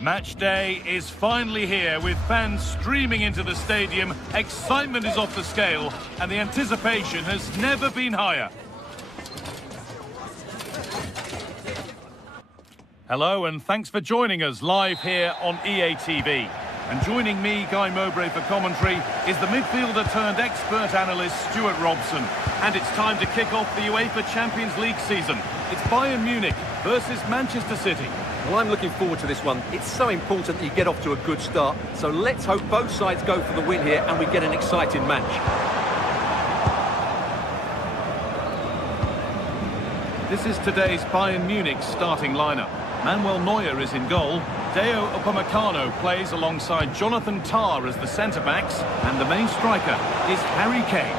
Match day is finally here with fans streaming into the stadium. Excitement is off the scale and the anticipation has never been higher. Hello and thanks for joining us live here on EA TV. And joining me, Guy Mowbray, for commentary is the midfielder turned expert analyst Stuart Robson. And it's time to kick off the UEFA Champions League season. It's Bayern Munich versus Manchester City. Well, I'm looking forward to this one. It's so important that you get off to a good start. So let's hope both sides go for the win here and we get an exciting match. This is today's Bayern Munich starting lineup. Manuel Neuer is in goal. Deo Upamecano plays alongside Jonathan Tah as the centre-backs. And the main striker is Harry Kane.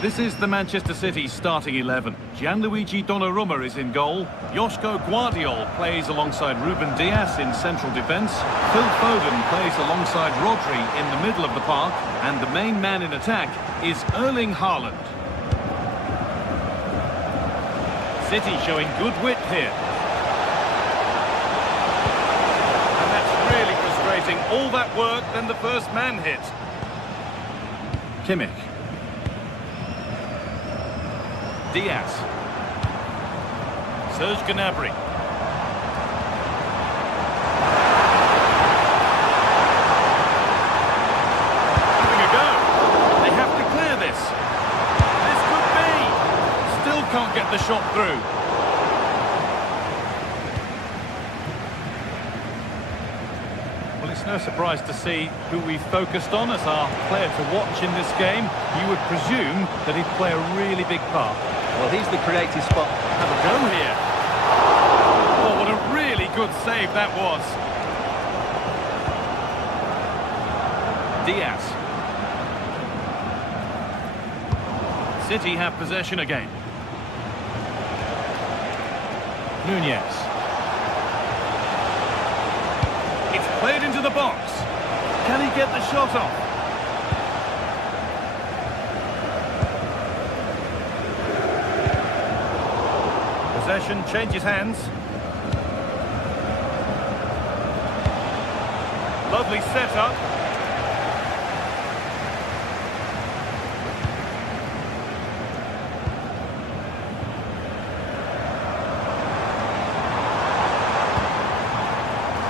This is the Manchester City starting 11. Gianluigi Donnarumma is in goal. Joško Guardiol plays alongside Ruben Dias in central defence. Phil Foden plays alongside Rodri in the middle of the park. And the main man in attack is Erling Haaland. City showing good width here. And that's really frustrating. All that work, then the first man hit. Kimmich. Diaz. Serge Gnabry. Having a go. They have to clear this. This could be. Still can't get the shot through. Well, it's no surprise to see who we focused on as our player to watch in this game. You would presume that he'd play a really big part. Well, he's the creative spot. Have a go here. Oh, what a really good save that was. Diaz. City have possession again. Nunez. It's played into the box. Can he get the shot off? Possession changes hands. Lovely setup.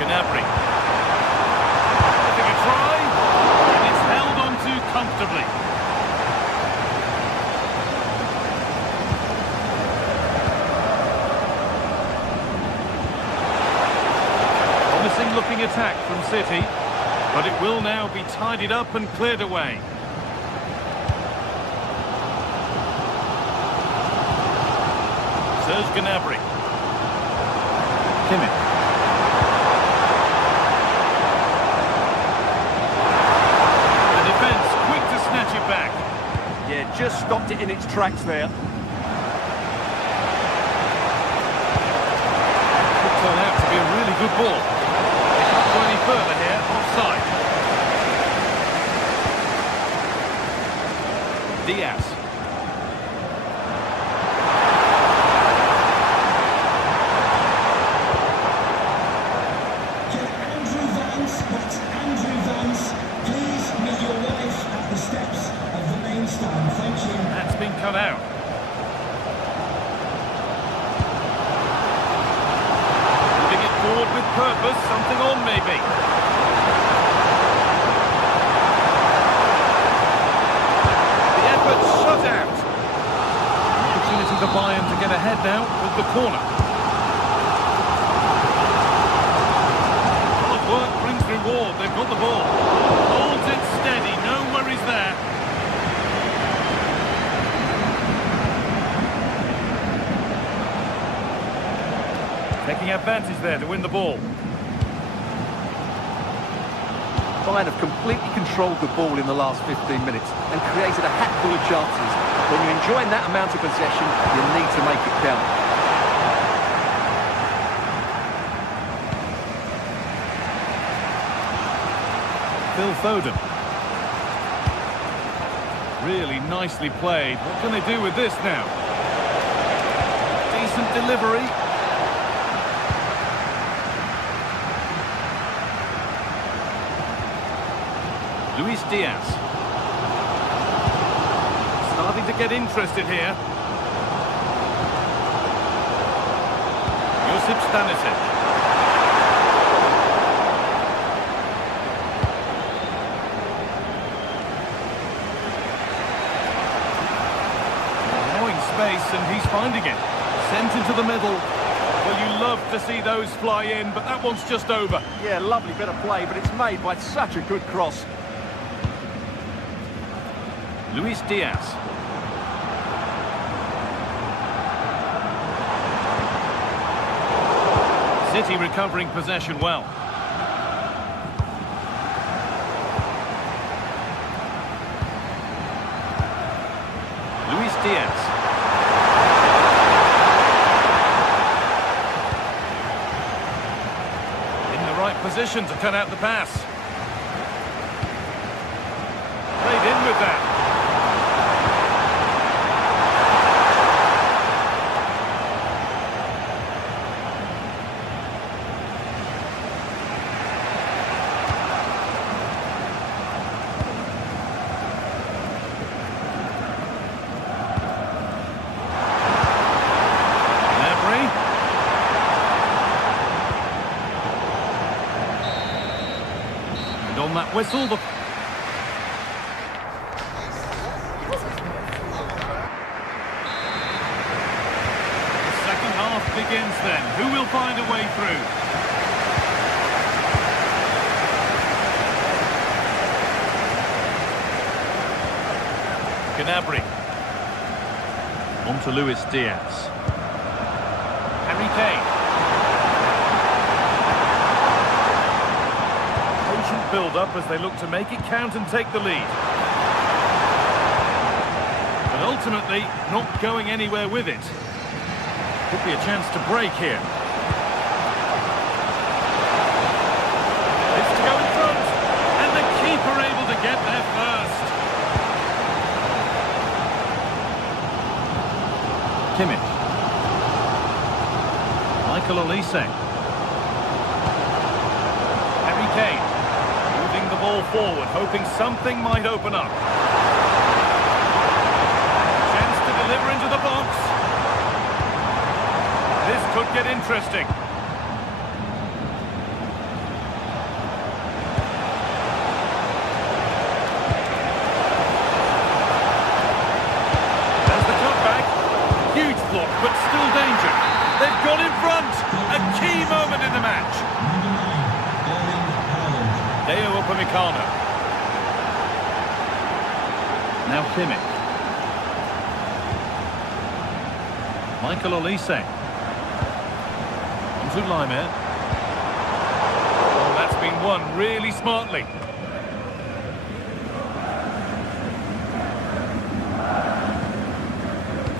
Gnabry. Giving a try. And it's held on to comfortably. Looking attack from City, but it will now be tidied up and cleared away. Serge Gnabry. Kimmich. The defence quick to snatch it back. Yeah, just stopped it in its tracks there. Could turn out to be a really good ball. Go any further here, offside. Diaz. Andrew Vance, that's Andrew Vance. Please meet your wife at the steps of the main stand. Thank you. That's been cut out. Forward with purpose, something on maybe. The effort shut out. Opportunity for Bayern to get ahead now with the corner. Hard work brings reward, they've got the ball. Holds it steady, no worries there. Taking advantage there to win the ball. Bayern have completely controlled the ball in the last 15 minutes and created a hatful of chances. When you're enjoying that amount of possession, you need to make it count. Phil Foden. Really nicely played. What can they do with this now? Decent delivery. Luis Diaz. Starting to get interested here. Josip Stanisic. Space, and he's finding it. Sent into the middle. Well, you love to see those fly in, but that one's just over. Yeah, lovely bit of play, but it's made by such a good cross. Luis Diaz. City recovering possession well. Luis Diaz. Position to cut out the pass. Played in with that. On that whistle, the second half begins then. Who will find a way through? Gnabry. On to Luis Diaz. Harry Kane. Build up as they look to make it count and take the lead. But ultimately, not going anywhere with it. Could be a chance to break here. It's to go in front, and the keeper able to get there first. Kimmich. Michael Olise. Harry Kane. The ball forward, hoping something might open up. Chance to deliver into the box. This could get interesting. There's the cutback. Huge block, but still danger. They've got in front. A key moment in the match. Upamecano. Now Kimmich. Michael Olise. On to Laimer. Oh, that's been won really smartly.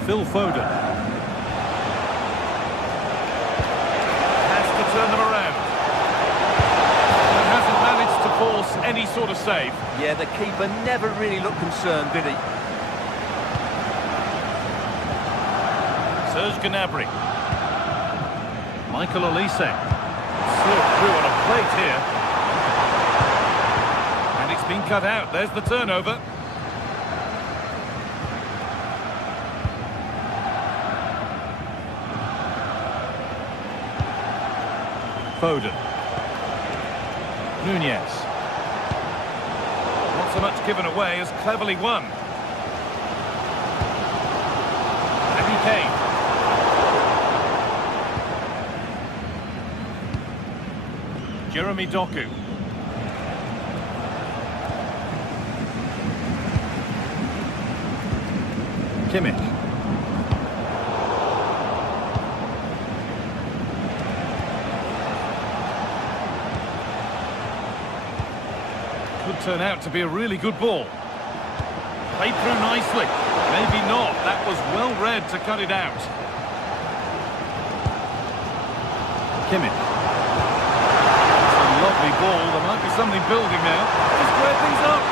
Phil Foden. Has to turn them around. Force any sort of save. Yeah, the keeper never really looked concerned, did he? Serge Gnabry. Michael Olise. Slipped through on a plate here. And it's been cut out. There's the turnover. Foden. Nunez. Not so much given away as cleverly won. Harry Kane. Jeremy Doku. Kimmich. Could turn out to be a really good ball. Played through nicely. Maybe not. That was well read to cut it out. Kimmich. It's a lovely ball. There might be something building now. To square things up.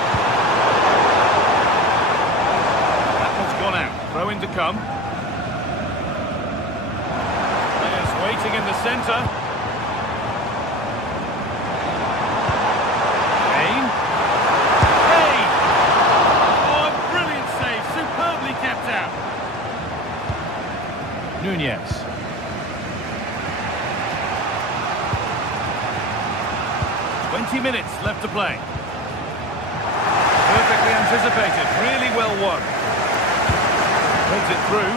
That one's gone out. Throw in to come. Players waiting in the centre. 90 minutes left to play. Perfectly anticipated, really well won. Holds it through.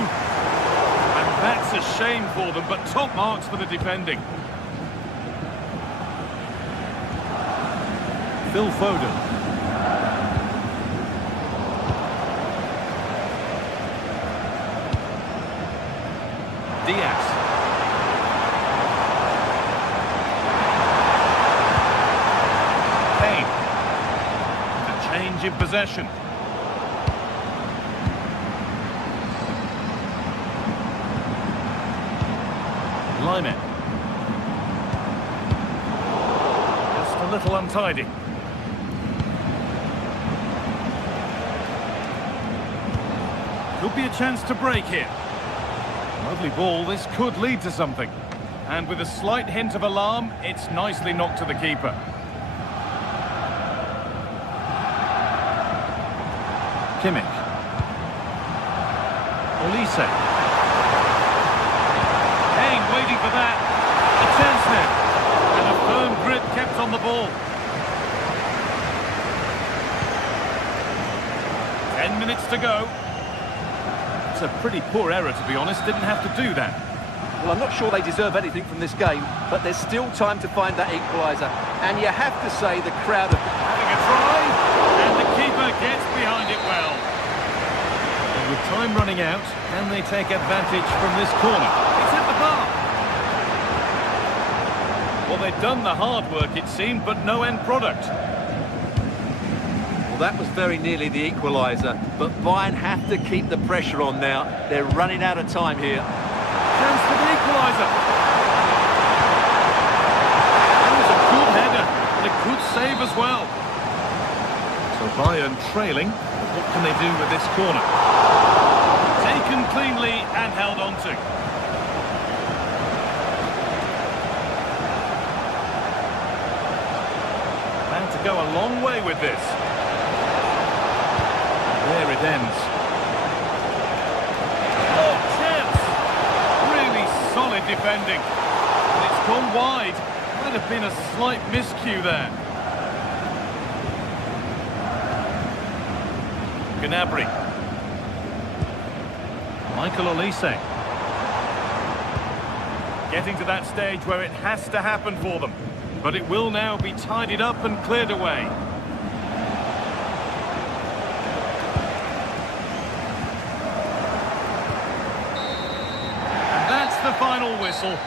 And that's a shame for them, but top marks for the defending. Phil Foden. Diaz. Kane. The change in possession. Lyman. Just a little untidy. Could be a chance to break here. Lovely ball, this could lead to something. And with a slight hint of alarm, it's nicely knocked to the keeper. Kimmich. Olise. Kane waiting for that. A chance now. And a firm grip kept on the ball. 10 minutes to go. It's a pretty poor error, to be honest. Didn't have to do that. Well, I'm not sure they deserve anything from this game, but there's still time to find that equaliser. And you have to say the crowd are having a try, and the keeper gets behind it well. And with time running out, can they take advantage from this corner? It's hit the bar. Well, they've done the hard work, it seemed, but no end product. Well, that was very nearly the equaliser, but Bayern have to keep the pressure on now. They're running out of time here. Chance for the equaliser. That was a good header, and a good save as well. So Bayern trailing. What can they do with this corner? Taken cleanly and held on to. Plan to go a long way with this. There it ends. Oh, chance! Really solid defending. And it's gone wide. Might have been a slight miscue there. Gnabry. Michael Olise. Getting to that stage where it has to happen for them. But it will now be tidied up and cleared away. The final whistle.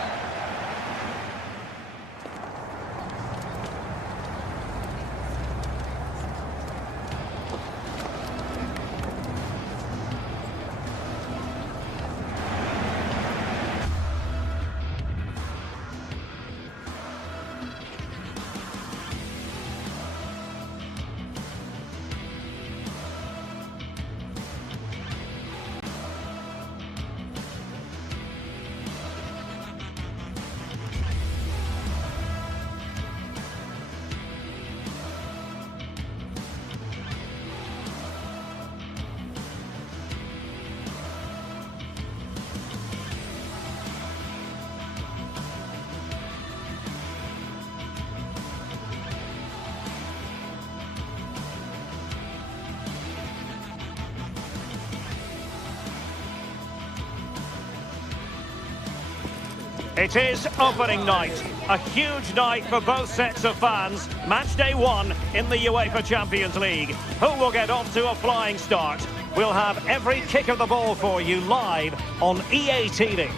It is opening night, a huge night for both sets of fans. Match day 1 in the UEFA Champions League. Who will get off to a flying start? We'll have every kick of the ball for you live on EA TV.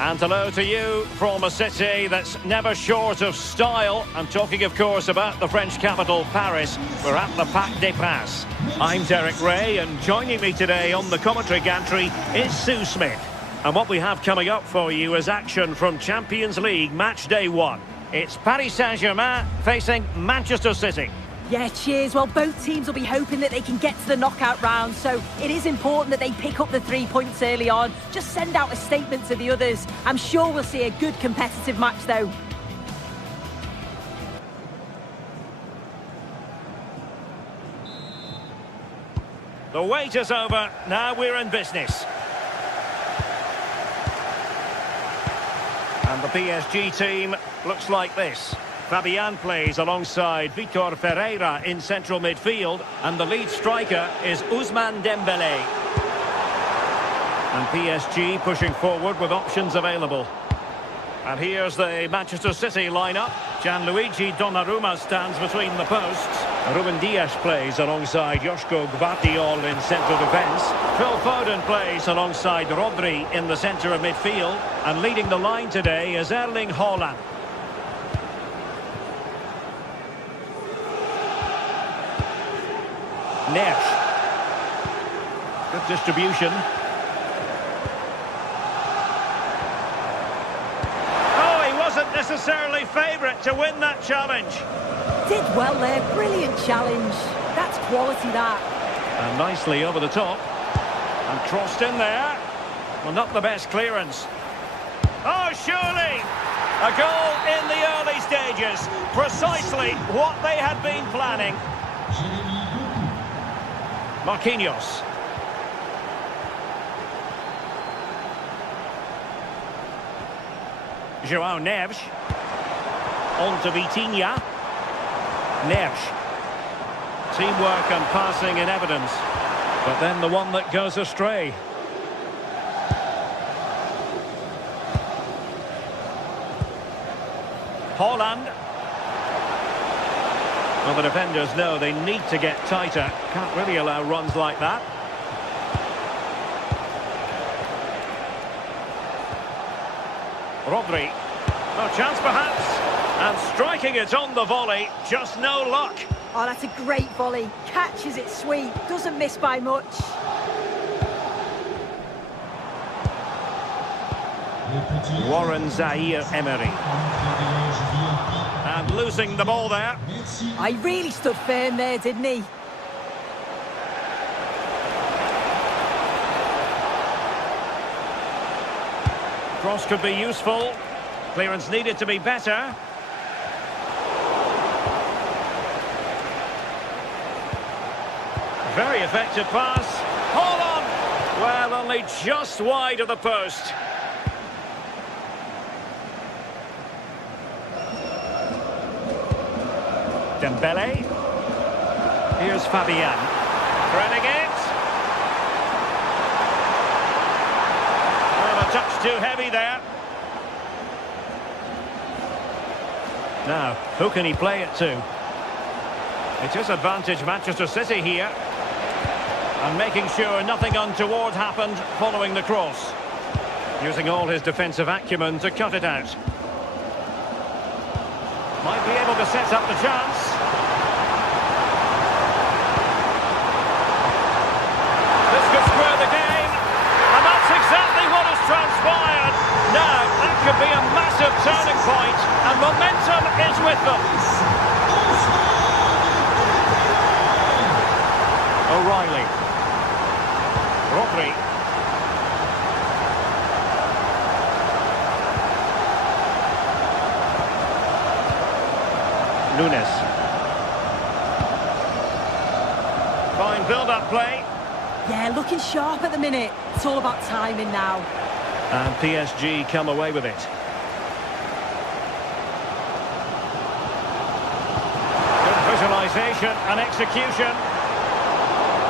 And hello to you from a city that's never short of style. I'm talking, of course, about the French capital, Paris. We're at the Parc des Princes. I'm Derek Ray, and joining me today on the commentary gantry is Sue Smith. And what we have coming up for you is action from Champions League match day 1. It's Paris Saint-Germain facing Manchester City. Yeah, cheers. Well, both teams will be hoping that they can get to the knockout round, so it is important that they pick up the 3 points early on. Just send out a statement to the others. I'm sure we'll see a good competitive match, though. The wait is over. Now we're in business. And the PSG team looks like this. Fabian plays alongside Vitor Ferreira in central midfield. And the lead striker is Ousmane Dembélé. And PSG pushing forward with options available. And here's the Manchester City lineup. Gianluigi Donnarumma stands between the posts. Ruben Dias plays alongside Joško Gvardiol in central defence. Phil Foden plays alongside Rodri in the centre of midfield. And leading the line today is Erling Haaland. Neves. Good distribution. Wasn't necessarily favourite to win that challenge. Did well there, brilliant challenge. That's quality, that. And nicely over the top. And crossed in there. Well, not the best clearance. Oh, surely! A goal in the early stages. Precisely what they had been planning. Marquinhos. João Neves. On to Vitinha. Neves. Teamwork and passing in evidence. But then the one that goes astray. Haaland. Well, the defenders know they need to get tighter. Can't really allow runs like that. Rodri. No chance perhaps. And striking it on the volley. Just no luck. Oh, that's a great volley. Catches it sweet. Doesn't miss by much. Warren Zaïre-Emery. And losing the ball there. I really stood firm there, didn't he? Cross could be useful. Clearance needed to be better. Very effective pass. Hold on! Well, only just wide of the post. Dembele. Here's Fabian. Threading it. Well, a touch too heavy there. Now, who can he play it to? It is advantage Manchester City here. And making sure nothing untoward happened following the cross. Using all his defensive acumen to cut it out. Might be able to set up the chance. This could square the game. And that's exactly what has transpired. Now, that could be a massive turning point. And momentum is with them. O'Reilly. Rodri. Nunes. Fine build-up play. Yeah, looking sharp at the minute. It's all about timing now. And PSG come away with it. Good visualisation and execution.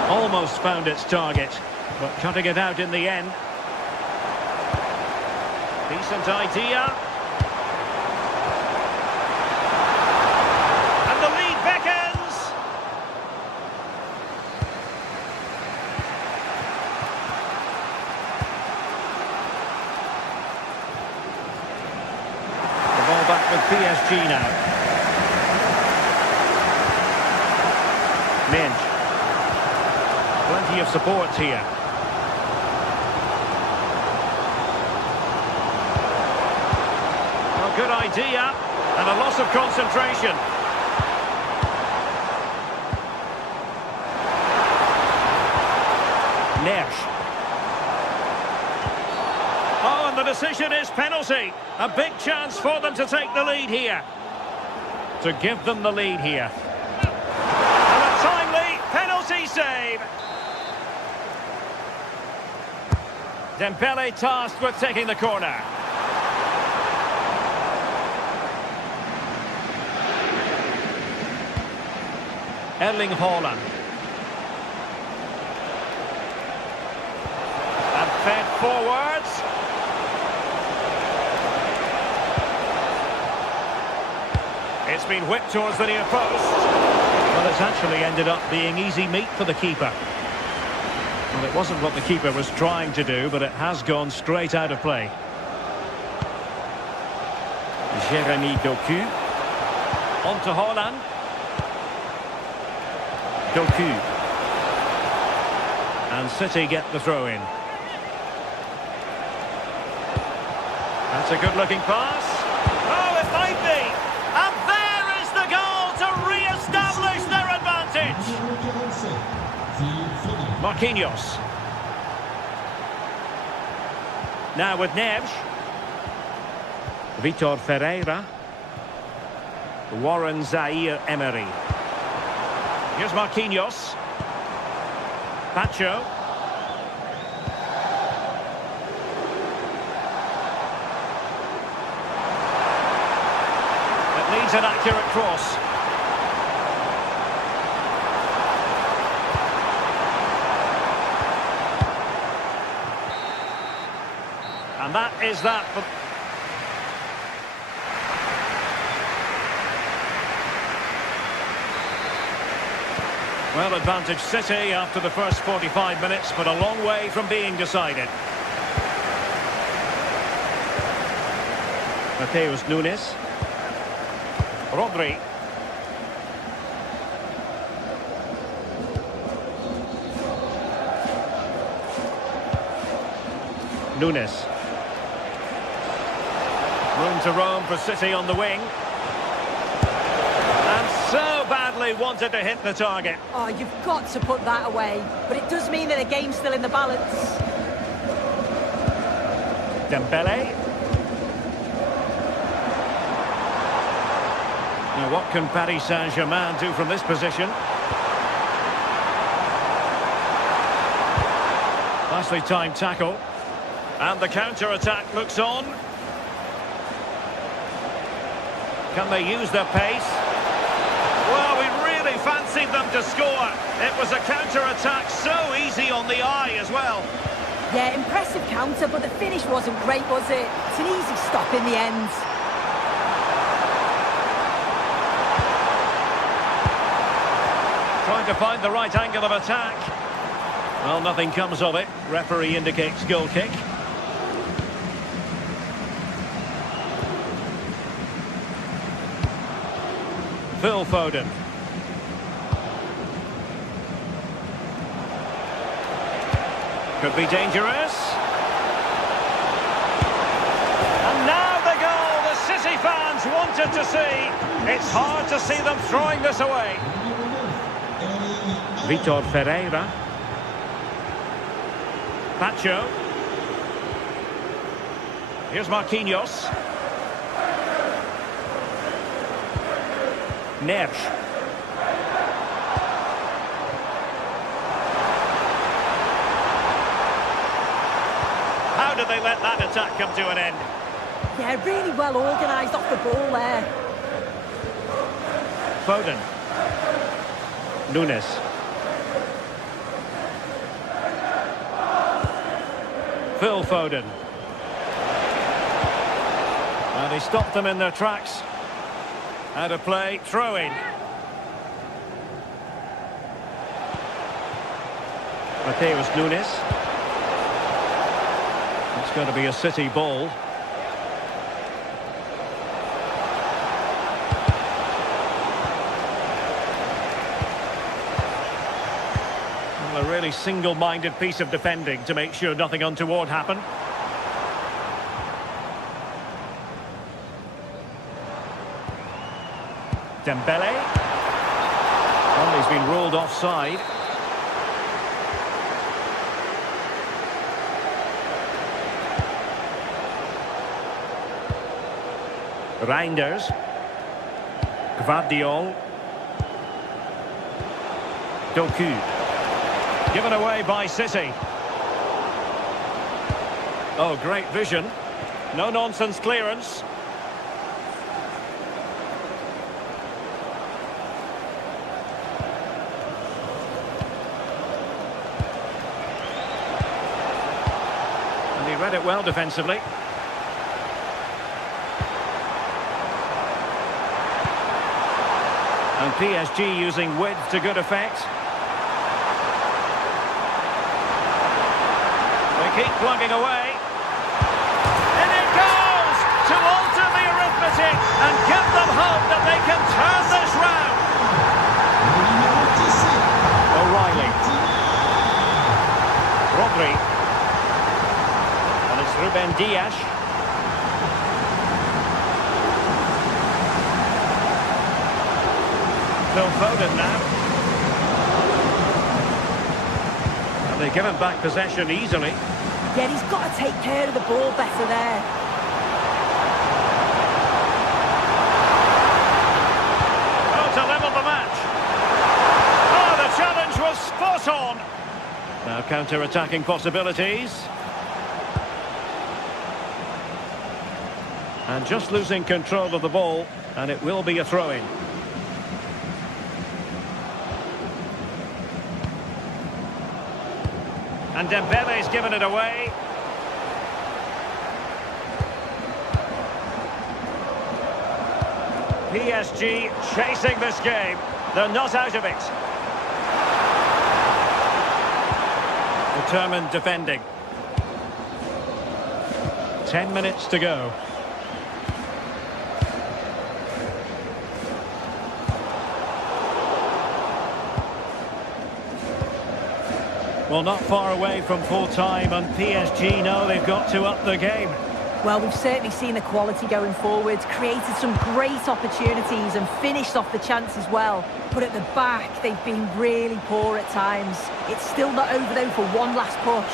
Almost found its target, but cutting it out in the end. Decent idea. And the lead beckons. The ball back with PSG now. Minge. Plenty of support here. Well, good idea. And a loss of concentration. Neves. Oh, and the decision is penalty. A big chance for them to take the lead here. To give them the lead here. And a timely penalty save. Dembele tasked with taking the corner. Erling Haaland. And fed forwards. It's been whipped towards the near post. Well, it's actually ended up being easy meat for the keeper. Well, it wasn't what the keeper was trying to do, but it has gone straight out of play. Jeremy Doku. On to Haaland. Doku. And City get the throw in. That's a good-looking pass. Oh, it might be. And there is the goal to re-establish their advantage. Marquinhos. Now with Neves. Vitor Ferreira. Warren Zaire-Emery. Here's Marquinhos. Pacho. It needs an accurate cross. And that is that. Well, advantage City after the first 45 minutes, but a long way from being decided. Mateus Nunes. Rodri. Nunes. Room to roam for City on the wing. And so badly wanted to hit the target. Oh, you've got to put that away. But it does mean that the game's still in the balance. Dembele. Now, what can Paris Saint-Germain do from this position? Nicely timed tackle. And the counter-attack looks on. Can they use their pace? Well, we really fancied them to score. It was a counter-attack so easy on the eye as well. Yeah, impressive counter, but the finish wasn't great, was it? It's an easy stop in the end. Trying to find the right angle of attack. Well, nothing comes of it. Referee indicates goal kick. Phil Foden. Could be dangerous. And now the goal the City fans wanted to see. It's hard to see them throwing this away. Vitor Ferreira. Pacho. Here's Marquinhos. Neves. How did they let that attack come to an end? Yeah, really well organised off the ball there. Foden. Nunes. Phil Foden. And he stopped them in their tracks. Out of play, throw in. Mateus Nunes. It's going to be a City ball. Well, a really single-minded piece of defending to make sure nothing untoward happened. Dembele. Well, he's been ruled offside. Reinders. Gvardiol. Doku. Given away by City. Oh, great vision. No-nonsense clearance. Read it well defensively. And PSG using width to good effect. They keep plugging away. And it goes to alter the arithmetic and give them hope that they can turn this round. O'Reilly. Rodri. And it's Ruben Dias. Phil Foden now. And they give him back possession easily. Yeah, he's got to take care of the ball better there. Oh, to level the match. Oh, the challenge was spot on. Now counter-attacking possibilities. And just losing control of the ball, and it will be a throw-in. And Dembele's given it away. PSG chasing this game. They're not out of it. Determined defending. 10 minutes to go. Well, not far away from full time, and PSG know they've got to up the game. Well, we've certainly seen the quality going forward, created some great opportunities and finished off the chances well. But at the back, they've been really poor at times. It's still not over though for one last push.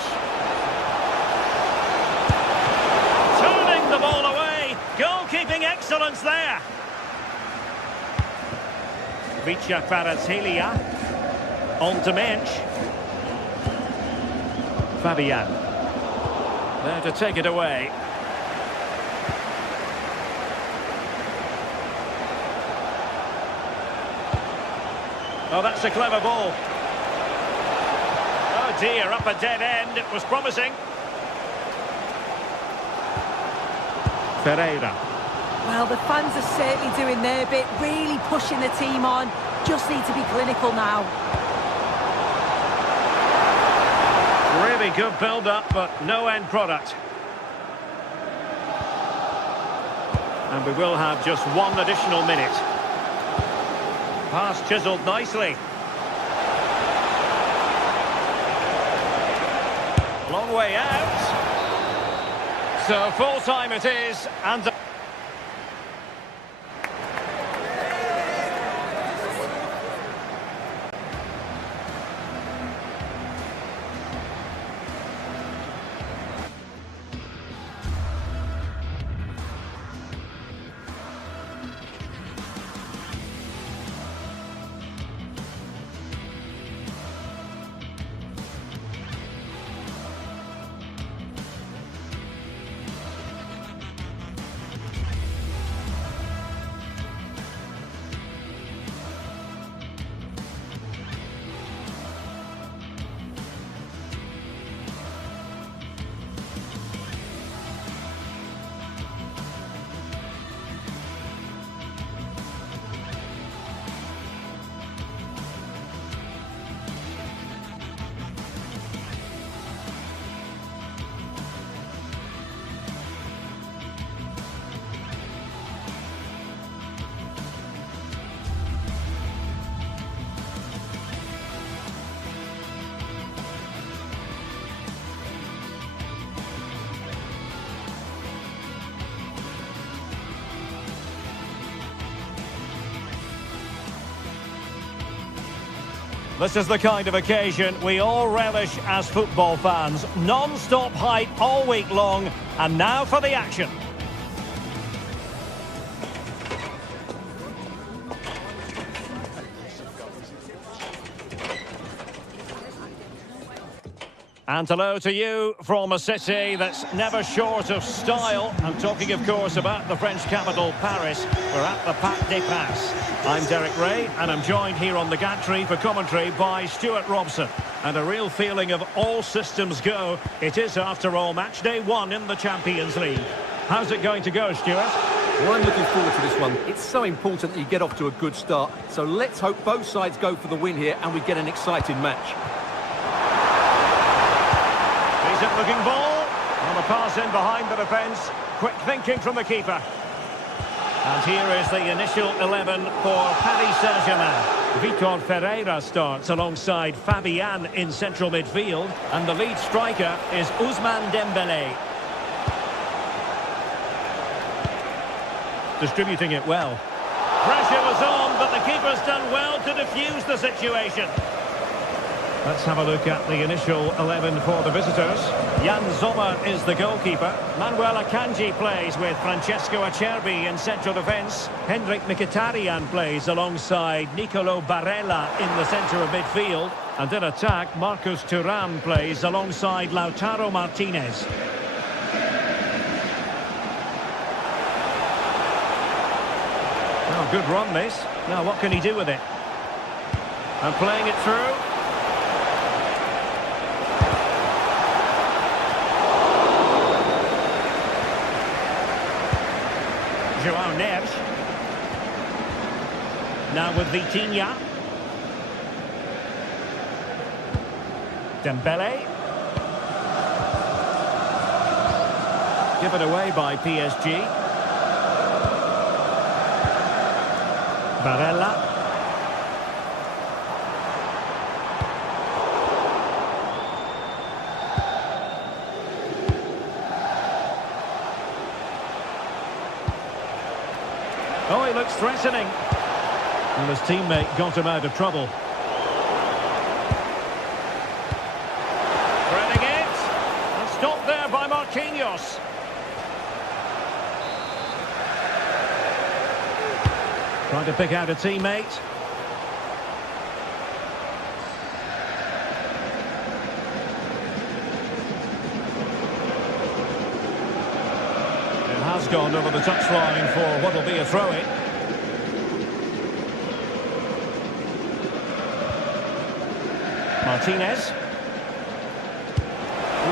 Turning the ball away. Goalkeeping excellence there. Vicha Kvaratskhelia. On to Mensch. Fabian. There to take it away. Oh, that's a clever ball. Oh dear, up a dead end. It was promising. Ferreira. Well, the fans are certainly doing their bit, really pushing the team on. Just need to be clinical now. Really good build-up, but no end product. And we will have just one additional minute. Pass chiselled nicely. Long way out. So full time it is, and... This is the kind of occasion we all relish as football fans. Non-stop hype all week long, and now for the action. And hello to you from a city that's never short of style. I'm talking, of course, about the French capital, Paris. We're at the Parc des Princes. I'm Derek Ray, and I'm joined here on the gantry for commentary by Stuart Robson. And a real feeling of all systems go. It is, after all, match day 1 in the Champions League. How's it going to go, Stuart? Well, I'm looking forward to this one. It's so important that you get off to a good start. So let's hope both sides go for the win here and we get an exciting match. Decent looking ball. On the pass in behind the defence. Quick thinking from the keeper. And here is the initial 11 for Paris Saint-Germain. Vitor Ferreira starts alongside Fabian in central midfield. And the lead striker is Ousmane Dembélé. Distributing it well. Pressure was on, but the keeper's done well to defuse the situation. Let's have a look at the initial 11 for the visitors. Jan Sommer is the goalkeeper. Manuel Akanji plays with Francesco Acerbi in central defence. Henrik Mkhitaryan plays alongside Nicolo Barella in the centre of midfield. And in attack, Marcus Thuram plays alongside Lautaro Martinez. Oh, good run this. Now what can he do with it? And playing it through. João Neves. Now with Vitinha. Dembélé. Given away by PSG. Barella. Oh, he looks threatening. And his teammate got him out of trouble. Threading it. And stopped there by Marquinhos. Trying to pick out a teammate. It has gone over the touchline for what will be a throw-in. Martinez.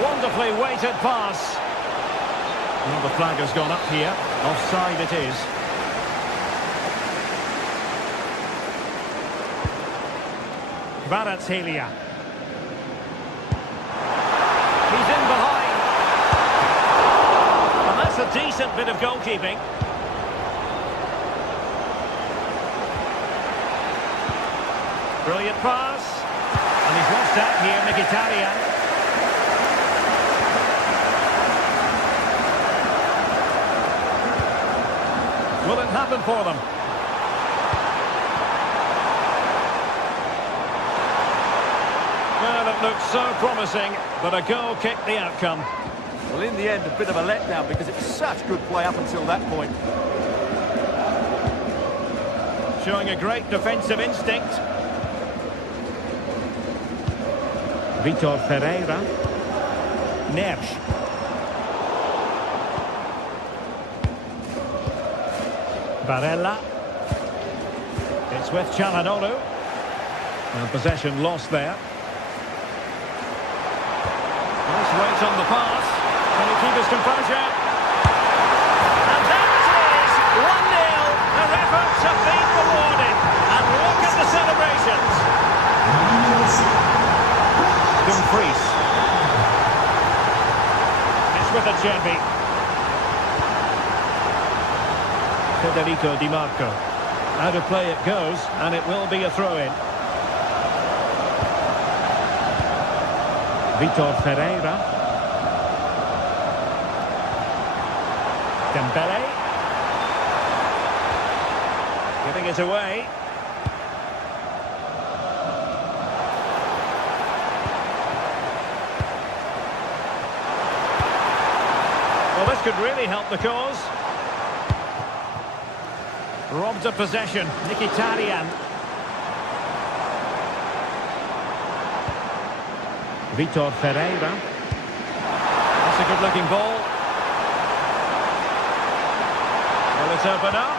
Wonderfully weighted pass. Well, the flag has gone up here. Offside it is. Kvaratskhelia. He's in behind. And that's a decent bit of goalkeeping. Brilliant pass. And he's lost out here, Mkhitaryan. Will it happen for them? Well, it looked so promising, but a goal kicked the outcome. Well, in the end, a bit of a letdown because it was such good play up until that point. Showing a great defensive instinct. Vitor Ferreira. Neves. Barella. It's with Çalhanoğlu. And possession lost there. Nice weight on the pass. Can he keep his composure? And there it is! 1-0. Their efforts have been rewarded. And look at the celebrations. Dumfries. It's with Acerbi. Federico Di Marco. Out of play it goes, and it will be a throw-in. Vitor Ferreira. Dembélé. Giving it away. Well, this could really help the cause. Robbed of possession, Mkhitaryan. Vitor Ferreira. That's a good-looking ball. Well, it's open up.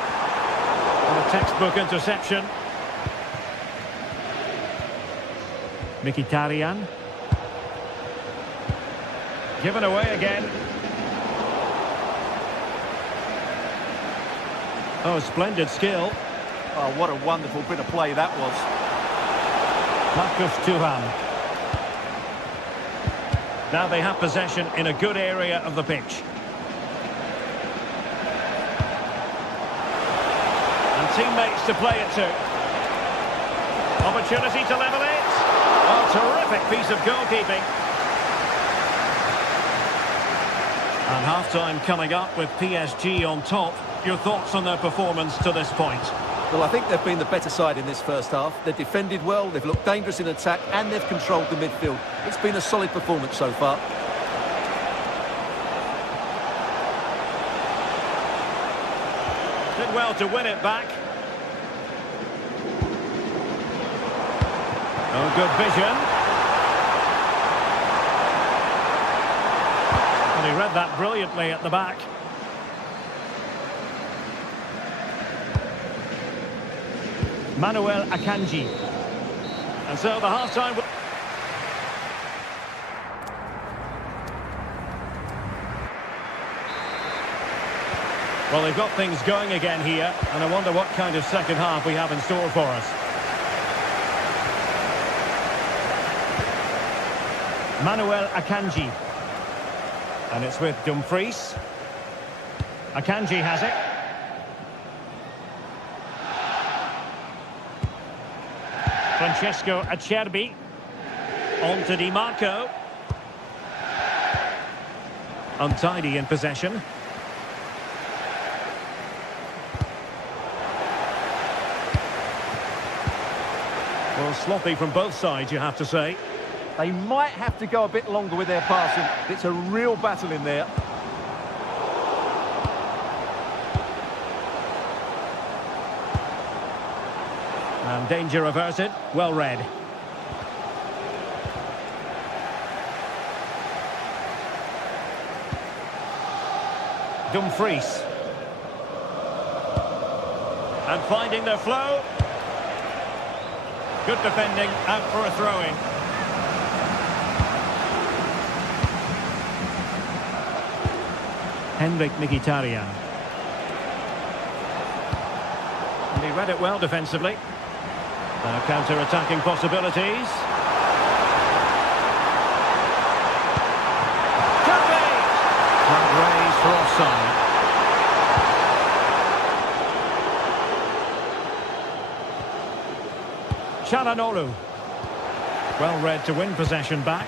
And a textbook interception. Mkhitaryan. Given away again. Oh, splendid skill. Oh, what a wonderful bit of play that was. Marcus Thuram. Now they have possession in a good area of the pitch. And teammates to play it to. Opportunity to level it. Oh, terrific piece of goalkeeping. And half-time coming up with PSG on top. Your thoughts on their performance to this point? Well, I think they've been the better side in this first half. They've defended well, they've looked dangerous in attack, and they've controlled the midfield. It's been a solid performance so far. Did well to win it back. Oh, good vision. And he read that brilliantly at the back. Manuel Akanji. And so the half-time... Well, they've got things going again here, and I wonder what kind of second half we have in store for us. Manuel Akanji. And it's with Dumfries. Akanji has it. Francesco Acerbi. On to Di Marco. Untidy in possession. Well, sloppy from both sides, you have to say. They might have to go a bit longer with their passing. It's a real battle in there. And danger averted. Well read. Dumfries. And finding their flow. Good defending, out for a throw-in. Henrik Mkhitaryan. And he read it well defensively. Now counter-attacking possibilities. Could be! Flag raised for offside. Çalhanoğlu. Well read to win possession back.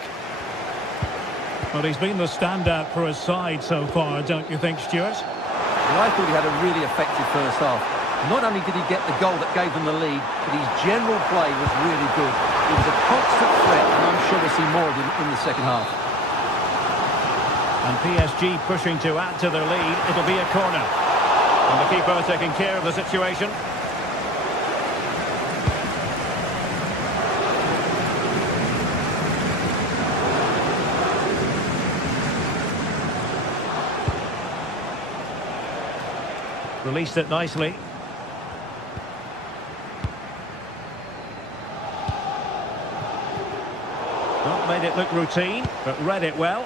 Well, he's been the standout for his side so far, don't you think, Stuart? Well, I thought he had a really effective first half. Not only did he get the goal that gave them the lead, but his general play was really good. He was a constant threat, and I'm sure we'll see more of him in the second half. And PSG pushing to add to their lead. It'll be a corner. And the keeper taking care of the situation. Released it nicely. Not made it look routine, but read it well.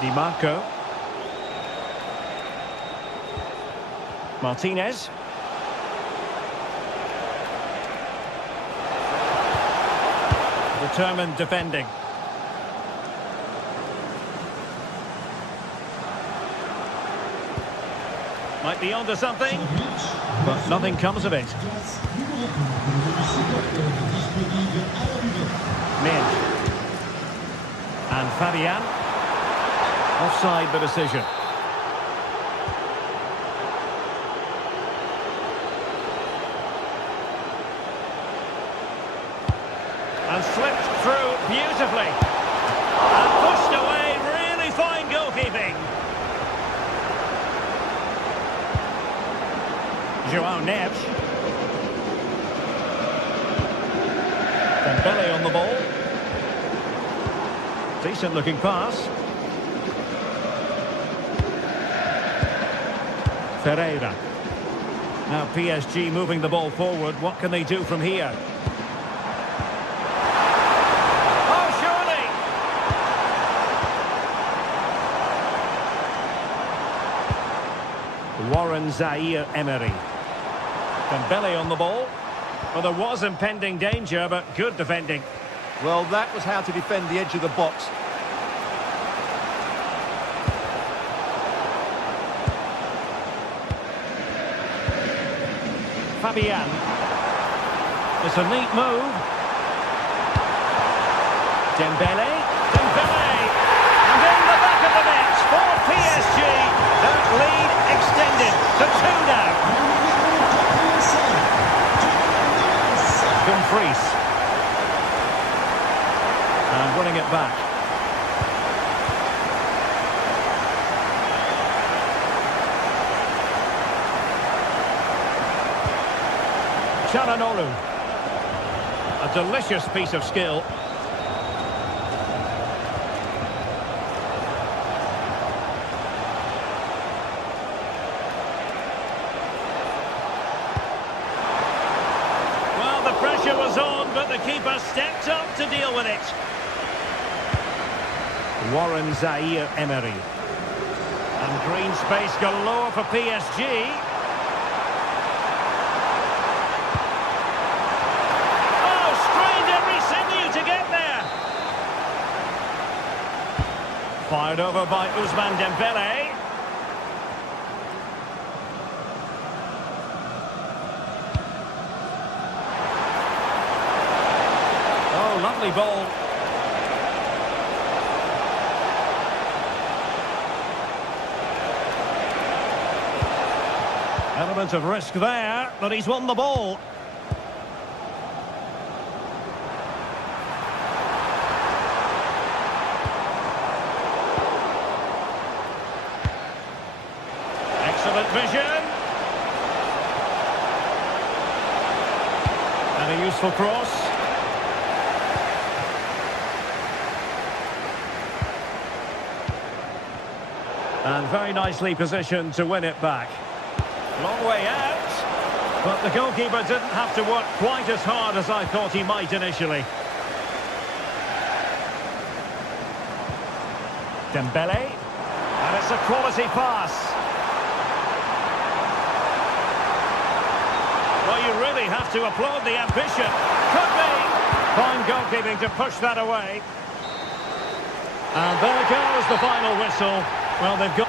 Di Marco. Martinez. Determined defending. Might be onto something, but nothing comes of it. Min. And Fabian. Offside the decision. And slipped through beautifully. And pushed away, really fine goalkeeping. João Neves. Dembele on the ball. Decent looking pass. Ferreira. Now PSG moving the ball forward. What can they do from here? Oh, surely! Warren Zaire-Emery. Dembele on the ball. Well, there was impending danger, but good defending. Well, that was how to defend the edge of the box. Fabian. It's a neat move. Dembele. Dembele! And in the back of the net for PSG. That lead extended to 2 now. Dumfries. And winning it back. Çalhanoğlu. A delicious piece of skill. Well, the pressure was on, but the keeper stepped up to deal with it. Warren Zaire-Emery. And green space galore for PSG. Fired over by Ousmane Dembele. Oh, lovely ball. Element of risk there, but he's won the ball. Excellent vision. And a useful cross. And very nicely positioned to win it back. Long way out. But the goalkeeper didn't have to work quite as hard as I thought he might initially. Dembele. And it's a quality pass. Well, you really have to applaud the ambition. Could be. Fine goalkeeping to push that away. And there goes the final whistle. Well, they've got...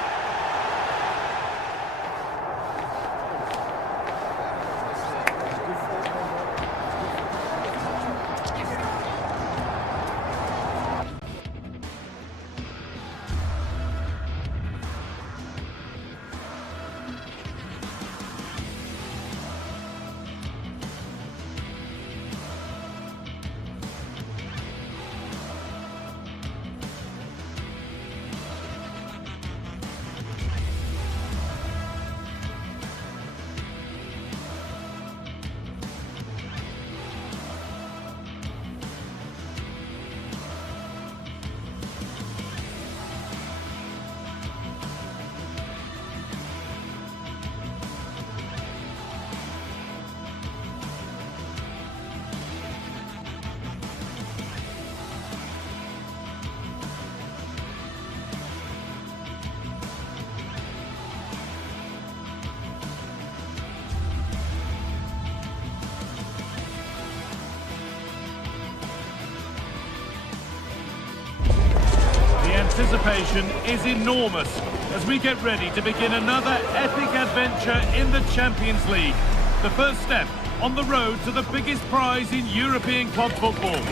Anticipation is enormous as we get ready to begin another epic adventure in the Champions League. The first step on the road to the biggest prize in European club football.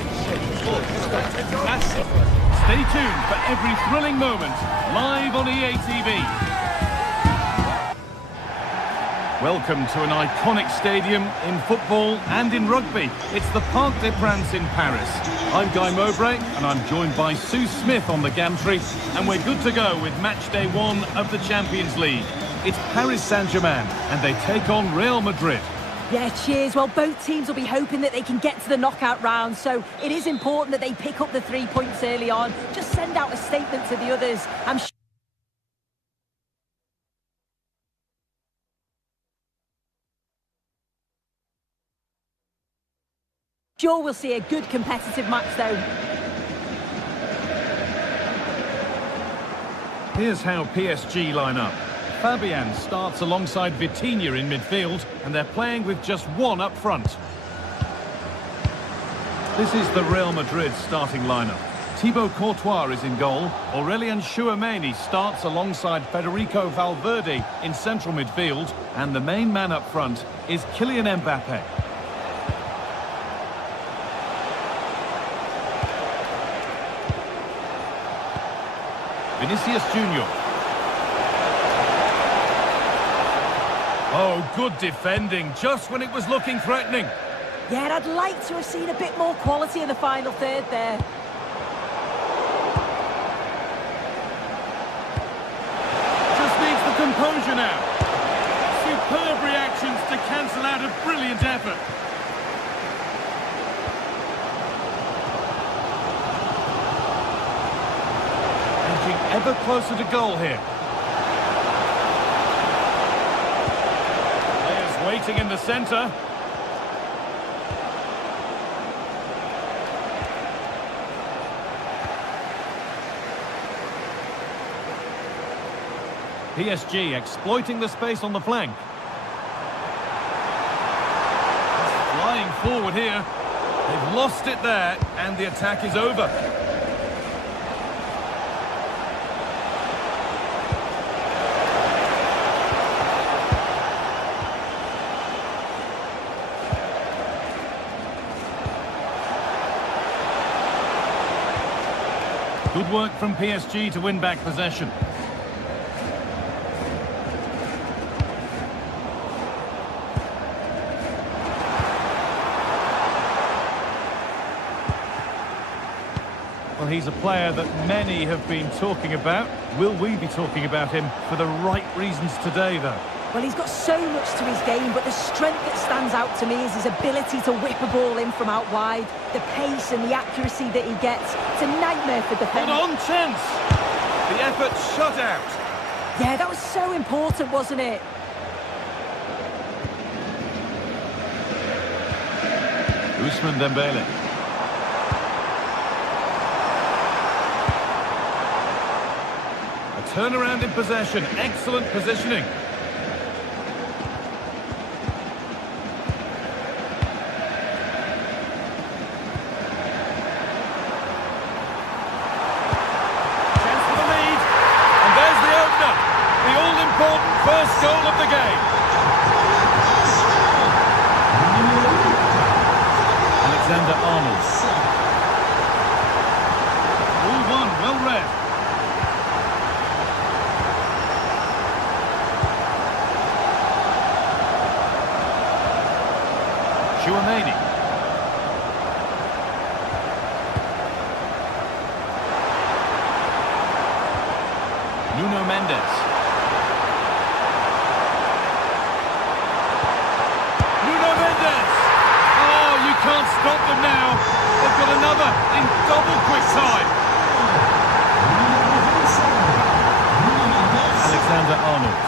Stay tuned for every thrilling moment live on EA TV. Welcome to an iconic stadium in football and in rugby. It's the Parc des Princes in Paris. I'm Guy Mowbray and I'm joined by Sue Smith on the gantry, and we're good to go with match day 1 of the Champions League. It's Paris Saint-Germain and they take on Real Madrid. Yeah, cheers. Well, both teams will be hoping that they can get to the knockout round, so it is important that they pick up the 3 points early on. Just send out a statement to the others. I'm sure we'll see a good competitive match, though. Here's how PSG line up. Fabian starts alongside Vitinha in midfield, and they're playing with just one up front. This is the Real Madrid starting lineup. Thibaut Courtois is in goal. Aurelien Tchouameni starts alongside Federico Valverde in central midfield, and the main man up front is Kylian Mbappe. Vinicius Junior. Oh, good defending, just when it was looking threatening. Yeah, I'd like to have seen a bit more quality in the final third there. Just needs the composure now. Superb reactions to cancel out a brilliant effort. Edging ever closer to goal here. Players waiting in the centre. PSG exploiting the space on the flank. Flying forward here. They've lost it there, and the attack is over. Good work from PSG to win back possession. Well, he's a player that many have been talking about. Will we be talking about him for the right reasons today, though? Well, he's got so much to his game, but the strength that stands out to me is his ability to whip a ball in from out wide. The pace and the accuracy that he gets. It's a nightmare for defenders. Hold on, chance! The effort shut out. Yeah, that was so important, wasn't it? Ousmane Dembele. A turnaround in possession. Excellent positioning. First goal of the game. Alexander-Arnold. All one, well read. Tchouameni. Nuno Mendes. Can't stop them now. They've got another in double quick time. Alexander-Arnold.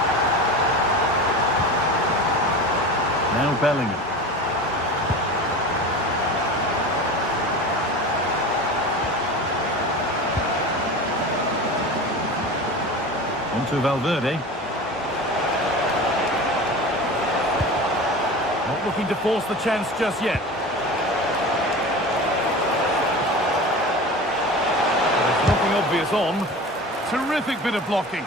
Now Bellingham. On to Valverde. Not looking to force the chance just yet. Obvious on. Terrific bit of blocking.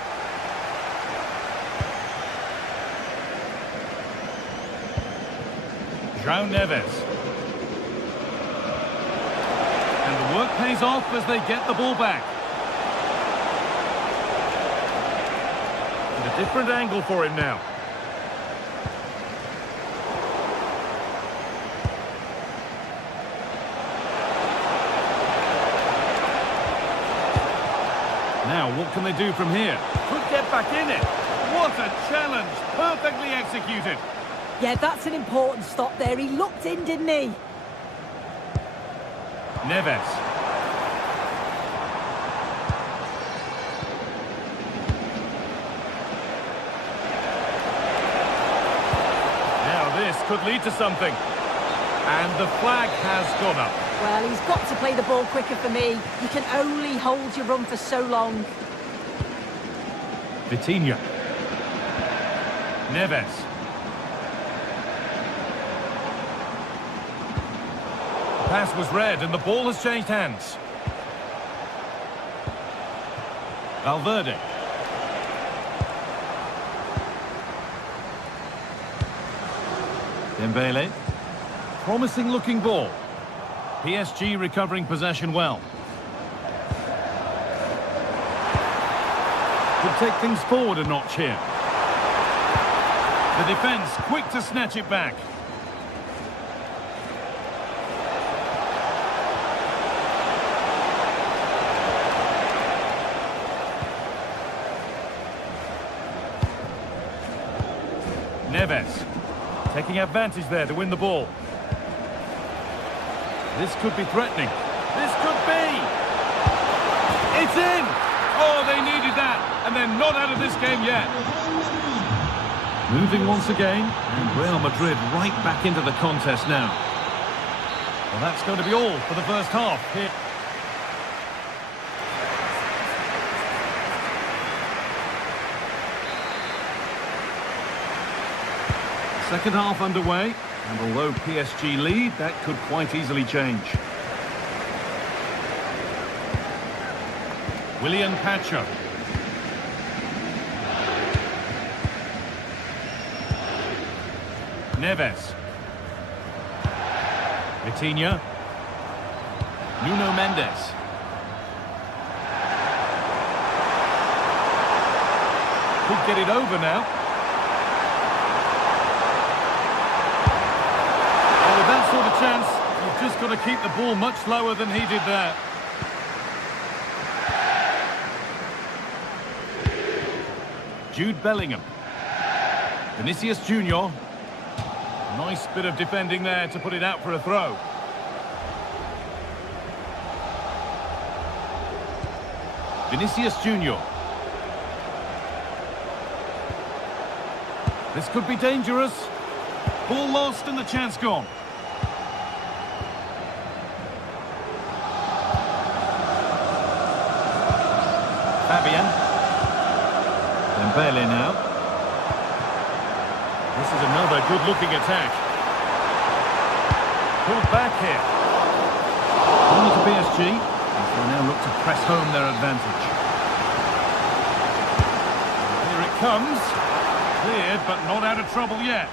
João Neves. And the work pays off as they get the ball back. And a different angle for him now. Now, what can they do from here? Could get back in it. What a challenge. Perfectly executed. Yeah, that's an important stop there. He looked in, didn't he? Neves. Now this could lead to something. And the flag has gone up. Well, he's got to play the ball quicker for me. You can only hold your run for so long. Vitinha. Neves. The pass was read and the ball has changed hands. Valverde. Dembele. Promising looking ball. PSG recovering possession well. Could take things forward a notch here. The defence quick to snatch it back. Neves taking advantage there to win the ball. This could be threatening. This could be! It's in! Oh, they needed that, and they're not out of this game yet. Moving once again, and Real Madrid right back into the contest now. Well, that's going to be all for the first half here. Second half underway, and although PSG lead, that could quite easily change. William Pacho. Neves. Vitinha. Nuno Mendes. Could get it over now. And with that sort of chance, you've just got to keep the ball much lower than he did there. Jude Bellingham. Vinicius Junior. Nice bit of defending there to put it out for a throw. Vinicius Junior. This could be dangerous. Ball lost and the chance gone. Fabian. Dembele now. This is another good-looking attack. Pulled back here. Only to PSG, as they now look to press home their advantage. Here it comes. Cleared, but not out of trouble yet.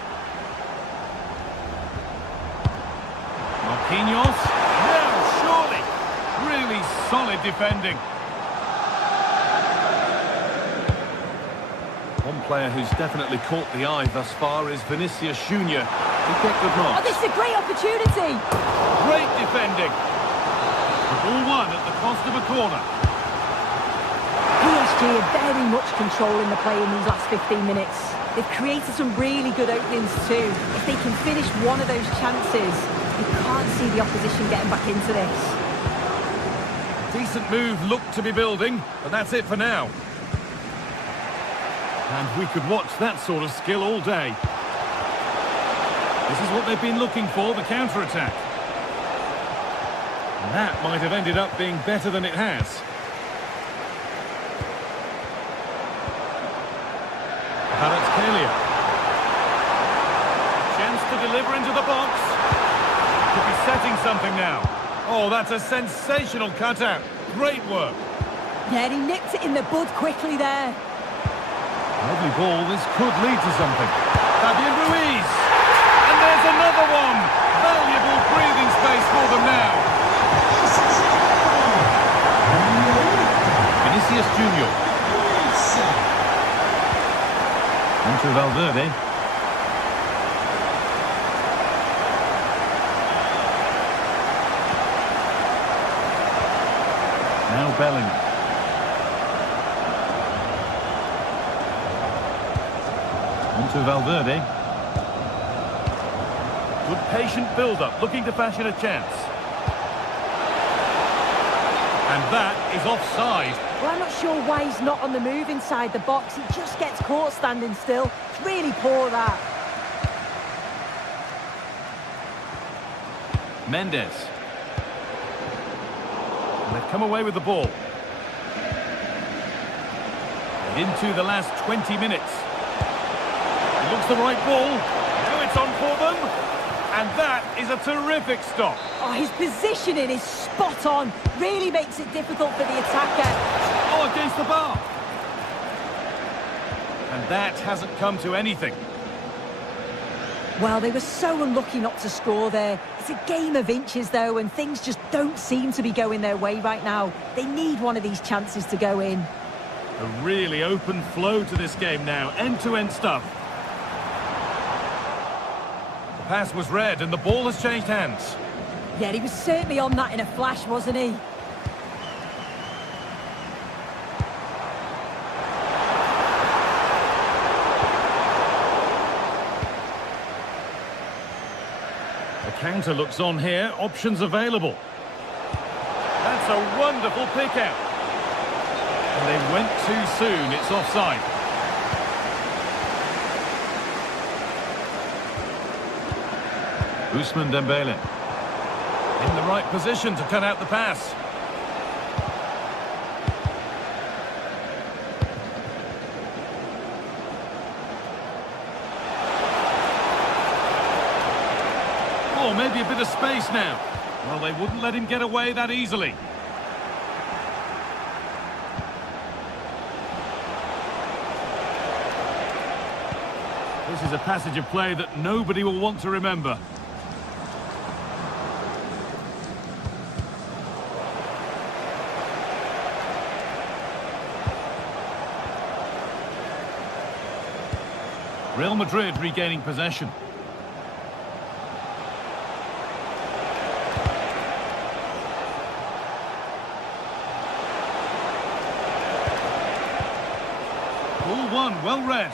Marquinhos. No, surely. Really solid defending. One player who's definitely caught the eye thus far is Vinicius Junior. He picked good marks. Oh, this is a great opportunity. Great defending. The ball won at the cost of a corner. PSG are very much controlling the play in these last 15 minutes. They've created some really good openings too. If they can finish one of those chances, you can't see the opposition getting back into this. Decent move looked to be building, but that's it for now. And we could watch that sort of skill all day. This is what they've been looking for, the counter-attack. And that might have ended up being better than it has. Kvaratskhelia. Chance to deliver into the box. Could be setting something now. Oh, that's a sensational cutout. Great work. Yeah, he nipped it in the bud quickly there. Lovely ball, this could lead to something. Fabian Ruiz! And there's another one! Valuable breathing space for them now. Vinicius Junior. Into Valverde. Now Bellingham. To Valverde. Good patient build-up, looking to fashion a chance. And that is offside. Well, I'm not sure why he's not on the move inside the box. He just gets caught standing still. It's really poor, that. Mendes. And they've come away with the ball. And into the last 20 minutes. It looks the right ball. Now it's on for them. And that is a terrific stop. Oh, his positioning is spot on. Really makes it difficult for the attacker. Oh, against the bar. And that hasn't come to anything. Well, they were so unlucky not to score there. It's a game of inches, though, and things just don't seem to be going their way right now. They need one of these chances to go in. A really open flow to this game now. End-to-end stuff. The pass was read and the ball has changed hands. Yeah, he was certainly on that in a flash, wasn't he? The counter looks on here. Options available. That's a wonderful pick out. And they went too soon. It's offside. Ousmane Dembele. In the right position to cut out the pass. Oh, maybe a bit of space now. Well, they wouldn't let him get away that easily. This is a passage of play that nobody will want to remember. Real Madrid regaining possession. Ball one, well read.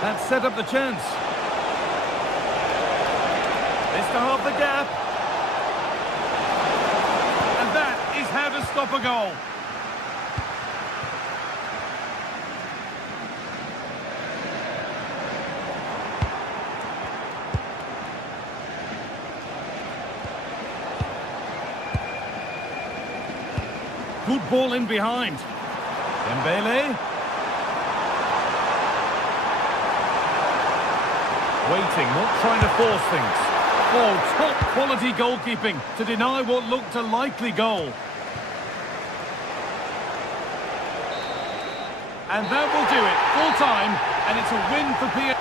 That set up the chance. This to half the gap. And that is how to stop a goal. Good ball in behind. Dembele. Waiting, not trying to force things. Oh, top quality goalkeeping to deny what looked a likely goal. And that will do it. Full time, and it's a win for PSG.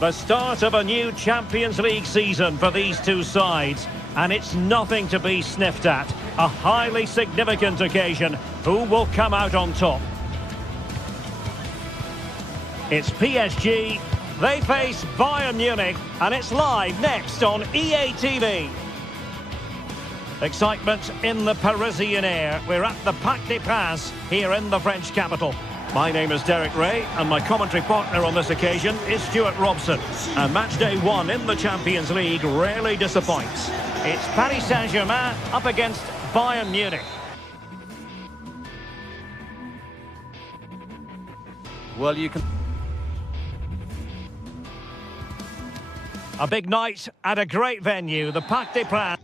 The start of a new Champions League season for these two sides, and it's nothing to be sniffed at. A highly significant occasion. Who will come out on top? It's PSG. They face Bayern Munich, and it's live next on EA TV. Excitement in the Parisian air. We're at the Parc des Princes here in the French capital. My name is Derek Ray, and my commentary partner on this occasion is Stuart Robson. And match day one in the Champions League rarely disappoints. It's Paris Saint-Germain up against Bayern Munich. Well, you can... A big night at a great venue, the Parc des Princes,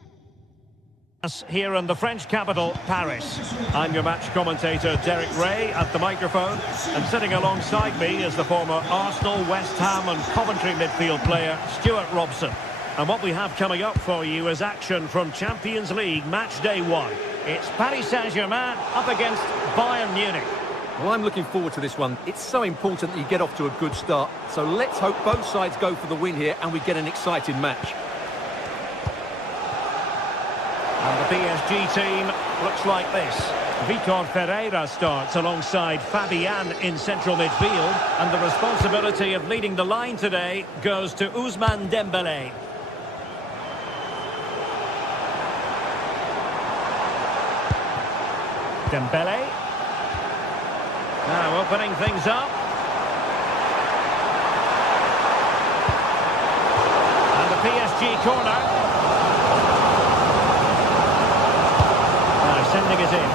here in the French capital, Paris. I'm your match commentator, Derek Ray, at the microphone. And sitting alongside me is the former Arsenal, West Ham and Coventry midfield player, Stuart Robson. And what we have coming up for you is action from Champions League match day 1. It's Paris Saint-Germain up against Bayern Munich. Well, I'm looking forward to this one. It's so important that you get off to a good start. So let's hope both sides go for the win here and we get an exciting match. And the PSG team looks like this. Vitor Ferreira starts alongside Fabian in central midfield. And the responsibility of leading the line today goes to Ousmane Dembélé. Dembélé. Now opening things up. And the PSG corner. Now sending it in.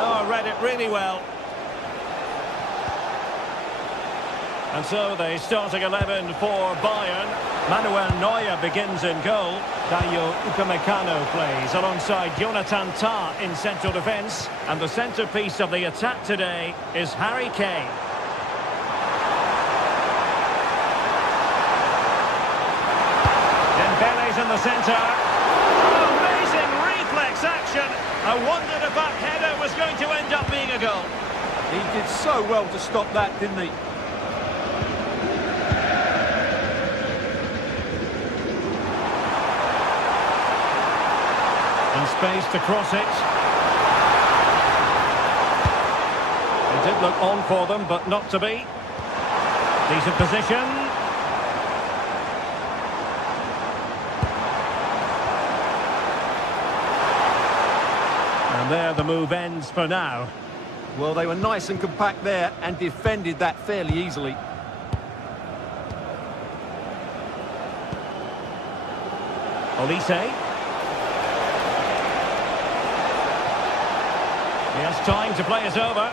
Oh, read it really well. And so the starting 11 for Bayern. Manuel Neuer begins in goal. Dayo Upamecano plays alongside Jonathan Tah in central defence. And the centrepiece of the attack today is Harry Kane. Dembele's in the centre. Oh, amazing reflex action. I wondered if that header was going to end up being a goal. He did so well to stop that, didn't he? Space to cross it. It did look on for them, but not to be. Decent position. And there the move ends for now. Well, they were nice and compact there and defended that fairly easily. Olise. He has time to play it over.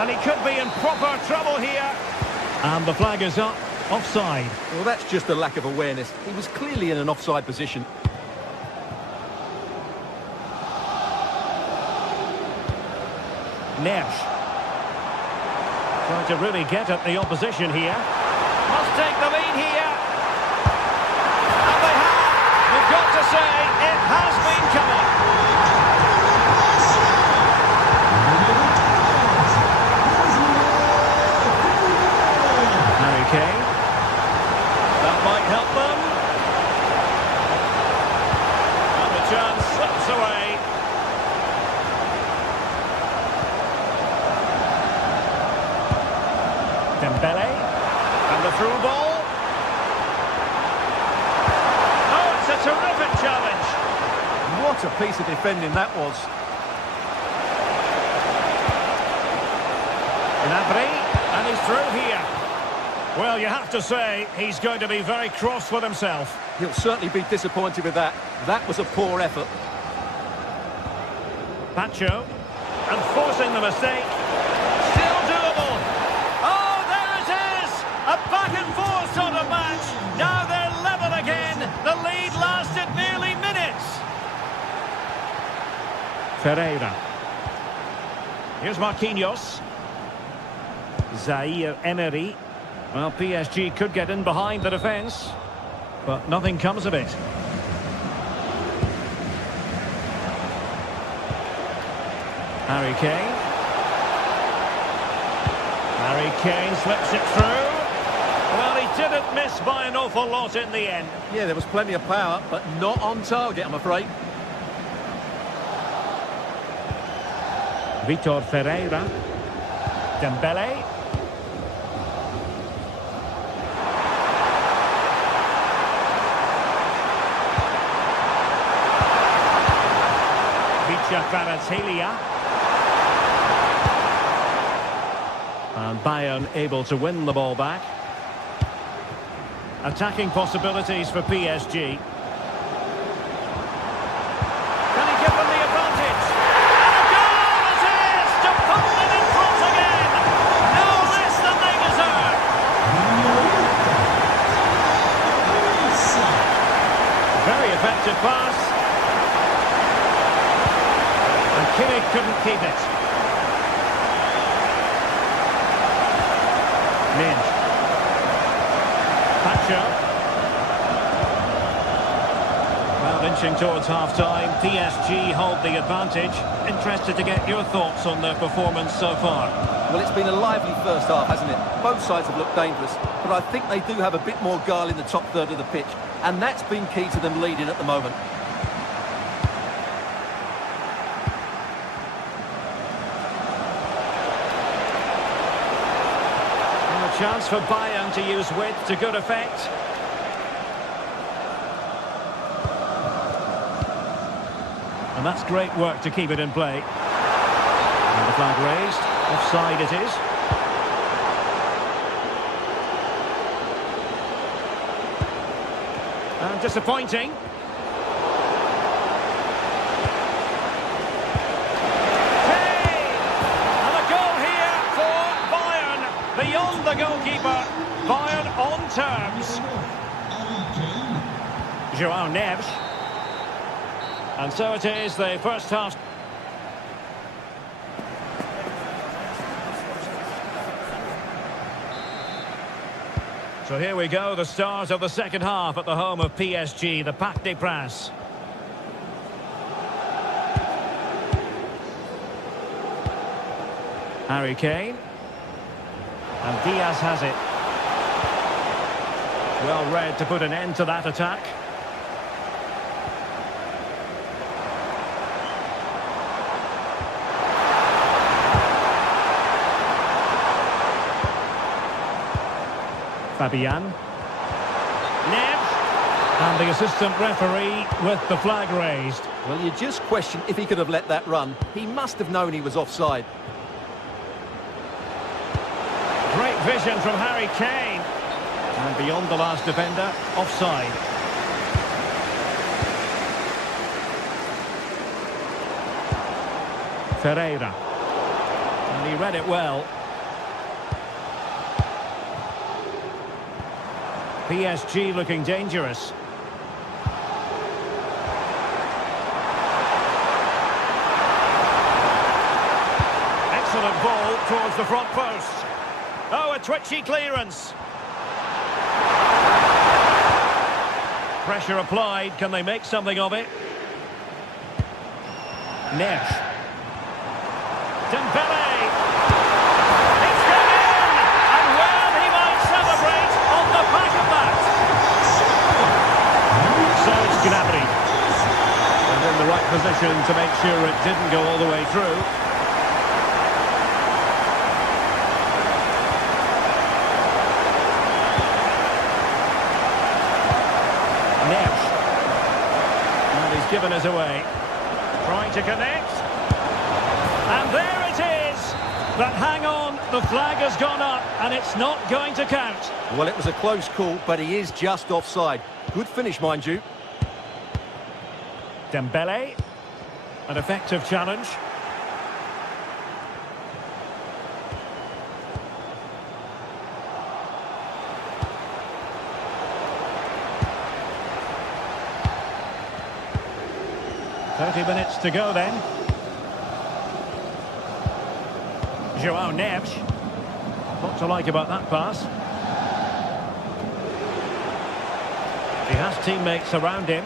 And he could be in proper trouble here. And the flag is up. Offside. Well, that's just a lack of awareness. He was clearly in an offside position. Nesh. Trying to really get at the opposition here. Must take the lead here. And they have. You've got to say, it has been coming. That might help them. And the chance slips away. Dembele. And the through ball. Oh, it's a terrific challenge. What a piece of defending that was. Gnabry. And he's through here. Well, you have to say, he's going to be very cross with himself. He'll certainly be disappointed with that. That was a poor effort. Pacho. And forcing the mistake. Still doable. Oh, there it is! A back and forth sort of match. Now they're level again. The lead lasted nearly minutes. Ferreira. Here's Marquinhos. Zaire Emery. Well, PSG could get in behind the defence, but nothing comes of it. Harry Kane. Harry Kane slips it through. Well, he didn't miss by an awful lot in the end. Yeah, there was plenty of power, but not on target, I'm afraid. Vitor Ferreira. Dembele. And Bayern able to win the ball back. Attacking possibilities for PSG. Can he give them the advantage? And a goal it is to put them in front again. No less than they deserve. Very effective pass. And Kimmich couldn't keep it. Minge. Pacho. Well, inching towards half-time, PSG hold the advantage. Interested to get your thoughts on their performance so far. Well, it's been a lively first half, hasn't it? Both sides have looked dangerous, but I think they do have a bit more guile in the top third of the pitch, and that's been key to them leading at the moment. And a chance for Bayern to use width to good effect. And that's great work to keep it in play. And the flag raised. Offside it is. And disappointing. Kane! And a goal here for Bayern. Beyond the goalkeeper. Bayern on terms. João Neves. And so it is, the first half. So here we go, the start of the second half at the home of PSG, the Parc des Princes. Harry Kane. And Diaz has it. Well read to put an end to that attack. Fabian. Neves. And the assistant referee with the flag raised. Well, you just question if he could have let that run. He must have known he was offside. Great vision from Harry Kane. And beyond the last defender, offside. Ferreira. And he read it well. PSG looking dangerous. Excellent ball towards the front post. Oh, a twitchy clearance. Pressure applied. Can they make something of it? Neves. Dembele. It's gone in! And well, he might celebrate on the back of that. So it's Gnabry. And in the right position to make sure it didn't go all the way through. Neves. And he's given us away. Trying to connect. And there it is. But hang on, the flag has gone up and it's not going to count. Well, it was a close call, but he is just offside. Good finish, mind you. Dembele. An effective challenge. .30 minutes to go then. João Neves. What to like about that pass? He has teammates around him.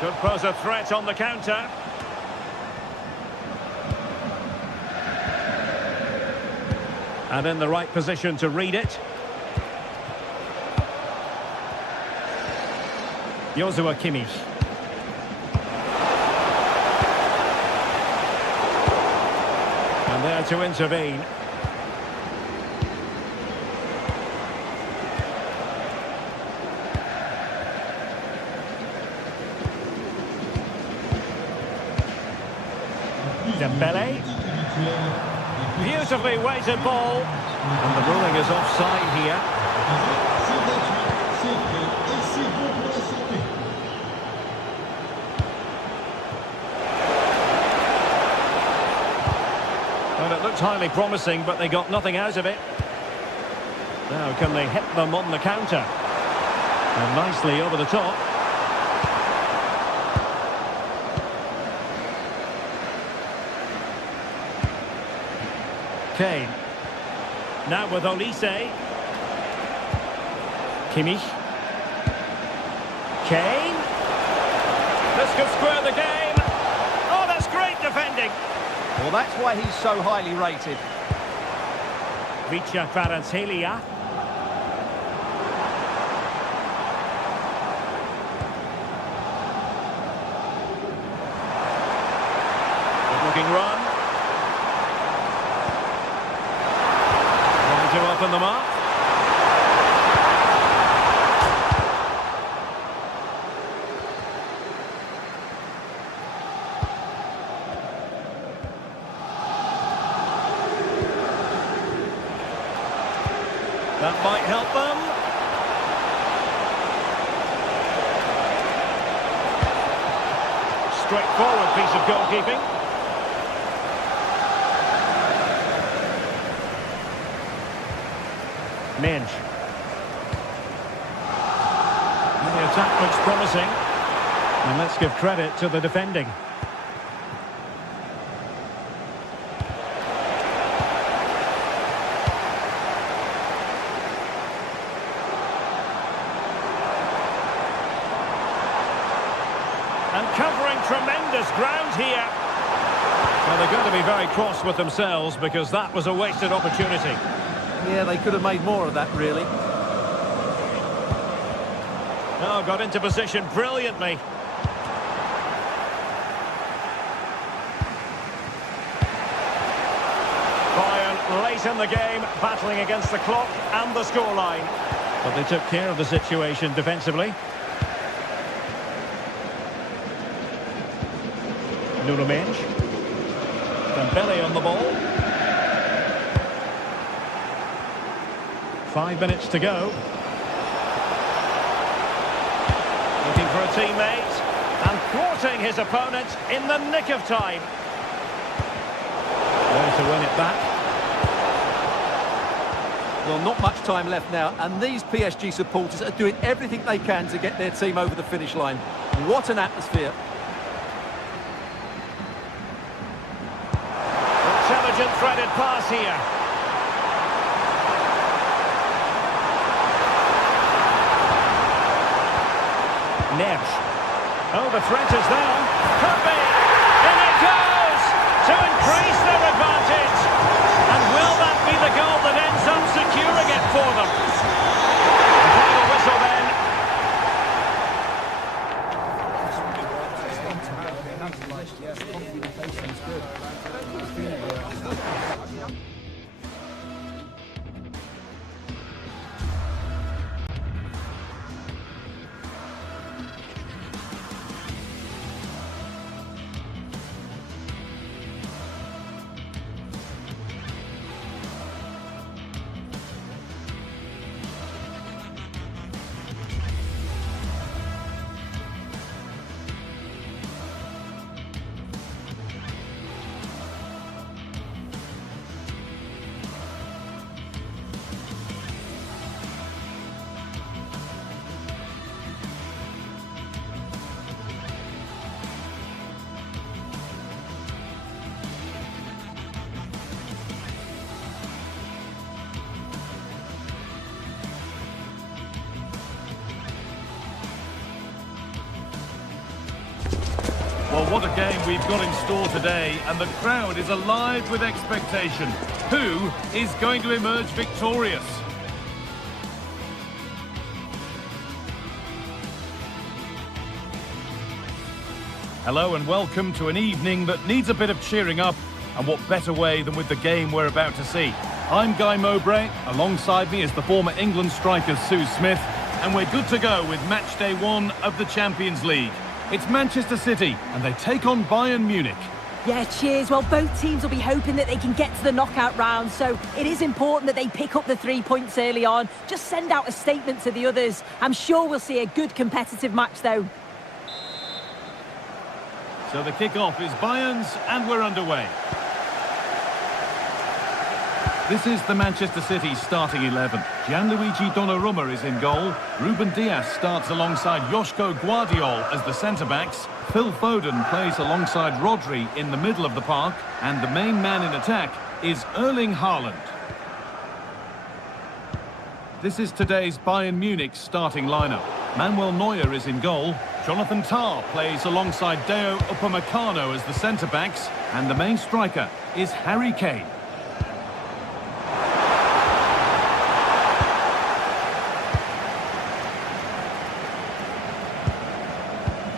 Could pose a threat on the counter. And in the right position to read it. Joshua Kimmich. And there to intervene. Dembele. Beautifully weighted ball. And the ruling is offside here. it looked highly promising, but they got nothing out of it. Now, can they hit them on the counter? And nicely over the top. Kane. Now with Olise. Kimmich. Kane. This could square the game. Oh, that's great defending. Well, that's why he's so highly rated. Vicha Kvaratskhelia. Good-looking run. Trying to open them up. That might help them. Straightforward piece of goalkeeping. Minge. The attack looks promising. And let's give credit to the defending. And covering tremendous ground here. Well, they're going to be very cross with themselves because that was a wasted opportunity. Yeah, they could have made more of that, really. Oh, got into position brilliantly. Bayern late in the game, battling against the clock and the scoreline. But they took care of the situation defensively. Nuno Mendes. Dembele on the ball. 5 minutes to go. Looking for a teammate. And thwarting his opponent in the nick of time. Going to win it back. Well, not much time left now, and these PSG supporters are doing everything they can to get their team over the finish line. What an atmosphere. Intelligent threaded pass here. Neves. Oh, the threat is there. Could be. In it goes to increase their advantage. And will that be the goal that ends up securing it for them? Final whistle then. Well, what a game we've got in store today, and the crowd is alive with expectation. Who is going to emerge victorious? Hello and welcome to an evening that needs a bit of cheering up, and what better way than with the game we're about to see. I'm Guy Mowbray, alongside me is the former England striker Sue Smith, and we're good to go with match day 1 of the Champions League. It's Manchester City, and they take on Bayern Munich. Yeah, cheers. Well, both teams will be hoping that they can get to the knockout round, so it is important that they pick up the 3 points early on. Just send out a statement to the others. I'm sure we'll see a good competitive match, though. So the kick-off is Bayern's, and we're underway. This is the Manchester City starting 11. Gianluigi Donnarumma is in goal. Ruben Dias starts alongside Joško Guardiol as the centre-backs. Phil Foden plays alongside Rodri in the middle of the park. And the main man in attack is Erling Haaland. This is today's Bayern Munich starting lineup. Manuel Neuer is in goal. Jonathan Tah plays alongside Dayot Upamecano as the centre-backs. And the main striker is Harry Kane.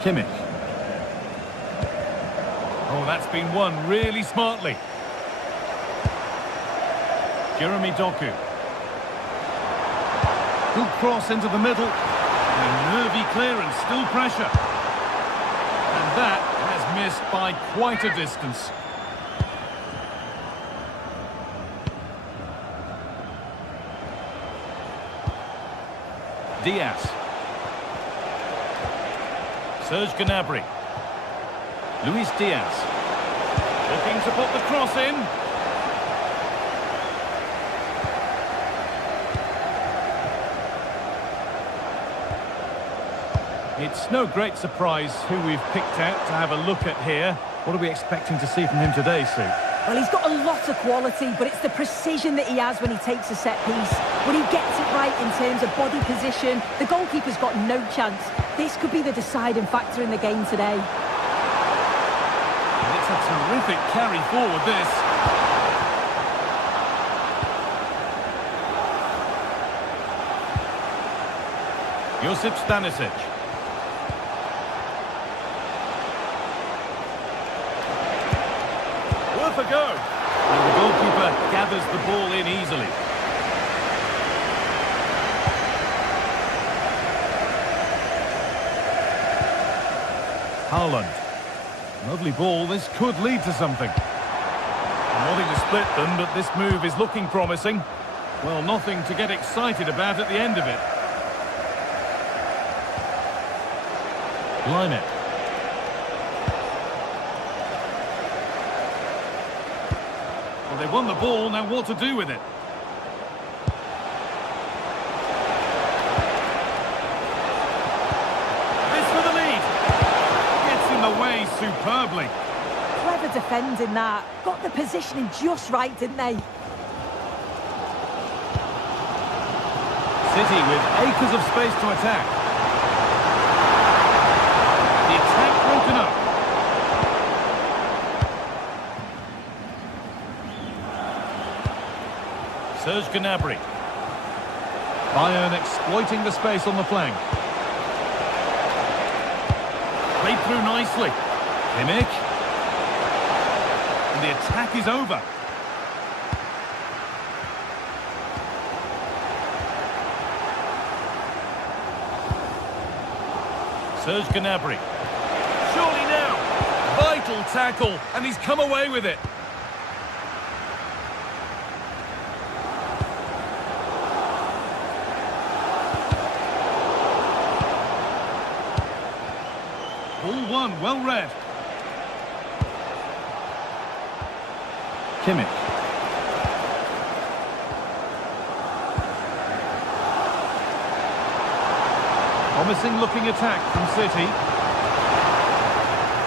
Kimmich. Oh, that's been won really smartly. Jeremy Doku. Good cross into the middle. And a nervy clearance, still pressure. And that has missed by quite a distance. Diaz. Serge Gnabry. Luis Diaz. Looking to put the cross in. It's no great surprise who we've picked out to have a look at here. What are we expecting to see from him today, Sue? Well, he's got a lot of quality, but it's the precision that he has when he takes a set piece. When he gets it right in terms of body position, the goalkeeper's got no chance. This could be the deciding factor in the game today. It's a terrific carry forward, this. Josip Stanisic. Worth a go. And the goalkeeper gathers the ball in easily. Haaland. Lovely ball, this could lead to something. Wanting to split them, but this move is looking promising. Well, nothing to get excited about at the end of it. Line it. Well, they've won the ball, now what to do with it? Away superbly. Clever defending that. Got the positioning just right, didn't they? City with acres of space to attack. The attack broken up. Serge Gnabry. Bayern exploiting the space on the flank. Played through nicely. Kimmich. And the attack is over. Serge Gnabry. Surely now. Vital tackle. And he's come away with it. Ball one, well read. Kimmich. Promising looking attack from City.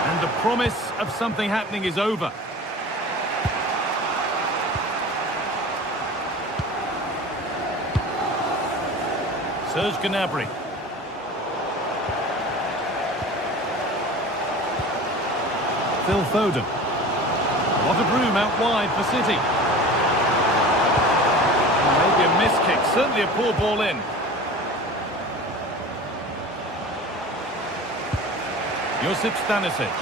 And the promise of something happening is over. Serge Gnabry. Phil Foden. A lot of room out wide for City. Maybe a miss kick, certainly a poor ball in. Josip Stanisic.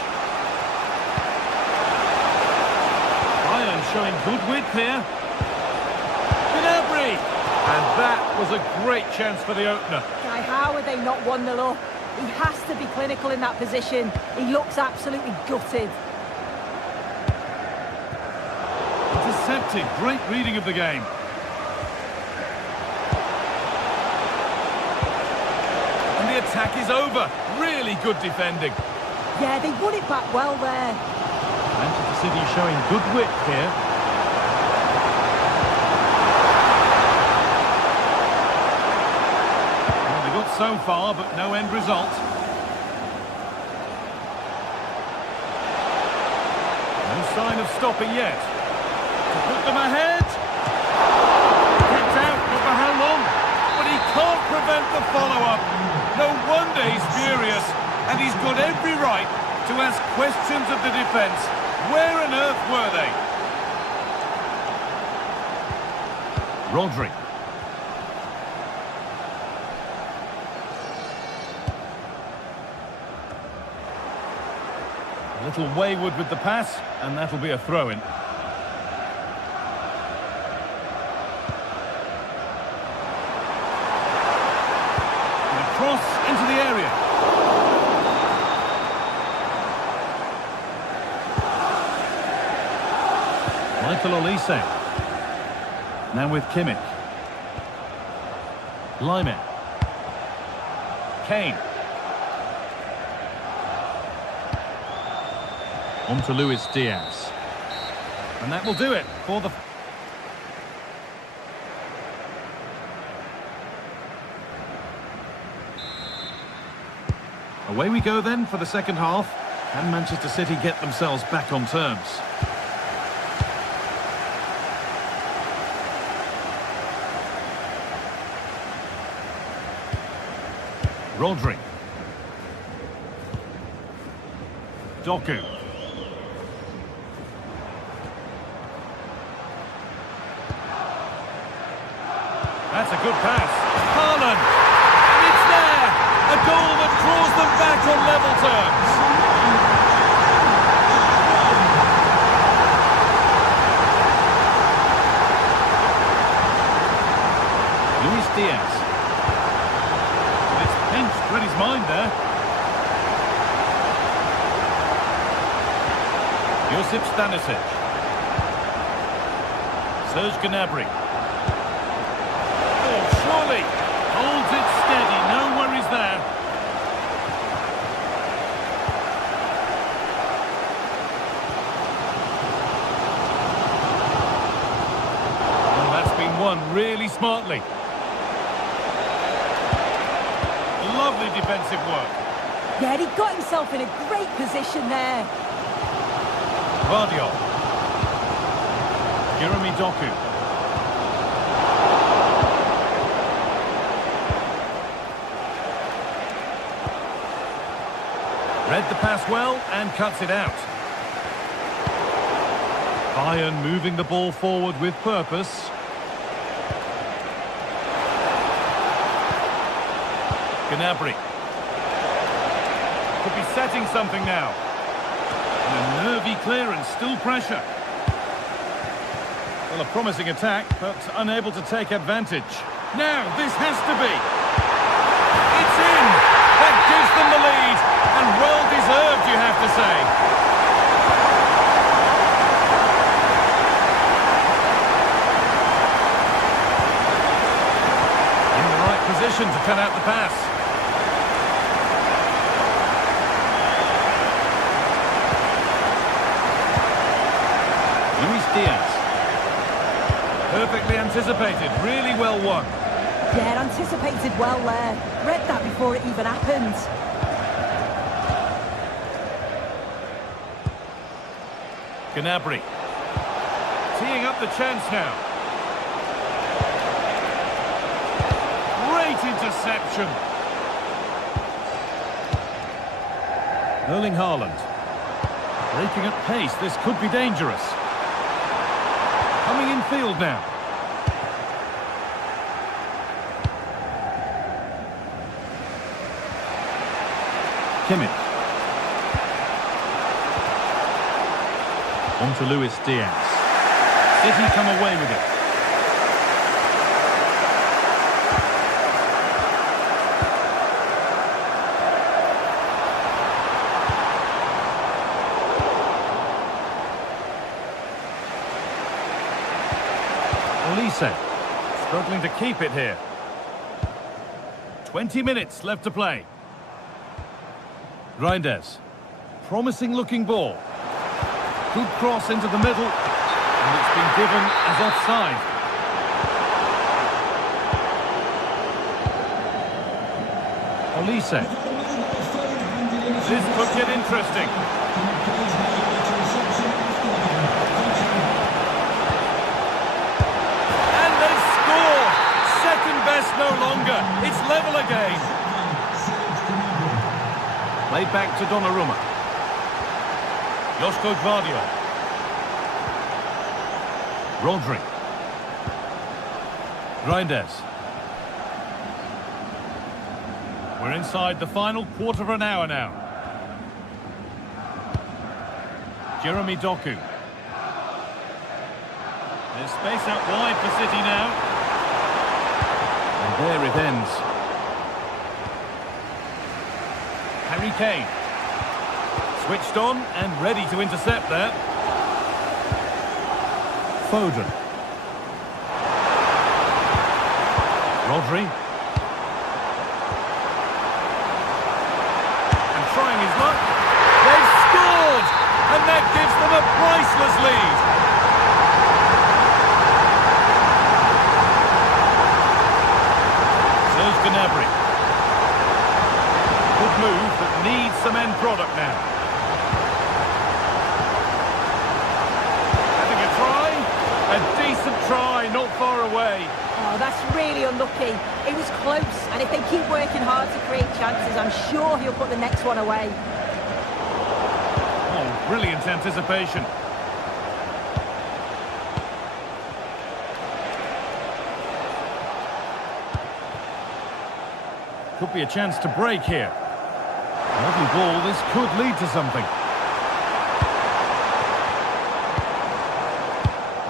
Bayern showing good width here. Gnabry! And that was a great chance for the opener. Guy, how are they not 1-0 up? He has to be clinical in that position. He looks absolutely gutted. Intercepted, great reading of the game. And the attack is over. Really good defending. Yeah, they won it back well there. Manchester City showing good width here. so far, but no end result. No sign of stopping yet. To put them ahead. Kicked out, but for how long? But he can't prevent the follow-up. No wonder he's furious, and he's got every right to ask questions of the defence. Where on earth were they? Rodri. A little wayward with the pass, and that'll be a throw-in. And a cross into the area. Michael Olise. Now with Kimmich. Lyman. Kane. On to Luis Diaz. And that will do it for the... Away we go then for the second half. Can Manchester City get themselves back on terms? Rodri. Doku. That's a good pass. Haaland. And it's there. A goal that draws them back on level terms. Luis Diaz. It's pinched, read his mind there. Josip Stanisic. Serge Gnabry. Surely holds it steady, no worries there. Well, that's been won really smartly. Lovely defensive work. Yeah, he got himself in a great position there. Guardiola. Jeremy Doku. Read the pass well and cuts it out. Bayern moving the ball forward with purpose. Gnabry. Could be setting something now. And a nervy clearance, still pressure. Well, a promising attack, but unable to take advantage. Now, this has to be. It's in! That gives them the lead. And well deserved, you have to say. In the right position to cut out the pass. Luis Diaz. Perfectly anticipated, really well won. Yeah, anticipated well there. Read that before it even happened. Gnabry. Teeing up the chance now. Great interception. Erling Haaland. Breaking at pace, this could be dangerous. Coming in field now. Kimmich. On to Luis Diaz. City come away with it. Olise. Struggling to keep it here. 20 minutes left to play. Reinders. Promising looking ball. Good cross into the middle, and it's been given as offside. Olise. This could get interesting. And they score! Second best no longer. It's level again. Played back to Donnarumma. Josko Gvardiol. Rodri. Reinders. We're inside the final quarter of an hour now. Jeremy Doku. There's space out wide for City now. And there it ends. Harry Kane. Switched on and ready to intercept there. Foden. Rodri. And trying his luck. They've scored! And that gives them a priceless lead. Serge Gnabry. Good move that needs some end product now. Having a try. A decent try, not far away. Oh, that's really unlucky. It was close, and if they keep working hard to create chances, I'm sure he'll put the next one away. Oh, brilliant anticipation. Could be a chance to break here. Lovely ball, this could lead to something.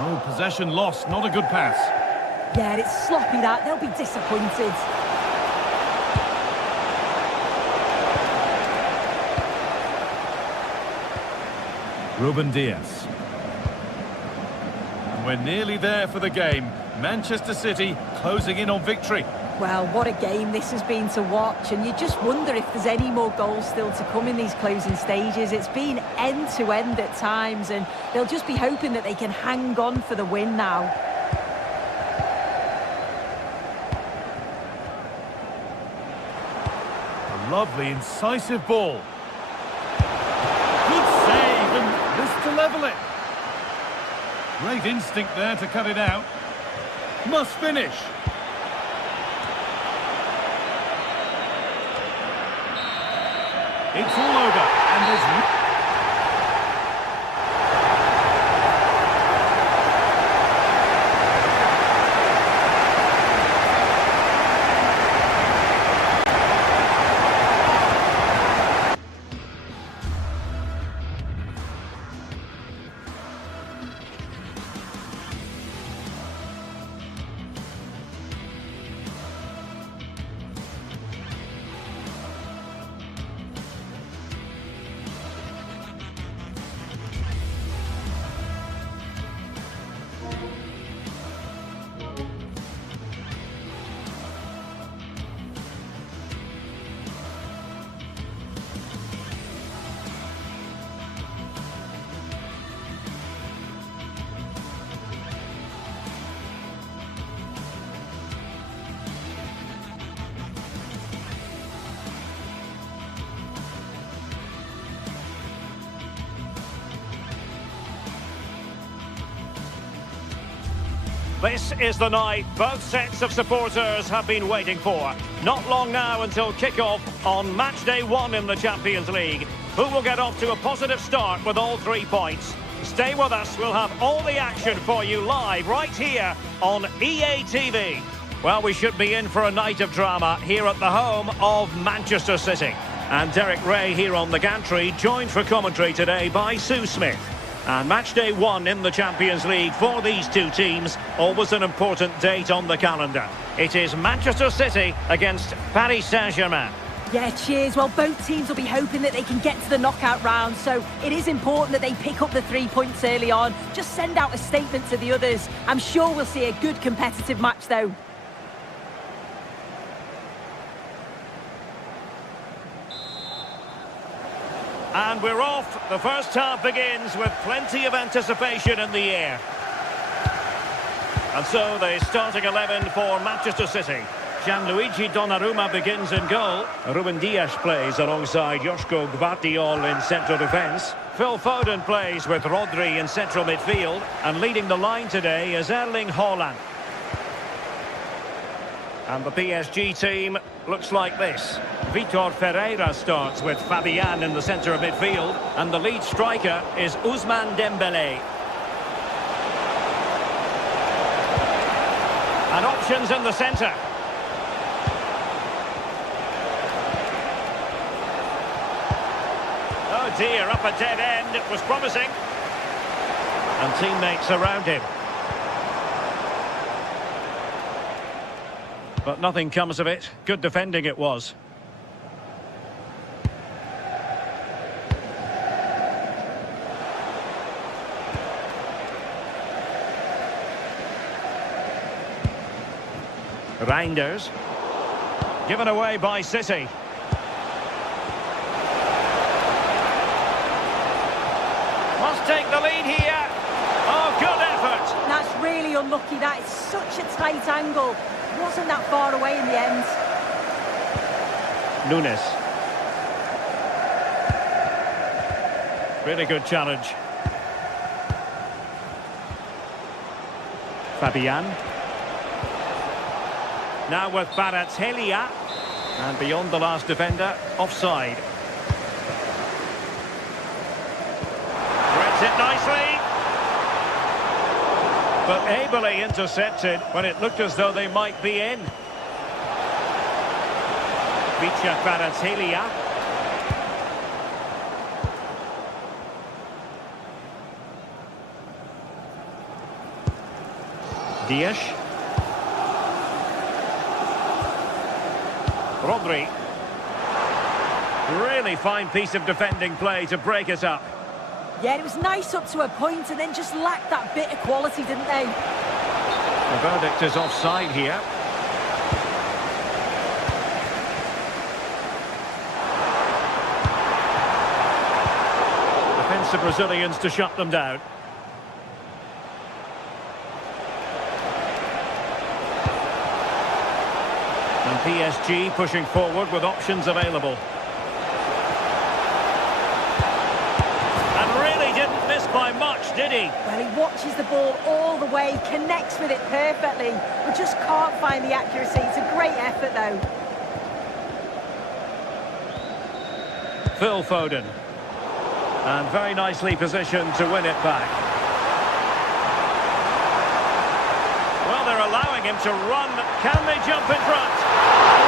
Oh, possession lost, not a good pass. Yeah, it's sloppy that. They'll be disappointed. Ruben Dias. And we're nearly there for the game. Manchester City closing in on victory. Well, what a game this has been to watch, and you just wonder if there's any more goals still to come in these closing stages. It's been end-to-end at times, and they'll just be hoping that they can hang on for the win now. A lovely, incisive ball. Good save, and this to level it. Great instinct there to cut it out. Must finish. It's all over, and there's... This is the night both sets of supporters have been waiting for. Not long now until kick-off on match day 1 in the Champions League. Who will get off to a positive start with all 3 points? Stay with us, we'll have all the action for you live right here on EA TV. Well, we should be in for a night of drama here at the home of Manchester City. And Derek Ray here on the gantry, joined for commentary today by Sue Smith. And match day 1 in the Champions League for these two teams, always an important date on the calendar. It is Manchester City against Paris Saint-Germain. Yeah, cheers. Well, both teams will be hoping that they can get to the knockout round, so it is important that they pick up the 3 points early on. Just send out a statement to the others. I'm sure we'll see a good competitive match, though. And we're off. The first half begins with plenty of anticipation in the air. And so the starting 11 for Manchester City. Gianluigi Donnarumma begins in goal. Ruben Dias plays alongside Joško Gvardiol in central defence. Phil Foden plays with Rodri in central midfield. And leading the line today is Erling Haaland. And the PSG team looks like this. Vitor Ferreira starts with Fabian in the centre of midfield. And the lead striker is Ousmane Dembélé. And options in the centre. Oh dear, up a dead end. It was promising. And teammates around him. But nothing comes of it. Good defending it was. Reinders. Given away by City. Must take the lead here. Oh, good effort. That's really unlucky. That is such a tight angle. Wasn't that far away in the end. Nunes. Really good challenge. Fabian. Now with Kvaratskhelia. And beyond the last defender, offside. Threads it nicely. But ably intercepted when it looked as though they might be in. Vicha Kvaratskhelia. Dias. Rodri. Really fine piece of defending play to break it up. Yeah, it was nice up to a point and then just lacked that bit of quality, didn't they? The verdict is offside here. Defensive Brazilians to shut them down. And PSG pushing forward with options available. By much, did he? Well, he watches the ball all the way, connects with it perfectly. We just can't find the accuracy. It's a great effort, though. Phil Foden. And very nicely positioned to win it back. Well, they're allowing him to run. Can they jump in front?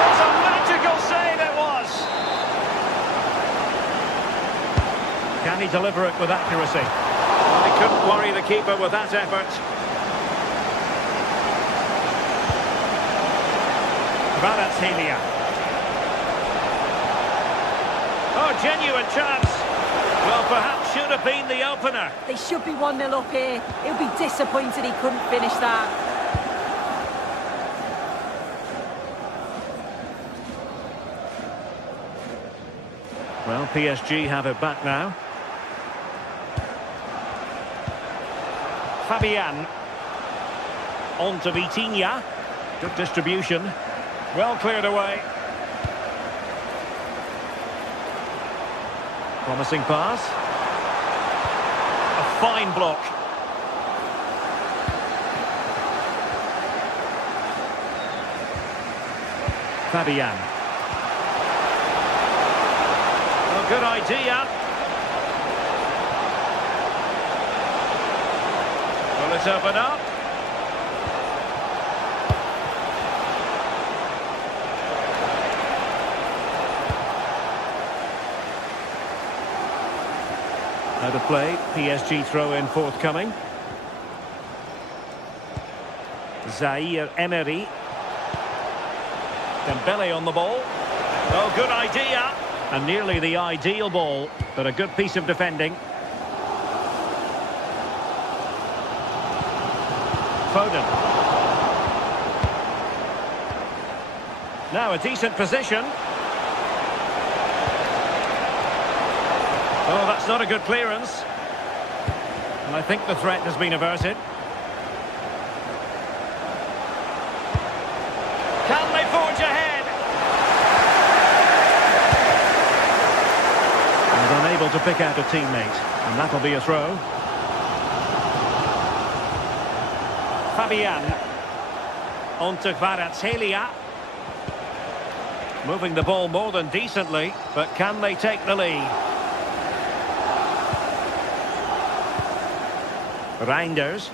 What a magical save it was! Can he deliver it with accuracy? Well, he couldn't worry the keeper with that effort. Kvaratskhelia. Oh, genuine chance. Well, perhaps should have been the opener. They should be 1-0 up here. He'll be disappointed he couldn't finish that. Well, PSG have it back now. Fabian. On to Vitinha. Good distribution. Well cleared away. Promising pass. A fine block. Fabian. Well, good idea. Will it open up? Out of play, PSG throw-in forthcoming. Zaire Emery. Dembele on the ball. Oh, good idea. And nearly the ideal ball, but a good piece of defending. Foden. Now a decent position. Oh, that's not a good clearance. And I think the threat has been averted. Can they force to pick out a teammate. And that'll be a throw. Fabian. On to Kvaratskhelia. Moving the ball more than decently, but can they take the lead? Reinders.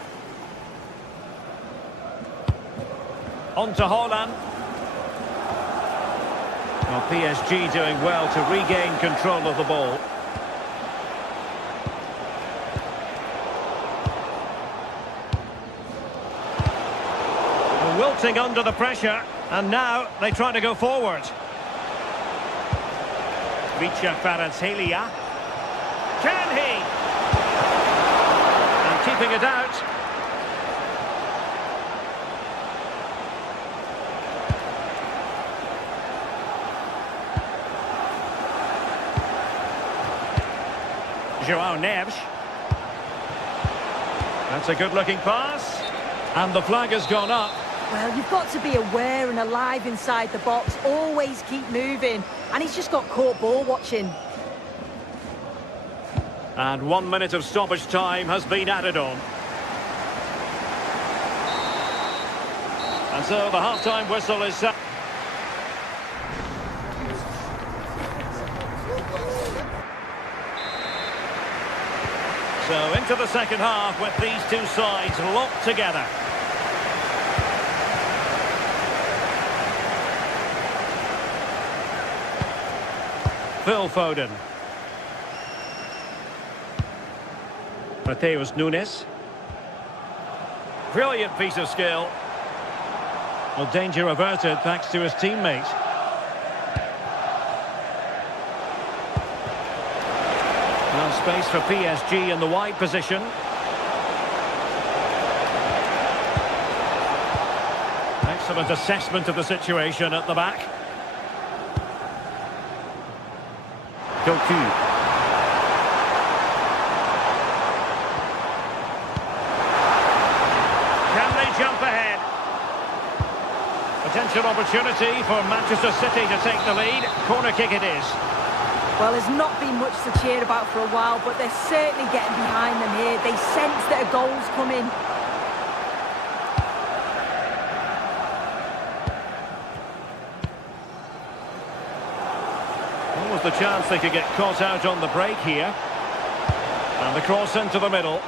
On to Haaland. Well, PSG doing well to regain control of the ball. Wilting under the pressure, and now they try to go forward. Vicha Kvaratskhelia. Can he? And keeping it out. João Neves. That's a good-looking pass. And the flag has gone up. Well, you've got to be aware and alive inside the box. Always keep moving. And he's just got caught ball watching. And 1 minute of stoppage time has been added on. And so the half-time whistle is set. So into the second half with these two sides locked together. Phil Foden. Mateus Nunes. Brilliant piece of skill. Well, danger averted thanks to his teammate. Now space for PSG in the wide position. Excellent assessment of the situation at the back. Doku. Can they jump ahead? Potential opportunity for Manchester City to take the lead. Corner kick it is. Well, there's not been much to cheer about for a while, but they're certainly getting behind them here. They sense that a goal's coming. What was the chance they could get caught out on the break here? And the cross into the middle.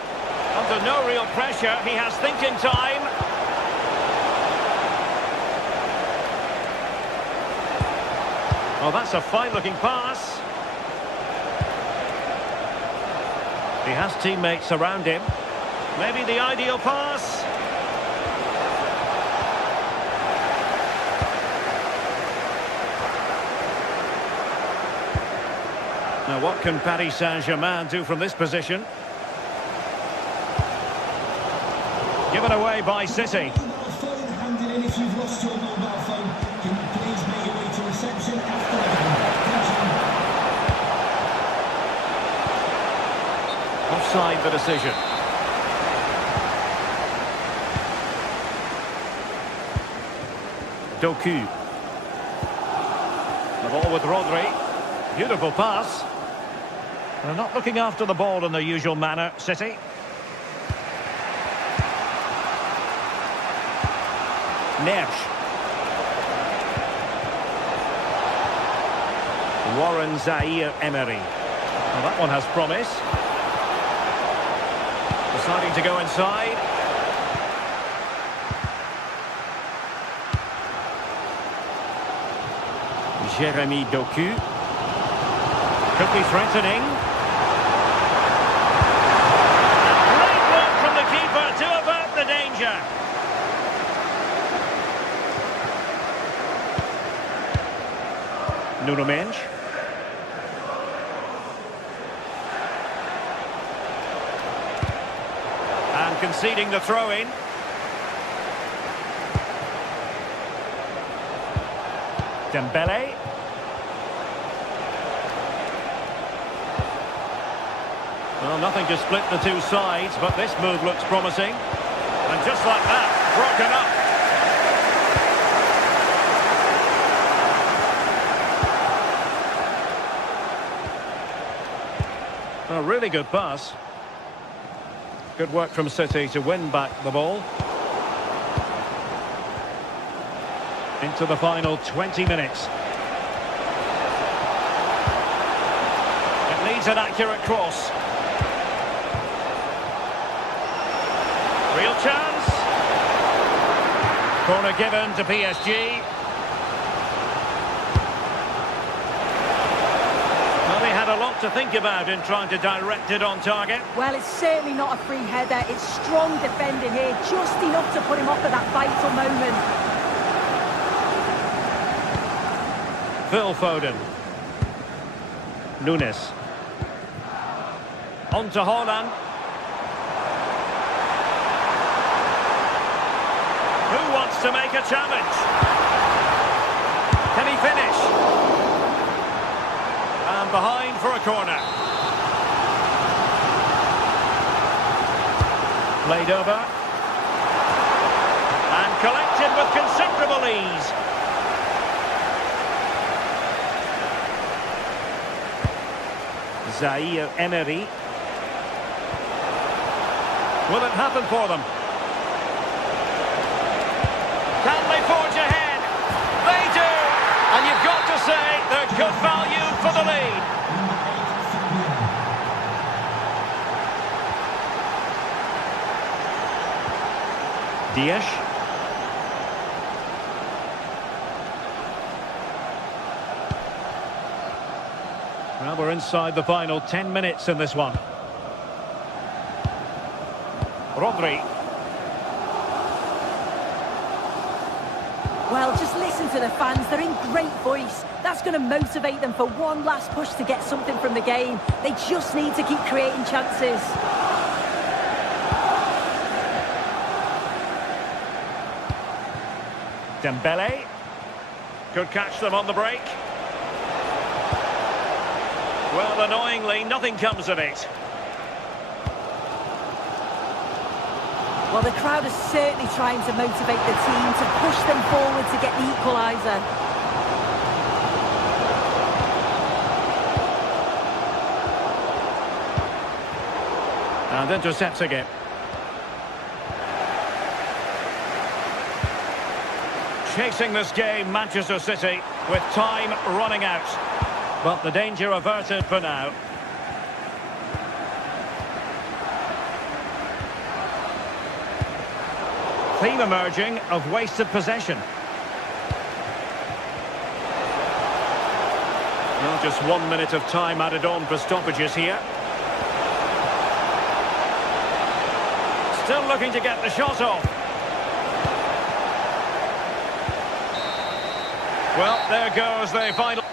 Under no real pressure, he has thinking time. Oh, that's a fine-looking pass. He has teammates around him. Maybe the ideal pass. Now, what can Paris Saint-Germain do from this position? Given away by City. Mobile phone handed in. If you've lost your mobile phone, can you please make your way to reception after the game? Thank you. Offside the decision. Doku. The ball with Rodri. Beautiful pass. They're not looking after the ball in their usual manner, City. Neves. Warren Zaire-Emery. Well, that one has promise. Deciding to go inside. Jeremy Doku. Could be threatening. Great work from the keeper to avert the danger. Nuno Mendes. And conceding the throw-in. Dembele. Well, nothing to split the two sides, but this move looks promising. And just like that, broken up. A really good pass. Good work from City to win back the ball. Into the final 20 minutes. It needs an accurate cross. Real chance. Corner given to PSG. Well, they had a lot to think about in trying to direct it on target. Well, it's certainly not a free header. It's strong defending here, just enough to put him off at that vital moment. Phil Foden. Nunes. On to Haaland. Who wants to make a challenge? Can he finish? And behind for a corner. Played over. And collected with considerable ease. Zaire Emery. Will it happen for them? Can they forge ahead? They do! And you've got to say they're good value for the lead. Dias. Well, we're inside the final 10 minutes in this one. Rodri. Well, just listen to the fans. They're in great voice. That's going to motivate them for one last push to get something from the game. They just need to keep creating chances. Dembele. Could catch them on the break. Well, annoyingly, nothing comes of it. Well, the crowd is certainly trying to motivate the team to push them forward to get the equaliser. And intercepting it. Chasing this game, Manchester City, with time running out. But the danger averted for now. Theme emerging of wasted possession. Well, just 1 minute of time added on for stoppages here. Still looking to get the shot off. Well, there goes the final.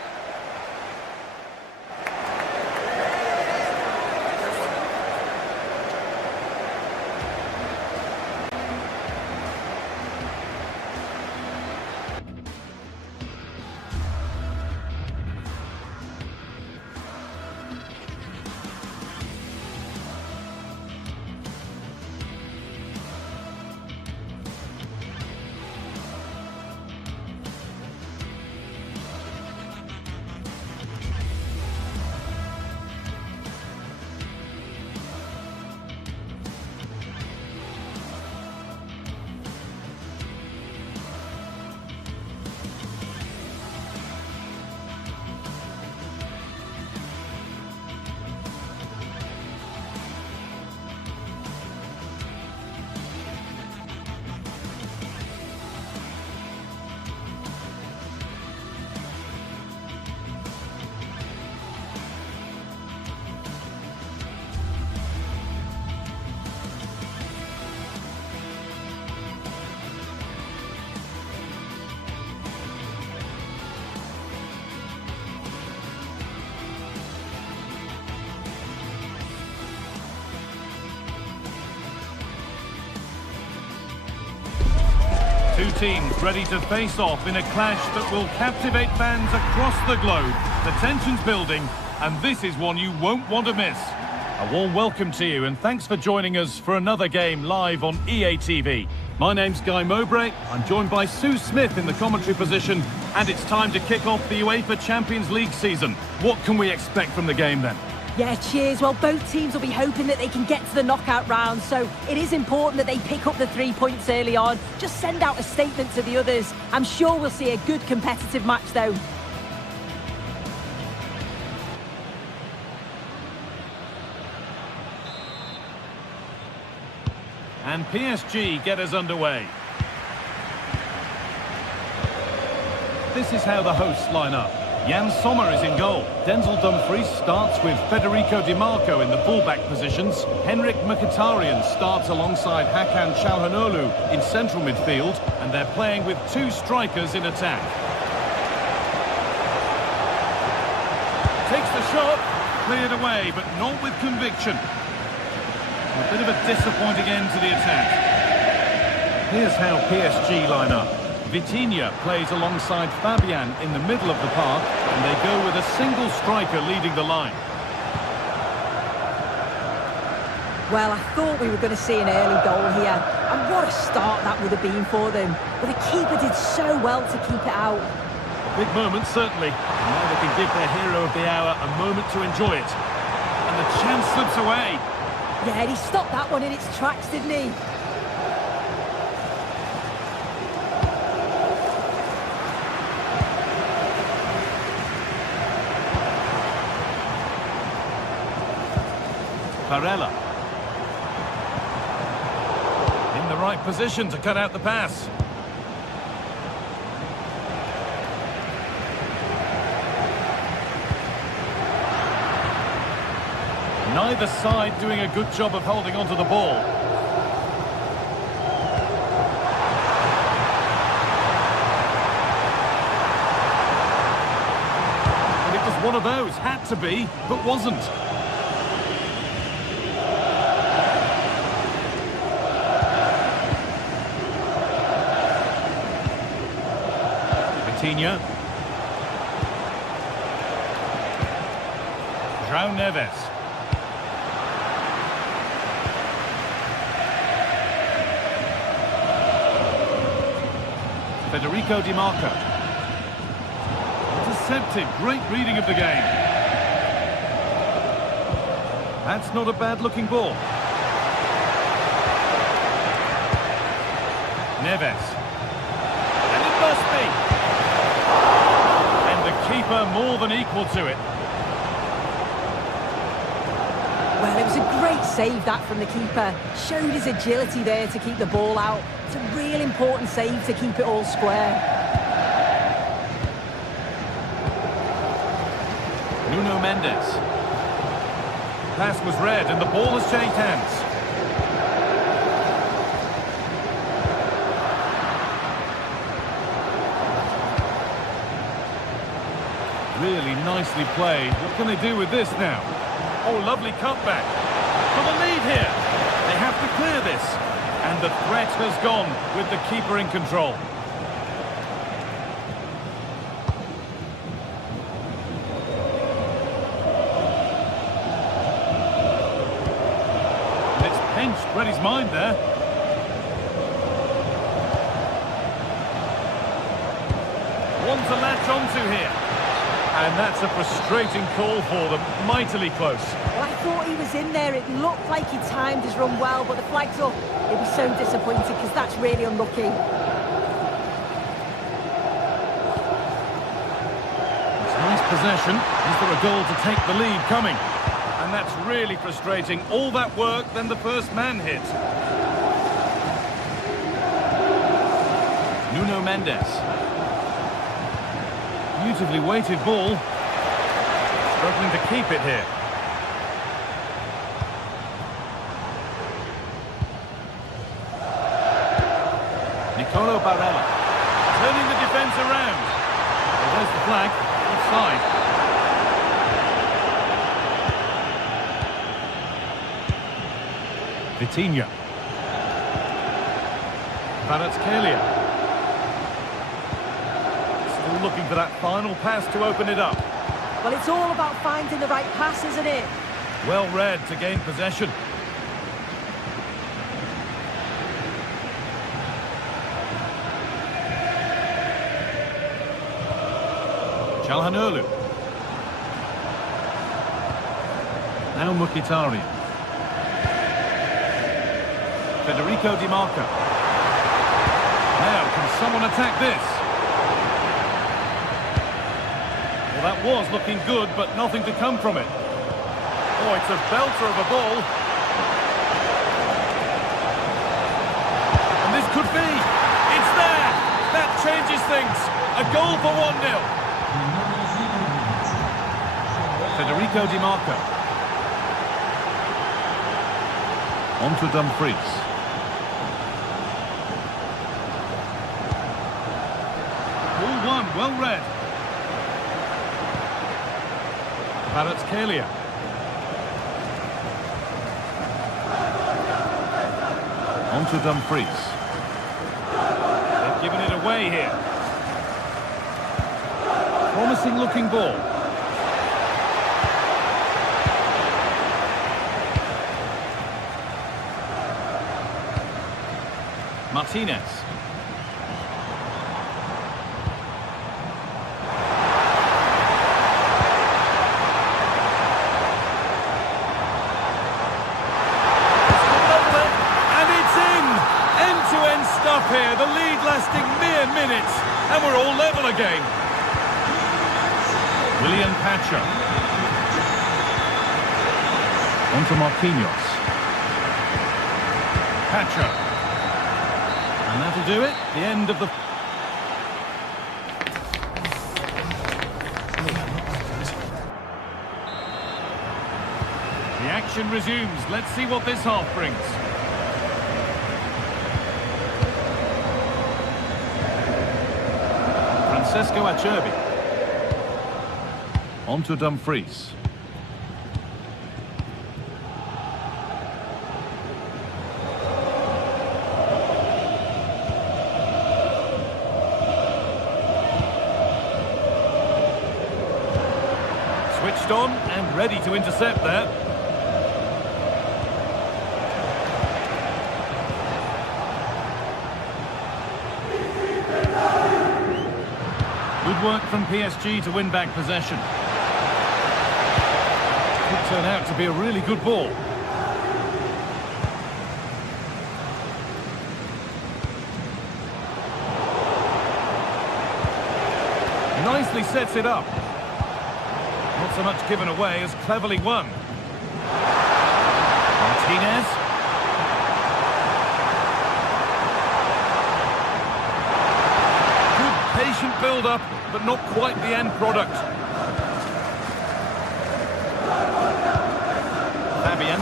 Two teams ready to face off in a clash that will captivate fans across the globe. The tension's building, and this is one you won't want to miss. A warm welcome to you, and thanks for joining us for another game live on EA TV. My name's Guy Mowbray. I'm joined by Sue Smith in the commentary position, and it's time to kick off the UEFA Champions League season. What can we expect from the game then? Yeah, cheers. Well, both teams will be hoping that they can get to the knockout round, so it is important that they pick up the 3 points early on. Just send out a statement to the others. I'm sure we'll see a good competitive match, though. And PSG get us underway. This is how the hosts line up. Jan Sommer is in goal. Denzel Dumfries starts with Federico Di Marco in the fullback positions. Henrik Mkhitaryan starts alongside Hakan Çalhanoğlu in central midfield, and they're playing with 2 strikers in attack. Takes the shot, cleared away, but not with conviction. A bit of a disappointing end to the attack. Here's how PSG line up. Vitinha plays alongside Fabian in the middle of the park, and they go with a single striker leading the line. Well, I thought we were going to see an early goal here, and what a start that would have been for them. But the keeper did so well to keep it out. Big moment, certainly. Now they can give their hero of the hour a moment to enjoy it. And the chance slips away. Yeah, he stopped that one in its tracks, didn't he? Barella. In the right position to cut out the pass. Neither side doing a good job of holding onto the ball. And it was one of those, had to be, but wasn't. Vitinha. João Neves. Federico Di Marco. Intercepted, great reading of the game. That's not a bad looking ball. Neves. And it must be. And the keeper more than equal to it. Well, it was a great save, that, from the keeper. Showed his agility there to keep the ball out. It's a real important save to keep it all square. Nuno Mendes. Pass was read and the ball has changed hands. Really nicely played. What can they do with this now? Oh, lovely cutback. For the lead here. They have to clear this. And the threat has gone with the keeper in control. And it's pinched, read his mind there. One to latch onto here. And that's a frustrating call for them, mightily close. Well, I thought he was in there. It looked like he timed his run well, but the flag's up. He'll be so disappointed because that's really unlucky. It's nice possession. Is there a goal to take the lead coming? And that's really frustrating. All that work, then the first man hit. Nuno Mendes. Beautifully weighted ball. Struggling to keep it here. Nicolo Barella. Turning the defence around. Well, there's the flag. Offside. Vitinha. Kvaratskhelia. Looking for that final pass to open it up. Well, it's all about finding the right pass, isn't it? Well read to gain possession. Çalhanoğlu. Now Mkhitaryan. Federico Di Marco. Now, can someone attack this? Well, that was looking good, but nothing to come from it. Oh, it's a belter of a ball. And this could be. It's there. That changes things. A goal for 1-0. Federico Di Marco. On to Dumfries. Ball one, well read. Kvaratskhelia. On to Dumfries. They've given it away here. Promising looking ball. Martinez. Stuff here, the lead lasting mere minutes, and we're all level again. William Pacha. On to Marquinhos. Pacha. And that'll do it, the end of the... The action resumes, let's see what this half brings. Francesco Acerbi. On to Dumfries. Switched on and ready to intercept there. Good work from PSG to win back possession. Could turn out to be a really good ball. Nicely sets it up. Not so much given away as cleverly won. Martinez. Patient build-up, but not quite the end product. Fabian.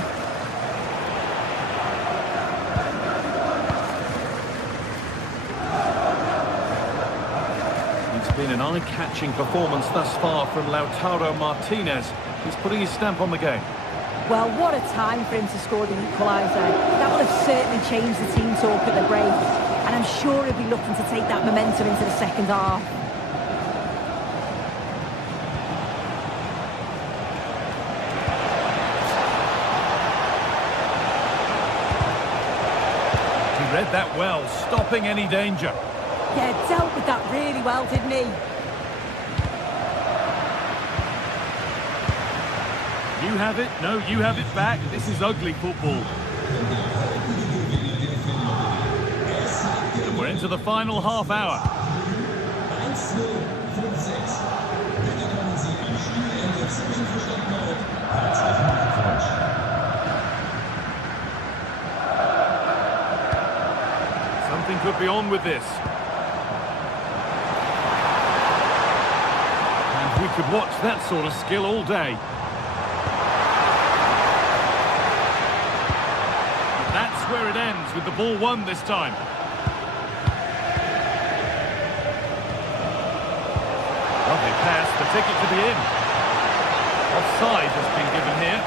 It's been an eye-catching performance thus far from Lautaro Martinez. He's putting his stamp on the game. Well, what a time for him to score the equaliser. That would have certainly changed the team talk at the break. And I'm sure he'll be looking to take that momentum into the second half. He read that well, stopping any danger. Yeah, dealt with that really well, didn't he? You have it, no, you have it back. This is ugly football. We're into the final half hour. Something could be on with this. And we could watch that sort of skill all day. But that's where it ends, with the ball won this time. Lovely pass, the ticket to be in. Offside has been given here.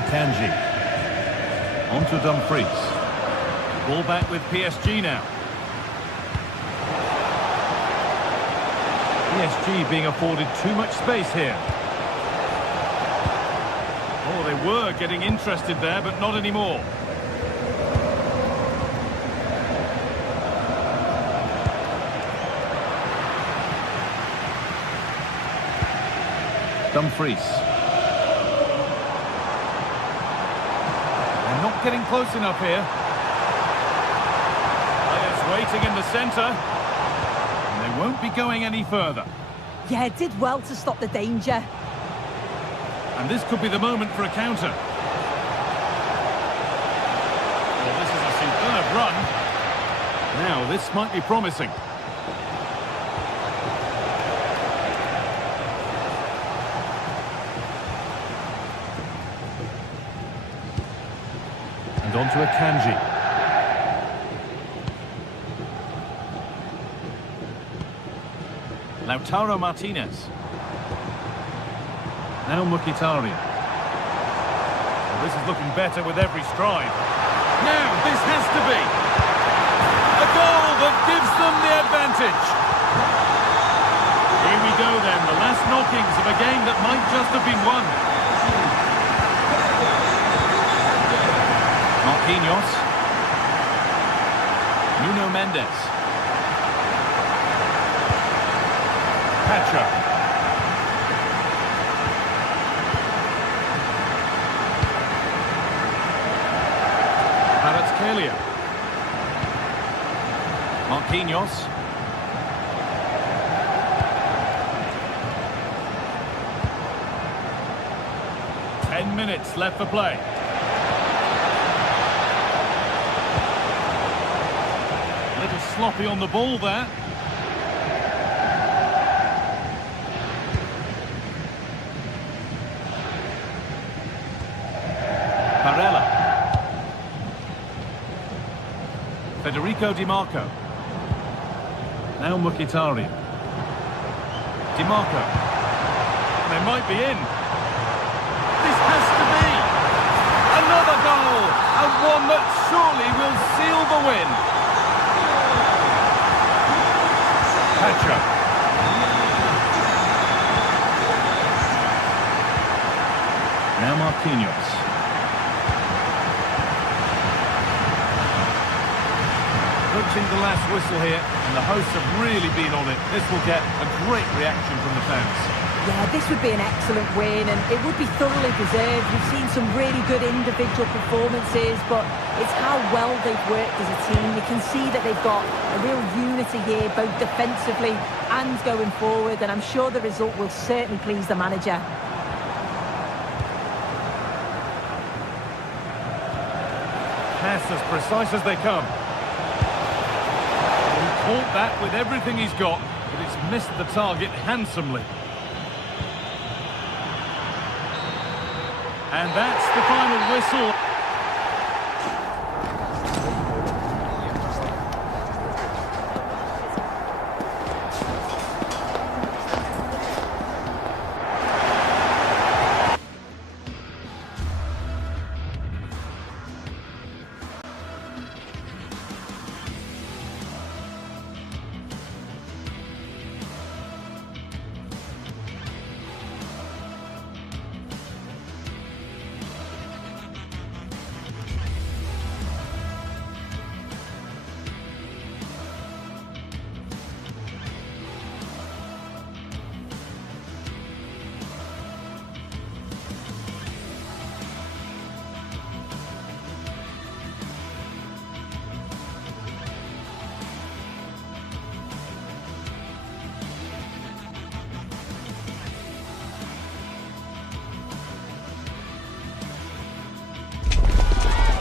Akanji. On to Dumfries. Ball back with PSG now. PSG being afforded too much space here. Oh, they were getting interested there, but not anymore. Dumfries. They're not getting close enough here. Players waiting in the centre. And they won't be going any further. Yeah, did well to stop the danger. And this could be the moment for a counter. Well, this is a superb run. Now, this might be promising. And on to Akanji. Lautaro Martinez. Now Mkhitaryan. Well, this is looking better with every stride. Now, this has to be a goal that gives them the advantage. Here we go then, the last knockings of a game that might just have been won. Marquinhos. Nuno Mendes. Pacho. Kvaratskhelia. Marquinhos. Ten minutes left for play. A little sloppy on the ball there. Barella. Federico Di Marco. Now Mkhitaryan. Di Marco. They might be in. This has to be another goal, and one that surely will seal the win. Pacho. Now Marquinhos. Approaching the last whistle here, and the hosts have really been on it. This will get a great reaction from the fans. Yeah, this would be an excellent win, and it would be thoroughly deserved. We've seen some really good individual performances, but it's how well they've worked as a team. You can see that they've got a real unity here, both defensively and going forward, and I'm sure the result will certainly please the manager. Pass as precise as they come. Caught that with everything he's got, but it's missed the target handsomely. And that's the final whistle.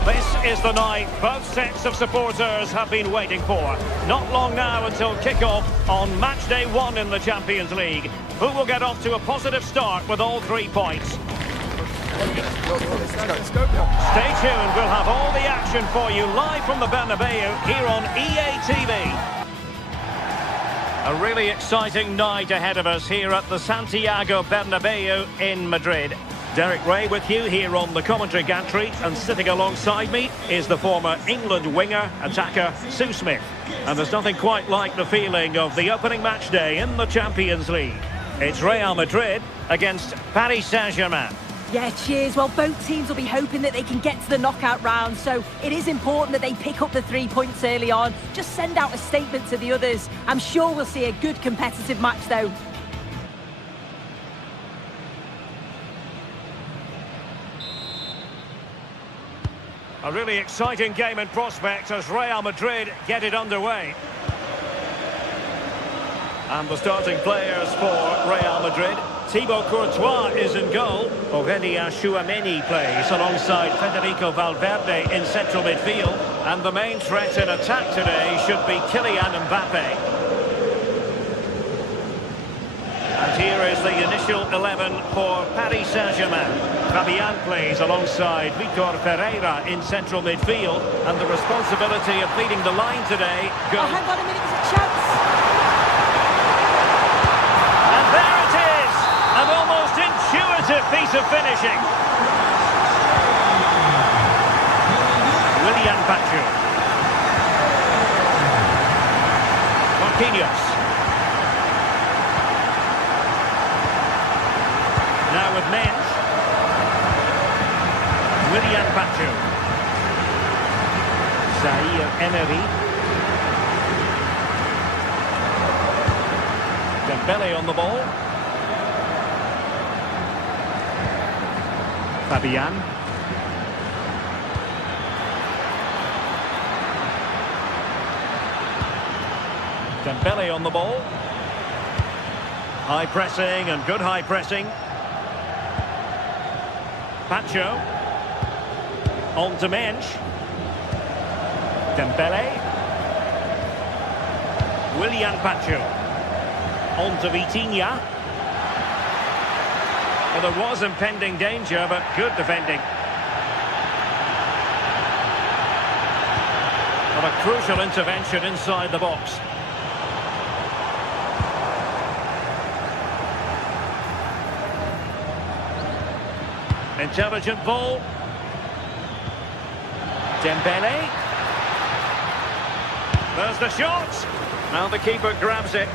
This is the night both sets of supporters have been waiting for. Not long now until kick-off on match day 1 in the Champions League. Who will get off to a positive start with all 3 points? Stay tuned, we'll have all the action for you live from the Bernabeu here on EA TV. A really exciting night ahead of us here at the Santiago Bernabeu in Madrid. Derek Ray with you here on the commentary gantry, and sitting alongside me is the former England winger, attacker Sue Smith. And there's nothing quite like the feeling of the opening match day in the Champions League. It's Real Madrid against Paris Saint-Germain. Yeah, cheers. Well, both teams will be hoping that they can get to the knockout round, so it is important that they pick up the 3 points early on. Just send out a statement to the others. I'm sure we'll see a good competitive match though. A really exciting game in prospect as Real Madrid get it underway. And the starting players for Real Madrid. Thibaut Courtois is in goal. Aurélien Tchouameni plays alongside Federico Valverde in central midfield. And the main threat in attack today should be Kylian Mbappe. And here is the initial 11 for Paris Saint-Germain. Fabian plays alongside Vitor Pereira in central midfield. And the responsibility of leading the line today goes... Oh, hang on a minute, there's a chance! And there it is! An almost intuitive piece of finishing. Willian Pachu. Marquinhos. Now with Mensch. Willian Pachu. Zaire Emery. Dembele on the ball. Fabian. Dembele on the ball. High pressing and good high pressing. Pacho. On to Mensch. Dembele. Willian Pacho. On to Vitinha. Well, there was impending danger, but good defending. But a crucial intervention inside the box. Intelligent ball. Dembele. There's the shot. Now the keeper grabs it.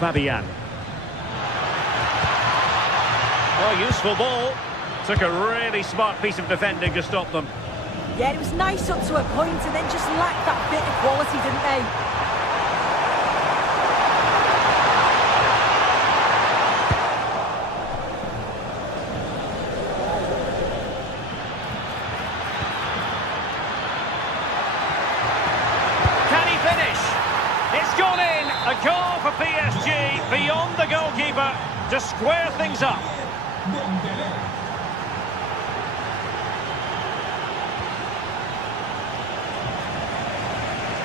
Fabian. Oh, useful ball. Took a really smart piece of defending to stop them. Yeah, it was nice up to a point and then just lacked that bit of quality, didn't they? Can he finish? It's gone in. A goal for PSG beyond the goalkeeper to square things up.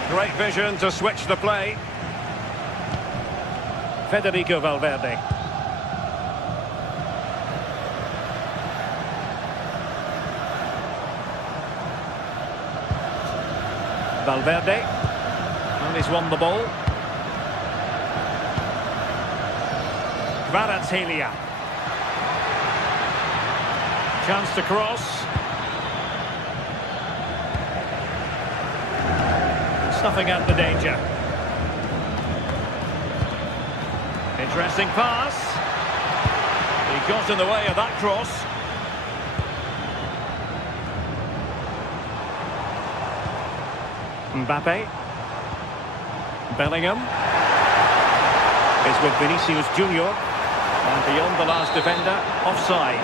Great vision to switch the play. Federico Valverde. Valverde. And he's won the ball. Kvaratskhelia. Chance to cross. Snuffing out the danger. Interesting pass. He got in the way of that cross. Mbappe. Bellingham. Is with Vinicius Junior. And beyond the last defender, offside.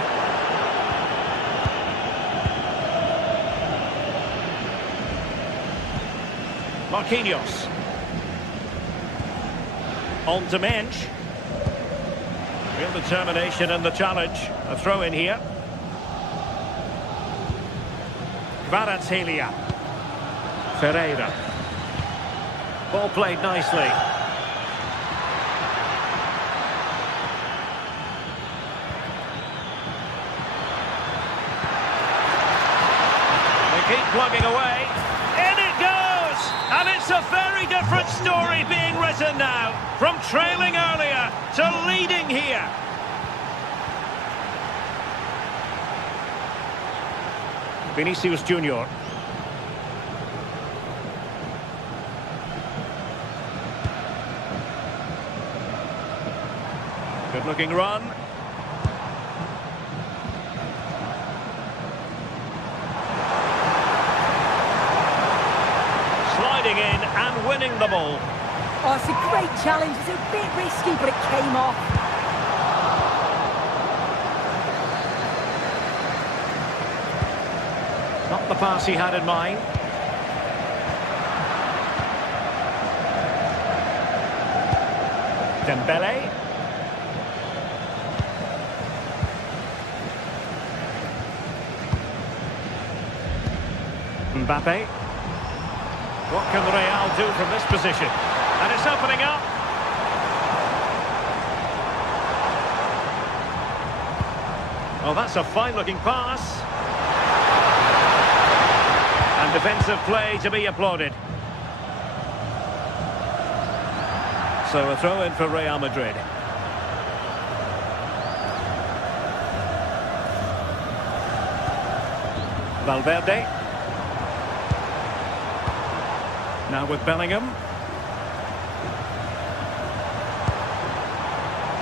Marquinhos. On to Mensch. Real determination in the challenge. A throw in here. Kvaratskhelia. Ferreira. Ball played nicely. They keep plugging away. In it goes! And it's a very different story being written now. From trailing earlier to leading here. Vinicius Junior. Good looking run. Sliding in and winning the ball. Oh, it's a great challenge. It's a bit risky, but it came off. Not the pass he had in mind. Dembele. Mbappe. What can Real do from this position? And it's opening up. Oh, that's a fine-looking pass. And defensive play to be applauded. So a throw in for Real Madrid. Valverde. Now with Bellingham.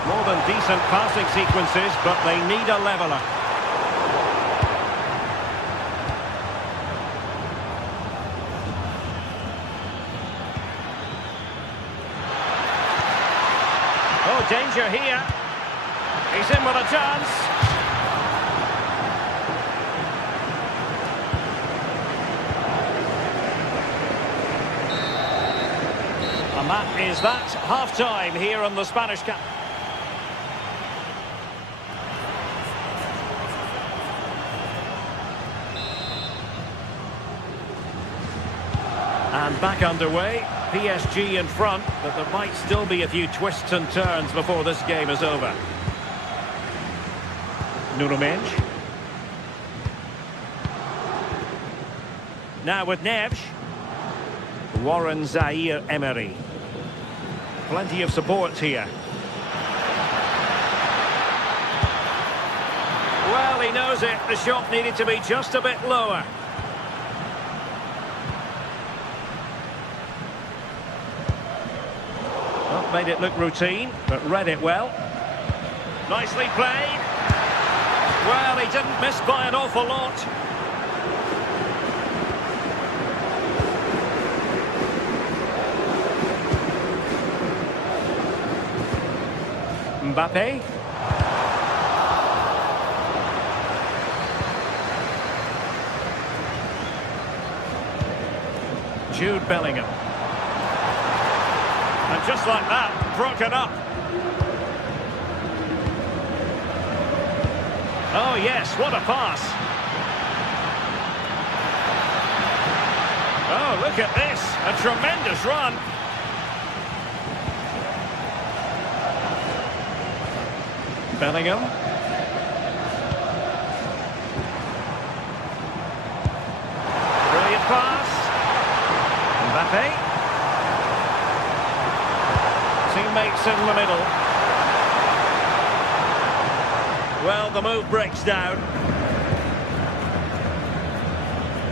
More than decent passing sequences, but they need a leveller. Oh, danger here. He's in with a chance. And that is that. Half-time here on the Spanish Cup. And back underway. PSG in front, but there might still be a few twists and turns before this game is over. Nuno Mendes. Now with Neves. Warren Zaire-Emery. Plenty of support here. Well, he knows it. The shot needed to be just a bit lower. Well, made it look routine, but read it well. Nicely played. Well, he didn't miss by an awful lot. Mbappe. Jude Bellingham. And just like that, broken up. Oh yes, what a pass. Oh, look at this. A tremendous run. Bellingham. Brilliant pass. Mbappe. Teammates in the middle. Well, the move breaks down.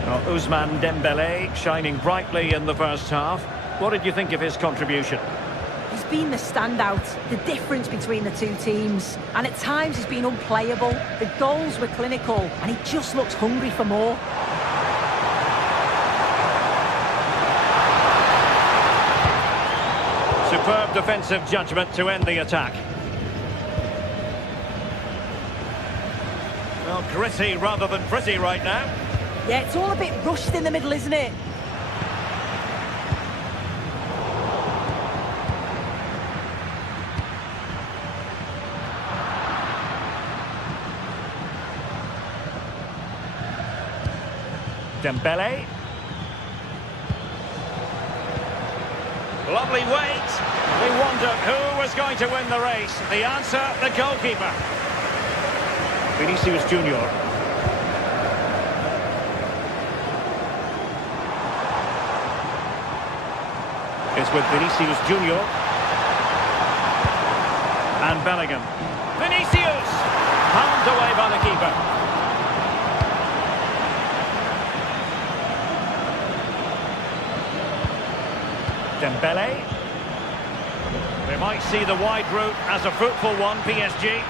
Oh, Ousmane Dembele shining brightly in the first half. What did you think of his contribution? He's been the standout, the difference between the two teams. And at times he's been unplayable. The goals were clinical, and he just looks hungry for more. Superb defensive judgment to end the attack. Well, gritty rather than pretty right now. Yeah, it's all a bit rushed in the middle, isn't it? Dembele. Lovely wait. We wondered who was going to win the race. The answer, the goalkeeper. Vinicius Junior. It's with Vinicius Junior. And Bellingham. Vinicius! Palmed away by the keeper. Dembele. We might see the wide route as a fruitful one, PSG.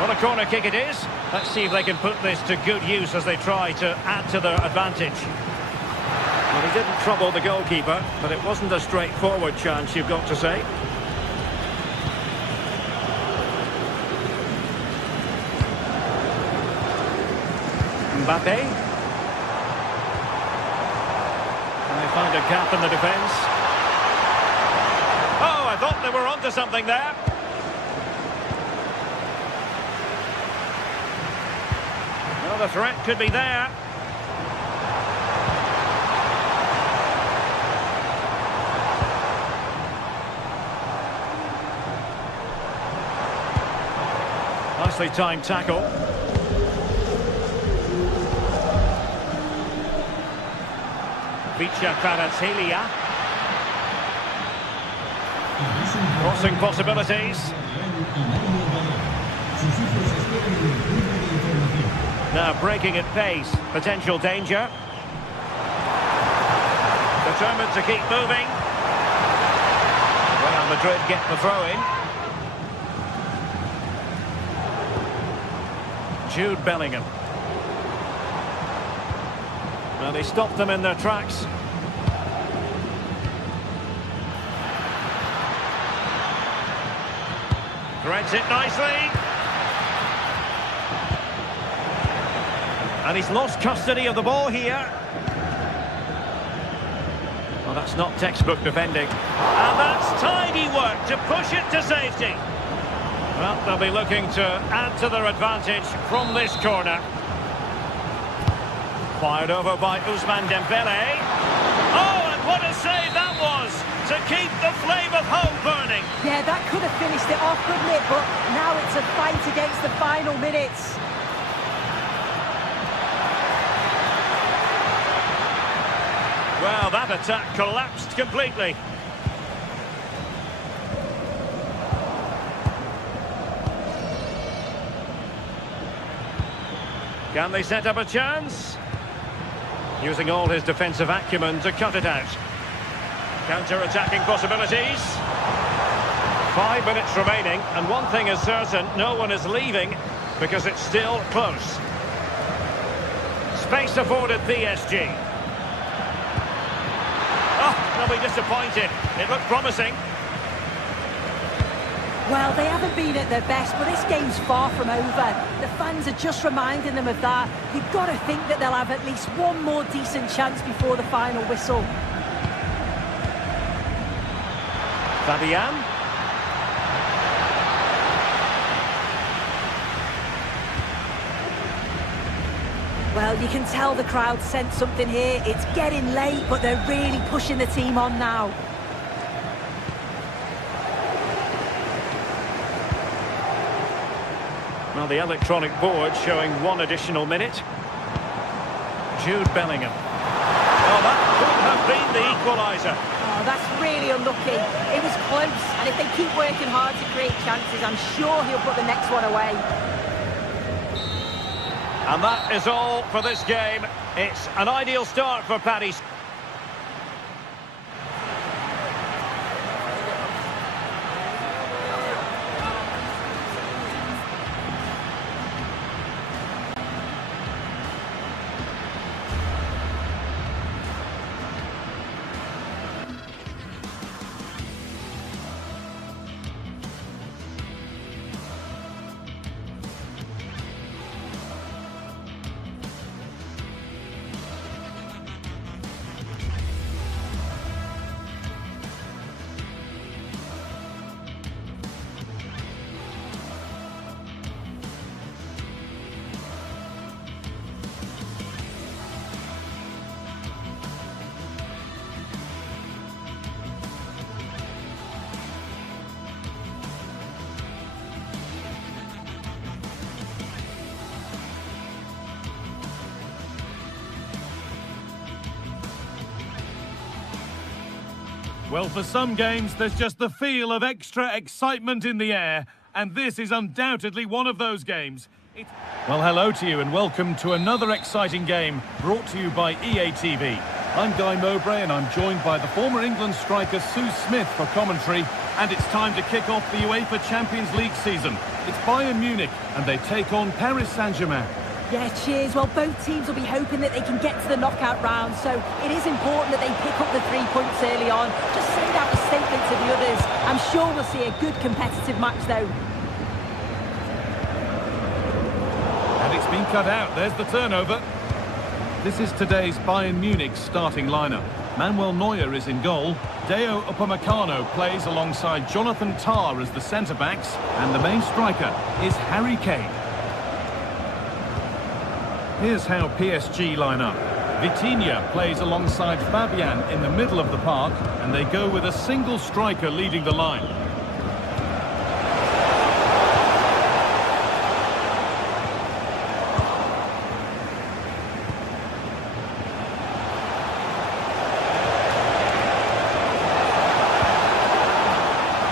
What a corner kick it is. Let's see if they can put this to good use as they try to add to their advantage. Well, didn't trouble the goalkeeper, but it wasn't a straightforward chance, you've got to say. Mbappe. And they find a gap in the defence. Oh, I thought they were onto something there. Well, the threat could be there. Nicely timed tackle. Vicha Kvaratskhelia. Crossing possibilities. Now breaking at pace. Potential danger. Determined to keep moving. Well, Madrid get the throw in. Jude Bellingham. Well, they stopped them in their tracks. Threads it nicely. And he's lost custody of the ball here. Well, that's not textbook defending. And that's tidy work to push it to safety. Well, they'll be looking to add to their advantage from this corner. Fired over by Ousmane Dembele. Oh, and what a save that was to keep the flame of hope burning. Yeah, that could have finished it off, couldn't it? But now it's a fight against the final minutes. Well, that attack collapsed completely. Can they set up a chance? Using all his defensive acumen to cut it out. Counter-attacking possibilities. 5 minutes remaining, and one thing is certain, no one is leaving because it's still close. Space afforded PSG. Oh, they'll be disappointed. It looked promising. Well, they haven't been at their best, but this game's far from over. The fans are just reminding them of that. You've got to think that they'll have at least one more decent chance before the final whistle. Fabian. Well, you can tell the crowd sense something here. It's getting late, but they're really pushing the team on now. Well, the electronic board showing 1 additional minute. Jude Bellingham. Oh, that could have been the equaliser. Oh, that's really unlucky. It was close, and if they keep working hard to create chances, I'm sure he'll put the next one away. And that is all for this game. It's an ideal start for Paris. Well, for some games, there's just the feel of extra excitement in the air, and this is undoubtedly one of those games. Well, hello to you and welcome to another exciting game brought to you by EA TV. I'm Guy Mowbray and I'm joined by the former England striker Sue Smith for commentary, and it's time to kick off the UEFA Champions League season. It's Bayern Munich and they take on Paris Saint-Germain. Yeah, cheers. Well, both teams will be hoping that they can get to the knockout round, so it is important that they pick up the 3 points early on. Just send out a statement to the others. I'm sure we'll see a good competitive match, though. And it's been cut out. There's the turnover. This is today's Bayern Munich starting lineup. Manuel Neuer is in goal. Deo Upamecano plays alongside Jonathan Tah as the centre-backs. And the main striker is Harry Kane. Here's how PSG line up. Vitinha plays alongside Fabian in the middle of the park, and they go with a single striker leading the line.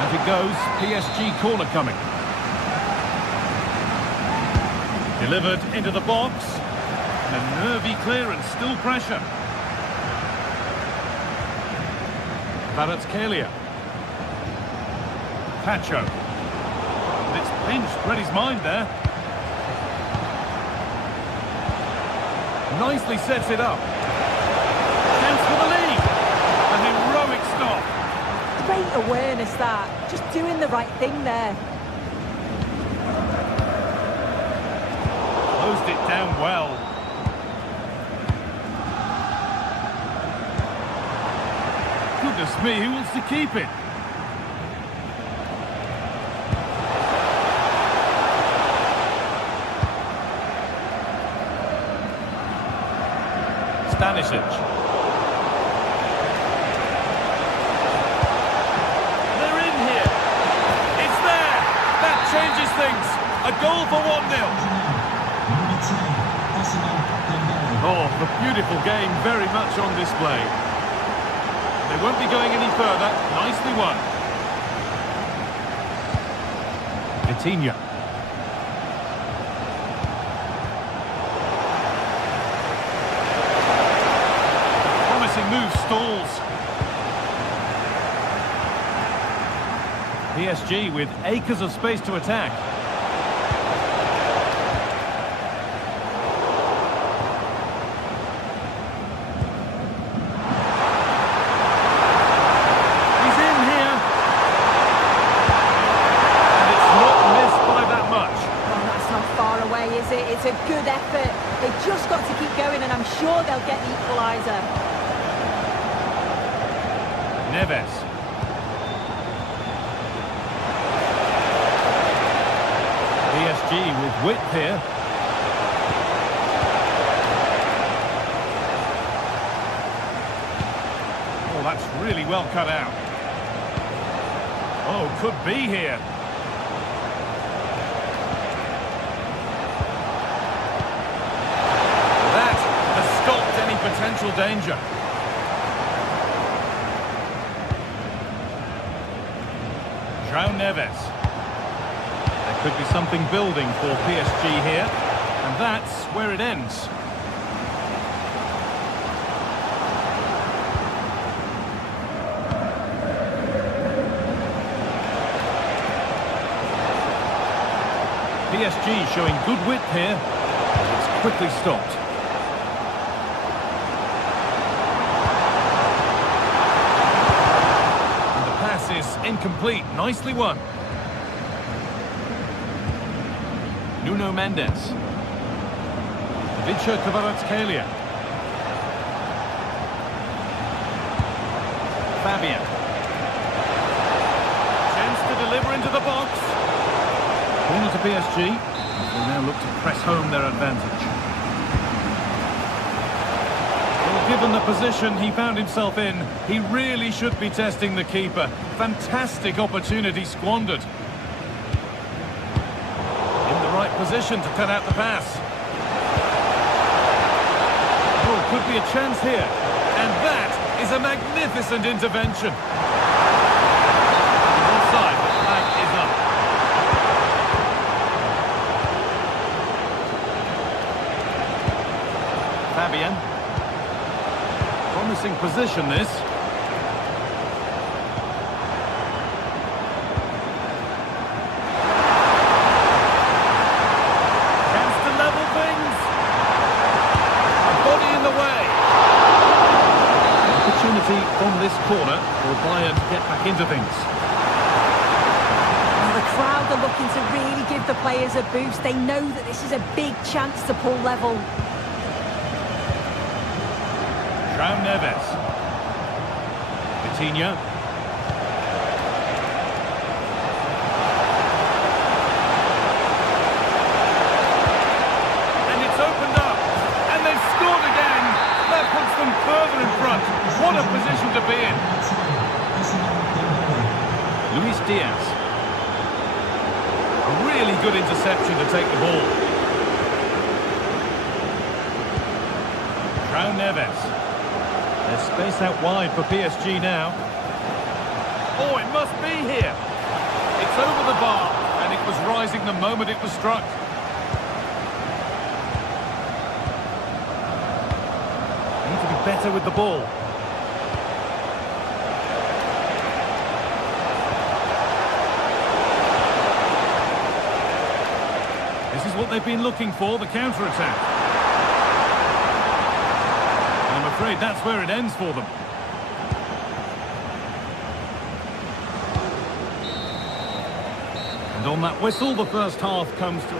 And it goes, PSG corner coming. Delivered into the box. A nervy clearance, still pressure. Kvaratskhelia. Pacho. And it's pinched, read his mind there. Nicely sets it up. Chance for the lead. A heroic stop. Great awareness, that. Just doing the right thing there. Closed it down well. Goodness me, who wants to keep it? Stanisic. They're in here. It's there. That changes things. A goal for 1-0. Oh, the beautiful game very much on display. They won't be going any further. Nicely won. Vitinha. Promising move stalls. PSG with acres of space to attack. It's a good effort. They've just got to keep going, and I'm sure they'll get the equaliser. Neves. PSG with width here. Oh, that's really well cut out. Oh, could be here. Potential danger. João Neves. There could be something building for PSG here, and that's where it ends. PSG showing good width here. It's quickly stopped. Incomplete, nicely won. Nuno Mendes. Vicha Kvaratskhelia. Fabian. Chance to deliver into the box. Corner to PSG. They now look to press home their advantage. Given the position he found himself in, he really should be testing the keeper. Fantastic opportunity squandered. In the right position to cut out the pass. Oh, could be a chance here. And that is a magnificent intervention. Offside, the flag is up. Fabian. Promising position, this. Chance to level things. from this corner for Bayern to get back into things. Well, the crowd are looking to really give the players a boost. They know that this is a big chance to pull level. João Neves. Coutinho. And it's opened up. And they've scored again. That puts them further in front. What a position to be in. Luis Diaz. A really good interception to take the ball. João Neves. There's space out wide for PSG now. Oh, it must be here. It's over the bar, and it was rising the moment it was struck. Need to be better with the ball. This is what they've been looking for, the counter-attack. I'm afraid that's where it ends for them. And on that whistle, the first half comes to...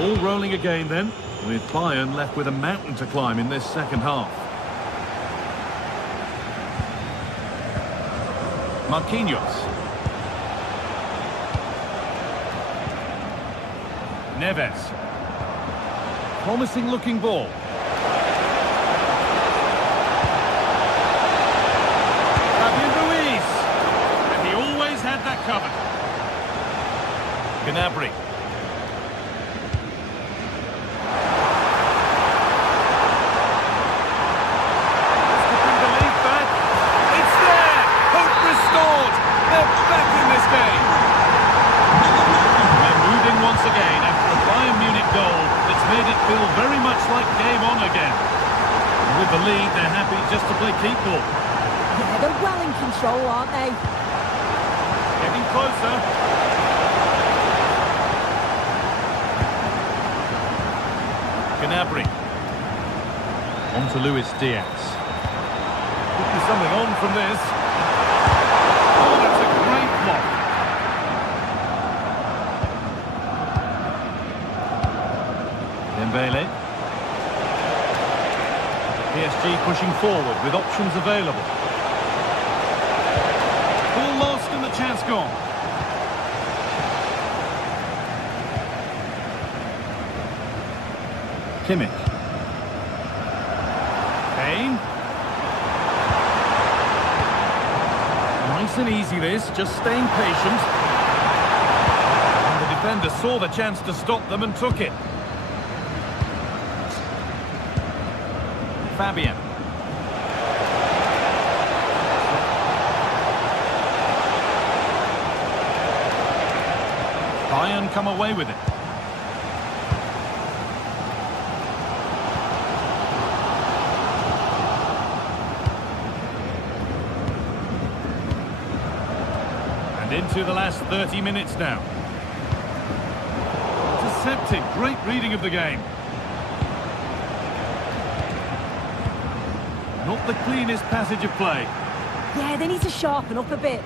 All rolling again then, with Bayern left with a mountain to climb in this second half. Marquinhos. Neves. Promising looking ball. Fabian Ruiz. And he always had that covered. Gnabry. Skipping the lead back. It's there! Hope restored! They're back in this game! They're moving once again after a Bayern Munich goal that's made it feel very much like game on again. And with the lead, they're happy just to play keep ball. Yeah, they're well in control, aren't they? Getting closer. Gnabry. On to Luis Diaz. Could be something on from this. Oh, that's a great block. Dembele. PSG pushing forward with options available. Ball lost and the chance gone. Kimmich. Kane. Nice and easy this, just staying patient. And the defender saw the chance to stop them and took it. Fabian. Bayern come away with it. And into the last 30 minutes now. Deceptive, great reading of the game. Not the cleanest passage of play. Yeah, they need to sharpen up a bit.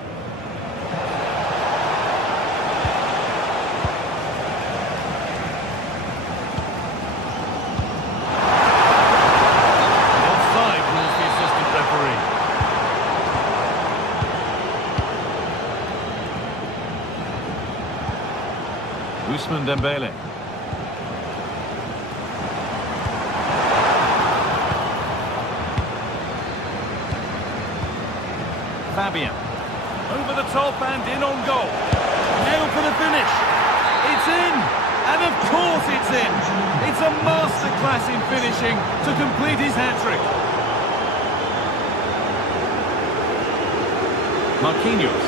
Offside rules the assistant referee. Ousmane Dembele. Fabian. Over the top and in on goal. Now for the finish. It's in! And of course it's in! It's a masterclass in finishing to complete his hat-trick. Marquinhos.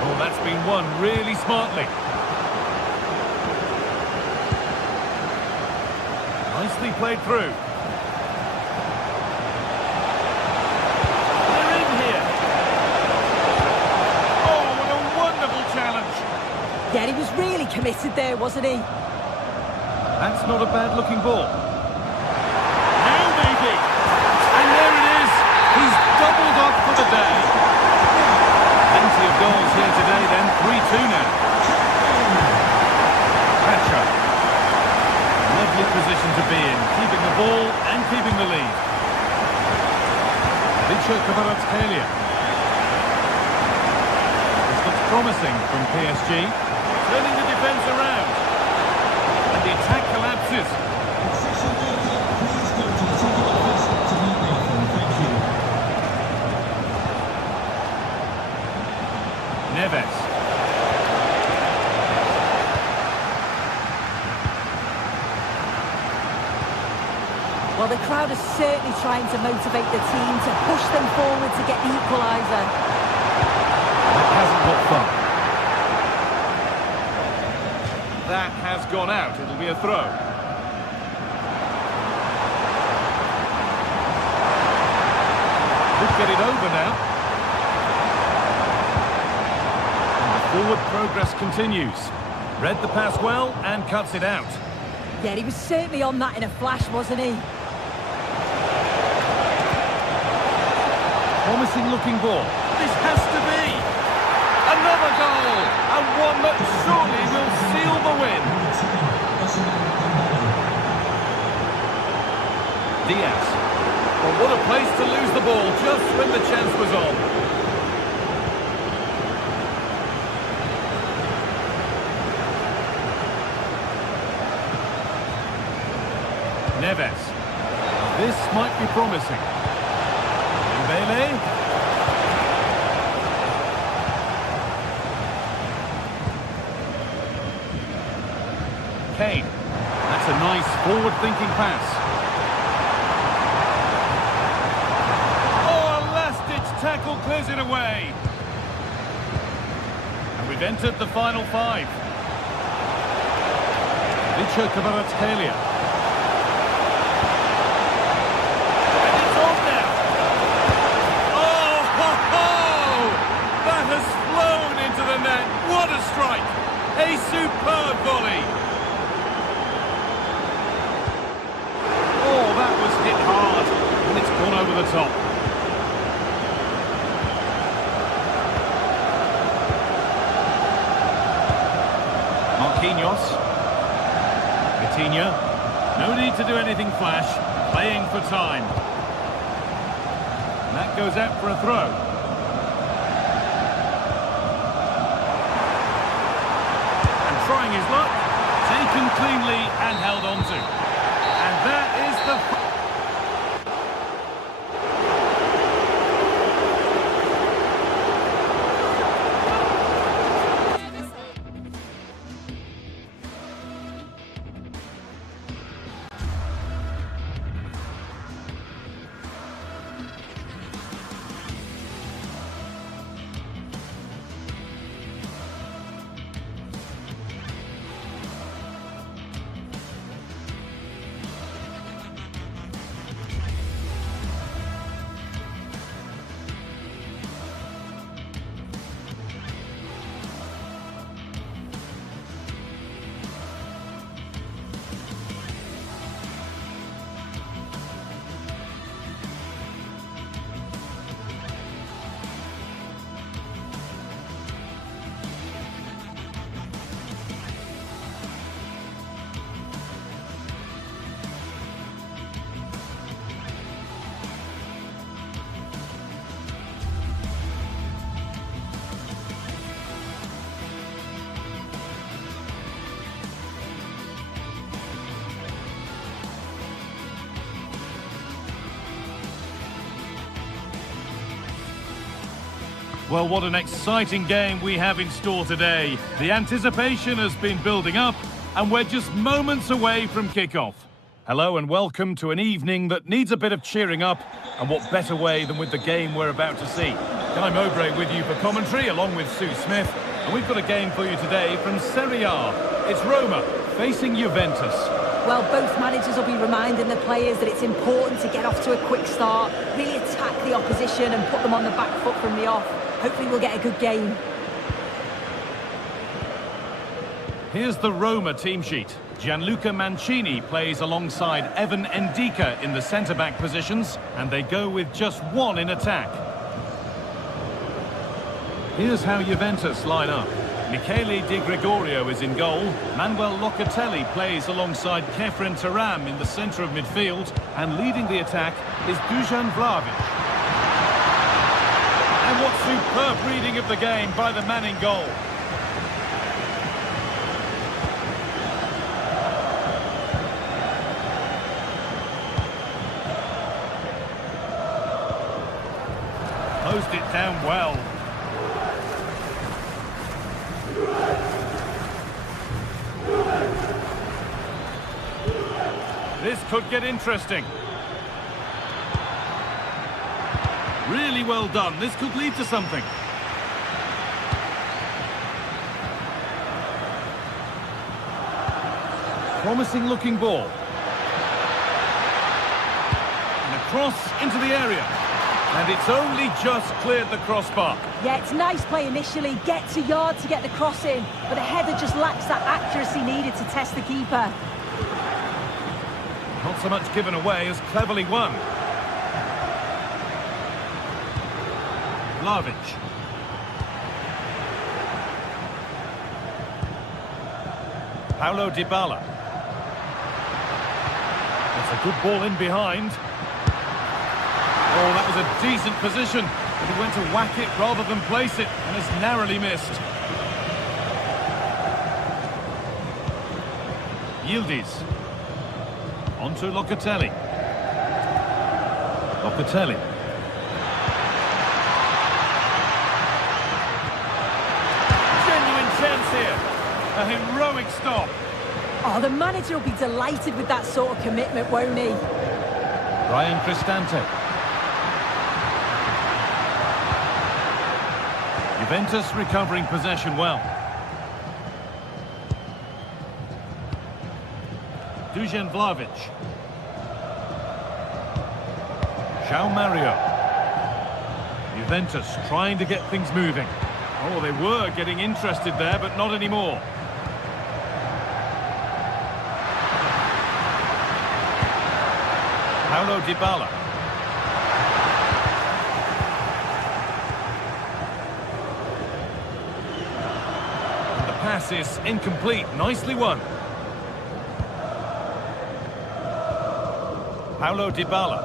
Oh, that's been won really smartly. Nicely played through. They're in here. Oh, what a wonderful challenge. Yeah, he was really committed there, wasn't he? That's not a bad-looking ball. Now maybe! And there it is! He's doubled up for the day. Plenty of goals here today then, 3-2 now. Pacha. Lovely position to be in, keeping the ball and keeping the lead. Kvaratskhelia. This looks promising from PSG. Turning the defence around. And the attack collapses. Neves. Well, the crowd is certainly trying to motivate the team to push them forward to get the equaliser. That hasn't got far. That has gone out. It'll be a throw. Could get it over now. And the forward progress continues. Read the pass well and cuts it out. Yeah, he was certainly on that in a flash, wasn't he? Promising looking ball. This has to be another goal, and one that surely will seal the win. Diaz. Well, what a place to lose the ball just when the chance was on. Neves. This might be promising. Dembele. Kane. That's a nice forward-thinking pass. Oh, a last-ditch tackle clears it away. And we've entered the final five. Kvaratskhelia. What a strike! A superb volley! Oh, that was hit hard, and it's gone over the top. Marquinhos. Vitinha. No need to do anything flash, playing for time. And that goes out for a throw. Trying his luck, taken cleanly and held on to. And that is the... Well, what an exciting game we have in store today. The anticipation has been building up, and we're just moments away from kickoff. Hello and welcome to an evening that needs a bit of cheering up, and what better way than with the game we're about to see. Guy Mowbray with you for commentary, along with Sue Smith, and we've got a game for you today from Serie A. It's Roma facing Juventus. Well, both managers will be reminding the players that it's important to get off to a quick start, really attack the opposition and put them on the back foot from the off. Hopefully we'll get a good game. Here's the Roma team sheet. Gianluca Mancini plays alongside Evan Ndika in the centre-back positions, and they go with just one in attack. Here's how Juventus line up. Michele Di Gregorio is in goal. Manuel Locatelli plays alongside Kefren Turam in the centre of midfield, and leading the attack is Dusan Vlahovic. And what superb reading of the game by the man in goal. Closed it down well. This could get interesting. Really well done. This could lead to something. Promising looking ball. And a cross into the area. And it's only just cleared the crossbar. Yeah, it's nice play initially, gets a yard to get the cross in, but the header just lacks that accuracy needed to test the keeper. Not so much given away as cleverly won. Vlahovic. Paulo Dybala. That's a good ball in behind. Oh, that was a decent position, but he went to whack it rather than place it, and has narrowly missed. Yildiz. On to Locatelli. Locatelli. Genuine chance here. A heroic stop. Oh, the manager will be delighted with that sort of commitment, won't he? Ryan Cristante. Juventus recovering possession well. Dusan Vlahovic. João Mario. Juventus trying to get things moving. Oh, they were getting interested there, but not anymore. Paulo Dybala. And the pass is incomplete. Nicely won. Paulo Dybala.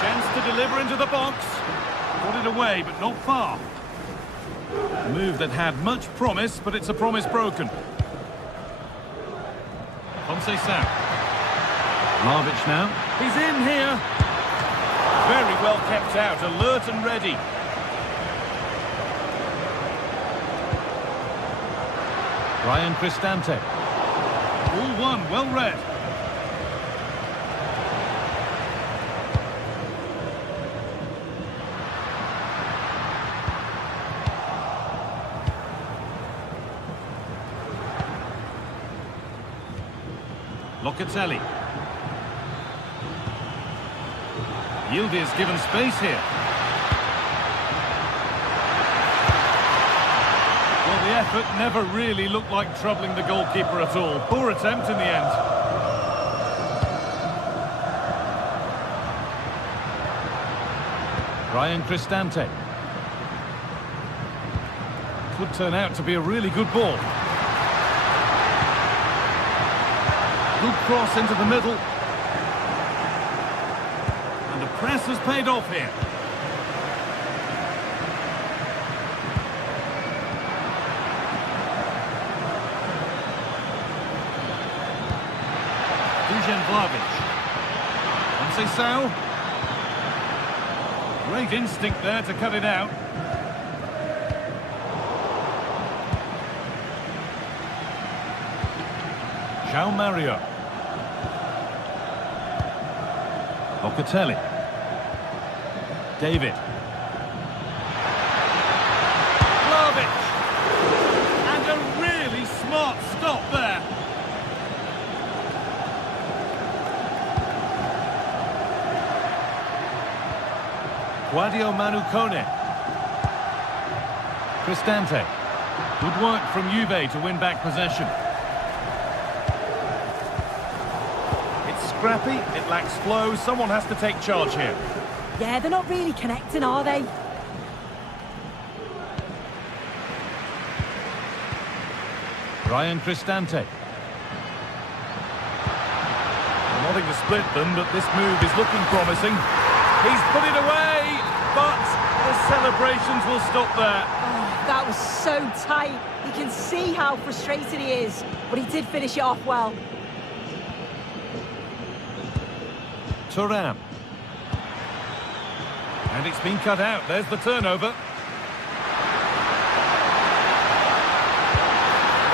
Chance to deliver into the box. Got it away, but not far. A move that had much promise, but it's a promise broken. Conceição. Vlahovic now. He's in here. Very well kept out, alert and ready. Ryan Cristante. All one, well read. Locatelli. Yildiz given space here. Well, the effort never really looked like troubling the goalkeeper at all. Poor attempt in the end. Ryan Cristante. Could turn out to be a really good ball. Good cross into the middle. And the press has paid off here. Dusan Vlahovic. Conceição. Great instinct there to cut it out. João Mario. Locatelli. David. Vlahovic. And a really smart stop there. Guadio Manu Kone. Cristante. Good work from Juve to win back possession. It's scrappy, it lacks flow, someone has to take charge here. Yeah, they're not really connecting, are they? Ryan Cristante. Wanting to split them, but this move is looking promising. He's put it away, but the celebrations will stop there. Oh, that was so tight. You can see how frustrated he is, but he did finish it off well. Thuram. And it's been cut out. There's the turnover.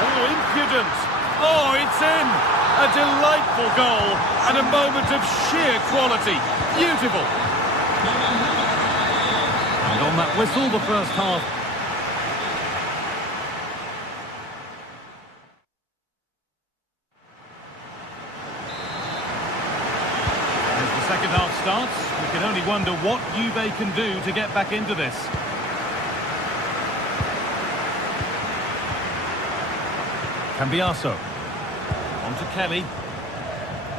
Oh, impudent. Oh, it's in. A delightful goal and a moment of sheer quality. Beautiful. And on that whistle, the first half. As the second half starts, we can only wonder what Juve can do to get back into this. Cambiaso. On to Kelly.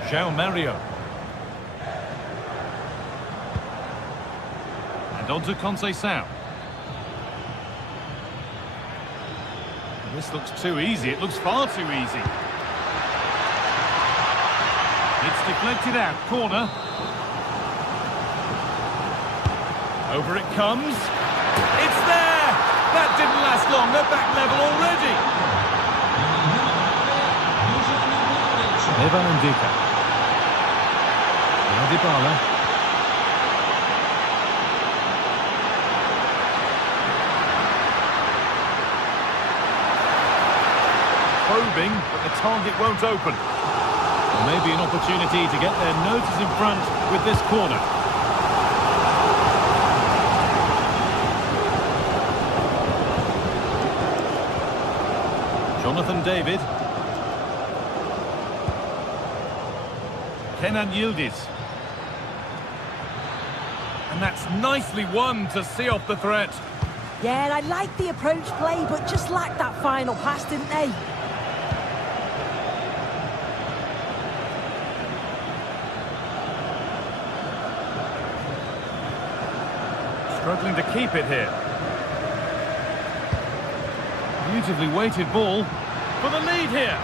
João Mario. And on to Conceição. This looks too easy. It looks far too easy. It's deflected out. Corner. Over it comes. It's there! That didn't last long. They're back level already. Evan Ndika. Dybala. Probing, but the target won't open. Maybe an opportunity to get their noses in front with this corner. Jonathan David. Kenan Yildiz. And that's nicely won to see off the threat. Yeah, and I like the approach play, but just lacked that final pass, didn't they? Struggling to keep it here. Beautifully weighted ball for the lead here.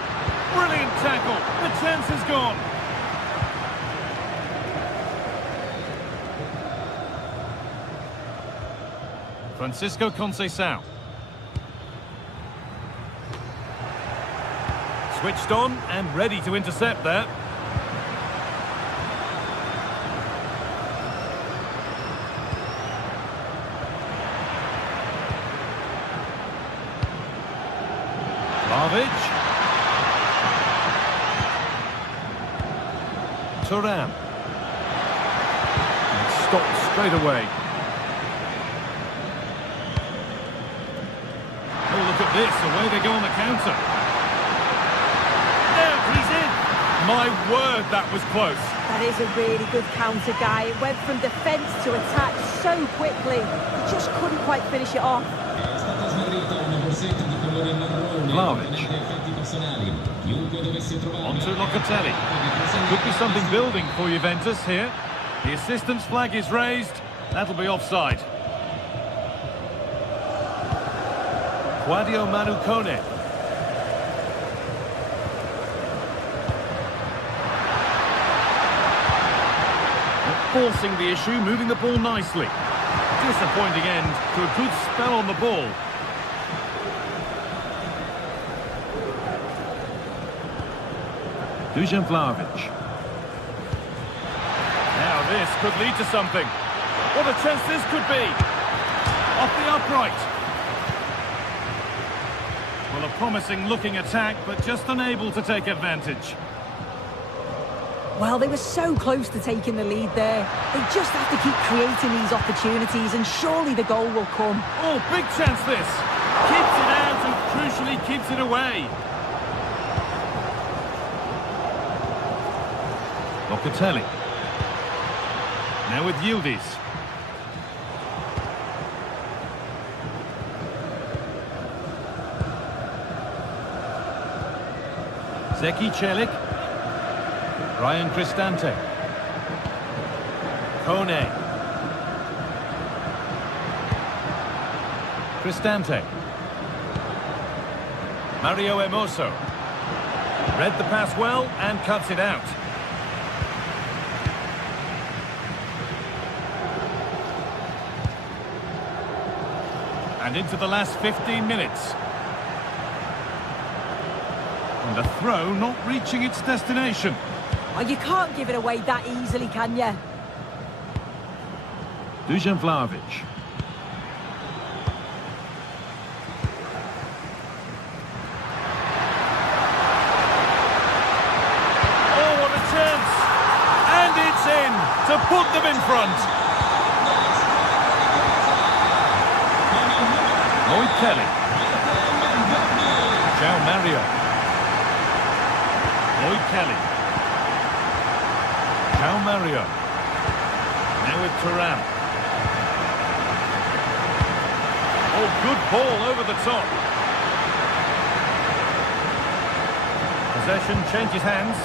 Brilliant tackle. The chance is gone. Francisco Conceição. Switched on and ready to intercept there. Vlahovic. Thuram. Stopped straight away. Oh, look at this. Away they go on the counter. There, he's in. My word, that was close. That is a really good counter, guy. It went from defence to attack so quickly. He just couldn't quite finish it off. Vlahovic. On to Locatelli. Could be something building for Juventus here. The assistant's flag is raised. That'll be offside. Claudio Manucone. Forcing the issue, moving the ball nicely. Disappointing end to a good spell on the ball. Dusan Vlahovic. Now this could lead to something. What a chance this could be. Off the upright. Well, a promising looking attack, but just unable to take advantage. Well, they were so close to taking the lead there. They just have to keep creating these opportunities, and surely the goal will come. Oh, big chance this. Keeps it out and crucially keeps it away. Locatelli. Now with Yildiz. Zeki Çelik. Ryan Cristante. Kone. Cristante. Mario Hermoso. Read the pass well and cuts it out. And into the last 15 minutes. And the throw not reaching its destination. Oh, you can't give it away that easily, can you? Dusan Vlahovic. Oh, what a chance! And it's in to put them in front. Lloyd Kelly. João Mario. Lloyd Kelly. João Mario. Now with Thuram. Oh, good ball over the top. Possession changes hands.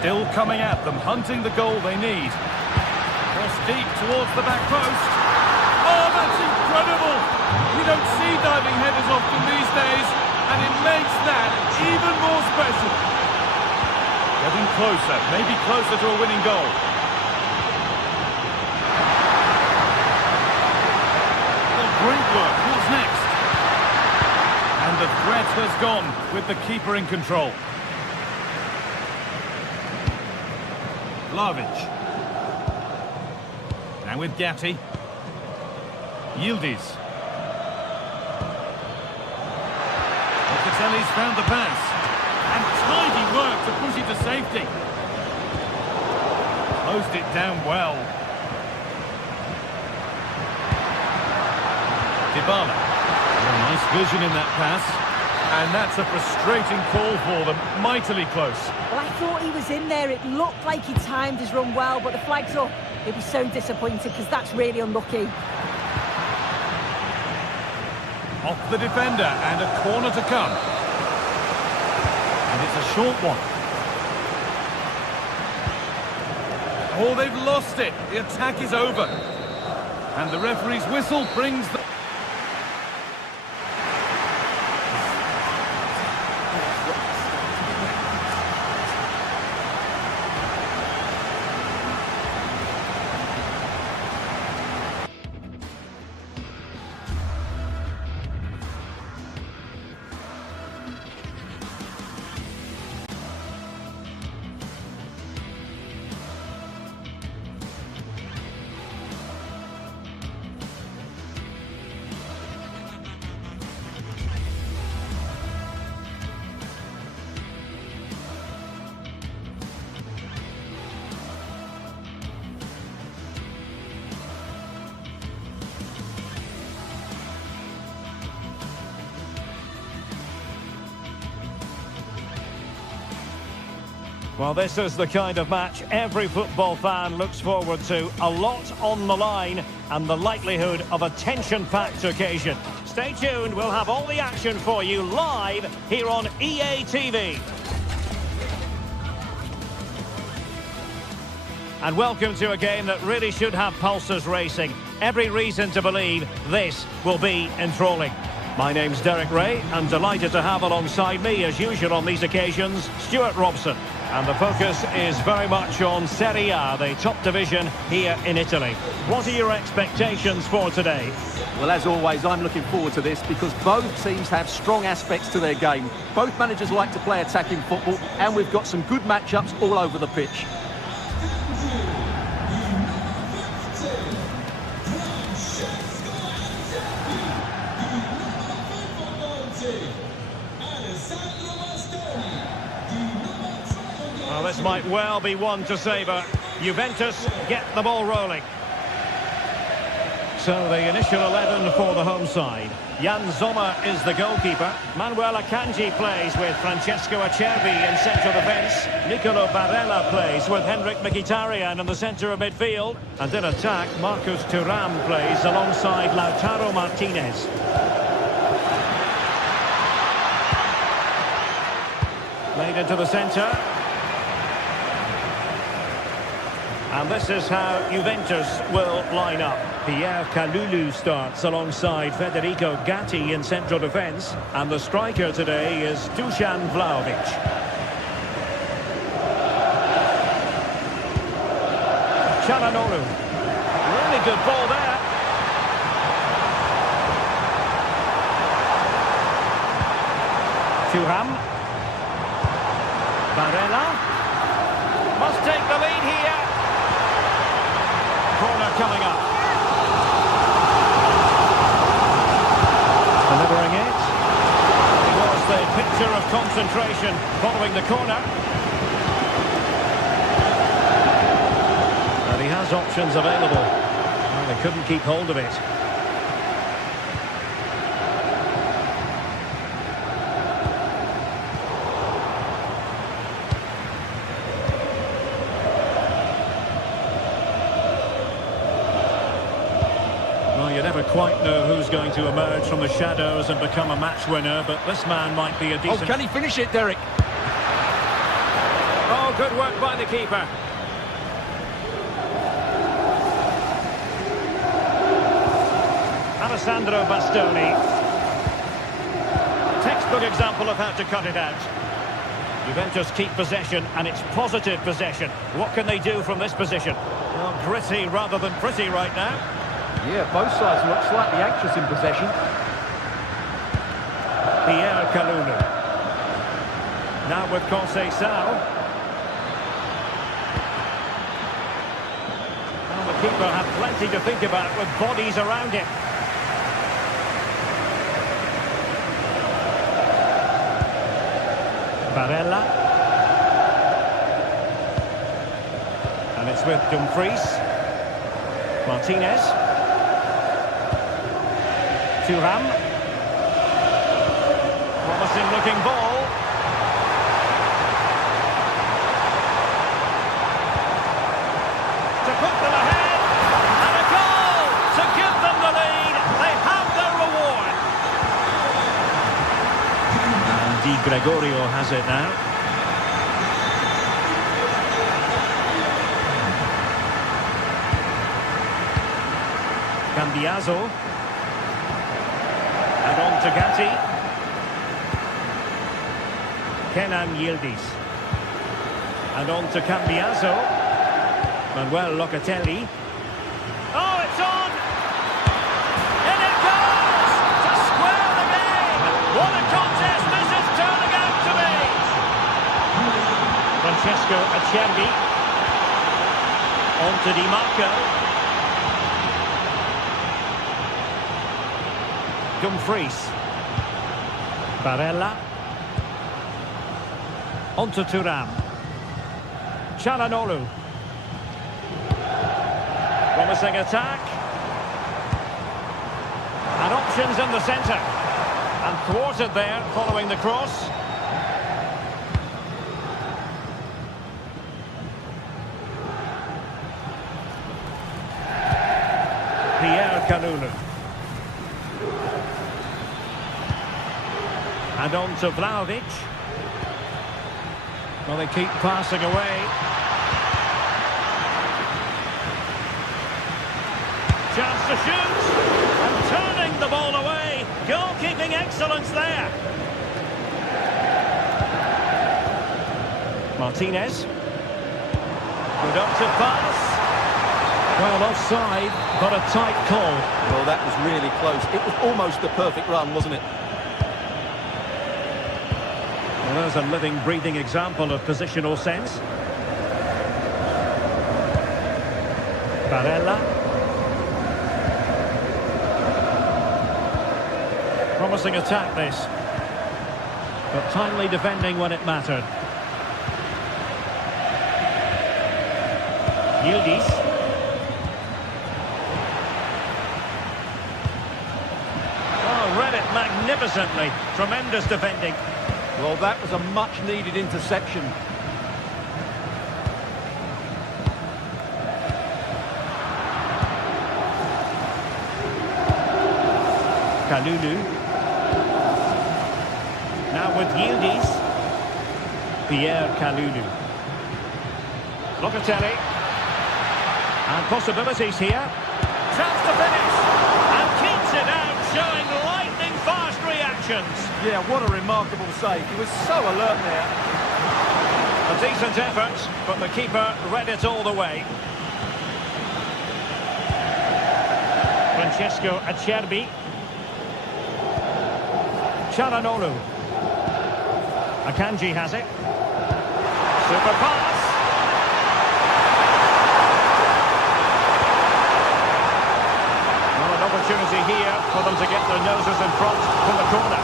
Still coming at them, hunting the goal they need. Cross deep towards the back post. Oh, that's incredible! You don't see diving headers often these days, and it makes that even more special. Getting closer, maybe closer to a winning goal. Well, great work. What's next? And the threat has gone with the keeper in control. Vlahovic. Now with Gatti. Yildiz. Locatelli's found the pass. And tidy work to push it to safety. Closed it down well. Dybala. Oh, nice vision in that pass. And that's a frustrating call for them. Mightily close. Well, I thought he was in there. It looked like he timed his run well, but the flag's up. He'll be so disappointed because that's really unlucky. Off the defender and a corner to come. And it's a short one. Oh, they've lost it. The attack is over. And the referee's whistle brings the... Well, this is the kind of match every football fan looks forward to. A lot on the line and the likelihood of a tension-packed occasion. Stay tuned, we'll have all the action for you live here on EA TV. And welcome to a game that really should have pulses racing. Every reason to believe this will be enthralling. My name's Derek Ray, and delighted to have alongside me, as usual on these occasions, Stuart Robson. And the focus is very much on Serie A, the top division here in Italy. What are your expectations for today? Well, as always, I'm looking forward to this because both teams have strong aspects to their game. Both managers like to play attacking football, and we've got some good matchups all over the pitch. Well, this might well be one to savour. Juventus get the ball rolling. So the initial 11 for the home side. Jan Sommer is the goalkeeper. Manuel Akanji plays with Francesco Acerbi in central defence. Nicolo Barella plays with Henrik Mkhitaryan in the centre of midfield. And in attack, Marcus Thuram plays alongside Lautaro Martinez. Played into the centre. And this is how Juventus will line up. Pierre Kalulu starts alongside Federico Gatti in central defence. And the striker today is Dusan Vlahovic. Çalhanoğlu. Really good ball there. Thuram. Barella. Must take the lead here. Corner coming up. Delivering it. It was the picture of concentration following the corner. And he has options available. Well, they couldn't keep hold of it. You never quite know who's going to emerge from the shadows and become a match winner, but this man might be a decent... Oh, can he finish it, Derek? Oh, good work by the keeper. Alessandro Bastoni. Textbook example of how to cut it out. Juventus keep possession, and it's positive possession. What can they do from this position? Well, gritty rather than pretty right now. Yeah, both sides look slightly anxious in possession. Pierre Kalulu. Now with Conceição. Well, the keeper had plenty to think about with bodies around him. Barella. And it's with Dumfries. Martinez. Thuram. Promising looking ball. To put them ahead. And a goal to give them the lead. They have their reward. And Di Gregorio has it now. Cambiaso. And on to Gatti. Kenan Yildiz. And on to Cambiaso. Manuel Locatelli. Oh, it's on! And it goes! To square the game! What a contest this is turning out to be! Francesco Acerbi. On to Di Marco. Dumfries. Barella. On to Thuram. Çalhanoğlu. Promising attack. And options in the centre. And thwarted there following the cross. Pierre Kalulu. And on to Vlahovic. Well, they keep passing away. Chance to shoot. And turning the ball away. Goalkeeping excellence there. Martinez. Productive pass. Well, offside, but a tight call. Well, that was really close. It was almost the perfect run, wasn't it? Well, there's a living, breathing example of positional sense. Barella. Promising attack, this. But timely defending when it mattered. Yildiz. magnificently. Tremendous defending. Well, that was a much-needed interception. Kalulu. Now with Yildiz. Pierre Kalulu. Locatelli. And possibilities here. Chance to finish. And keeps it out, showing lightning-fast reactions. Yeah, what a remarkable save. He was so alert there. A decent effort, but the keeper read it all the way. Francesco Acerbi. Çalhanoğlu. Akanji has it. Super pass. Well, an opportunity here for them to get their noses in front from the corner.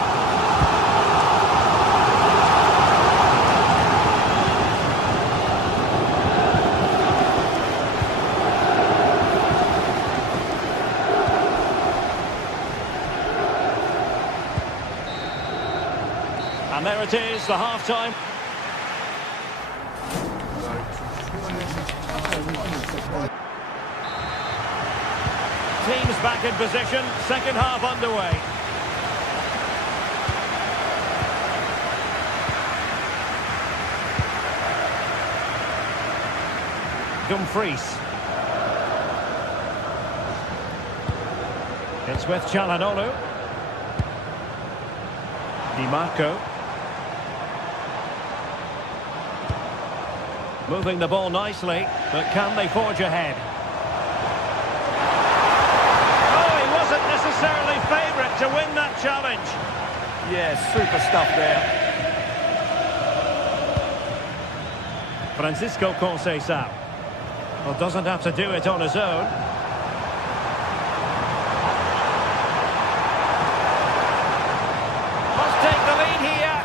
And there it is, the half-time. Teams back in position, second half underway. Dumfries. It's with Çalhanoğlu. Di Marco. Moving the ball nicely, but can they forge ahead? Oh, he wasn't necessarily favourite to win that challenge. Yeah, super stuff there. Francisco Conceição. Well, doesn't have to do it on his own. Must take the lead here.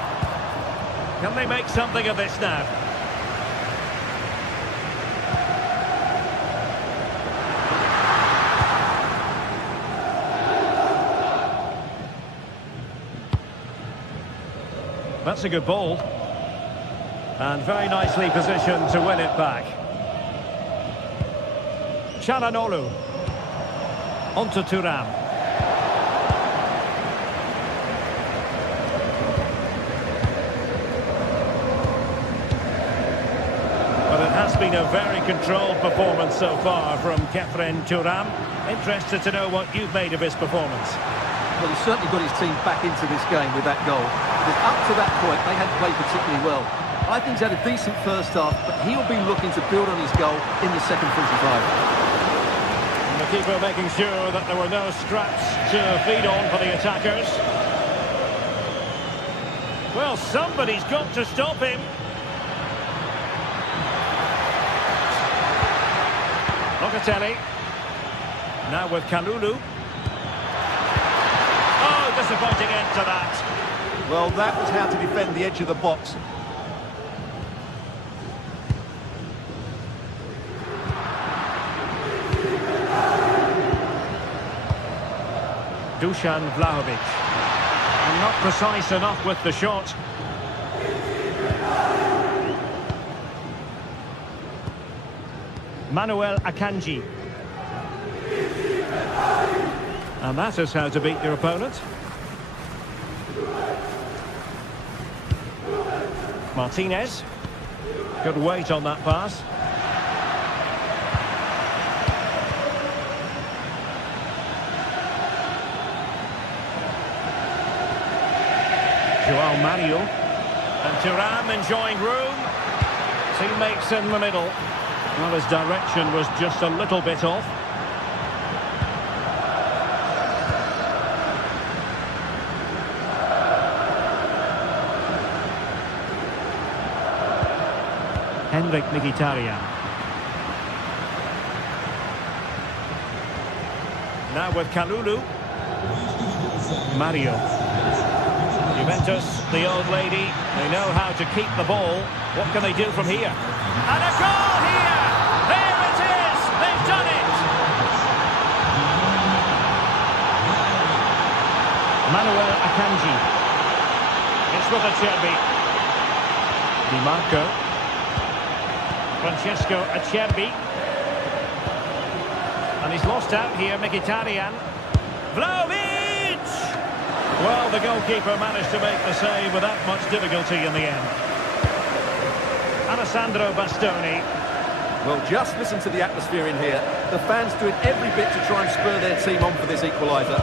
Can they make something of this now? That's a good ball. And very nicely positioned to win it back. Çalhanoğlu. Onto Thuram. But it has been a very controlled performance so far from Khéphren Thuram. Interested to know what you've made of his performance. Well, he's certainly got his team back into this game with that goal. Because up to that point, they hadn't played particularly well. I think he's had a decent first half, but he'll be looking to build on his goal in the second 45. And the keeper making sure that there were no straps to feed on for the attackers. Well, somebody's got to stop him. Locatelli. Now with Kalulu. Oh, disappointing end to that. Well, that was how to defend the edge of the box. Dusan Vlahovic. And not precise enough with the shot. Manuel Akanji. And that is how to beat your opponent. Martinez. Good weight on that pass. João Mario. And Thuram enjoying room. Teammates in the middle. Well, his direction was just a little bit off. Henrik Mkhitaryan. Now with Kalulu. Mario. Juventus, the old lady, they know how to keep the ball. What can they do from here? And a goal here! There it is! They've done it! Manuel Akanji. with Acerbi. Di Marco. Francesco Acerbi. And he's lost out here, Mkhitaryan. Vlahovic! Well, the goalkeeper managed to make the save without much difficulty in the end. Alessandro Bastoni. Well, just listen to the atmosphere in here. The fans doing every bit to try and spur their team on for this equaliser.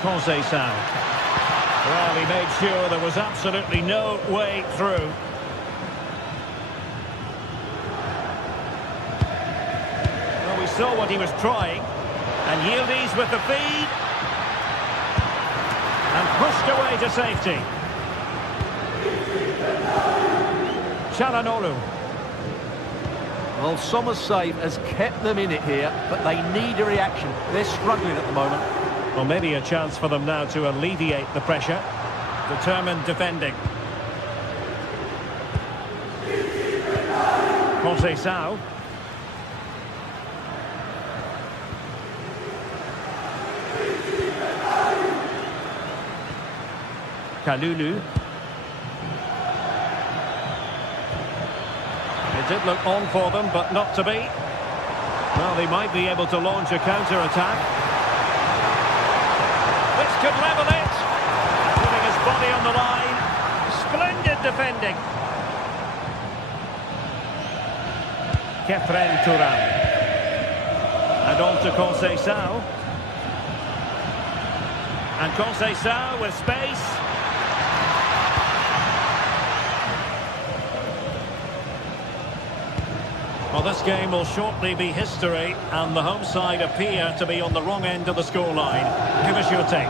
Conceição. Well, he made sure there was absolutely no way through. Well, we saw what he was trying. And Yildiz with the feed. And pushed away to safety. Çalhanoğlu. Well, Sommer's save has kept them in it here, but they need a reaction. They're struggling at the moment. Well, maybe a chance for them now to alleviate the pressure. Determined defending. Conceição. Kalulu. It did look on for them, but not to be. Well, they might be able to launch a counter-attack. This could level it. Putting his body on the line. Splendid defending. Kefren Turan. And on to Conceição. And Conceição with space. Well, this game will shortly be history, and the home side appear to be on the wrong end of the scoreline. Give us your take.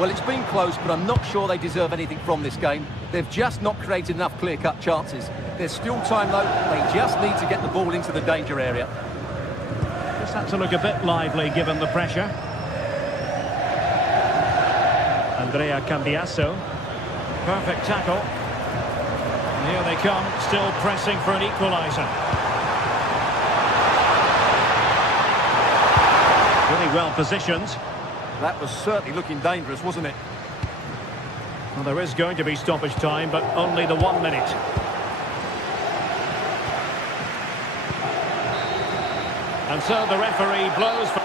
Well, it's been close, but I'm not sure they deserve anything from this game. They've just not created enough clear-cut chances. There's still time, though. They just need to get the ball into the danger area. Just had to look a bit lively given the pressure. Andrea Cambiasso. Perfect tackle. And here they come, still pressing for an equaliser. Really well positioned. That was certainly looking dangerous, wasn't it? Well, there is going to be stoppage time, but only the 1 minute. And so the referee blows for...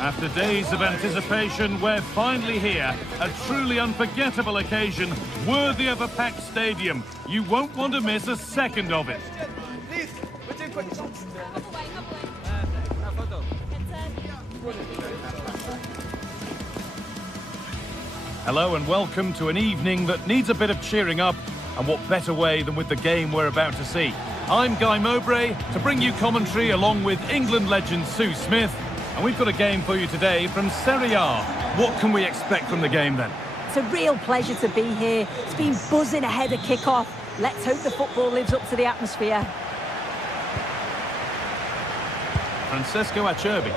After days of anticipation, we're finally here. A truly unforgettable occasion, worthy of a packed stadium. You won't want to miss a second of it. Hello and welcome to an evening that needs a bit of cheering up, and what better way than with the game we're about to see. I'm Guy Mowbray to bring you commentary along with England legend Sue Smith. And we've got a game for you today from Serie A. What can we expect from the game then? It's a real pleasure to be here. It's been buzzing ahead of kick-off. Let's hope the football lives up to the atmosphere. Francesco Acerbi.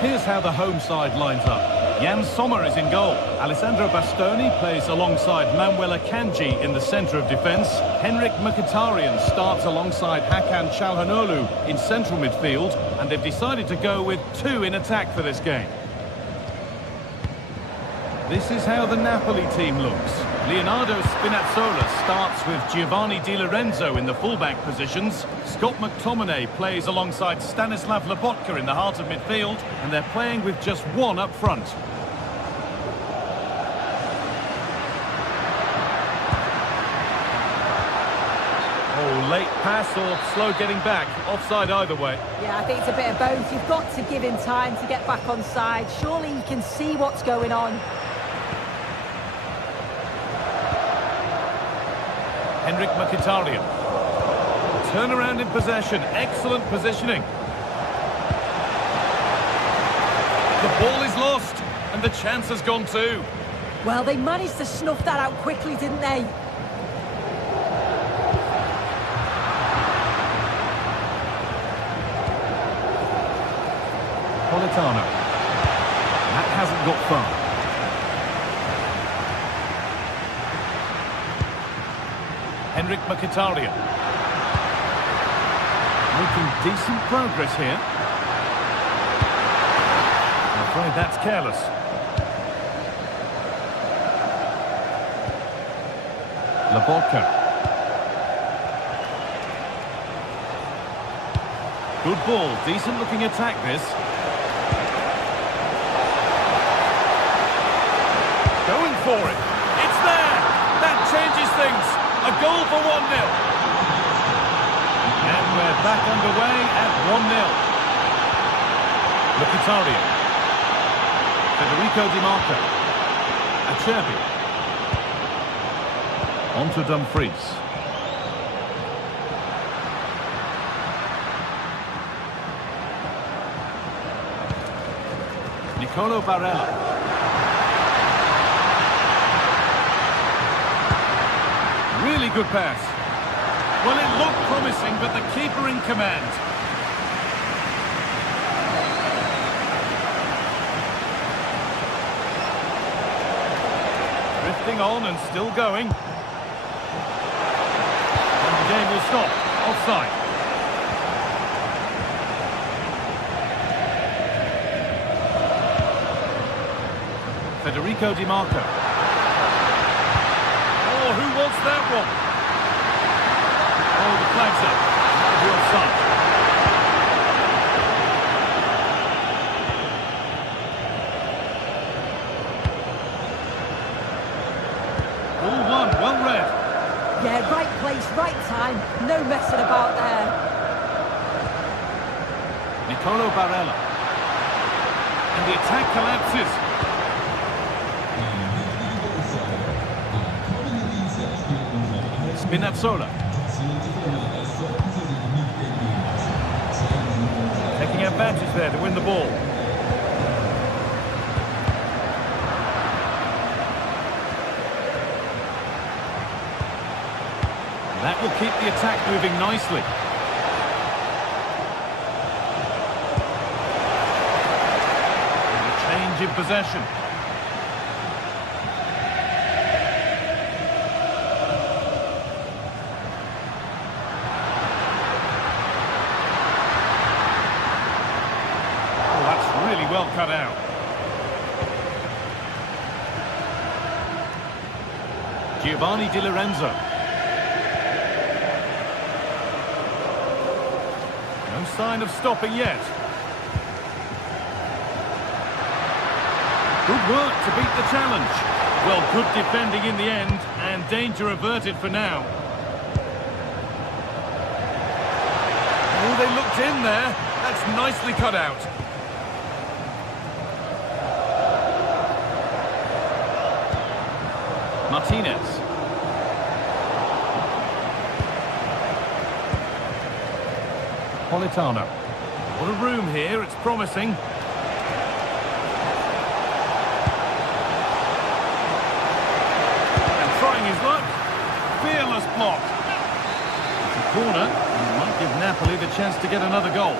Here's how the home side lines up. Jan Sommer is in goal. Alessandro Bastoni plays alongside Manuel Akanji in the centre of defence. Henrik Mkhitaryan starts alongside Hakan Çalhanoğlu in central midfield, and they've decided to go with two in attack for this game. This is how the Napoli team looks. Leonardo Spinazzola starts with Giovanni Di Lorenzo in the fullback positions. Scott McTominay plays alongside Stanislav Lobotka in the heart of midfield, and they're playing with just one up front. Oh, late pass or slow getting back. Offside either way. Yeah, I think it's a bit of both. You've got to give him time to get back on side. Surely he can see what's going on. Henrik Mkhitaryan. Turnaround in possession. Excellent positioning. The ball is lost, and the chance has gone too. Well, they managed to snuff that out quickly, didn't they? Politano. That hasn't got far. Henrik Mkhitaryan. Making decent progress here. I'm afraid that's careless. Lobotka. Good ball, decent looking attack this. Going for it. It's there. That changes things. A goal for 1-0. And we're back underway at 1-0. Mkhitaryan. Federico Di Marco. Acerbi. On to Dumfries. Nicolo Barella. Really good pass. Well, it looked promising, but the keeper in command. Drifting on and still going. And the game will stop. Offside. Federico Di Marco. Oh, who wants that one? Oh, the flag's up. That'll be offside. Ball one, well read. Yeah, right place, right time. No messing about there. Nicolo Barella. And the attack collapses. Spinazzola. Taking advantage there to win the ball. That will keep the attack moving nicely. And a change in possession. Well cut out. Giovanni Di Lorenzo. No sign of stopping yet. Good work to beat the challenge. Well, good defending in the end, and danger averted for now. Oh, they looked in there. That's nicely cut out. Martinez. Politano. What a room here, it's promising. And trying his luck. Fearless block. It's a corner, and it might give Napoli the chance to get another goal.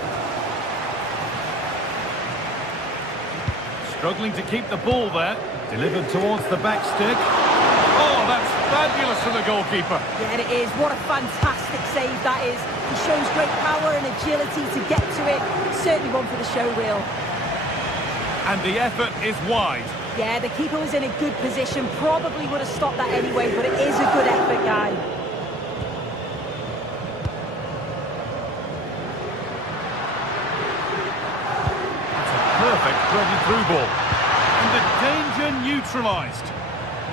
Struggling to keep the ball there. Delivered towards the back stick. Oh, that's fabulous from the goalkeeper. Yeah, it is. What a fantastic save that is. He shows great power and agility to get to it. Certainly one for the show reel. And the effort is wide. Yeah, the keeper was in a good position. Probably would have stopped that anyway, but it is a good effort, guy. That's a perfect threaded through ball. And the danger neutralised.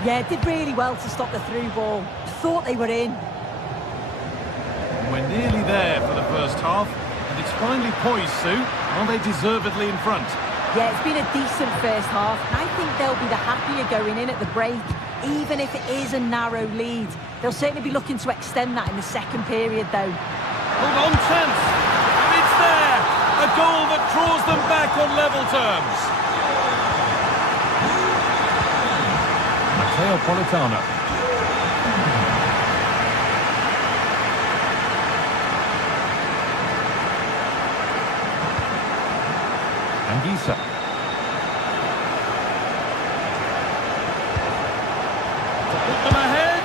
Yeah, did really well to stop the through ball. Thought they were in. We're nearly there for the first half, and it's finally poised, Sue. Are they deservedly in front? Yeah, it's been a decent first half, and I think they'll be the happier going in at the break, even if it is a narrow lead. They'll certainly be looking to extend that in the second period, though. Hold on, chance! And it's there! A goal that draws them back on level terms. Politano. Anguissa. To put them ahead.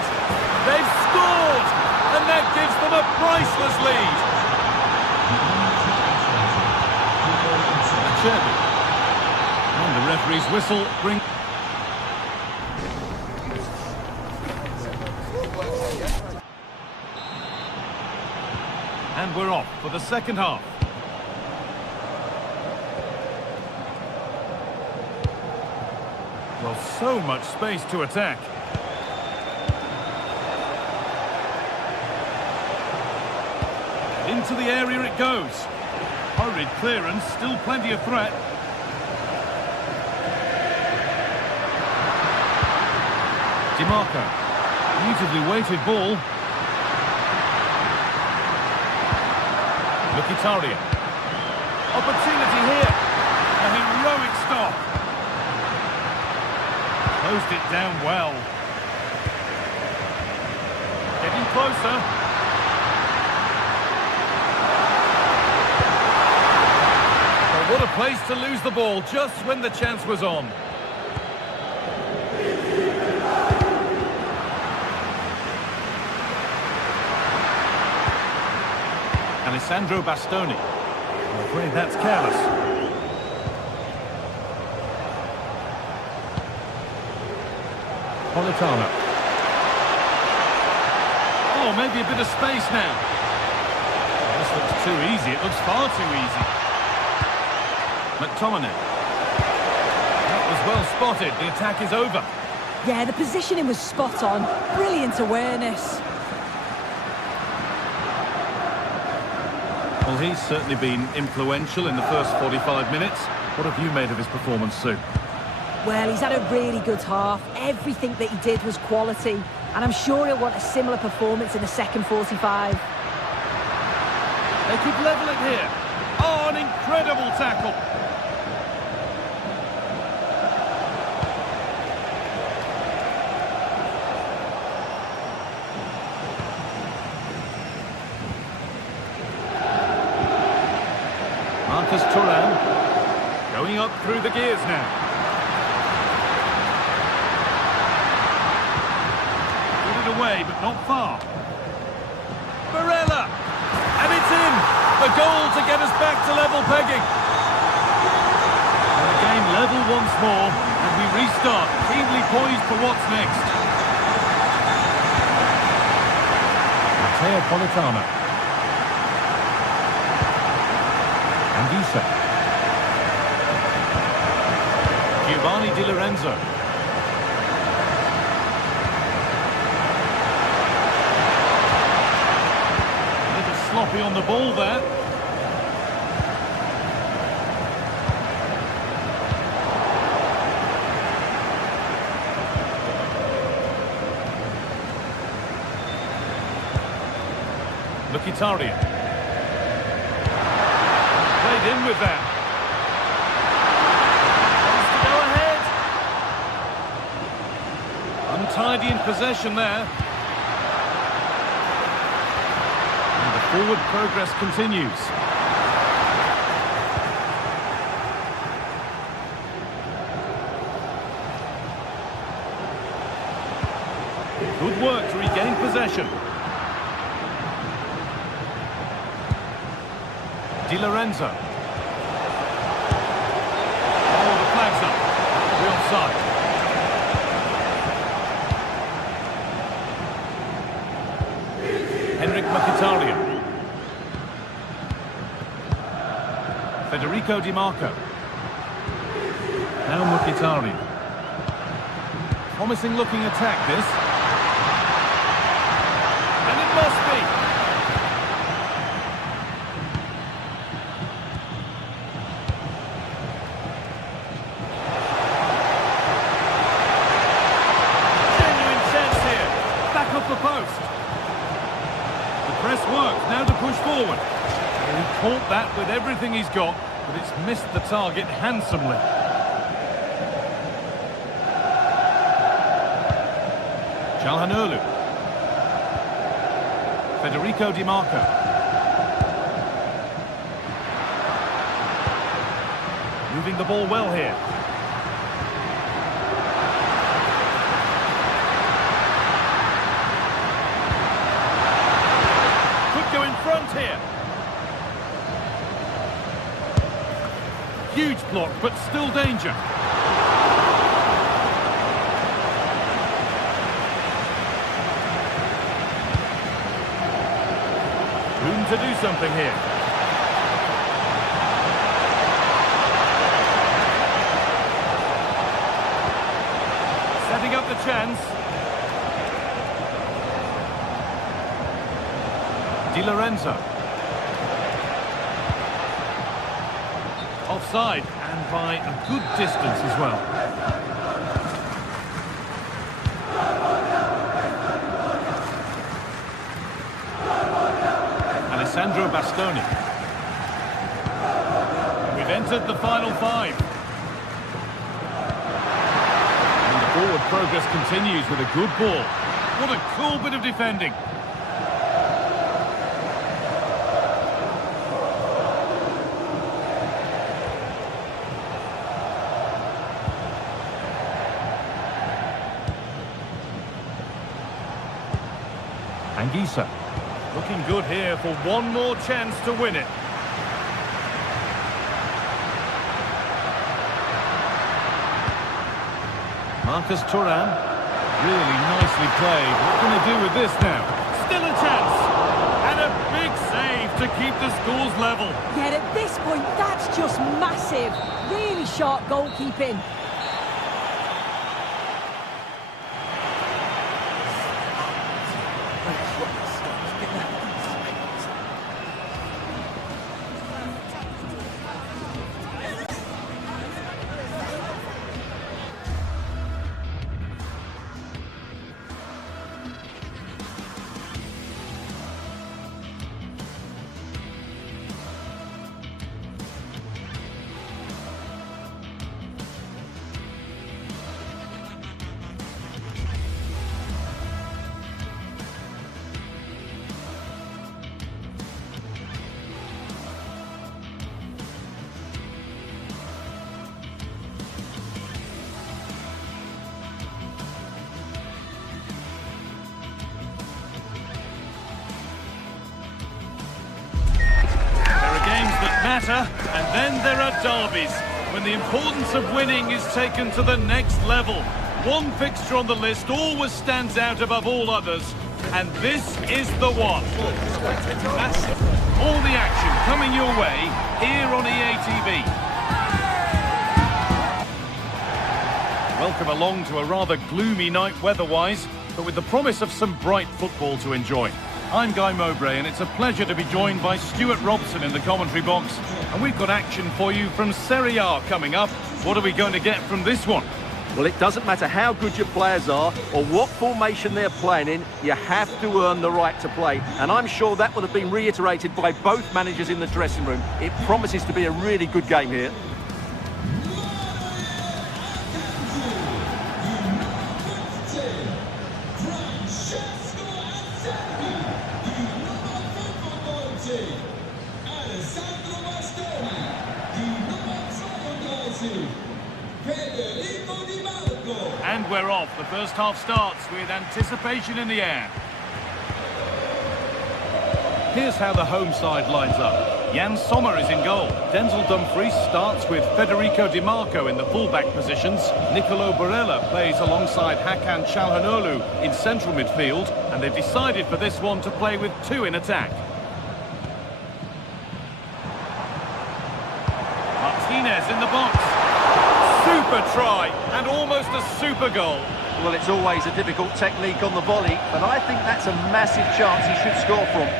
They've scored! And that gives them a priceless lead. And the referee's whistle brings... And we're off for the second half. Well, so much space to attack. Into the area it goes. Hurried clearance, still plenty of threat. DiMarco. Beautifully weighted ball. Mkhitaryan. Opportunity here. A heroic stop. Closed it down well. Getting closer. Well, what a place to lose the ball just when the chance was on. Alessandro Bastoni. I'm afraid that's careless. Politano. Oh, maybe a bit of space now. This looks too easy. It looks far too easy. McTominay. That was well spotted. The attack is over. Yeah, the positioning was spot on. Brilliant awareness. Well, he's certainly been influential in the first 45 minutes. What have you made of his performance, Sue? Well, he's had a really good half. Everything that he did was quality. And I'm sure he'll want a similar performance in the second 45. They could level it here. Oh, an incredible tackle. Marcus Thuram going up through the gears now. Put it away, but not far. Barella! And it's in! The goal to get us back to level pegging. And the game level once more, and we restart, keenly poised for what's next. Matteo Politano. Anguissa. Giovanni Di Lorenzo. A little sloppy on the ball there. Mkhitaryan. Played in with that. Wants to go ahead. Untidy in possession there. And the forward progress continues. in possession. Di Lorenzo. Oh, the flag's up. The offside. Henrik Mkhitaryan. Federico Di Marco. Now Mkhitaryan. Promising looking attack this. And it must be. Genuine chance here. Back off the post. The press works, now to push forward. He caught that with everything he's got, but it's missed the target handsomely. Çalhanoğlu. Federico Di Marco. Moving the ball well here. Could go in front here. Huge block, but still danger. Room to do something here. Setting up the chance. Di Lorenzo. Offside, and by a good distance as well. Alessandro Bastoni. We've entered the final five. And the forward progress continues with a good ball. What a cool bit of defending. Anguissa. Looking good here for one more chance to win it. Marcus Thuram. Really nicely played. What can they do with this now? Still a chance. And a big save to keep the scores level. Yeah, at this point, that's just massive. Really sharp goalkeeping. Matter, and then there are derbies, when the importance of winning is taken to the next level. One fixture on the list always stands out above all others, and this is the one. All the action coming your way here on EA TV. Welcome along to a rather gloomy night weather-wise, but with the promise of some bright football to enjoy. I'm Guy Mowbray, and it's a pleasure to be joined by Stuart Robson in the commentary box. And we've got action for you from Serie A coming up. What are we going to get from this one? Well, it doesn't matter how good your players are or what formation they're playing in, you have to earn the right to play. And I'm sure that will have been reiterated by both managers in the dressing room. It promises to be a really good game here. And we're off. The first half starts with anticipation in the air. Here's how the home side lines up. Jan Sommer is in goal. Denzel Dumfries starts with Federico Di Marco in the fullback positions. Nicolo Barella plays alongside Hakan Çalhanoğlu in central midfield. And they've decided for this one to play with two in attack. Martinez in the box. Super try and almost a super goal. Well, it's always a difficult technique on the volley, but I think that's a massive chance he should score from.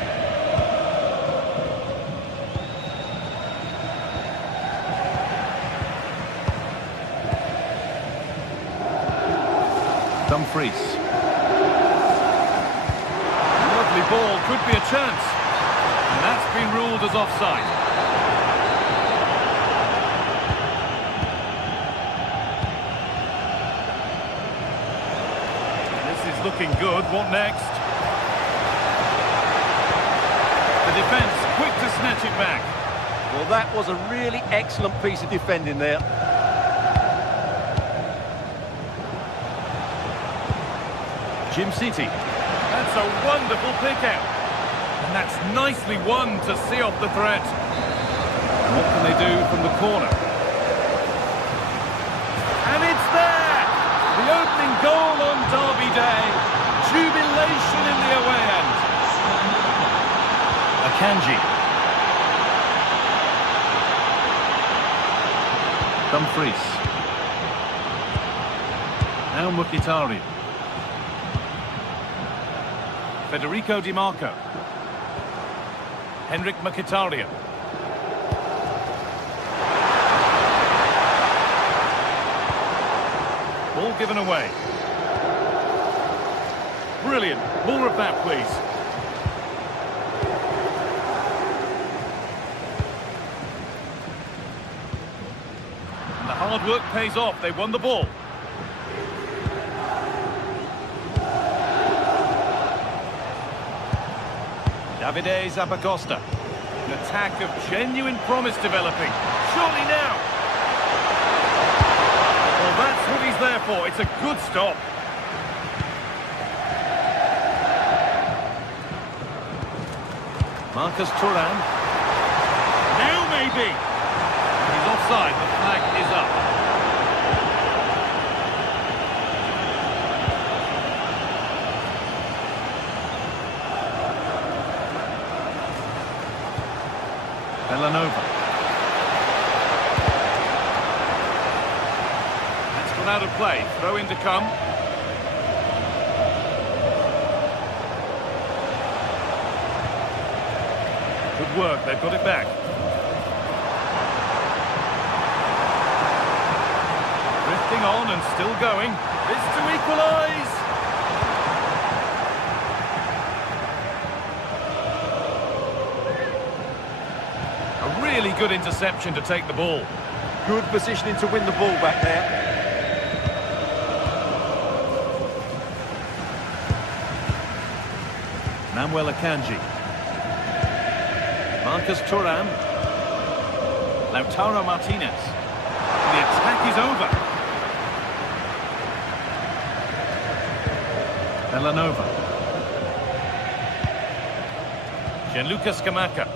Dumfries. Lovely ball, could be a chance. And that's been ruled as offside. This is looking good. What next? The defence quick to snatch it back. Well, that was a really excellent piece of defending there. Jim City. That's a wonderful pick out. And that's nicely won to see off the threat. And what can they do from the corner? And it's there! The opening goal on Derby Day. Jubilation in the away end. Akanji. Dumfries. Now Mkhitaryan. Federico Di Marco. Henrik Mkhitaryan. Ball given away. Brilliant. More of that, please. And the hard work pays off. They won the ball. Davide Zappacosta. An attack of genuine promise developing. Surely now. Well, that's what he's there for. It's a good stop. Marcus Thuram. Now maybe. He's offside. The flag is up. Villanova. That's gone out of play. Throw in to come. Good work. They've got it back. Drifting on and still going. It's to equalise. Really good interception to take the ball. Good positioning to win the ball back there. Manuel Akanji. Marcus Thuram. Lautaro Martinez. The attack is over. Villanova. Gianluca Scamacca.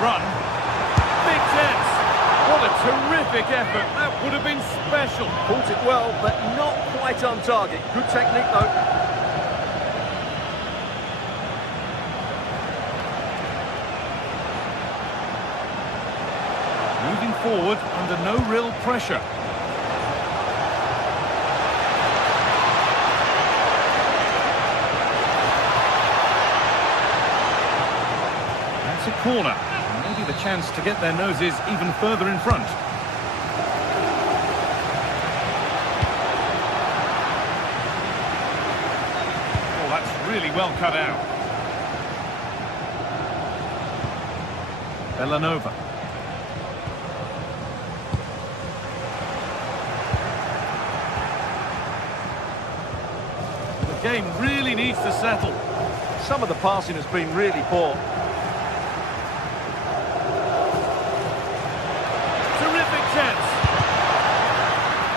Run. Big chance. What a terrific effort. That would have been special. Caught it well, but not quite on target. Good technique, though. Moving forward under no real pressure. That's a corner. Maybe the chance to get their noses even further in front. Oh, that's really well cut out. Villanova. The game really needs to settle. Some of the passing has been really poor. Terrific chance.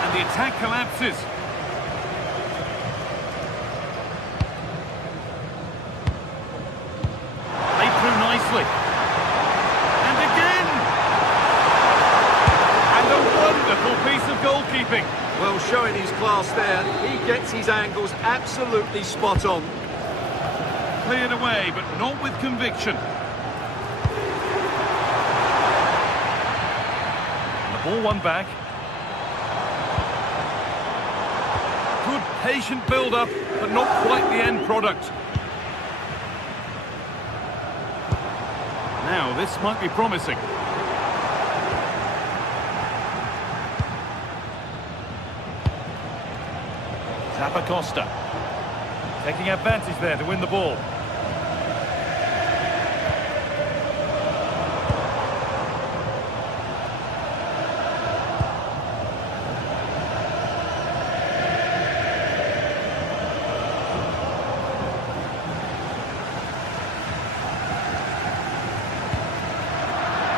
And the attack collapses. nicely. And again! And a wonderful piece of goalkeeping. Well, showing his class there, he gets his angles absolutely spot on. Cleared away, but not with conviction. The ball won back. Good patient build-up, but not quite the end product. Now, this might be promising. Zappacosta. Taking advantage there to win the ball.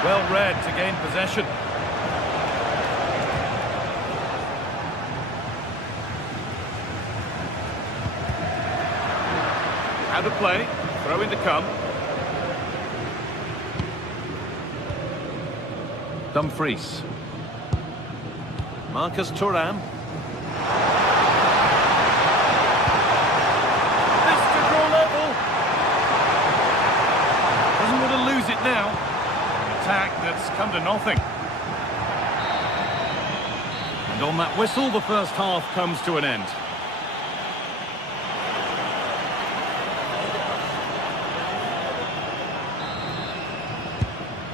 Well read to gain possession. Out of play, throw in to come. Dumfries. Marcus Thuram. This to draw level. Doesn't want to lose it now. Attack that's come to nothing. And on that whistle, the first half comes to an end.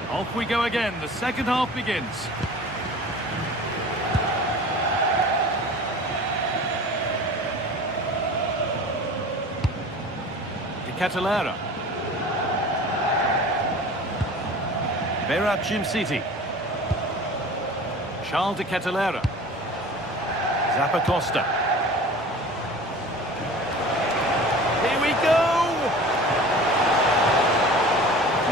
Off we go again, the second half begins. De Catalera. Berat Jimsiti. Charles de Catalera. Zappacosta. Here we go!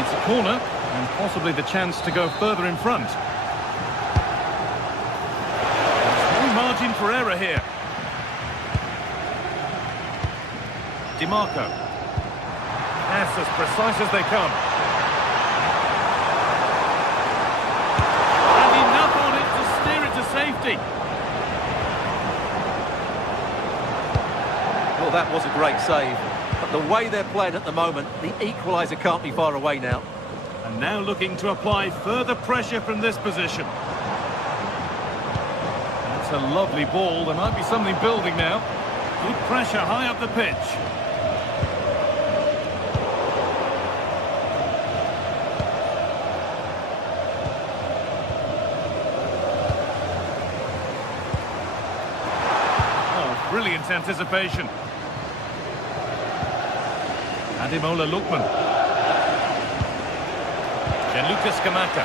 It's a corner, and possibly the chance to go further in front. There's no margin for error here. DiMarco. Pass as precise as they come. Safety. Well, that was a great save. But the way they're playing at the moment, the equaliser can't be far away now. And now looking to apply further pressure from this position. That's a lovely ball. There might be something building now. Good pressure high up the pitch. Brilliant anticipation. Ademola Lookman. Gianluca Scamacca.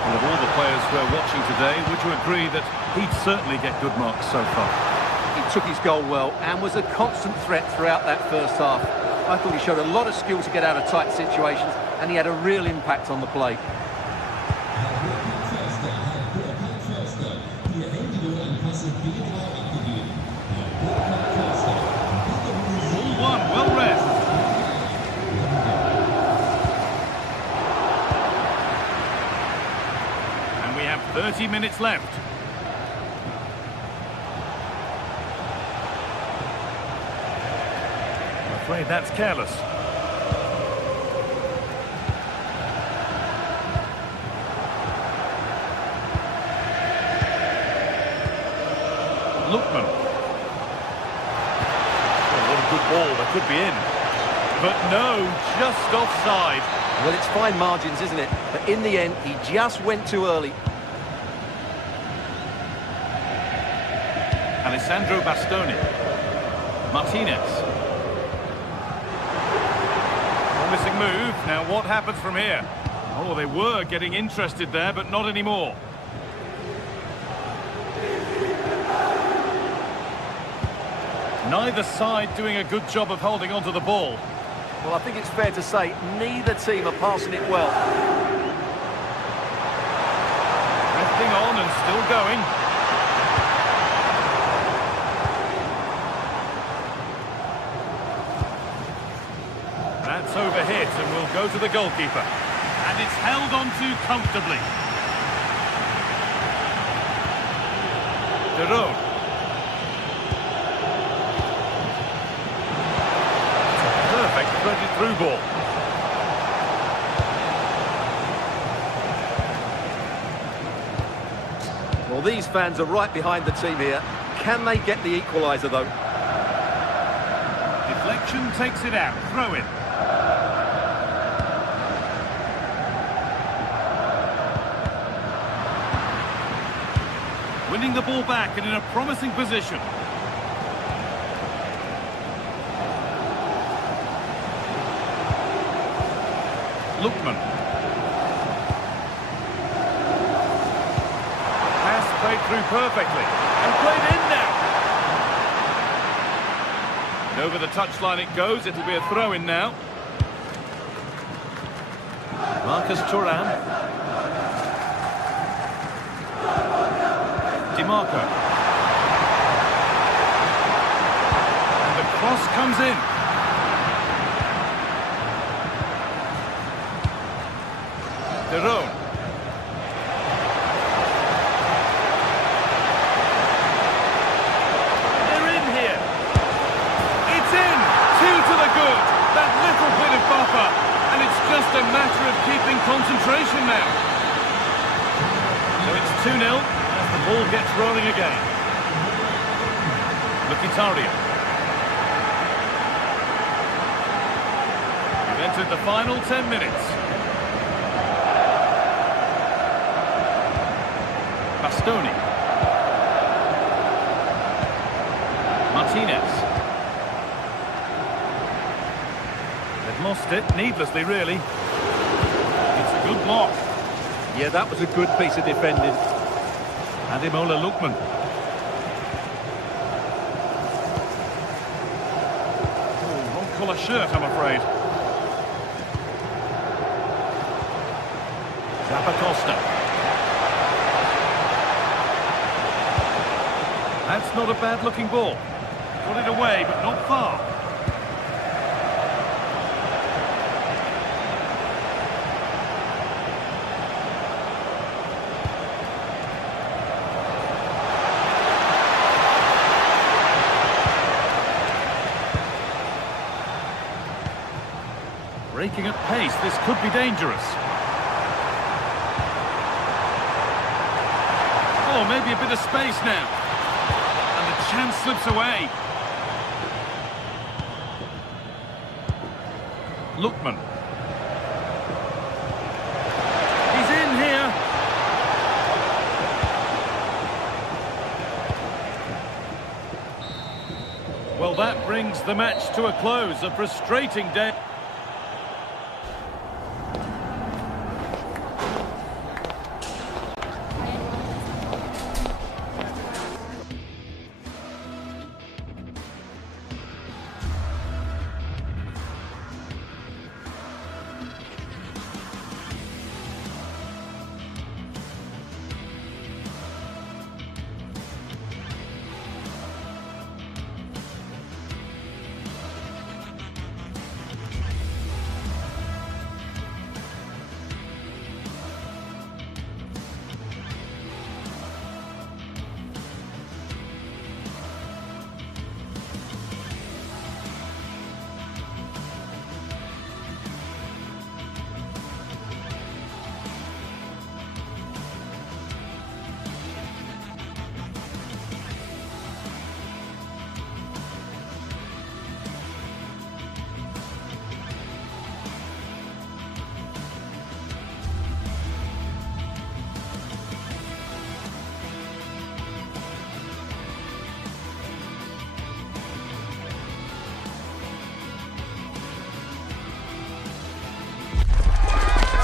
And of all the players we're watching today, would you agree that he'd certainly get good marks so far? He took his goal well and was a constant threat throughout that first half. I thought he showed a lot of skill to get out of tight situations, and he had a real impact on the play. All one, well read. And we have 30 minutes left. I'm afraid that's careless. Lookman. Oh, what a good ball, that could be in. But no, just offside. Well, it's fine margins, isn't it? But in the end, he just went too early. Alessandro Bastoni. Martinez. Promising move. Now what happens from here? Oh, they were getting interested there, but not anymore. Neither side doing a good job of holding onto the ball. Well, I think it's fair to say neither team are passing it well. Drifting on and still going. will go to the goalkeeper. And it's held on to comfortably. De Roon. Perfect threaded through ball. Well, these fans are right behind the team here. Can they get the equaliser, though? Deflection takes it out. Throw in. Winning the ball back and in a promising position. Lookman. Pass played through perfectly. And played in now. And over the touchline it goes. It'll be a throw-in now. Marcus Thuram. Marco. And the cross comes in. De Roon. They're in here. It's in. 2 to the good. That little bit of buffer. And it's just a matter of keeping concentration now. So it's 2-0. The ball gets rolling again. Mkhitaryan. We've entered the final 10 minutes. Bastoni. Martinez. They've lost it, needlessly really. It's a good block. Yeah, that was a good piece of defending. Ademola Lookman. Oh, wrong colour shirt, I'm afraid. Zappacosta. That's not a bad-looking ball. Got it away, but not far. Breaking at pace, this could be dangerous. Oh, maybe a bit of space now. And the chance slips away. Lookman. He's in here. Well, that brings the match to a close. A frustrating day.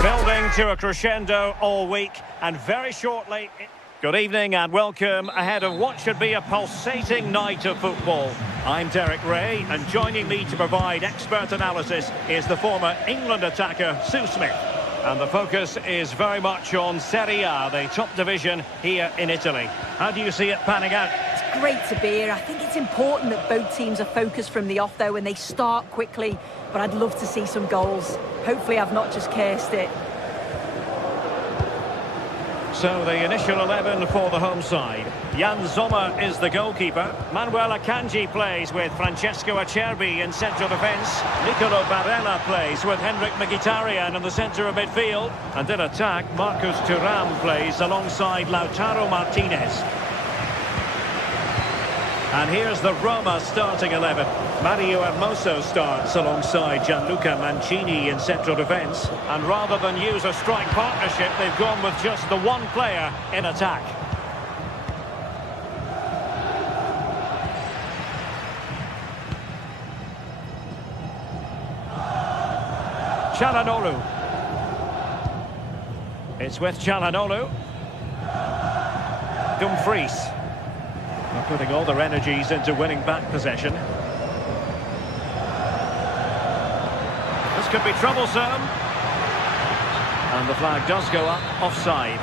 Building to a crescendo all week, and very shortly... Good evening and welcome ahead of what should be a pulsating night of football. I'm Derek Ray, and joining me to provide expert analysis is the former England attacker, Sue Smith. And the focus is very much on Serie A, the top division here in Italy. How do you see it panning out? great to be here. I think it's important that both teams are focused from the off, though, and they start quickly. But I'd love to see some goals. Hopefully I've not just cursed it. So the initial 11 for the home side. Jan Sommer is the goalkeeper. Manuel Akanji plays with Francesco Acerbi in central defence. Nicolo Barella plays with Henrik Mkhitaryan in the centre of midfield. And in attack, Marcus Thuram plays alongside Lautaro Martinez. And here's the Roma starting 11. Mario Hermoso starts alongside Gianluca Mancini in central defence. And rather than use a strike partnership, they've gone with just the one player in attack. Çalhanoğlu. It's with Çalhanoğlu. Dumfries. They're putting all their energies into winning back possession. This could be troublesome. And the flag does go up, offside.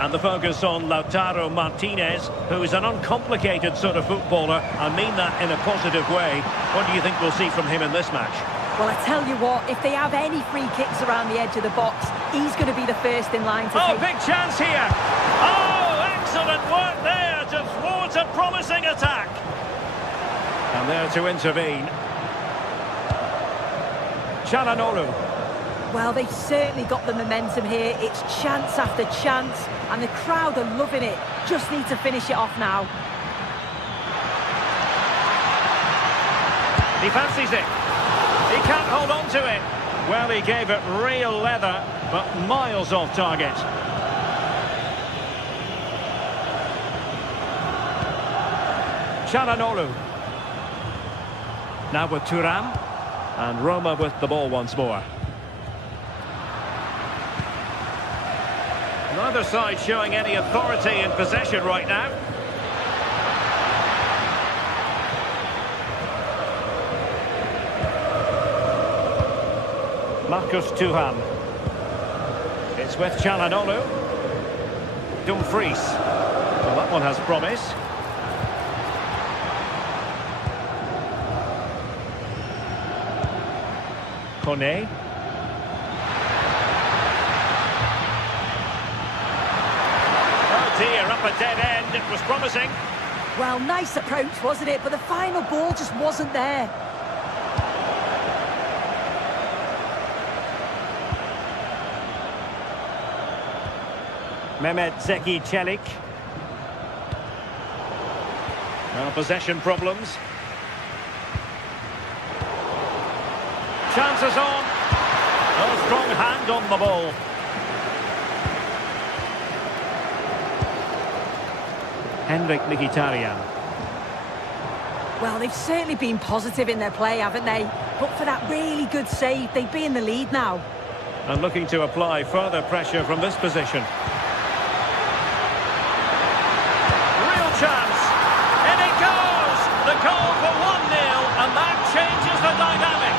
And the focus on Lautaro Martinez, who is an uncomplicated sort of footballer. I mean that in a positive way. What do you think we'll see from him in this match? Well, I tell you what, if they have any free kicks around the edge of the box, he's going to be the first in line to take... big chance here! Oh, excellent work there to thwart a promising attack! And there to intervene. Çalhanoğlu. Well, they've certainly got the momentum here. It's chance after chance, and the crowd are loving it. Just need to finish it off now. He fancies it. He can't hold on to it. Well, he gave it real leather, but miles off target. Çalhanoğlu. Now with Thuram. And Roma with the ball once more. Neither side showing any authority in possession right now. Marcus Thuram. It's with Çalhanoğlu. Dumfries. Well, that one has promise. Kone. Oh dear, up a dead end. It was promising. Well, nice approach, wasn't it? But the final ball just wasn't there. Mehmet Zeki Çelik. Well, possession problems. Chances on. A strong hand on the ball. Henrik Mkhitaryan. Well, they've certainly been positive in their play, haven't they? But for that really good save, they'd be in the lead now. And looking to apply further pressure from this position. Real chance. And it goes! The goal for 1-0, and that changes the dynamic.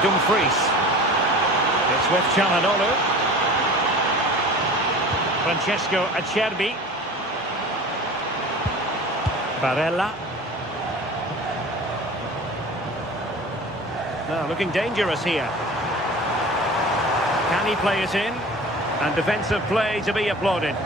Dumfries. It's with Çalhanoğlu. Francesco Acerbi. Barella. Now looking dangerous here. Can he play it in? And defensive play to be applauded.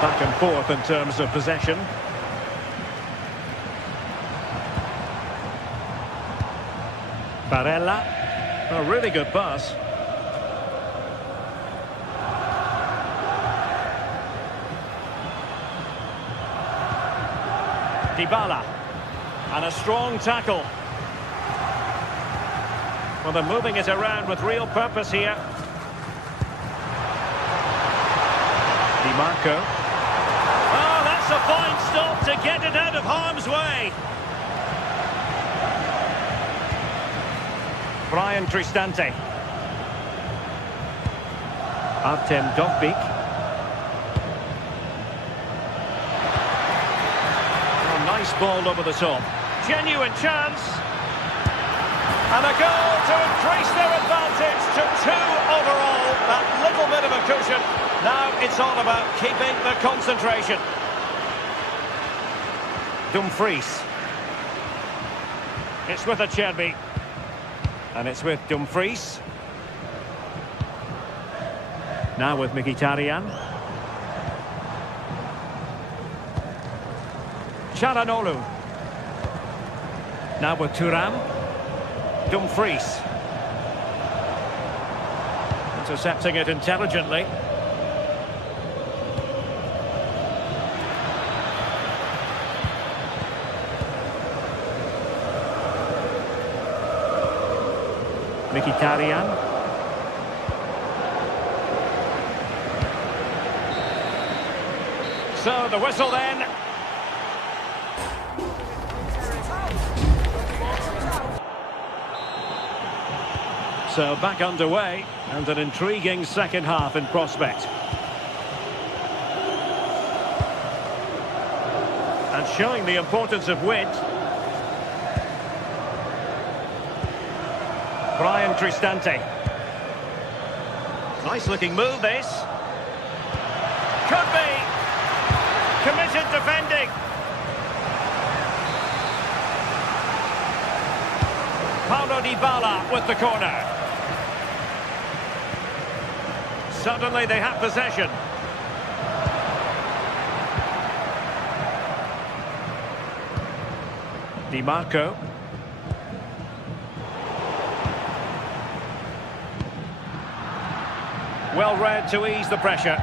Back and forth in terms of possession. Barella. A really good pass. Dybala. And a strong tackle. Well, they're moving it around with real purpose here. Di Marco. Oh, that's a fine stop to get it out of harm's way. Brian Cristante. Artem Dovbyk. Nice ball over the top. Genuine chance. And a goal to increase their advantage to 2 overall. That little bit of a cushion. Now it's all about keeping the concentration. Dumfries. It's with Acerbi. And it's with Dumfries. Now with Mkhitaryan. Çalhanoğlu. Now with Thuram. Dumfries. Intercepting it intelligently. Mkhitaryan. So the whistle then. So back underway, and an intriguing second half in prospect. And showing the importance of wit. Brian Cristante. Nice looking move this. Could be. Committed defending. Paulo Dybala with the corner. Suddenly they have possession. Di Marco. Well read to ease the pressure.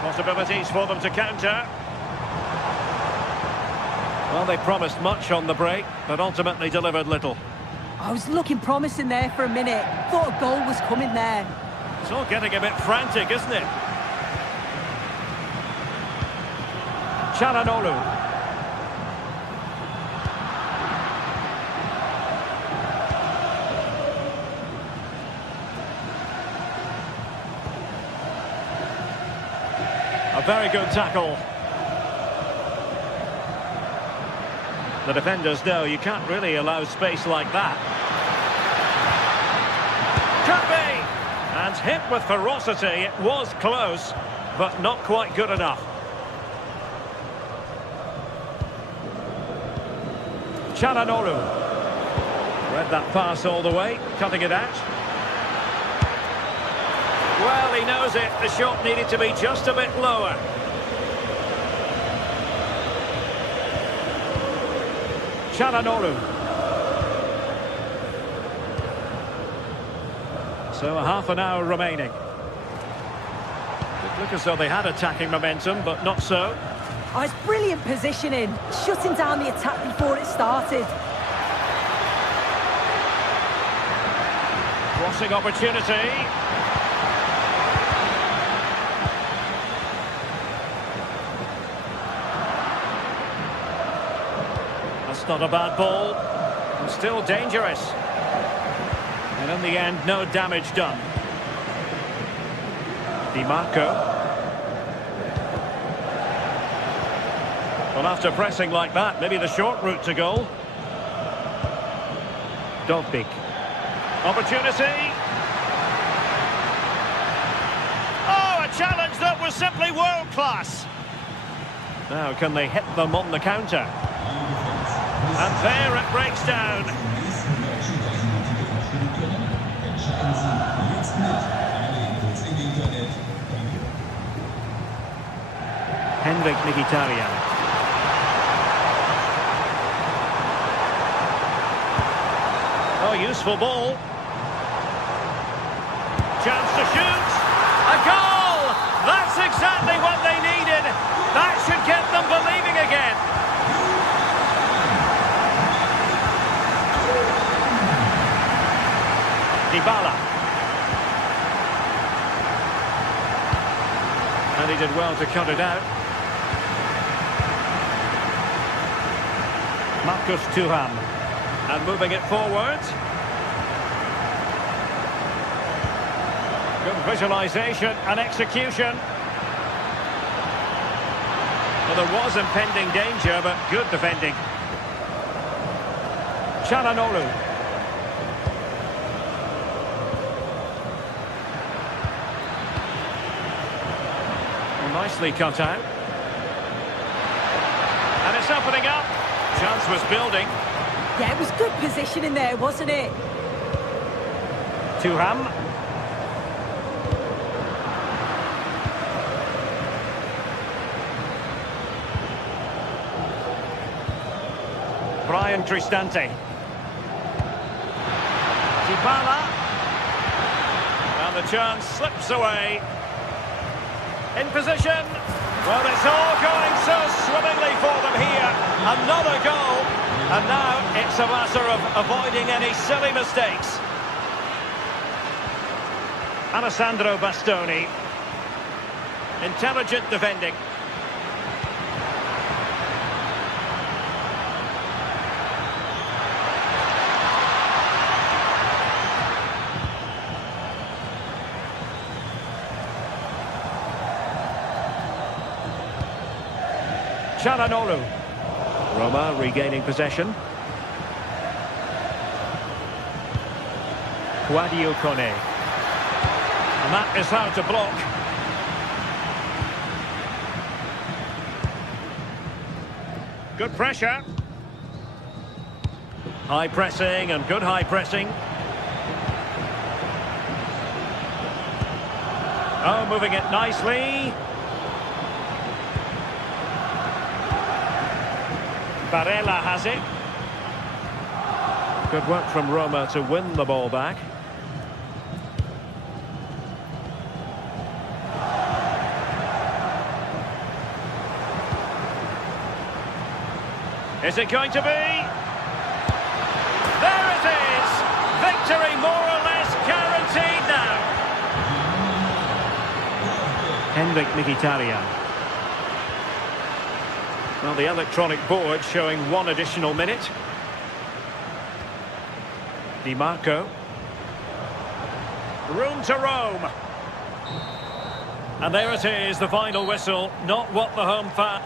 Possibilities for them to counter. Well, they promised much on the break, but ultimately delivered little. I was looking promising there for a minute. Thought a goal was coming there. It's all getting a bit frantic, isn't it? Çalhanoğlu. A very good tackle. The defenders know you can't really allow space like that. Could be! And hit with ferocity. It was close, but not quite good enough. Çalhanoğlu. Read that pass all the way, cutting it out. Well, he knows it. The shot needed to be just a bit lower. Çalhanoğlu. So a half an hour remaining. It looked as though they had attacking momentum, but not so. Oh, it's brilliant positioning, shutting down the attack before it started. Crossing opportunity. That's not a bad ball. And still dangerous. And in the end, no damage done. Di Marco. Well, after pressing like that, maybe the short route to goal. Dobbik. Opportunity. Oh, a challenge that was simply world class. Now, can they hit them on the counter? And there it breaks down. Henrik Mkhitaryan. Oh, useful ball. Chance to shoot. A goal! That's exactly what they needed. That should get them believing again. Dybala. And he did well to cut it out. Marcus Thuram. And moving it forward. Good visualisation and execution. Well, there was impending danger, but good defending. Çalhanoğlu. Well, nicely cut out. And it's opening up. Chance was building. Yeah, it was good positioning there, wasn't it? Thuram. Brian Cristante. Dybala. And the chance slips away. In position. Well, it's all going so swimmingly for them here. Another goal. And now it's a matter of avoiding any silly mistakes. Alessandro Bastoni. Intelligent defending. Çalhanoğlu. Roma regaining possession. Kone. And that is how to block. Good pressure. High pressing and good high pressing. Oh, moving it nicely. Barella has it. Good work from Roma to win the ball back. Is it going to be? There it is! Victory more or less guaranteed now. Henrik Mkhitaryan. Well, the electronic board showing 1 additional minute. Di Marco. Room to roam. And there it is, the final whistle. Not what the home fan...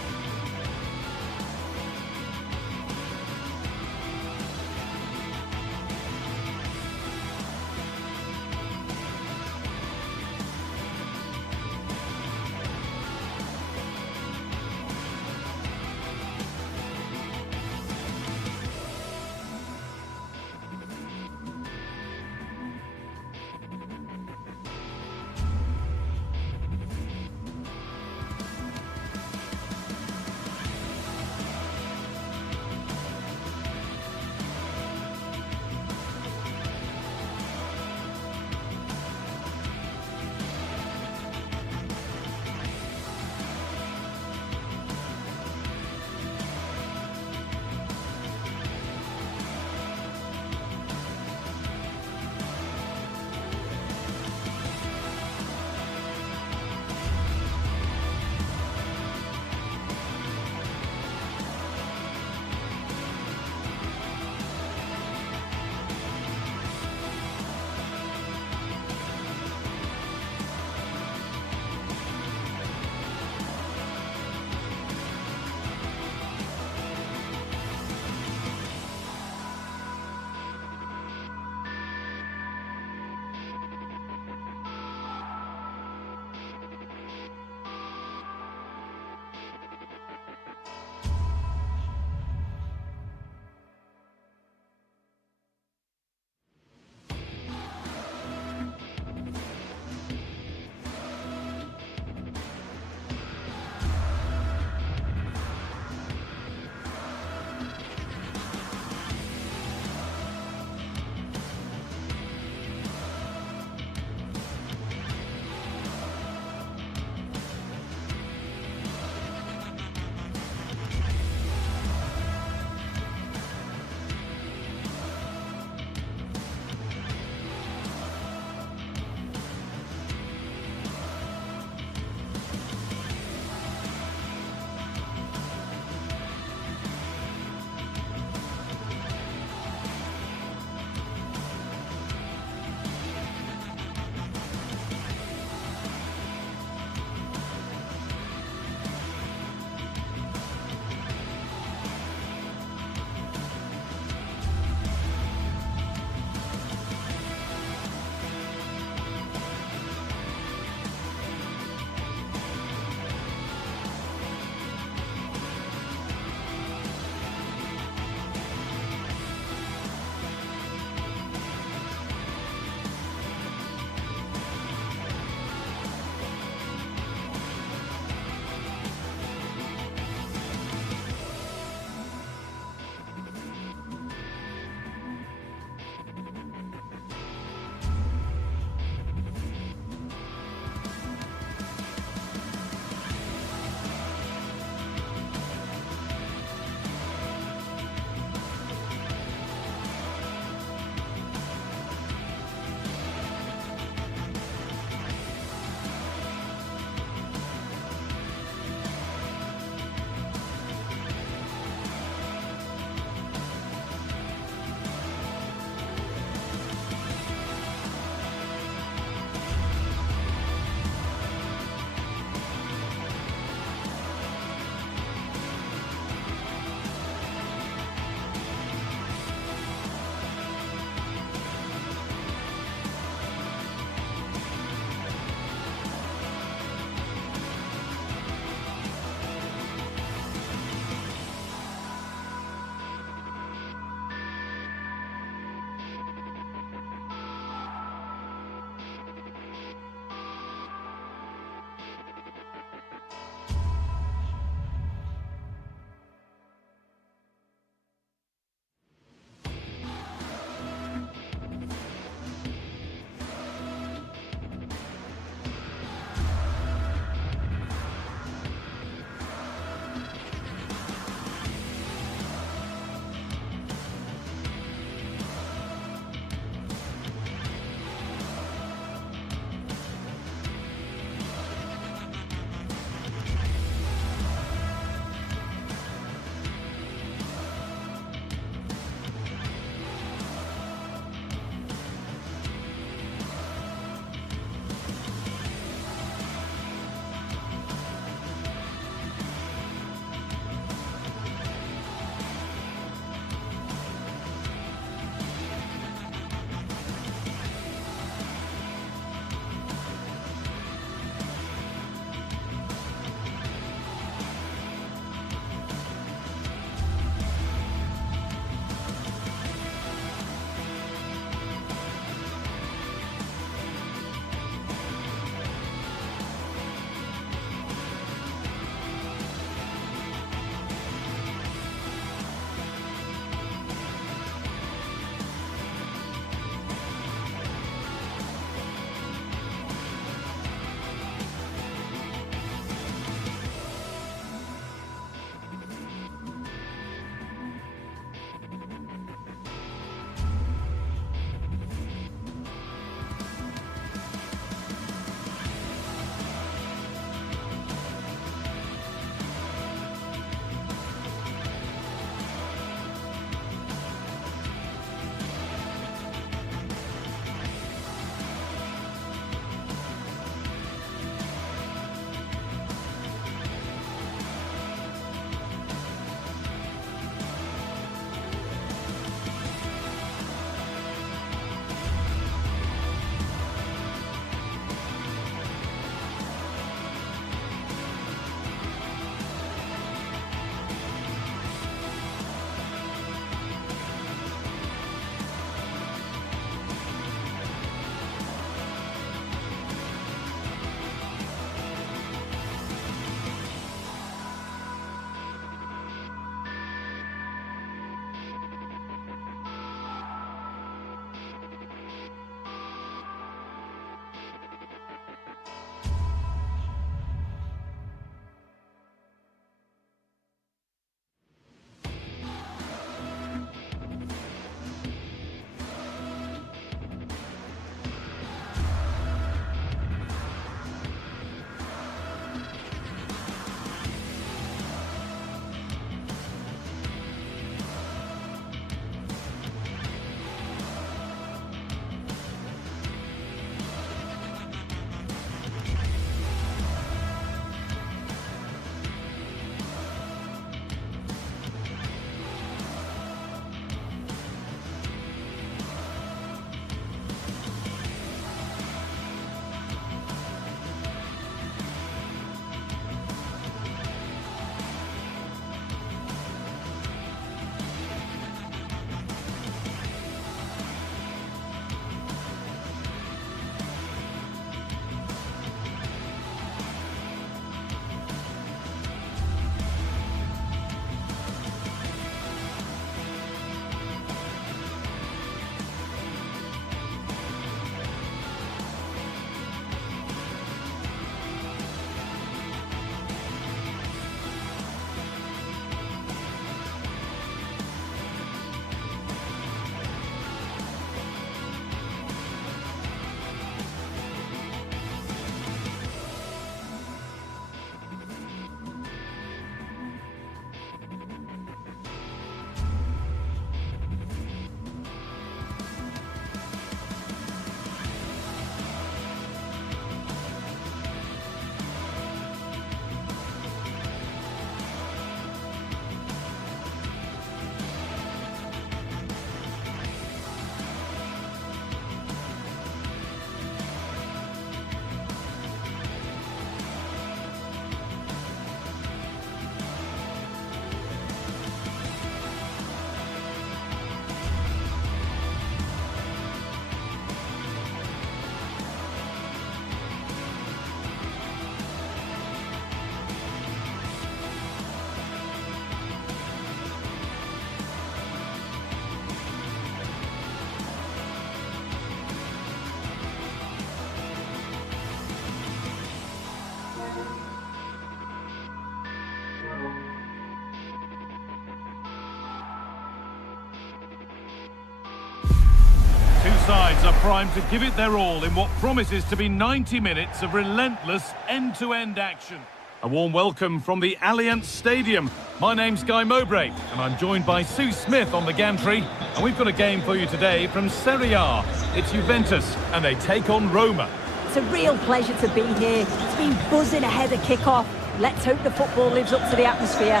Fans are primed to give it their all in what promises to be 90 minutes of relentless end-to-end action. A warm welcome from the Allianz Stadium. My name's Guy Mowbray, and I'm joined by Sue Smith on the gantry. And we've got a game for you today from Serie A. It's Juventus, and they take on Roma. It's a real pleasure to be here. It's been buzzing ahead of kick-off. Let's hope the football lives up to the atmosphere.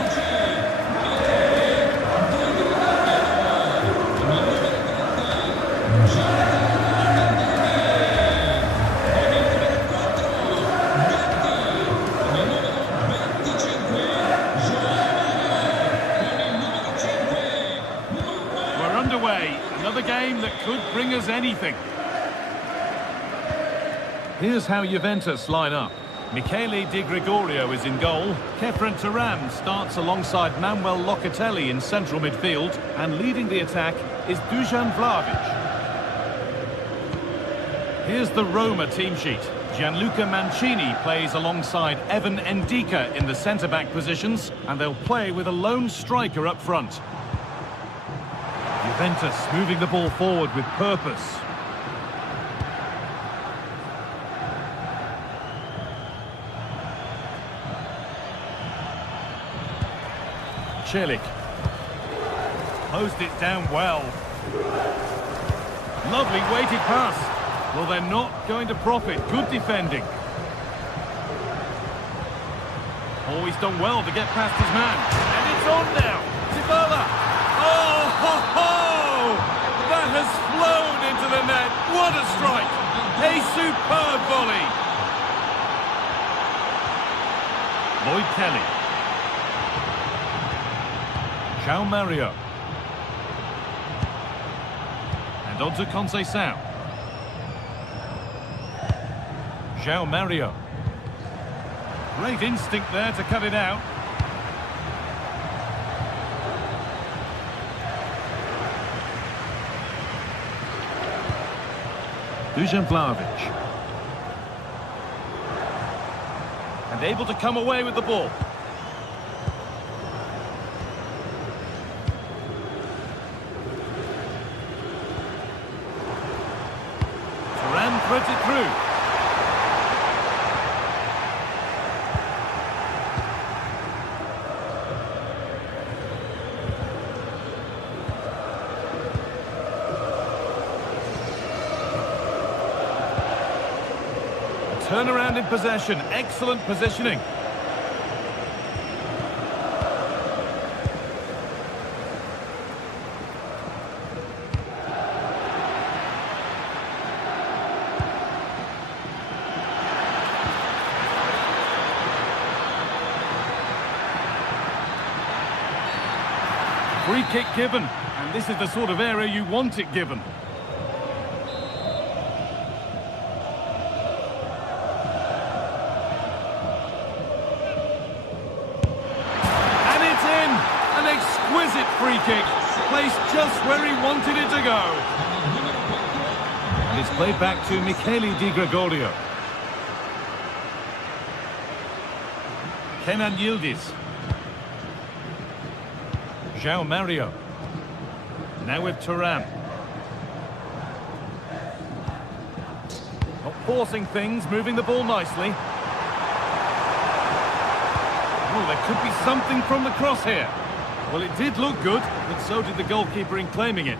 Another game that could bring us anything. Here's how Juventus line up. Michele Di Gregorio is in goal. Kefren Turam starts alongside Manuel Locatelli in central midfield. And leading the attack is Dusan Vlahovic. Here's the Roma team sheet. Gianluca Mancini plays alongside Evan Ndika in the centre-back positions. And they'll play with a lone striker up front. Juventus moving the ball forward with purpose. Celik. Closed it down well. Lovely weighted pass. Well, they're not going to profit. Good defending. Oh, he's done well to get past his man. And it's on now. Dybala. Oh, ho, ho! That has flown into the net. What a strike! A superb volley. Lloyd Kelly. João Mario. And on to Conceição. João Mario. Great instinct there to cut it out. Dusan Vlahovic. And able to come away with the ball. Turan threads it through. Turnaround in possession, excellent positioning. Free kick given, and this is the sort of area you want it given. Exquisite free kick, placed just where he wanted it to go. And it's played back to Michele Di Gregorio. Kenan Yildiz. João Mario. Now with Turan. Not forcing things, moving the ball nicely. Oh, there could be something from the cross here. Well, it did look good, but so did the goalkeeper in claiming it.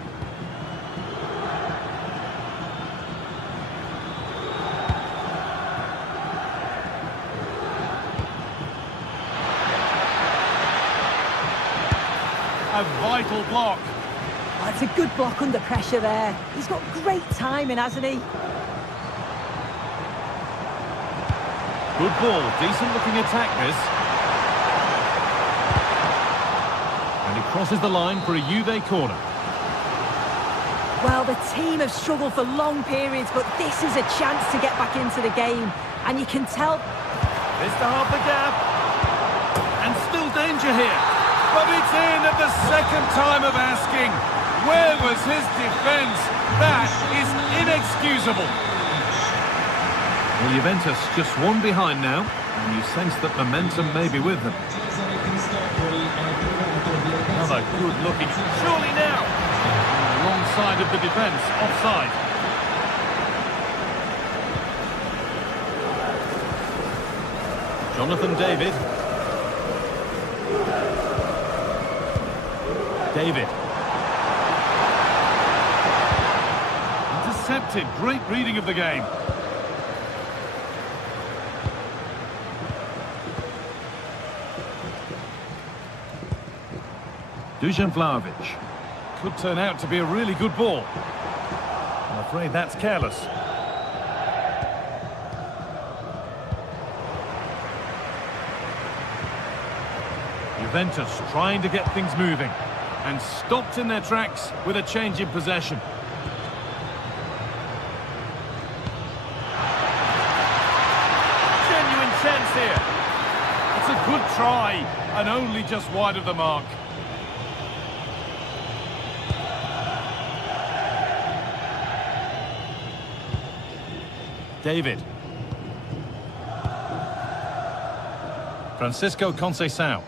A vital block. Oh, it's a good block under pressure there. He's got great timing, hasn't he? Good ball, decent looking attack this. Crosses the line for a Juve corner. Well, the team have struggled for long periods, but this is a chance to get back into the game. And you can tell... This to half the gap. And still danger here. But it's in at the second time of asking. Where was his defence? That is inexcusable. Well, Juventus just one behind now. And you sense that momentum may be with them. Another good looking. Surely now. Wrong side of the defence, offside. Jonathan David. David. Intercepted. Great reading of the game. Dusan Vlahovic. Could turn out to be a really good ball. I'm afraid that's careless. Juventus trying to get things moving and stopped in their tracks with a change in possession. Genuine chance here. It's a good try and only just wide of the mark. David. Francisco Conceição.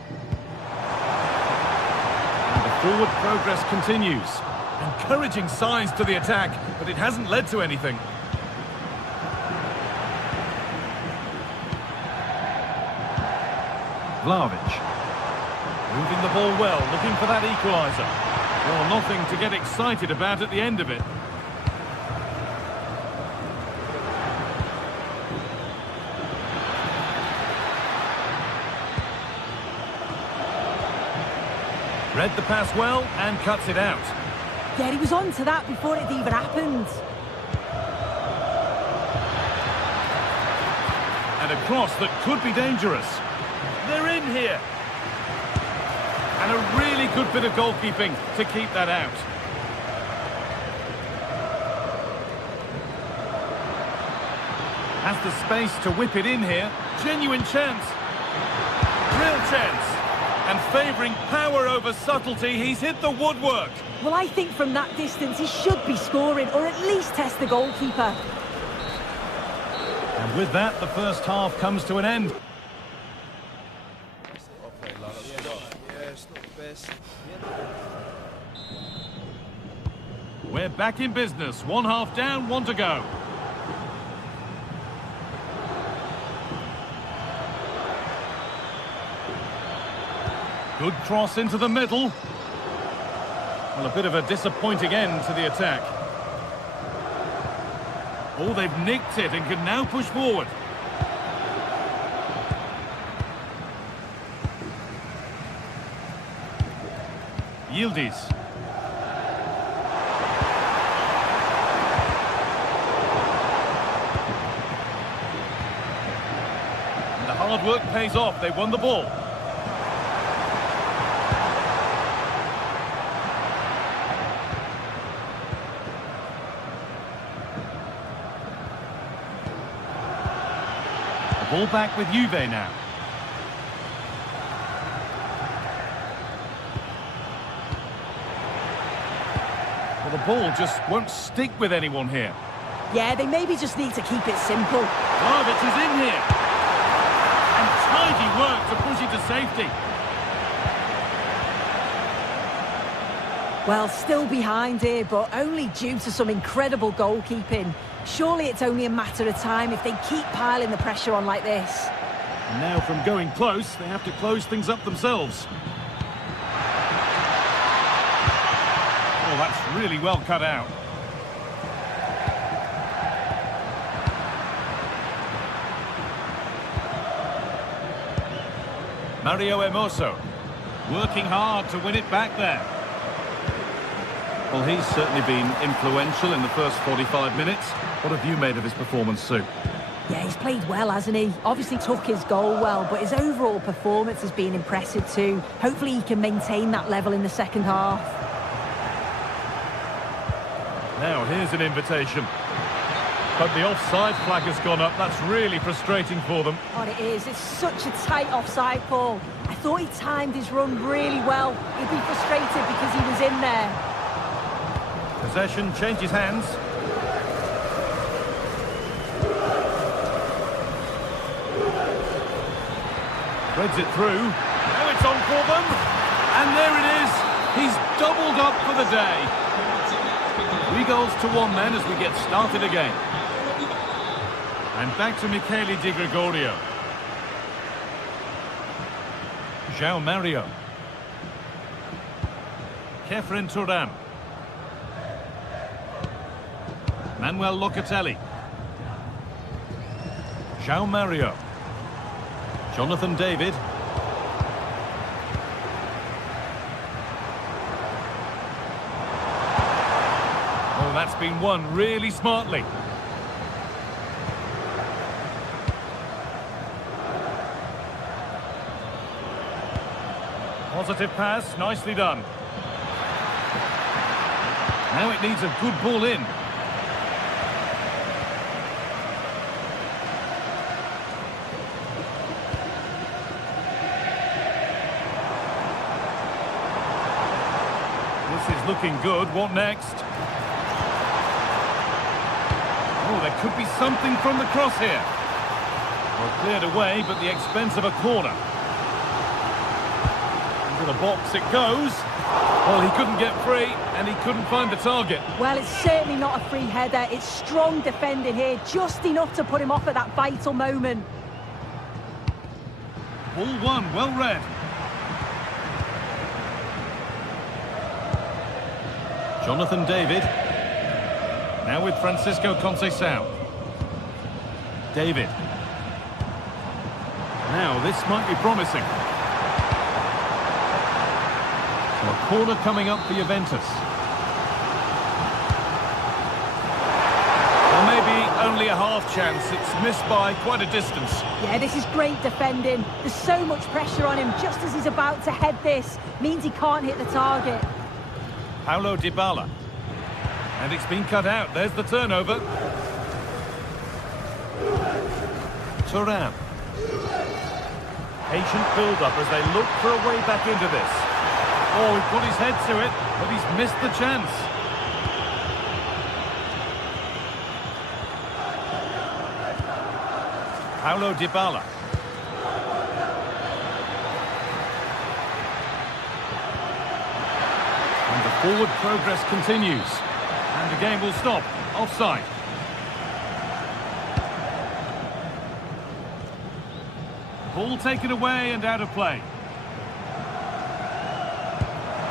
And the forward progress continues. Encouraging signs to the attack, but it hasn't led to anything. Vlahovic. Moving the ball well, looking for that equaliser. Well, nothing to get excited about at the end of it. Read the pass well and cuts it out. Yeah, he was on to that before it even happened. And a cross that could be dangerous. They're in here. And a really good bit of goalkeeping to keep that out. Has the space to whip it in here. Genuine chance. Real chance. And favouring power over subtlety, he's hit the woodwork. Well, I think from that distance he should be scoring, or at least test the goalkeeper. And with that, the first half comes to an end. We're back in business. 1 half down, 1 to go. Good cross into the middle. Well, a bit of a disappointing end to the attack. Oh, they've nicked it and can now push forward. Yildiz. And the hard work pays off. They won the ball. Ball back with Juve now. Well, the ball just won't stick with anyone here. Yeah, they maybe just need to keep it simple. Vlahovic is in here. And tidy work to push it to safety. Well, still behind here, but only due to some incredible goalkeeping. Surely it's only a matter of time if they keep piling the pressure on like this. And now from going close, they have to close things up themselves. Oh, that's really well cut out. Mario Hermoso, working hard to win it back there. Well, he's certainly been influential in the first 45 minutes. What have you made of his performance, Sue? Yeah, he's played well, hasn't he? Obviously took his goal well, but his overall performance has been impressive too. Hopefully he can maintain that level in the second half. Now, here's an invitation. But the offside flag has gone up. That's really frustrating for them. Oh, it is. It's such a tight offside call. I thought he timed his run really well. He'd be frustrated because he was in there. Possession changes hands. Threads it through. Now it's on for them. And there it is. He's doubled up for the day. 3 goals to 1 then as we get started again. And back to Michele Di Gregorio. João Mario. Kefren Turan. Manuel Locatelli. João Mario. Jonathan David. Oh, that's been won really smartly. Positive pass, nicely done. Now it needs a good ball in. This is looking good. What next? Oh, there could be something from the cross here. Well, cleared away, but the expense of a corner. Into the box it goes. Well, he couldn't get free, and he couldn't find the target. Well, it's certainly not a free header. It's strong defending here, just enough to put him off at that vital moment. Ball one, well read. Jonathan David. Now with Francisco Conceição. David. Now, this might be promising. So a corner coming up for Juventus. Well, maybe only a half chance. It's missed by quite a distance. Yeah, this is great defending. There's so much pressure on him just as he's about to head this. Means he can't hit the target. Paulo Dybala. And it's been cut out. There's the turnover. Turan. Patient build-up as they look for a way back into this. Oh, he put his head to it, but he's missed the chance. Paulo Dybala. And the forward progress continues. And the game will stop. Offside. Ball taken away and out of play.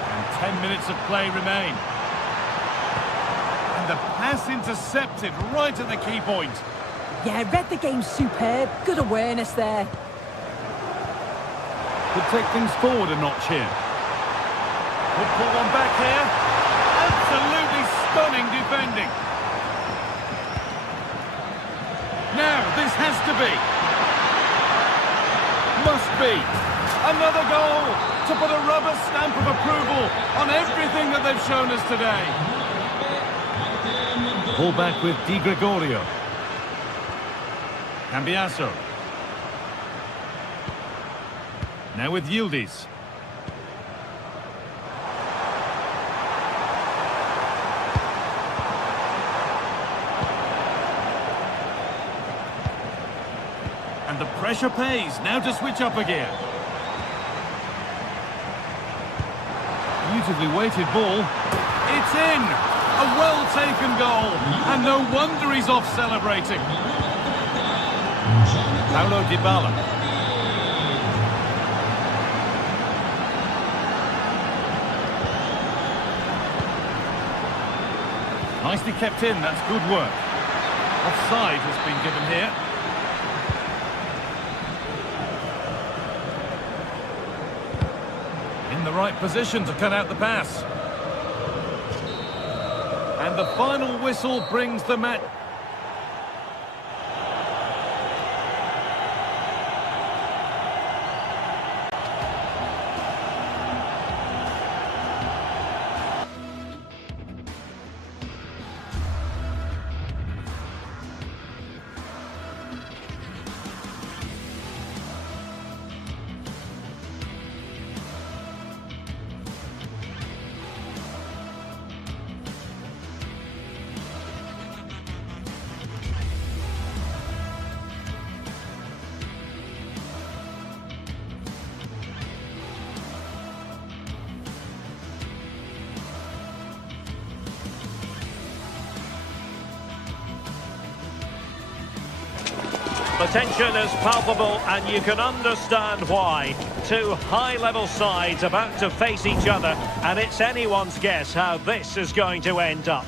And 10 minutes of play remain. And the pass intercepted right at the key point. Yeah, read the game superb. Good awareness there. Could take things forward a notch here. Could pull one back here. Absolutely stunning defending. Now, this has to be. Must be. Another goal to put a rubber stamp of approval on everything that they've shown us today. Ball back with Di Gregorio. Cambiasso. Now with Yildiz. And the pressure pays. Now to switch up again. Beautifully weighted ball. It's in! A well-taken goal. And no wonder he's off celebrating. Paulo Dybala. Nicely kept in. That's good work. Offside has been given here. In the right position to cut out the pass. And the final whistle brings the match. The tension is palpable, and you can understand why. Two high-level sides about to face each other, and it's anyone's guess how this is going to end up.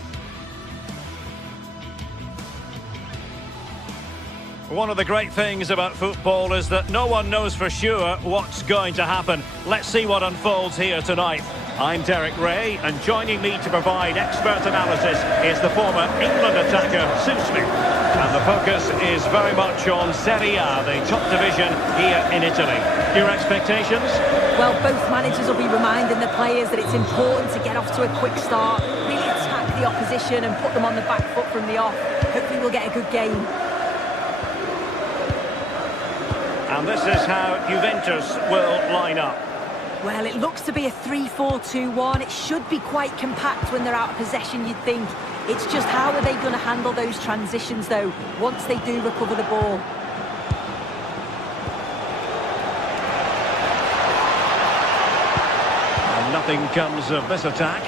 One of the great things about football is that no one knows for sure what's going to happen. Let's see what unfolds here tonight. I'm Derek Ray, and joining me to provide expert analysis is the former England attacker, Sue Smith. And the focus is very much on Serie A, the top division here in Italy. Your expectations? Well, both managers will be reminding the players that it's important to get off to a quick start, really attack the opposition and put them on the back foot from the off. Hopefully we'll get a good game. And this is how Juventus will line up. Well, it looks to be a 3-4-2-1. It should be quite compact when they're out of possession, you'd think. It's just how are they going to handle those transitions, though, once they do recover the ball. And nothing comes of this attack.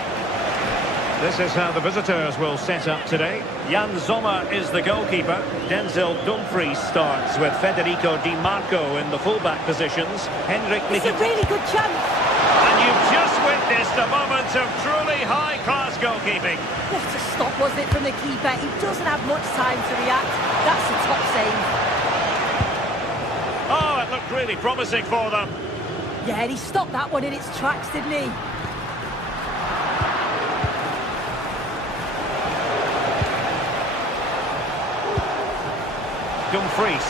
This is how the visitors will set up today. Jan Sommer is the goalkeeper. Denzel Dumfries starts with Federico Di Marco in the fullback positions. Henrik It's a really good chance. And you've just witnessed a moment of truly high-class goalkeeping. What a stop, wasn't it, from the keeper? He doesn't have much time to react. That's a top save. Oh, it looked really promising for them. Yeah, and he stopped that one in its tracks, didn't he? Dumfries.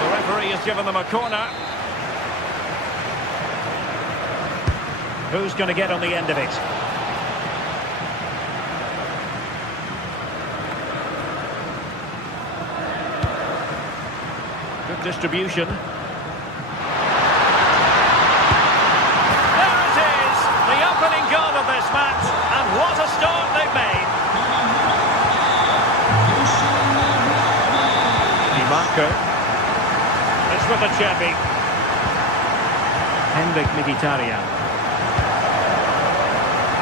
The referee has given them a corner. Who's going to get on the end of it? Good distribution. There it is! The opening goal of this match, and what a start they've made. Di Marco. It's with Acerbi. Henrik Mkhitaryan.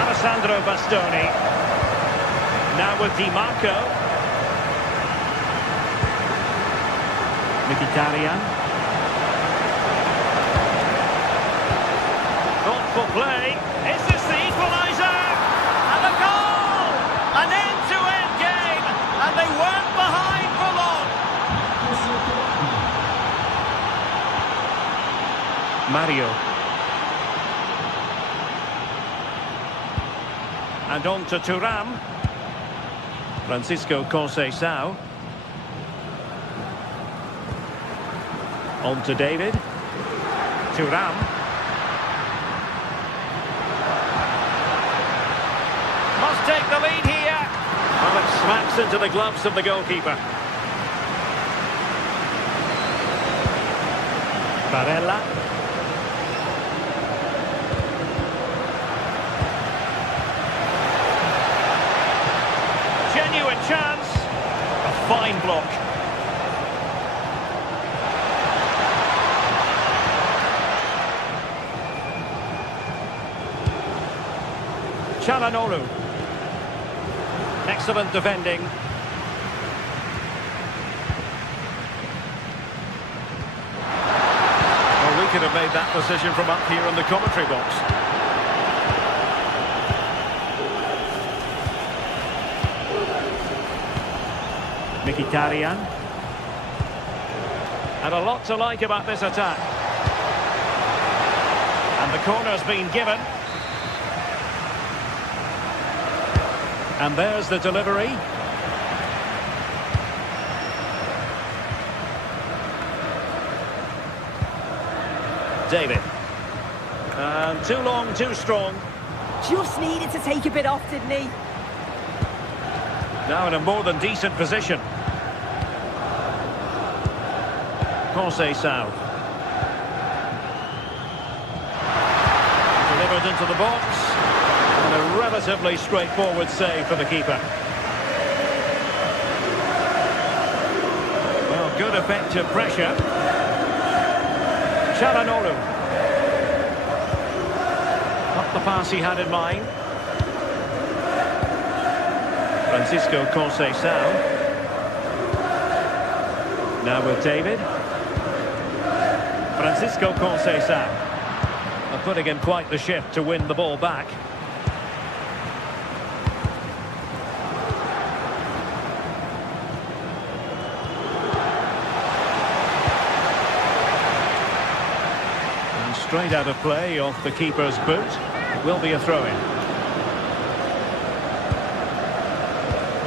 Alessandro Bastoni. Now with Di Marco. Mkhitaryan. Thoughtful play. Is this the equaliser? And a goal! An end-to-end game, and they weren't behind for long. Mario. And on to Thuram. Francisco Conceição. On to David. Thuram. Must take the lead here. Well, it smacks into the gloves of the goalkeeper. Barella. Genuine chance. A fine block. Çalhanoğlu. Excellent defending. Well, we could have made that decision from up here in the commentary box. Mkhitaryan. And a lot to like about this attack. And the corner's been given. And there's the delivery. David. And too long, too strong. Just needed to take a bit off, didn't he? Now in a more than decent position. Conceição. Delivered into the box. And a relatively straightforward save for the keeper. Well, good effective pressure. Çalhanoğlu. Not the pass he had in mind. Francisco Conceição. Now with David. Francisco Conceição. Putting in quite the shift to win the ball back. And straight out of play off the keeper's boot. It will be a throw-in.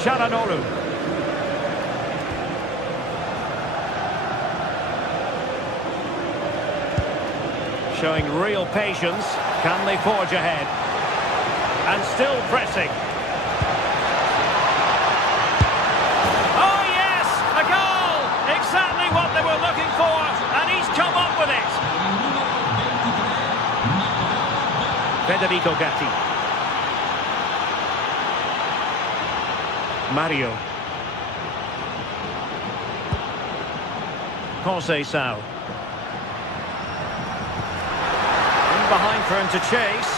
Çalhanoğlu. Showing real patience. Can they forge ahead? And still pressing. Oh yes! A goal! Exactly what they were looking for, and he's come up with it. Federico Gatti. Mario. Conceição. Behind for him to chase.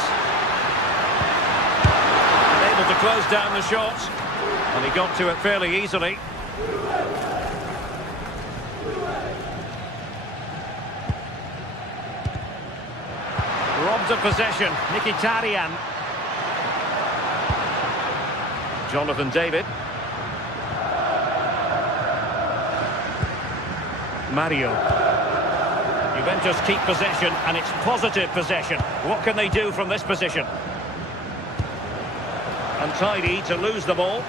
Able to close down the shot. And he got to it fairly easily. Robbed of possession. Mkhitaryan. Jonathan David. Mario. Juventus keep possession, and it's positive possession. What can they do from this position? Untidy to lose the ball.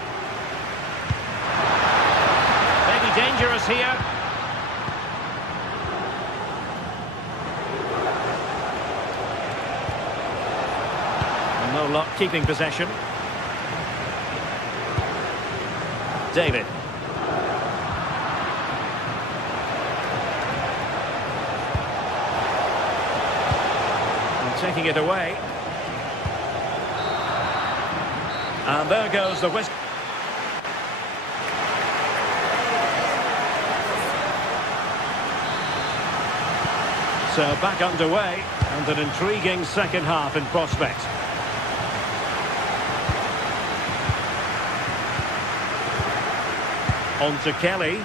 Maybe dangerous here. And no luck keeping possession. David. Taking it away. And there goes the whistle. So back underway, and an intriguing second half in prospect. On to Kelly.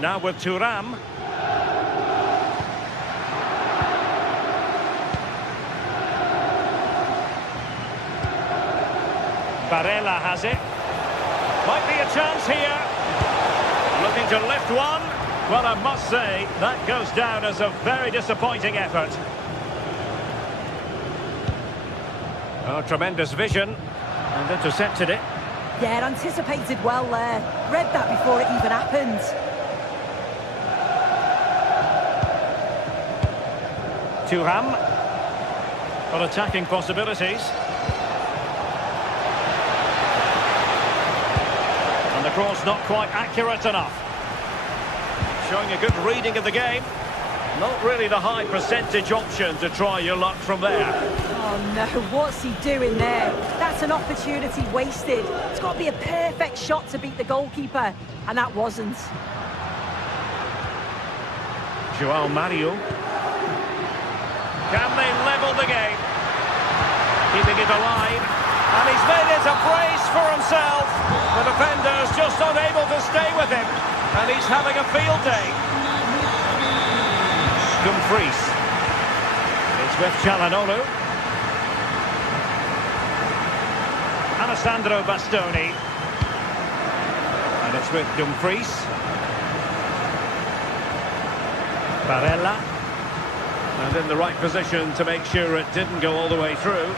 Now with Thuram. Barella has it. Might be a chance here. Looking to lift one. Well, I must say, that goes down as a very disappointing effort. Oh, tremendous vision. And intercepted it. Yeah, anticipated well there. Read that before it even happened. Thuram. Got attacking possibilities. And the cross not quite accurate enough. Showing a good reading of the game. Not really the high percentage option to try your luck from there. Oh no, what's he doing there? That's an opportunity wasted. It's got to be a perfect shot to beat the goalkeeper, and that wasn't. João Mario. Can they level the game? Keeping it alive. And he's made it a brace for himself. The defender's just unable to stay with him. And he's having a field day. Dumfries. It's with Çalhanoğlu. Alessandro Bastoni. And it's with Dumfries. Barella. And in the right position to make sure it didn't go all the way through.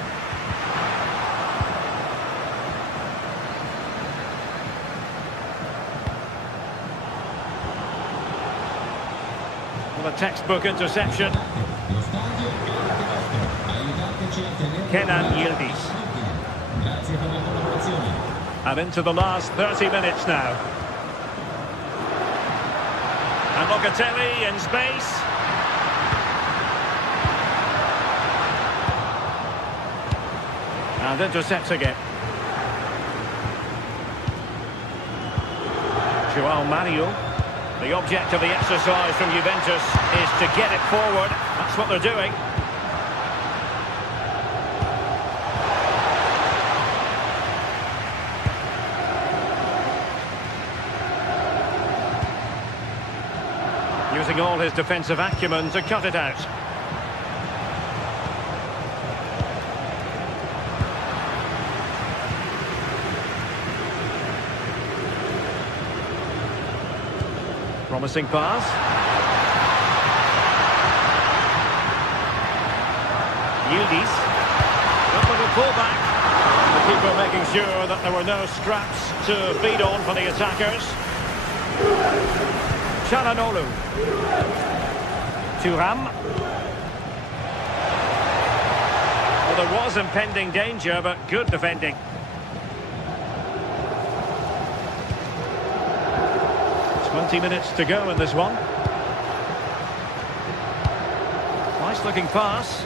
Well, a textbook interception. Kenan Yildiz. And into the last 30 minutes now. And Locatelli in space. And intercepting it. João Mario. The object of the exercise from Juventus is to get it forward. That's what they're doing. using all his defensive acumen to cut it out. Promising pass. Yildiz. Good little pullback. The keeper making sure that there were no scraps to feed on for the attackers. Çalhanoğlu. Thuram. Well, there was impending danger, but good defending. Minutes to go in this one. Nice looking pass.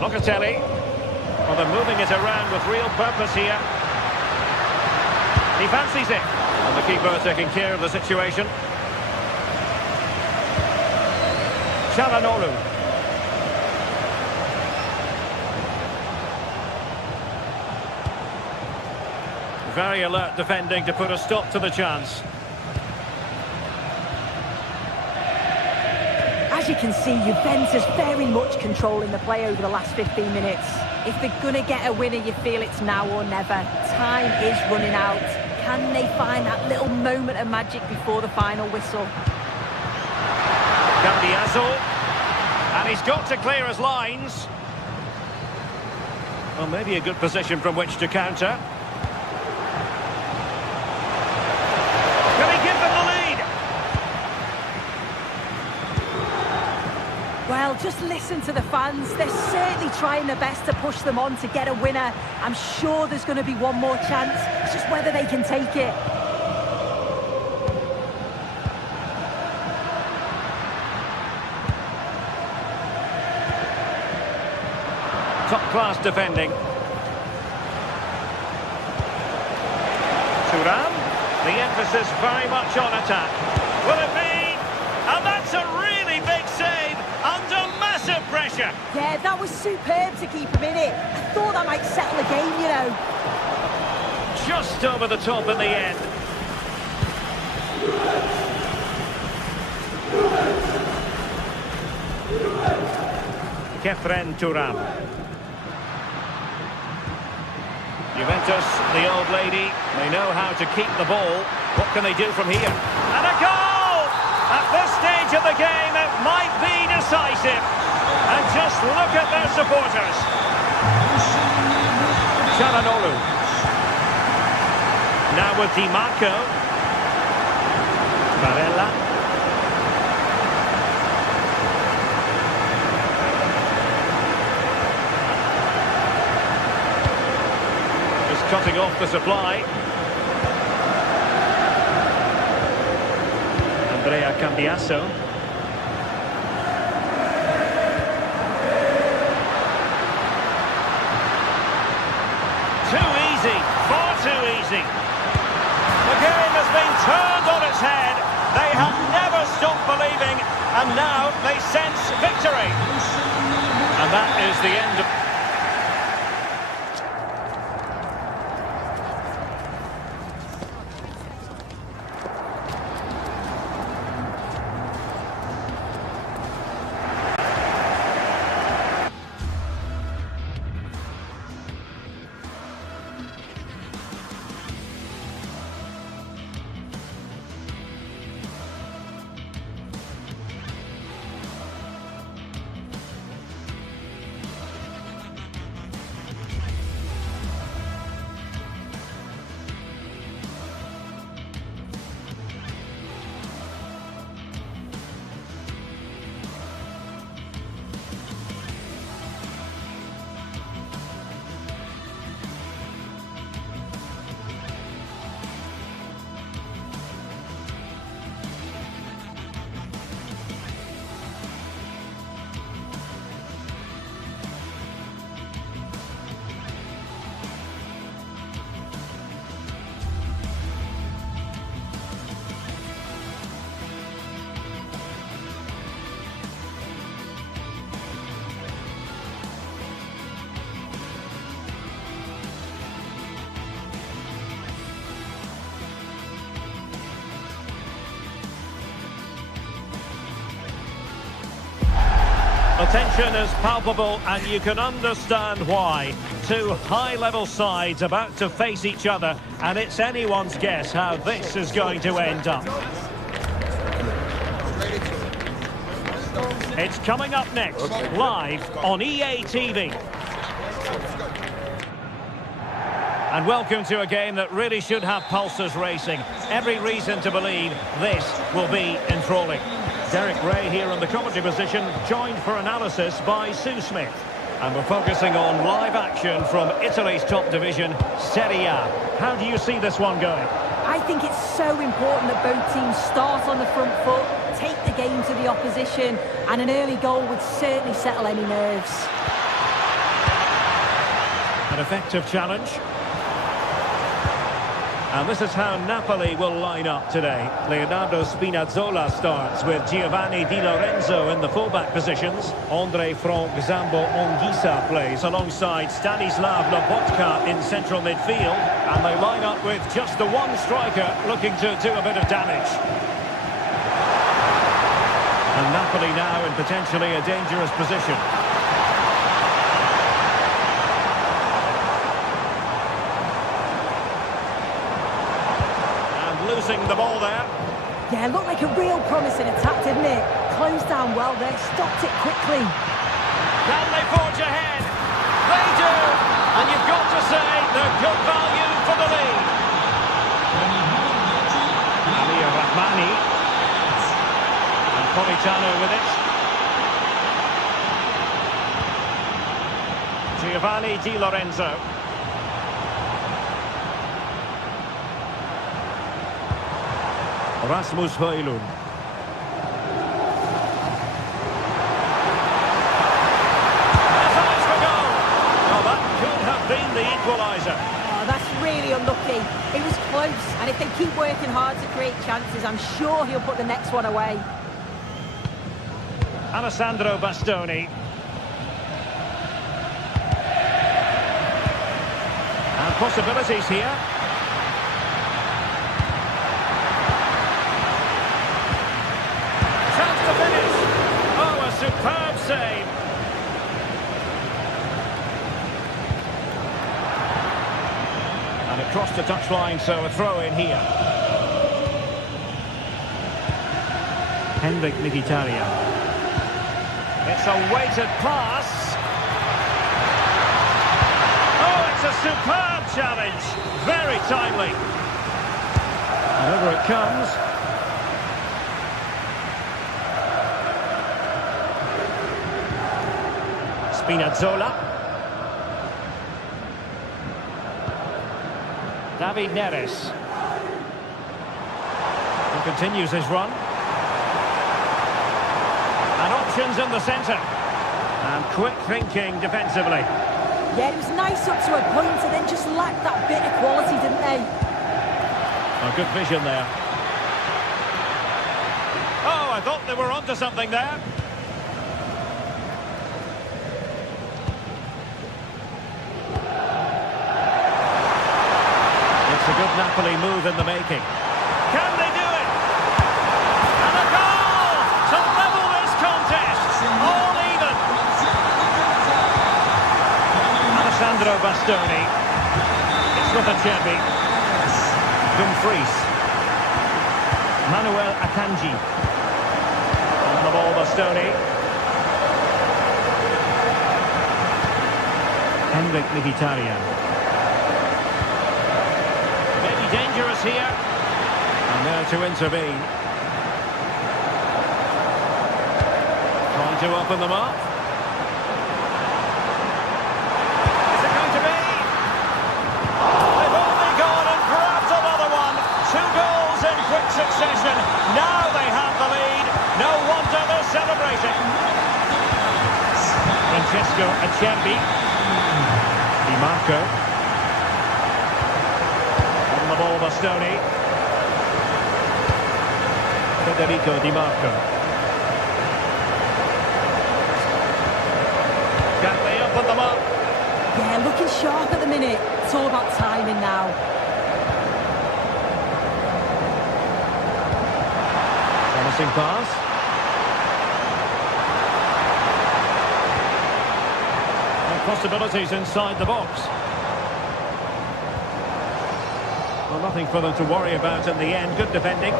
Locatelli. Well, they're moving it around with real purpose here. He fancies it. And the keeper taking care of the situation. Çalhanoğlu. Very alert defending to put a stop to the chance. As you can see, Juventus very much controlling the play over the last 15 minutes. If they're going to get a winner, you feel it's now or never. Time is running out. Can they find that little moment of magic before the final whistle? Cambiasso. And he's got to clear his lines. Well, maybe a good position from which to counter. Well, just listen to the fans. They're certainly trying their best to push them on to get a winner. I'm sure there's going to be one more chance. It's just whether they can take it. Top-class defending. Thuram. The emphasis very much on attack. Will it be? And that's a really big save under massive pressure. Yeah, that was superb to keep him in it. I thought that might settle the game, you know. Just over the top in the end. Kefren Thuram. Juventus, the old lady, they know how to keep the ball. What can they do from here? And a goal! At this stage of the game, it might be decisive. And just look at their supporters. Çalhanoğlu. Now with Di Marco. Barella. Just cutting off the supply. Cambiasso. Too easy, far too easy. The game has been turned on its head. They have never stopped believing, and now they sense victory. And that is the end of... The tension is palpable and you can understand why. Two high-level sides about to face each other, and it's anyone's guess how this is going to end up. It's coming up next, live on EA TV. And welcome to a game that really should have pulses racing. Every reason to believe this will be enthralling. Derek Ray here in the commentary position, joined for analysis by Sue Smith. And we're focusing on live action from Italy's top division, Serie A. How do you see this one going? I think it's so important that both teams start on the front foot, take the game to the opposition, and an early goal would certainly settle any nerves. An effective challenge. And this is how Napoli will line up today. Leonardo Spinazzola starts with Giovanni Di Lorenzo in the fullback positions. Andre Frank Zambo Anguissa plays alongside Stanislav Lobotka in central midfield. And they line up with just the one striker looking to do a bit of damage. And Napoli now in potentially a dangerous position. Losing the ball there. Yeah, looked like a real promising attack, didn't it? Closed down well there, stopped it quickly. Can they forge ahead? They do! And you've got to say they're good value for the lead. Ali Rahmani. And Politano with it. Giovanni Di Lorenzo. Rasmus Højlund. Eyes for goal. Oh, that could have been the equaliser. Oh, that's really unlucky. It was close, and if they keep working hard to create chances, I'm sure he'll put the next one away. Alessandro Bastoni. And possibilities here. Superb save. And it crossed the touchline, so a throw in here. Henrik Mkhitaryan. It's a weighted pass. Oh, it's a superb challenge. Very timely. And over it comes. Spinazzola. David Neres. He continues his run. And options in the centre. And quick thinking defensively. Yeah, it was nice up to a point and then just lacked that bit of quality, didn't they? A good vision there. Oh, I thought they were onto something there. It's a good Napoli move in the making. Can they do it? And a goal to level this contest. All even. Alessandro Bastoni. It's with Acerbi. Dumfries. Manuel Akanji. On the ball, Bastoni. Henrik Mkhitaryan. Dangerous here, and there to intervene. Trying to open them up. Is it going to be? They've only gone and grabbed another one. 2 goals in quick succession. Now they have the lead. No wonder they're celebrating. Francesco Acerbi. Di Marco. The ball, Bastoni. Federico Di Marco. Can they open them up? Yeah, looking sharp at the minute. It's all about timing now. Promising pass. possibilities inside the box. Well, nothing for them to worry about in the end. Good defending.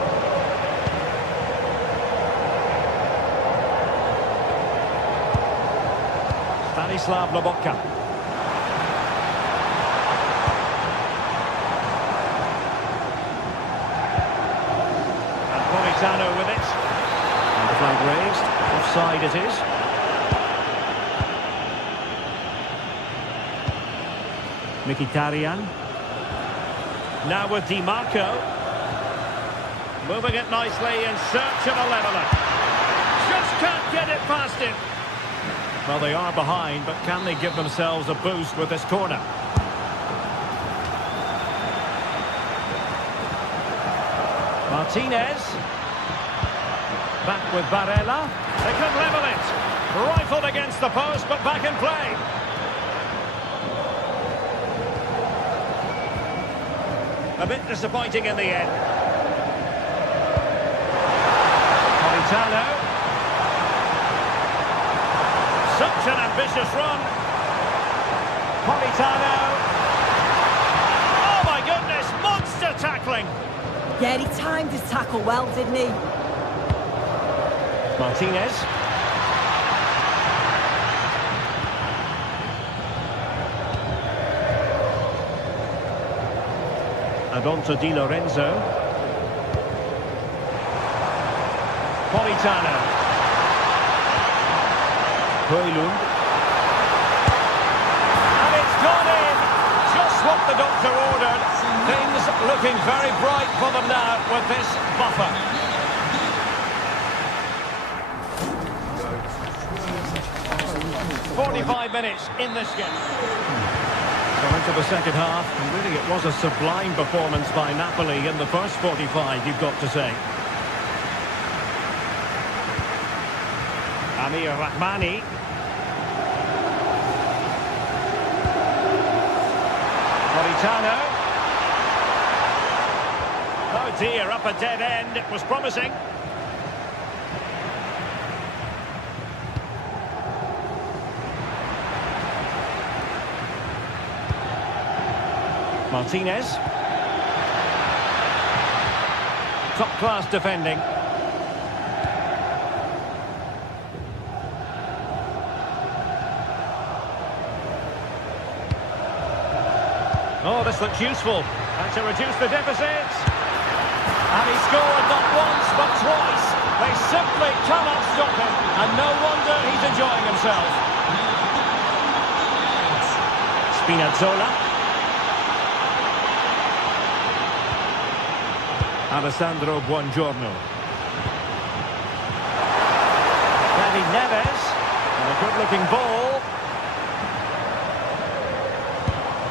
Stanislav Lobotka. And Politano with it. And the flag raised. Offside it is. Mkhitaryan. Now with Di Marco. Moving it nicely in search of a leveller. Just can't get it past him. Well, they are behind, but can they give themselves a boost with this corner? Martinez. Back with Barella. They could level it. Rifled against the post, but back in play. A bit disappointing in the end. Politano. Such an ambitious run. Politano. Oh my goodness, monster tackling. Yeah, he timed his tackle well, didn't he? Martinez. And on to Di Lorenzo. Politano. Højlund. And it's gone in. Just what the doctor ordered. Things looking very bright for them now with this buffer. "45 minutes in this game." So into the second half, and really it was a sublime performance by Napoli in the first 45, you've got to say. Amir Rahmani. Politano. Oh dear, up a dead end. It was promising. Martinez. Top-class defending. Oh, this looks useful. And to reduce the deficit. And he scored not once, but twice. They simply cannot stop him. And no wonder he's enjoying himself. Spinazzola. Alessandro Buongiorno. David Neves. And a good-looking ball.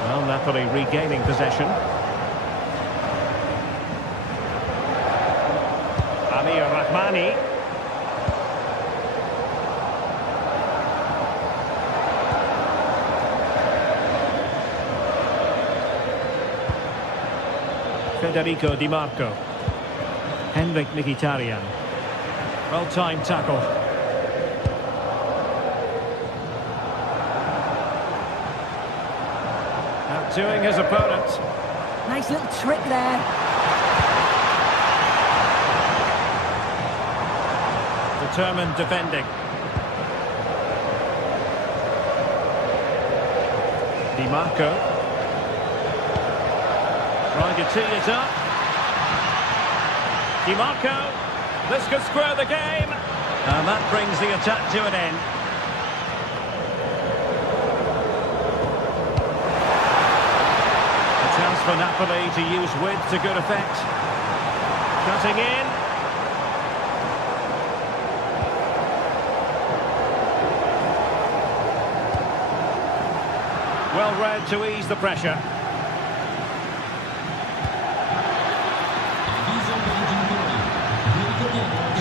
Well, Napoli regaining possession. Amir Rahmani. Federico Di Marco. Henrik Mkhitaryan. Well-timed tackle. Outdoing his opponent. Nice little trick there. Determined defending. Di Marco. Trying to tee it up. Di Marco. This could square the game. And that brings the attack to an end. A chance for Napoli to use width to good effect. Cutting in. Well read to ease the pressure.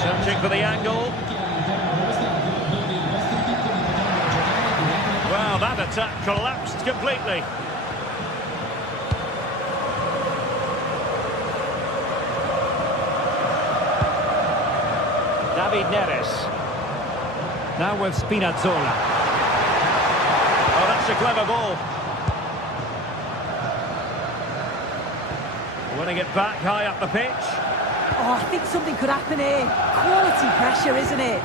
Searching for the angle. Well, that attack collapsed completely. David Neres. Now with Spinazzola. Oh, that That's a clever ball. Winning it back high up the pitch. Oh, I think something could happen here. Quality pressure, isn't it?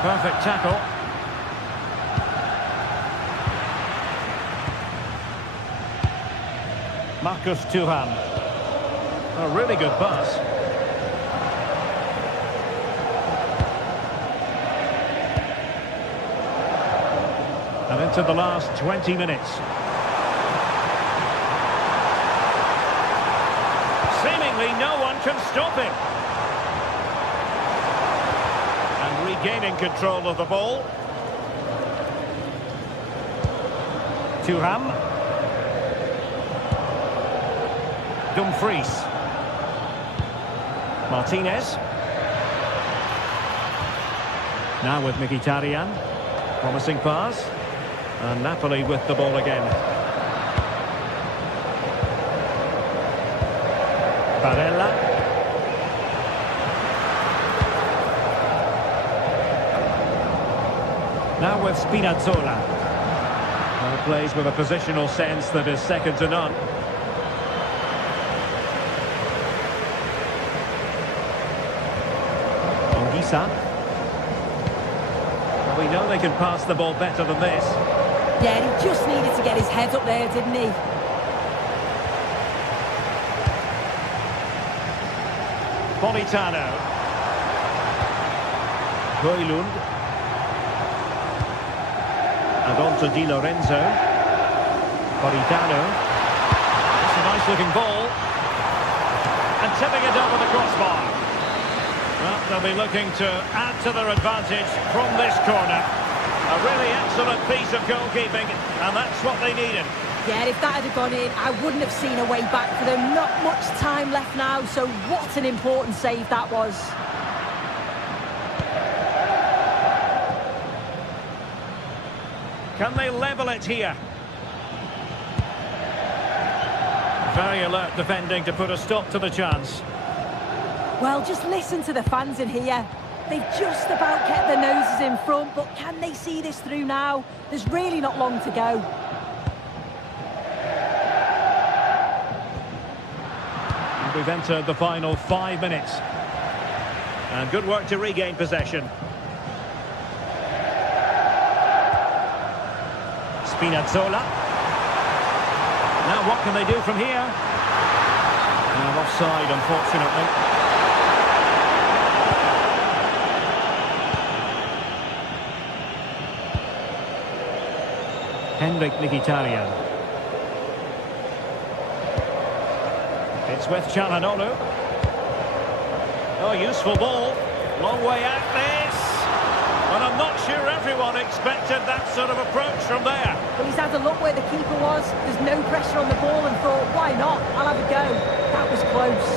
Perfect tackle. Marcus Thuram. A really good pass. And into the last 20 minutes. Seemingly no one can stop him. And regaining control of the ball. Thuram. Dumfries. Martinez. Now with Mkhitaryan. Promising pass. And Napoli with the ball again. Barella. Now with Spinazzola. Plays with a positional sense that is second to none. Well, we know they can pass the ball better than this. Yeah, he just needed to get his head up there, didn't he? Politano. Højlund. And on to Di Lorenzo. Politano. That's a nice looking ball. And tipping it over the crossbar. Well, they'll be looking to add to their advantage from this corner. A really excellent piece of goalkeeping, and that's what they needed. Yeah, if that had gone in, I wouldn't have seen a way back for them. Not much time left now, so what an important save that was. Can they level it here? Very alert defending to put a stop to the chance. Well, just listen to the fans in here. They've just about kept their noses in front, but can they see this through now? There's really not long to go. We've entered the final 5 minutes. And good work to regain possession. Spinazzola. Now what can they do from here? Offside, unfortunately. Henrik Mkhitaryan. It's with Çalhanoğlu. Oh, useful ball. Long way out this. But I'm not sure everyone expected that sort of approach from there. Well, he's had a look where the keeper was. There's no pressure on the ball and thought, why not? I'll have a go. That was close.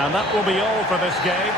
And that will be all for this game.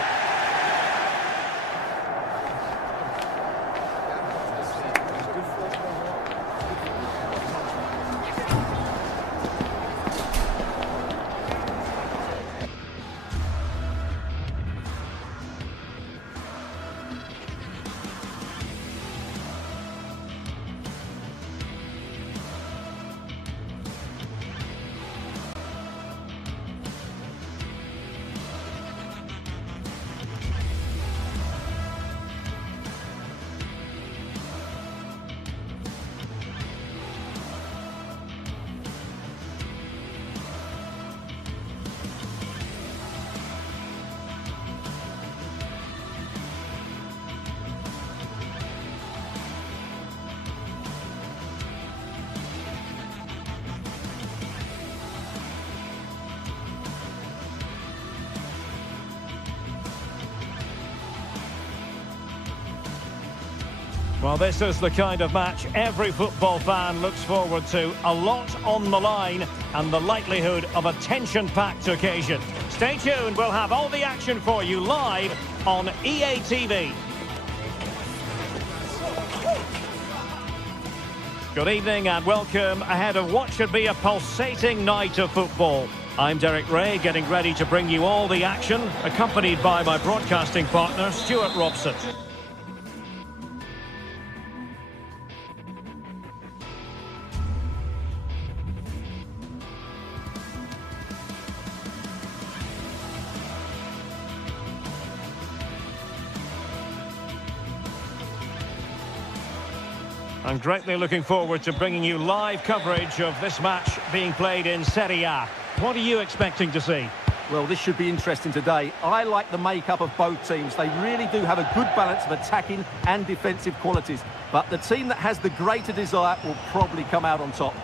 Well, this is the kind of match every football fan looks forward to. A lot on the line and the likelihood of a tension-packed occasion. Stay tuned, we'll have all the action for you live on EA TV. Good evening and welcome ahead of what should be a pulsating night of football. I'm Derek Ray, getting ready to bring you all the action, accompanied by my broadcasting partner, Stuart Robson. I'm greatly looking forward to bringing you live coverage of this match being played in Serie A. What are you expecting to see? Well, this should be interesting today. I like the makeup of both teams. They really do have a good balance of attacking and defensive qualities. But the team that has the greater desire will probably come out on top.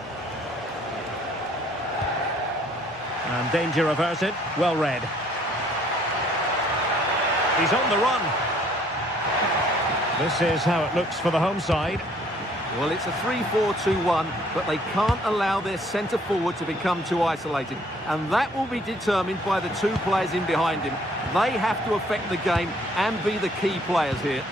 And danger averted. Well read. He's on the run. This is how it looks for the home side. Well, it's a 3-4-2-1, but they can't allow their centre-forward to become too isolated. And that will be determined by the two players in behind him. They have to affect the game and be the key players here.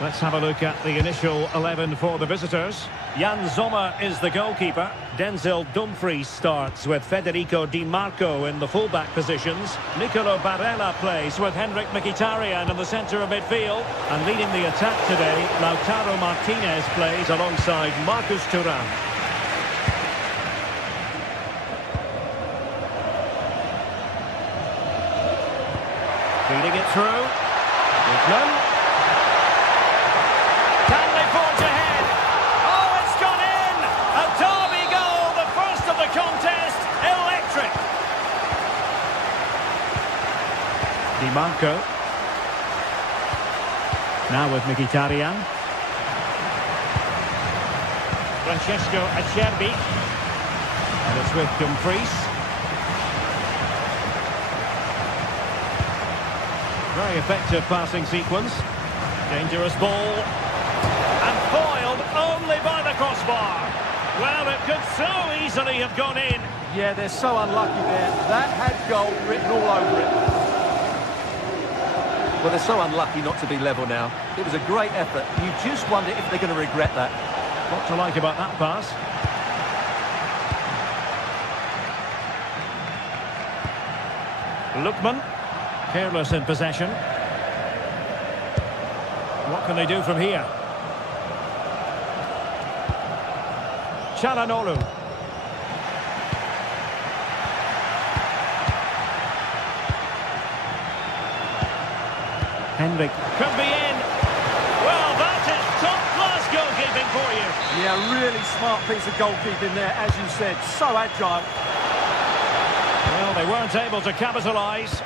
Let's have a look at the initial 11 for the visitors. Jan Sommer is the goalkeeper. Denzel Dumfries starts with Federico Di Marco in the fullback positions. Nicolo Barella plays with Henrik Mkhitaryan in the centre of midfield. And leading the attack today, Lautaro Martinez plays alongside Marcus Thuram. Feeding it through. Lookman. Can they forge ahead? Oh, it's gone in! A derby goal, the first of the contest. Electric. Di Marco. Now with Mkhitaryan. Francesco Acerbi. And it's with Dumfries. Very effective passing sequence. Dangerous ball. And foiled only by the crossbar. Well, it could so easily have gone in. Yeah, they're so unlucky there. That had goal written all over it. Well, they're so unlucky not to be level now. It was a great effort. You just wonder if they're going to regret that. What to like about that pass? Lookman. Careless in possession. What can they do from here? Çalhanoğlu. Henrik. Could be in. Well, that is top-class goalkeeping for you. Yeah, really smart piece of goalkeeping there, as you said. So agile. Well, they weren't able to capitalise.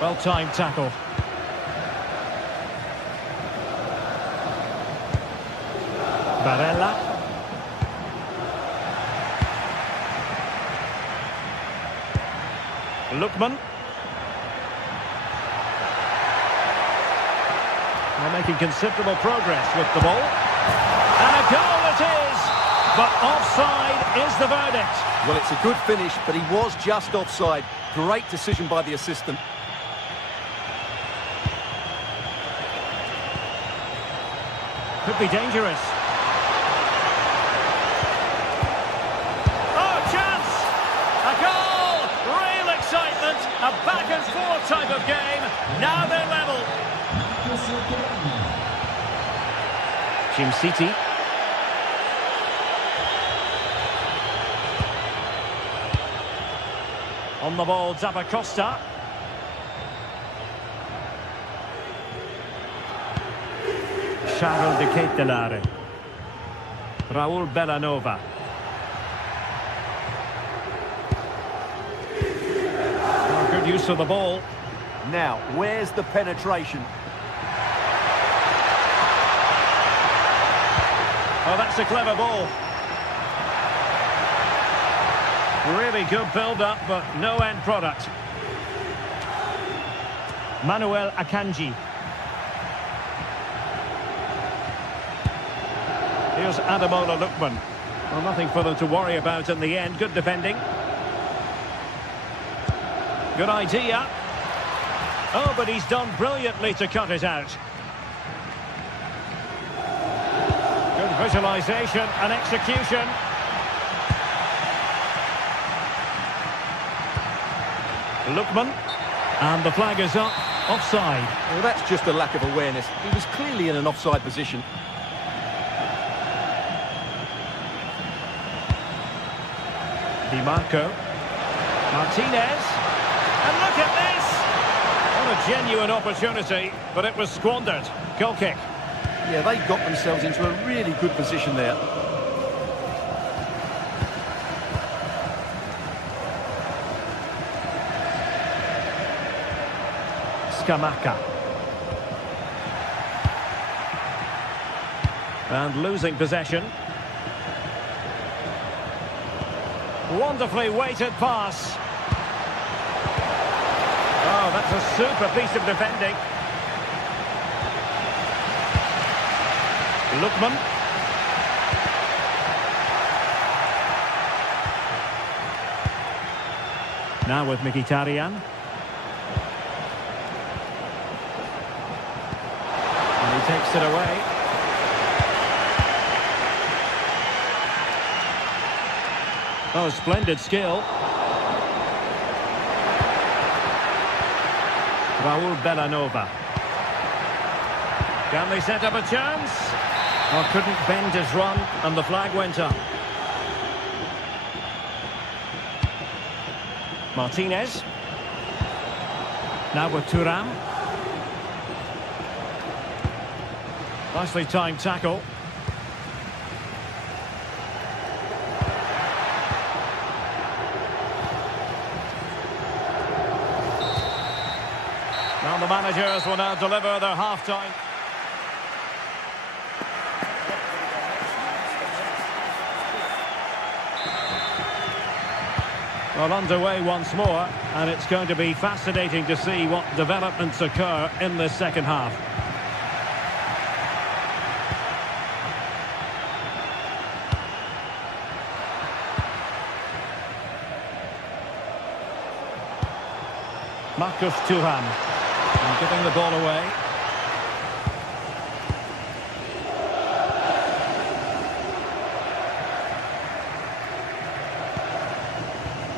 Well-timed tackle. Barella. Lookman. They're making considerable progress with the ball. And a goal it is! But offside is the verdict. Well, it's a good finish, but he was just offside. Great decision by the assistant. Could be dangerous. Oh, chance! A goal! Real excitement! A back-and-forth type of game. Now they're level. Jim City. On the ball, Zappacosta. Charles de Ketelare. Raul Bellanova. Oh, good use of the ball. Now, where's the penetration? Oh, that's a clever ball. Really good build-up, but no end product. Manuel Akanji. Here's Ademola Lookman. Well, nothing for them to worry about in the end. Good defending. Good idea. Oh, but he's done brilliantly to cut it out. Visualisation and execution. Lookman. And the flag is up. Offside. Well, that's just a lack of awareness. He was clearly in an offside position. Di Marco. Martinez. And look at this! What a genuine opportunity, but it was squandered. Goal kick. Yeah, they got themselves into a really good position there. Scamacca. And losing possession. Wonderfully weighted pass. Oh, that's a super piece of defending. Lookman. Now with Mkhitaryan. And he takes it away. Oh, splendid skill. Raul Bellanova. Can they set up a chance? Oh, couldn't bend his run, and the flag went up. Martinez. Now with Thuram. Nicely timed tackle. Well, the managers will now deliver their half-time. Well, underway once more, and it's going to be fascinating to see what developments occur in this second half. Marcus Thuram, and giving the ball away.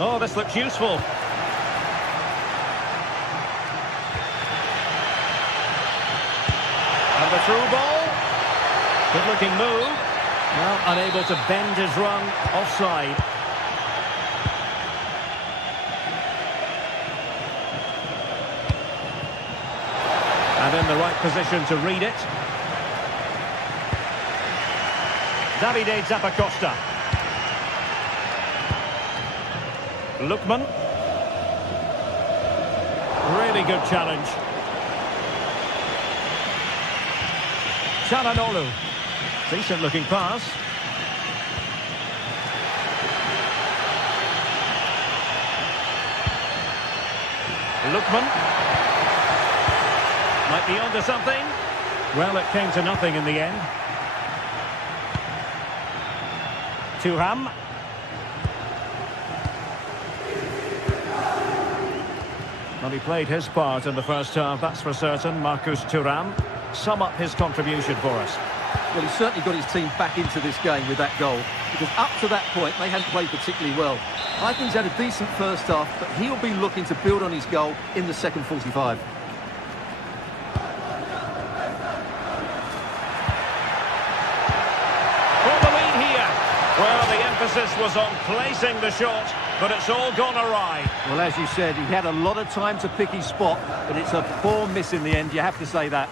Oh, this looks useful. And the through ball. Good looking move. Well, unable to bend his run. Offside. And in the right position to read it. Davide Zappacosta. Lookman. Really good challenge. Çalhanoğlu. Decent looking pass. Lookman. Might be onto something. Well, it came to nothing in the end. Thuram. Well, he played his part in the first half, that's for certain. Marcus Thuram. Sum up his contribution for us. Well, he certainly got his team back into this game with that goal, because up to that point, they hadn't played particularly well. I think he's had a decent first half, but he'll be looking to build on his goal in the second 45. For the lead here. Well, the emphasis was on placing the shot, but it's all gone awry. Well, as you said, he had a lot of time to pick his spot, but it's a poor miss in the end, you have to say that.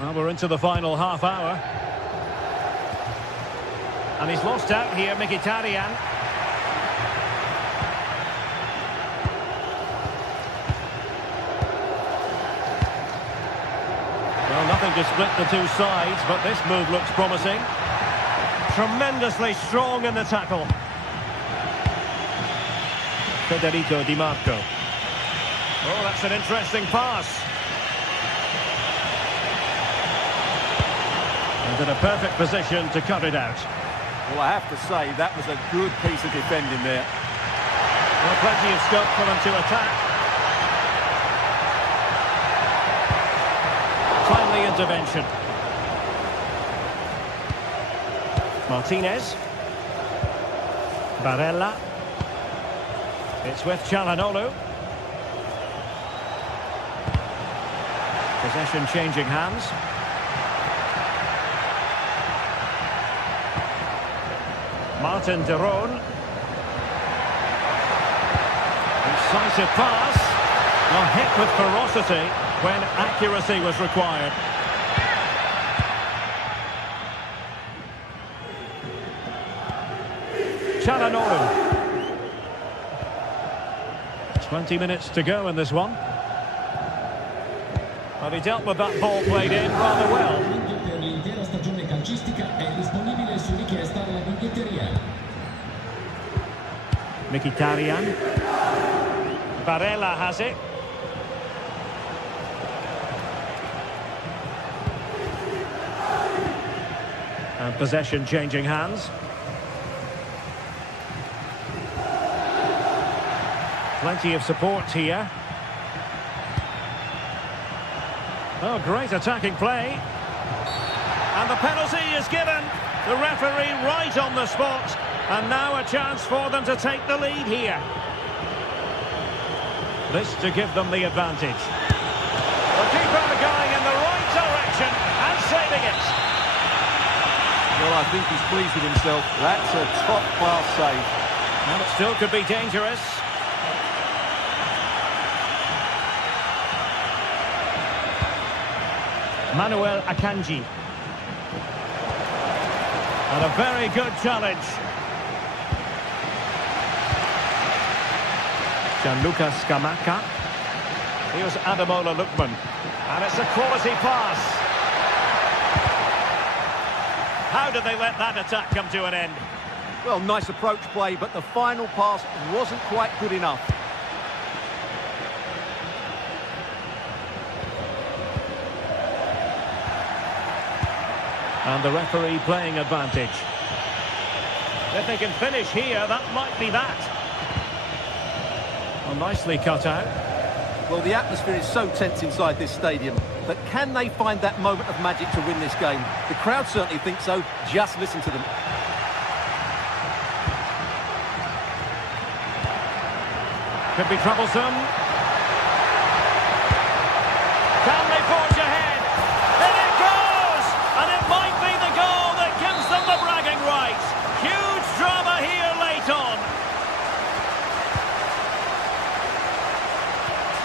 Well, we're into the final half hour. And he's lost out here, Mkhitaryan. Well, nothing to split the two sides, but this move looks promising. Tremendously strong in the tackle. Federico Di Marco. Oh, that's an interesting pass. And in a perfect position to cut it out. Well, I have to say, that was a good piece of defending there. Well, plenty of scope for them to attack. Timely intervention. Martinez. Barella. It's with Çalhanoğlu. Possession changing hands. Martin de Roon. Incisive pass. A hit with ferocity when accuracy was required. Çalhanoğlu. 20 minutes to go in this one. But he dealt with that ball played in rather well. Per l'intera stagione calcistica è disponibile su richiesta alla biglietteria. Mkhitaryan. Barella has it. And possession changing hands. Plenty of support here. Oh, great attacking play. And the penalty is given. The referee right on the spot. And now a chance for them to take the lead here. This to give them the advantage. The keeper going in the right direction and saving it. Well, I think he's pleased with himself. That's a top-class save. And it still could be dangerous. Manuel Akanji. And a very good challenge. Gianluca Scamacca. Here's Ademola Lookman. And it's a quality pass. How did they let that attack come to an end? Well, nice approach play, but the final pass wasn't quite good enough. And the referee playing advantage. If they can finish here, that might be that. Well, nicely cut out. Well, the atmosphere is so tense inside this stadium, but can they find that moment of magic to win this game? The crowd certainly think so. Just listen to them. Could be troublesome. Can they forge ahead? In it goes! And it might be the goal that gives them the bragging rights. Huge drama here late on.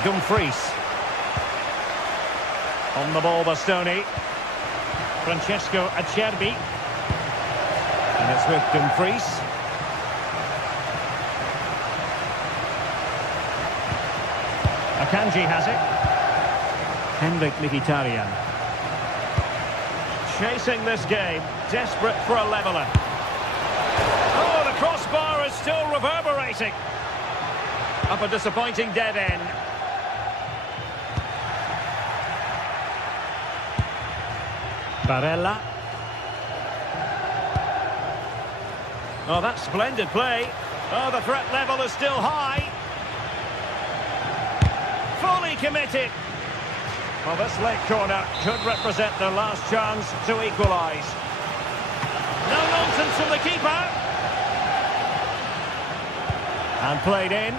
Dumfries. On the ball, Bastoni. Francesco Acerbi. And it's with Dumfries. Akanji has it. Henrik Mkhitaryan. Chasing this game, desperate for a leveller. Oh, the crossbar is still reverberating. Up a disappointing dead end. Barella. Oh, that's splendid play. Oh, the threat level is still high. Fully committed. Well, this late corner could represent their last chance to equalise. No nonsense from the keeper. And played in.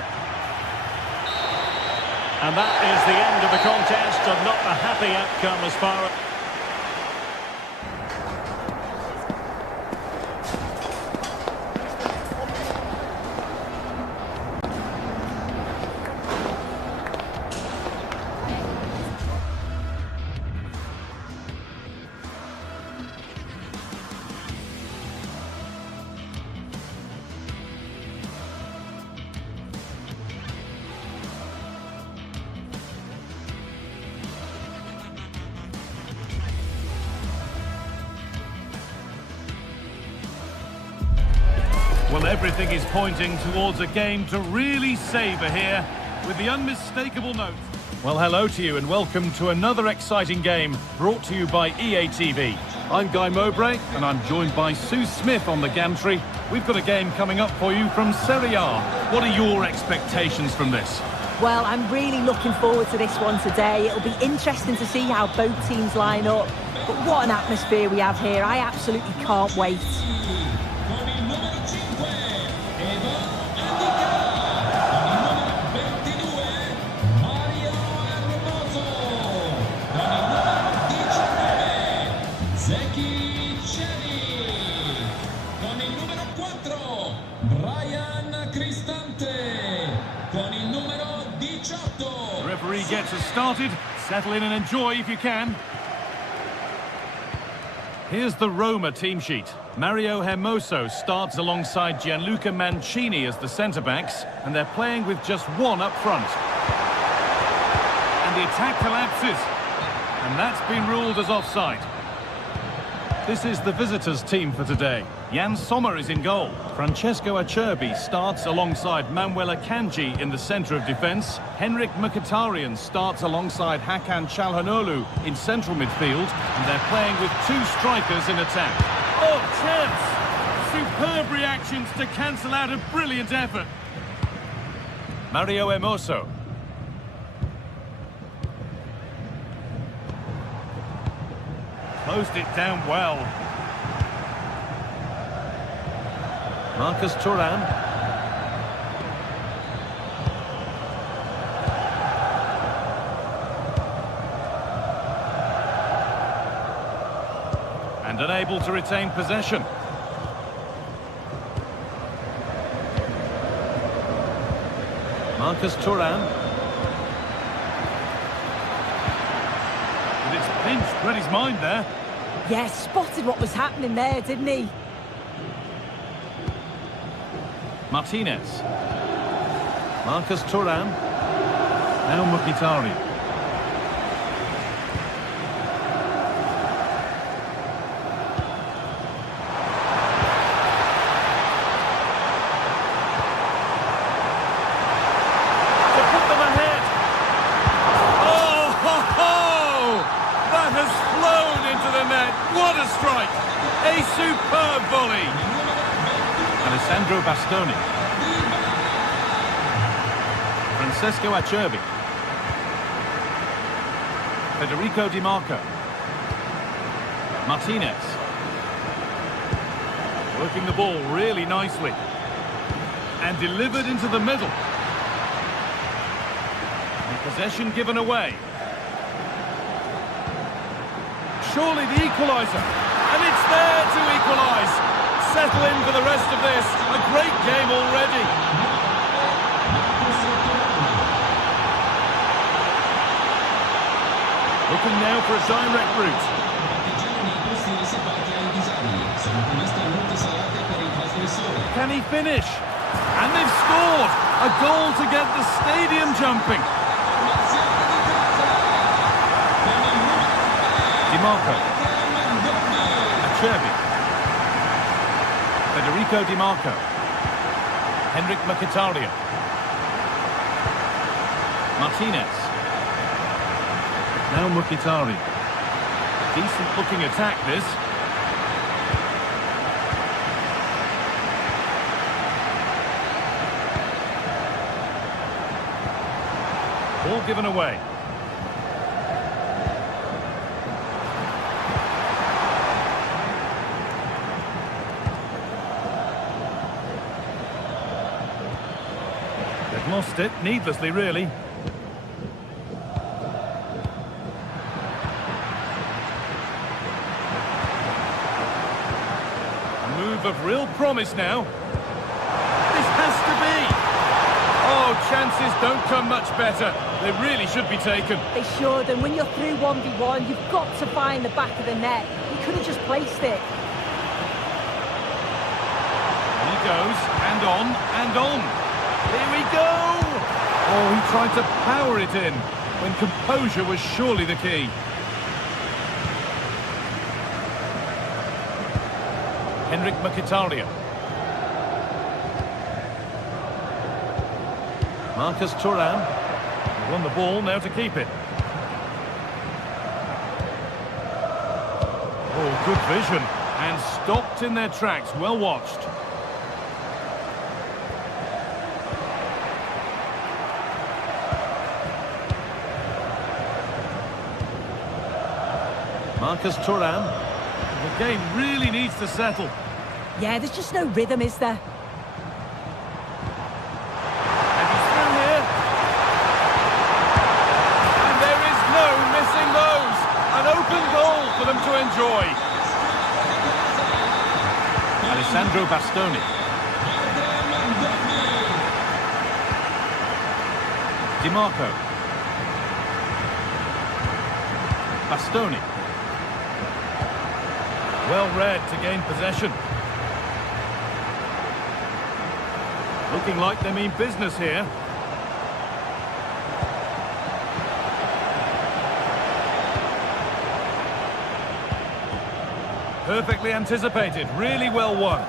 And that is the end of the contest, and not a happy outcome as far as... Well, everything is pointing towards a game to really savour here with the unmistakable notes. Well, hello to you and welcome to another exciting game brought to you by EA TV. I'm Guy Mowbray and I'm joined by Sue Smith on the gantry. We've got a game coming up for you from Serie A. What are your expectations from this? Well, I'm really looking forward to this one today. It'll be interesting to see how both teams line up. But what an atmosphere we have here. I absolutely can't wait. Con il numero 5, Eva Andica. Con il numero 22, Mario Hermoso. Con il numero 19, Zeki Celi. Con il numero 4, Brian Cristante. Con il numero 18. The referee gets us started. Settle in and enjoy if you can. Here's the Roma team sheet. Mario Hermoso starts alongside Gianluca Mancini as the centre-backs, and they're playing with just one up front. And the attack collapses, and that's been ruled as offside. This is the visitors' team for today. Jan Sommer is in goal. Francesco Acerbi starts alongside Manuel Akanji in the centre of defence. Henrik Mkhitaryan starts alongside Hakan Çalhanoğlu in central midfield, and they're playing with two strikers in attack. Oh, chance! Superb reactions to cancel out a brilliant effort. Mario Hermoso. Closed it down well. Marcus Thuram. And unable to retain possession. Marcus Thuram. And it's pinched, read his mind there. Yeah, spotted what was happening there, didn't he? Martinez. Marcus Thuram. Now Mkhitaryan. To put them ahead. Oh, ho, ho! That has flown into the net. What a strike! A superb volley. Alessandro Bastoni. Francesco Acerbi. Federico Di Marco. Martinez. Working the ball really nicely. And delivered into the middle. And possession given away. Surely the equaliser. And it's there to equalise. Settle in for the rest of this. A great game already. Looking now for a direct route. Can he finish? And they've scored! A goal to get the stadium jumping. Di Marco. Acerbi. Federico Di Marco. Henrik Mkhitaryan. Martinez. Now Mkhitaryan. Decent looking attack this. Ball given away. Lost it, needlessly really. A move of real promise now. This has to be. Oh, chances don't come much better. They really should be taken. They should, and when you're through 1v1, you've got to find the back of the net. He could have just placed it. And he goes, and on, and on. Here we go! Oh, he tried to power it in, when composure was surely the key. Henrik Mkhitaryan. Marcus Thuram. He won the ball, now to keep it. Oh, good vision. And stopped in their tracks, well watched. Marcus Thuram. The game really needs to settle. Yeah, there's just no rhythm, is there? And he's through here. And there is no missing those. An open goal for them to enjoy. Alessandro Bastoni. Di Marco. Bastoni. Well read to gain possession. Looking like they mean business here. Perfectly anticipated, really well won.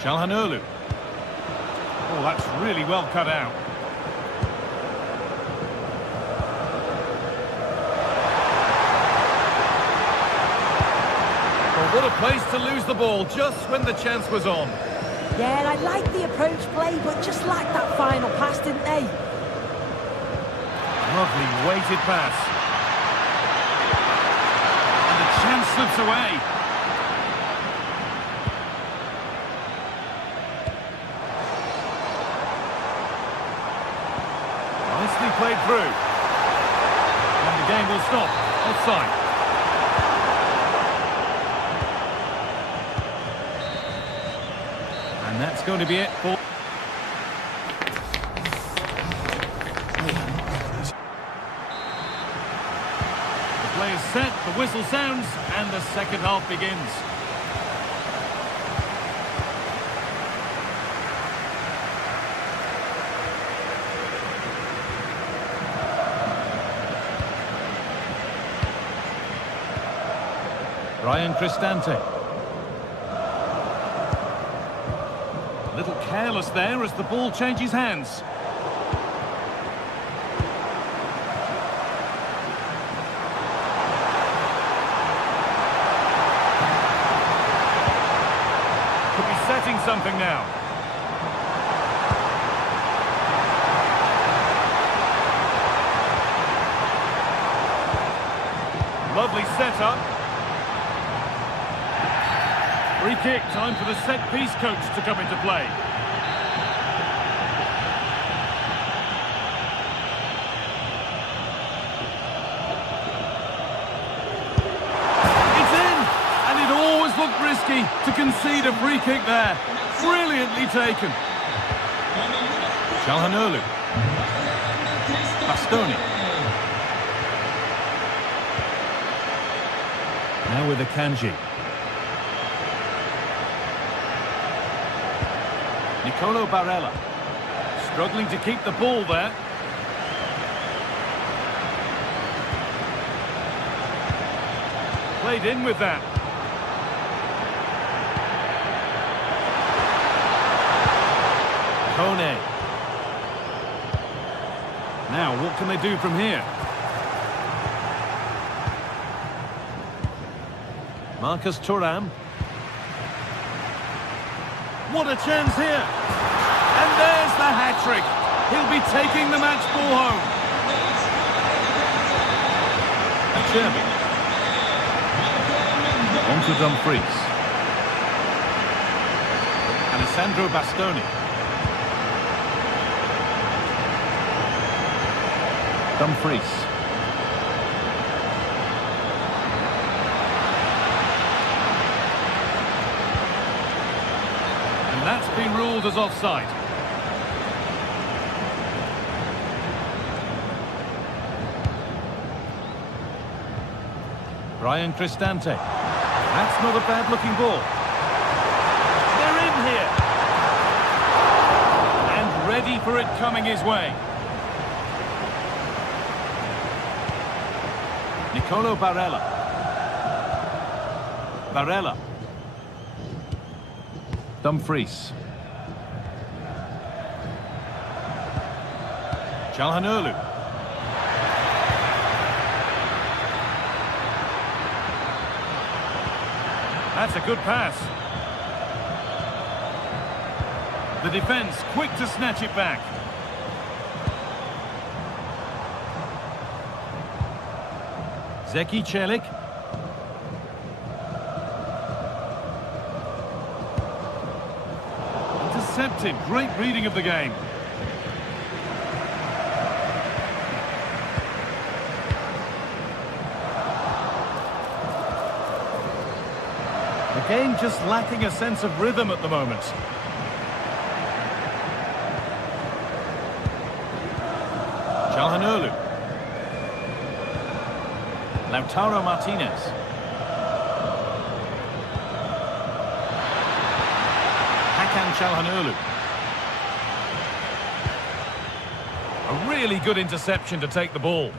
Çalhanoğlu. Oh, that's really well cut out. Well, what a place to lose the ball just when the chance was on. Yeah, and I liked the approach play, but just lacked that final pass, didn't they? Lovely weighted pass. And the chance slips away. Nicely played through. And the game will stop. Offside. And that's going to be it for... The play is set, the whistle sounds, and the second half begins. Ryan Cristante. A little careless there as the ball changes hands. Could be setting something now. Lovely setup. Free kick, time for the set-piece coach to come into play. It's in! And it always looked risky to concede a free kick there. Brilliantly taken. Çalhanoğlu. Bastoni. Now with Akanji. Nicolo Barella, struggling to keep the ball there. Played in with that. Kone. Now, what can they do from here? Marcus Thuram. What a chance here. And there's the hat-trick. He'll be taking the match ball home. Acerbi. On to Dumfries. Alessandro Bastoni. Dumfries. And that's been ruled as offside. Ryan Cristante. That's not a bad-looking ball. They're in here. And ready for it coming his way. Nicolo Barella. Barella. Dumfries. Çalhanoğlu. That's a good pass. The defence quick to snatch it back. Zeki Çelik. Intercepted. Great reading of the game. The game just lacking a sense of rhythm at the moment. Çalhanoğlu. Lautaro Martinez. Hakan Çalhanoğlu. A really good interception to take the ball.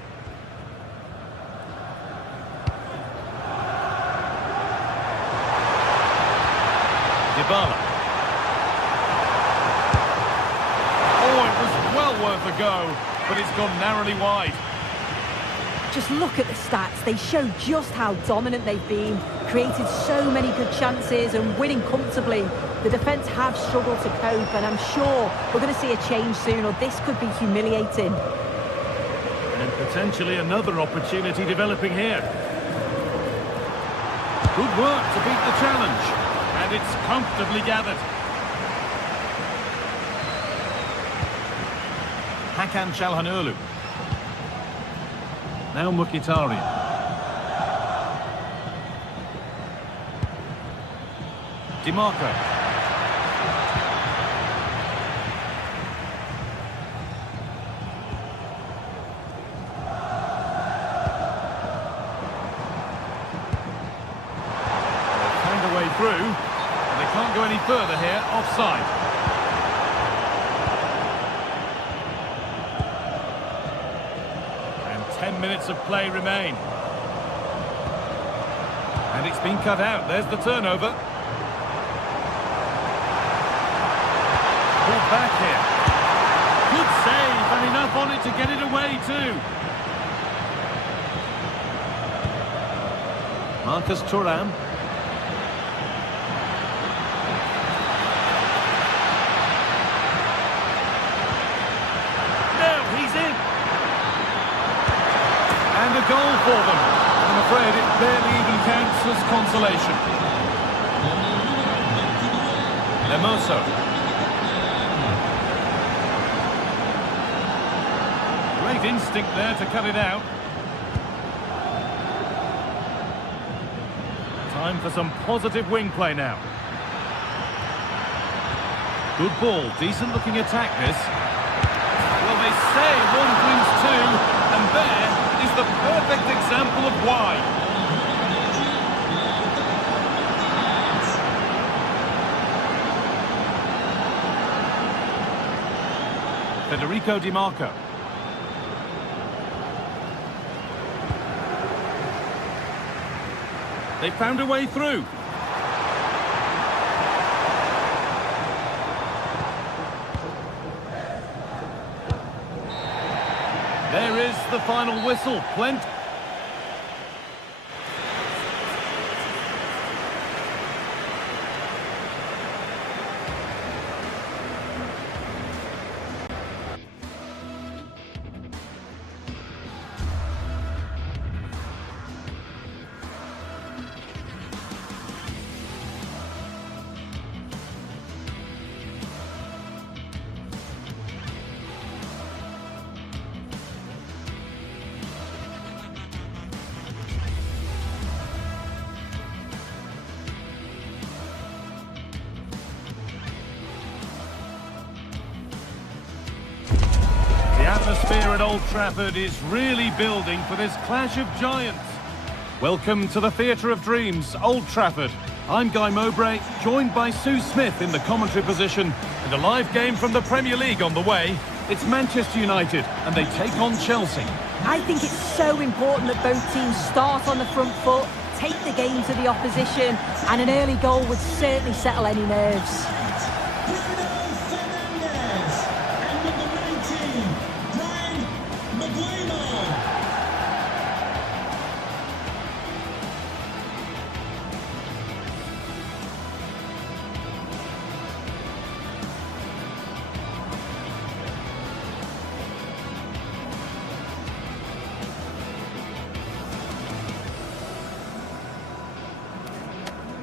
Dybala. Oh, it was well worth a go, but it's gone narrowly wide. Just look at the stats. They show just how dominant they've been, created so many good chances and winning comfortably. The defence have struggled to cope, and I'm sure we're going to see a change soon, or this could be humiliating. And potentially another opportunity developing here. Good work to beat the challenge, and it's comfortably gathered. Hakan Çalhanoğlu. Now Mkhitaryan. DiMarco. They've found a way through. They can't go any further here, offside. 10 minutes of play remain. And it's been cut out. There's the turnover. Pulled back here. Good save, and enough on it to get it away too. Marcus Thuram. And a goal for them. I'm afraid it barely even counts as consolation. Lemoso. Great instinct there to cut it out. Time for some positive wing play now. Good ball, decent looking attack this. Well, they say one brings two, and there is the perfect example of why. Federico DiMarco. They found a way through. There is the final whistle. Plenty. The atmosphere at Old Trafford is really building for this clash of giants. Welcome to the Theatre of Dreams, Old Trafford. I'm Guy Mowbray, joined by Sue Smith in the commentary position, and a live game from the Premier League on the way. It's Manchester United, and they take on Chelsea. I think it's so important that both teams start on the front foot, take the game to the opposition, and an early goal would certainly settle any nerves.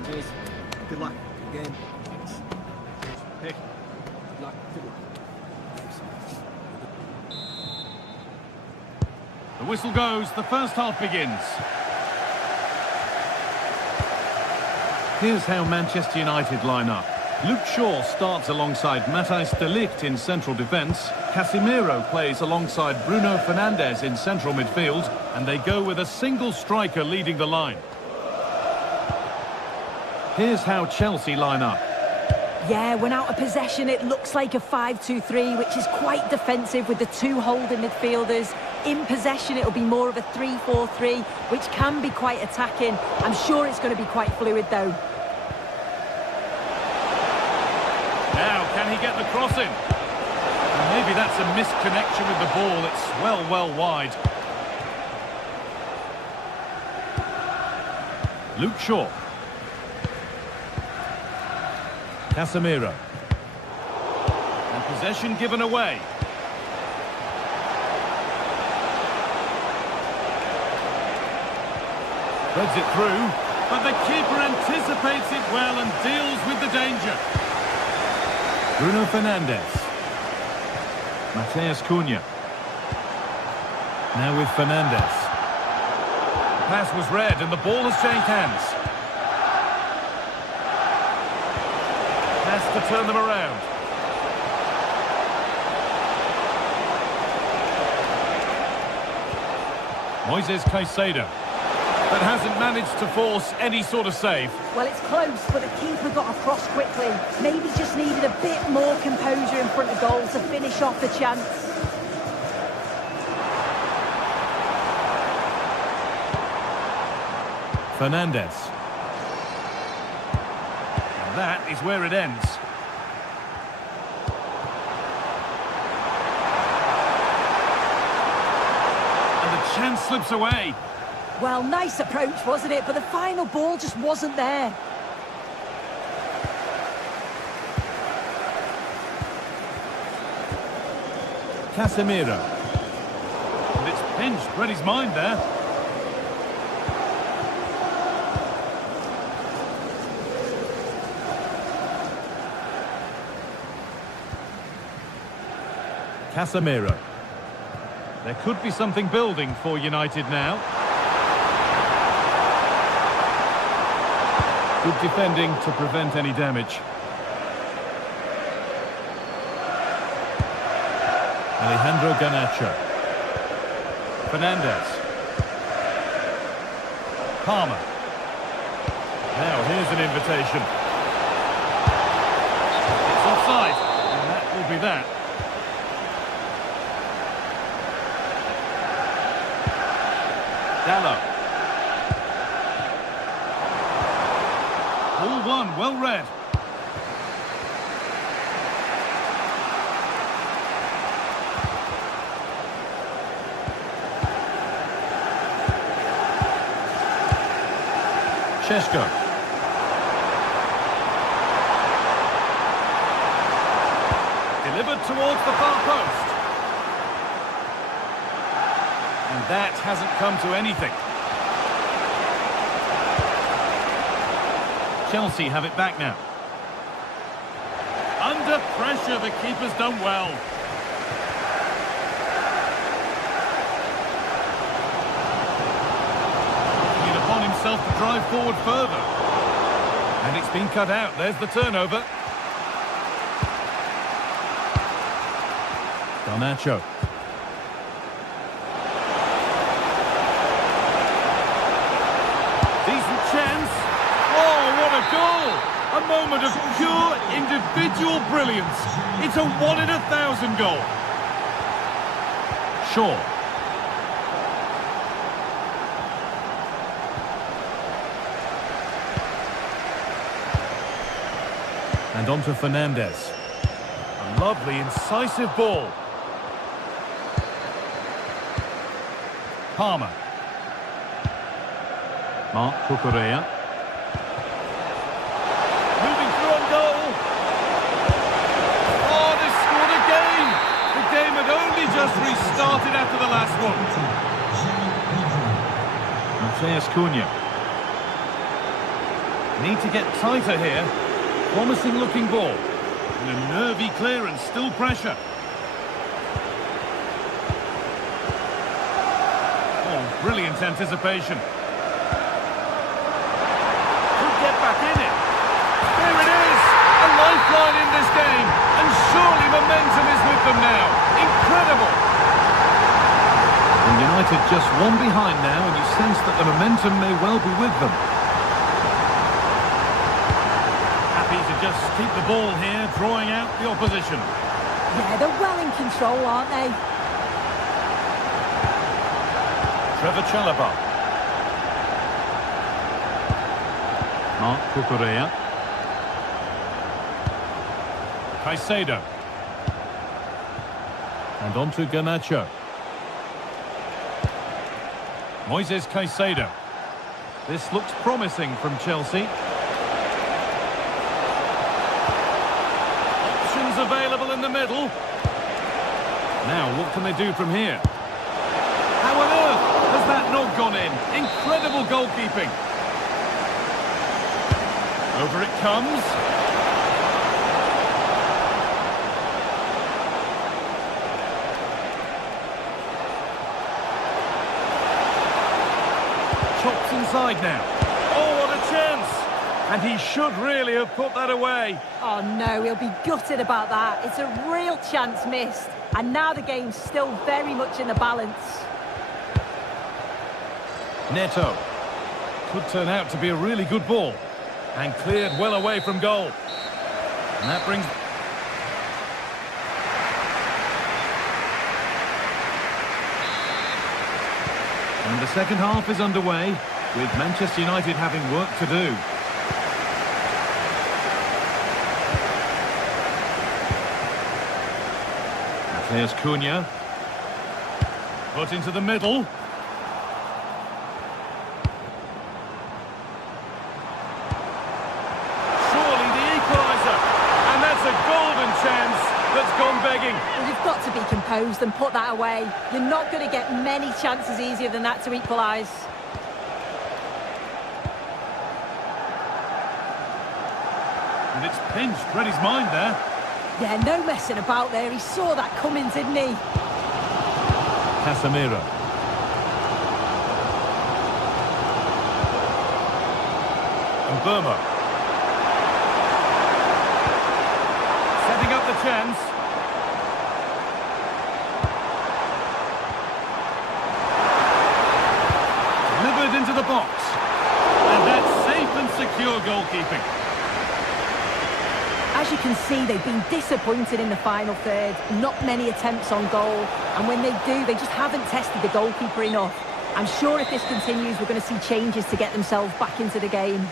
Cheers. Good luck. Again. Pick. Good luck. Good luck. The whistle goes, the first half begins. Here's how Manchester United line up. Luke Shaw starts alongside Matthijs de Ligt in central defence. Casemiro plays alongside Bruno Fernandes in central midfield. And they go with a single striker leading the line. Here's how Chelsea line up. Yeah, when out of possession, it looks like a 5-2-3, which is quite defensive with the two holding midfielders. In possession, it'll be more of a 3-4-3, which can be quite attacking. I'm sure it's going to be quite fluid, though. Now, can he get the cross in? And maybe that's a misconnection with the ball. It's well wide. Luke Shaw. Casemiro. And possession given away. Threads it through, but the keeper anticipates it well and deals with the danger. Bruno Fernandes. Matheus Cunha. Now with Fernandes. The pass was read and the ball has changed hands. Has to turn them around. Moises Caicedo. But hasn't managed to force any sort of save. Well, it's close, but the keeper got across quickly. Maybe just needed a bit more composure in front of goal to finish off the chance. Fernandes. And that is where it ends. And the chance slips away. Well, nice approach, wasn't it? But the final ball just wasn't there. Casemiro. And it's pinched, read his mind there. Casemiro. There could be something building for United now. Good defending to prevent any damage. Alejandro Garnacho. Fernandes. Palmer. Now here's an invitation. It's offside, and that will be that. Dallo. Ball one, well read. Šeško. Delivered towards the far post. And that hasn't come to anything. Chelsea have it back now. Under pressure, the keeper's done well. Taking it upon himself to drive forward further. And it's been cut out. There's the turnover. Garnacho. Decent chance. Oh, what a goal! A moment of pure individual brilliance. It's a 1 in 1,000 goal. Shaw. And on to Fernandes. A lovely, incisive ball. Palmer. Marc Cucurella. Moving through on goal. Oh, they scored again. The game had only just restarted after the last one. Matheus Cunha. Need to get tighter here. Promising looking ball. And a nervy clearance, still pressure. Oh, brilliant anticipation. Could get back in it. There it is! A lifeline in this game. And surely momentum is with them now. Incredible! And United just one behind now, and you sense that the momentum may well be with them. Happy to just keep the ball here, drawing out the opposition. Yeah, they're well in control, aren't they? Trevor Chalobah. Mark Cucurella. Caicedo. And on to Garnacho. Moises Caicedo. This looks promising from Chelsea. Options available in the middle. Now, what can they do from here? How on earth has that not gone in? Incredible goalkeeping. Over it comes. Chops inside now. Oh, what a chance! And he should really have put that away. Oh no, he'll be gutted about that. It's a real chance missed. And now the game's still very much in the balance. Neto. Could turn out to be a really good ball. And cleared well away from goal. And that brings... And the second half is underway, with Manchester United having work to do. There's Cunha. Put into the middle. Surely the equaliser. And that's a golden chance that's gone begging. Well, you've got to be composed and put that away. You're not going to get many chances easier than that to equalise. And it's pinched Reddy's mind there. Yeah, no messing about there. He saw that coming, didn't he? Casemiro. And Burma. Setting up the chance. Delivered into the box. And that's safe and secure goalkeeping. As you can see, they've been disappointed in the final third. Not many attempts on goal. And when they do, they just haven't tested the goalkeeper enough. I'm sure if this continues, we're going to see changes to get themselves back into the game.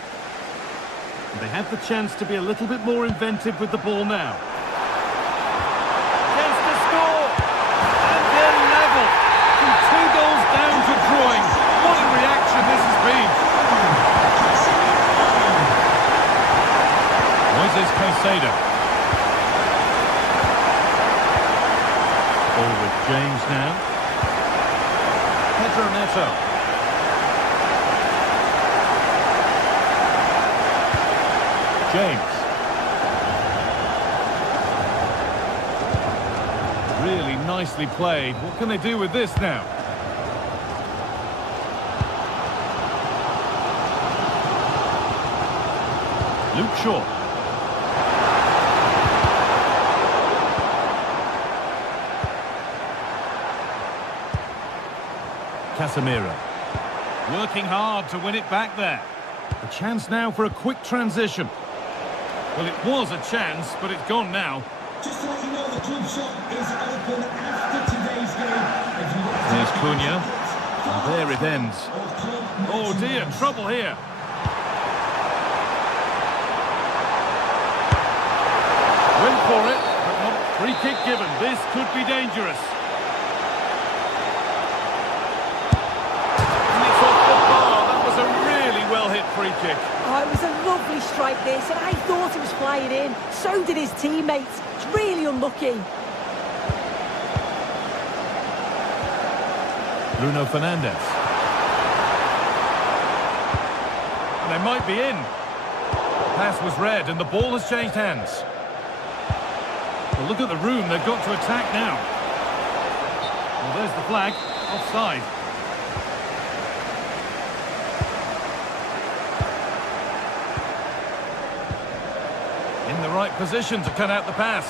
They have the chance to be a little bit more inventive with the ball now. Chance to score! And they're level! From 2 goals down to drawing. What a reaction this has been! Moises Caicedo. Ball with James now. Pedro Neto. James. Really nicely played. What can they do with this now? Luke Shaw. Casemiro. Working hard to win it back there. A chance now for a quick transition. Well, it was a chance, but it's gone now. Just to let you know, the club shop is open after today's game. There's Cunha. And there it ends. Oh dear, trouble here. Went for it, but not free kick given. This could be dangerous. Free kick. Oh, it was a lovely strike this, and I thought it was flying in. So did his teammates. It's really unlucky. Bruno Fernandes. They might be in. pass was read and the ball has changed hands. Well, look at the room they've got to attack now. Well, there's the flag. Offside. In the right position to cut out the pass.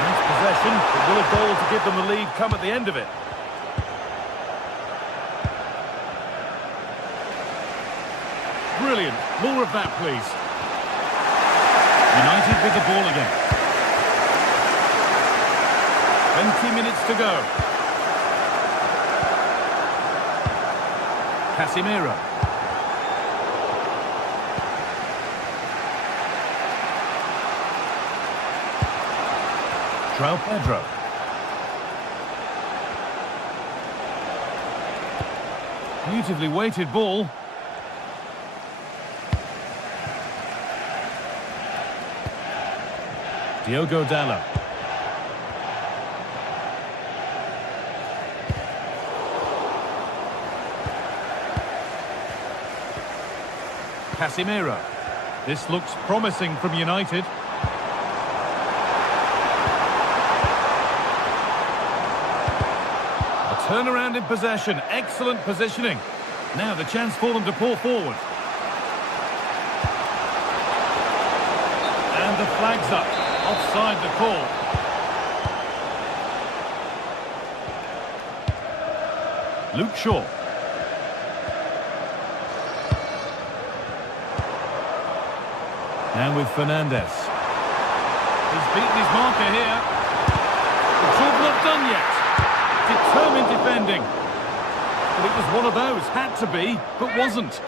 Nice possession, but will a goal to give them the lead come at the end of it? Brilliant. More of that, please. United with the ball again. 20 minutes to go. Casemiro. João Pedro. Beautifully weighted ball. Diogo Dalot. Casemiro. This looks promising from United. A turnaround in possession. Excellent positioning. Now the chance for them to pull forward. And the flag's up. Offside the call. Luke Shaw. Now with Fernandes. He's beaten his marker here. The job not done yet. Determined defending. But it was one of those. Had to be, but wasn't.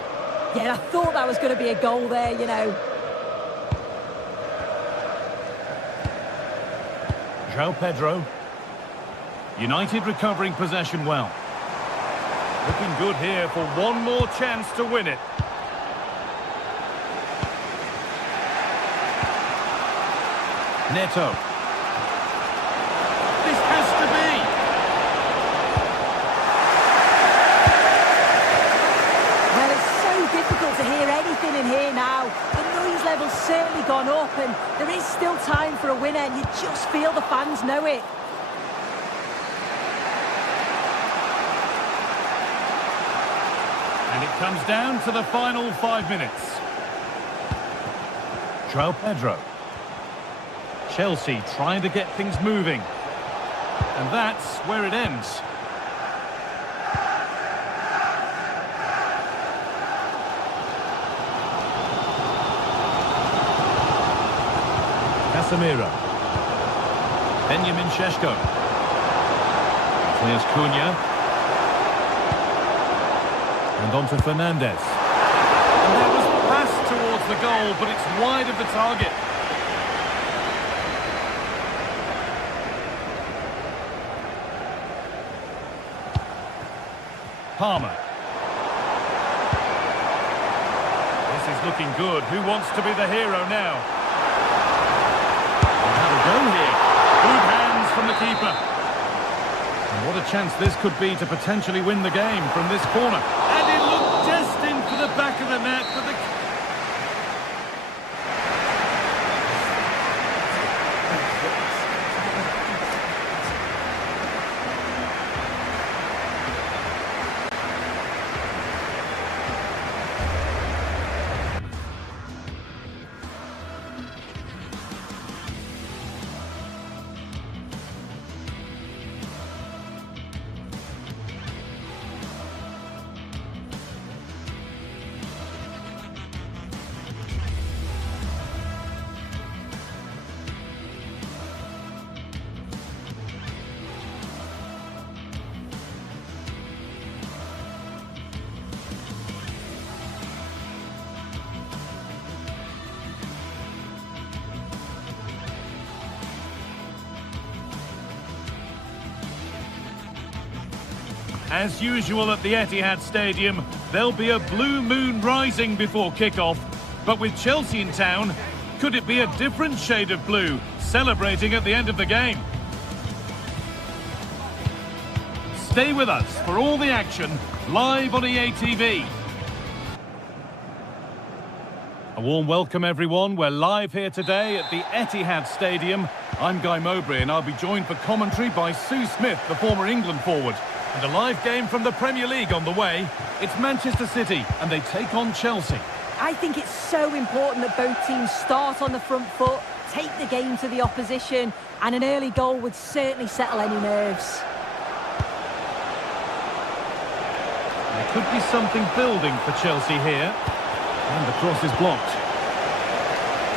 Yeah, I thought that was going to be a goal there, you know. João Pedro. United recovering possession well. Looking good here for one more chance to win it. Neto. This has to be. Well, it's so difficult to hear anything in here now. The noise level's certainly gone up and there is still time for a winner and you just feel the fans know it. And it comes down to the final 5 minutes. João Pedro. Chelsea trying to get things moving. And that's where it ends. Casemiro. Benjamin Šeško. There's Cunha. And on to Fernandes. And that was passed towards the goal, but it's wide of the target. Palmer. This is looking good. Who wants to be the hero now? Have a go here. Good hands from the keeper. And what a chance this could be to potentially win the game from this corner. And it looked destined for the back of the net, but the... As usual at the Etihad Stadium, there'll be a blue moon rising before kick-off. But with Chelsea in town, could it be a different shade of blue, celebrating at the end of the game? Stay with us for all the action, live on EA TV. A warm welcome, everyone. We're live here today at the Etihad Stadium. I'm Guy Mowbray, and I'll be joined for commentary by Sue Smith, the former England forward. And a live game from the Premier League on the way. It's Manchester City, and they take on Chelsea. I think it's so important that both teams start on the front foot, take the game to the opposition, and an early goal would certainly settle any nerves. There could be something building for Chelsea here. And the cross is blocked.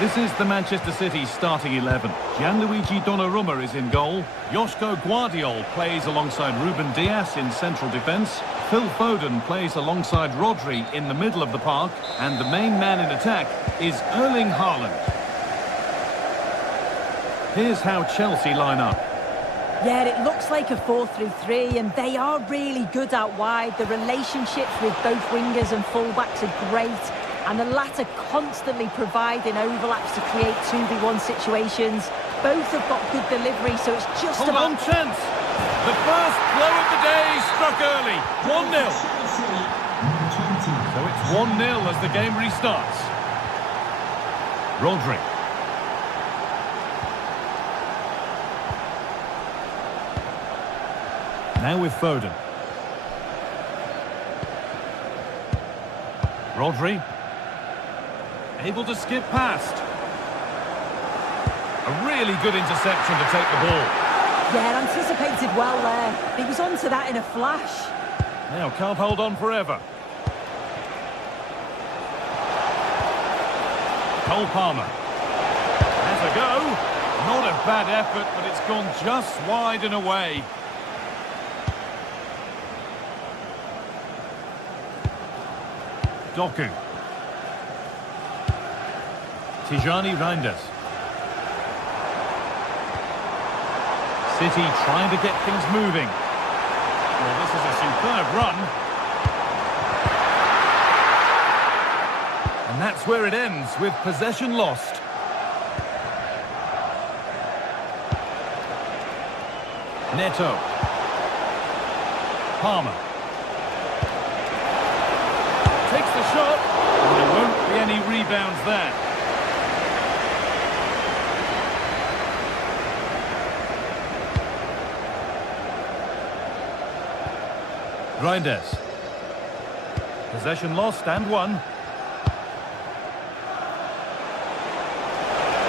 This is the Manchester City starting 11. Gianluigi Donnarumma is in goal. Joško Guardiol plays alongside Ruben Dias in central defence. Phil Foden plays alongside Rodri in the middle of the park. And the main man in attack is Erling Haaland. Here's how Chelsea line up. Yeah, it looks like a 4-3-3, and they are really good out wide. The relationships with both wingers and fullbacks are great, and the latter constantly providing overlaps to create 2v1 situations. Both have got good delivery, so it's just Hold on, chance! The first blow of the day struck early. 1-0. So it's 1-0 as the game restarts. Rodri. Now with Foden. Rodri. Able to skip past. A really good interception to take the ball. Yeah, anticipated well there. He was onto that in a flash. Now can't hold on forever. Cole Palmer. Has a go. Not a bad effort, but it's gone just wide and away. Doku. Tijani Reinders. City trying to get things moving. Well, this is a superb run. And that's where it ends, with possession lost. Neto. Palmer. Takes the shot, and there won't be any rebounds there. Reinders. Possession lost and won.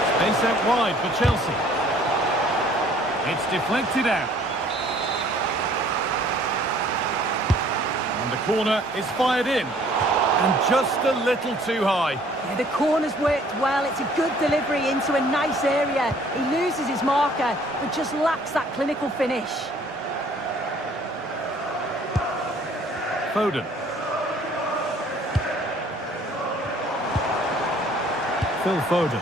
Space out wide for Chelsea. It's deflected out. And the corner is fired in. And just a little too high. Yeah, the corner's worked well. It's a good delivery into a nice area. He loses his marker, but just lacks that clinical finish. Foden. Phil Foden.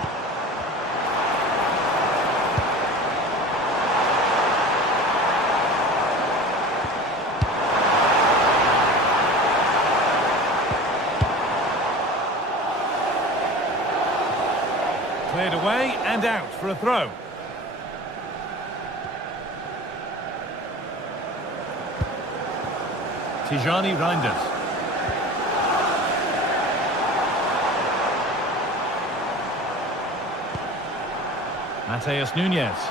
Cleared away and out for a throw. Tijani Reinders. Mateus Nunes.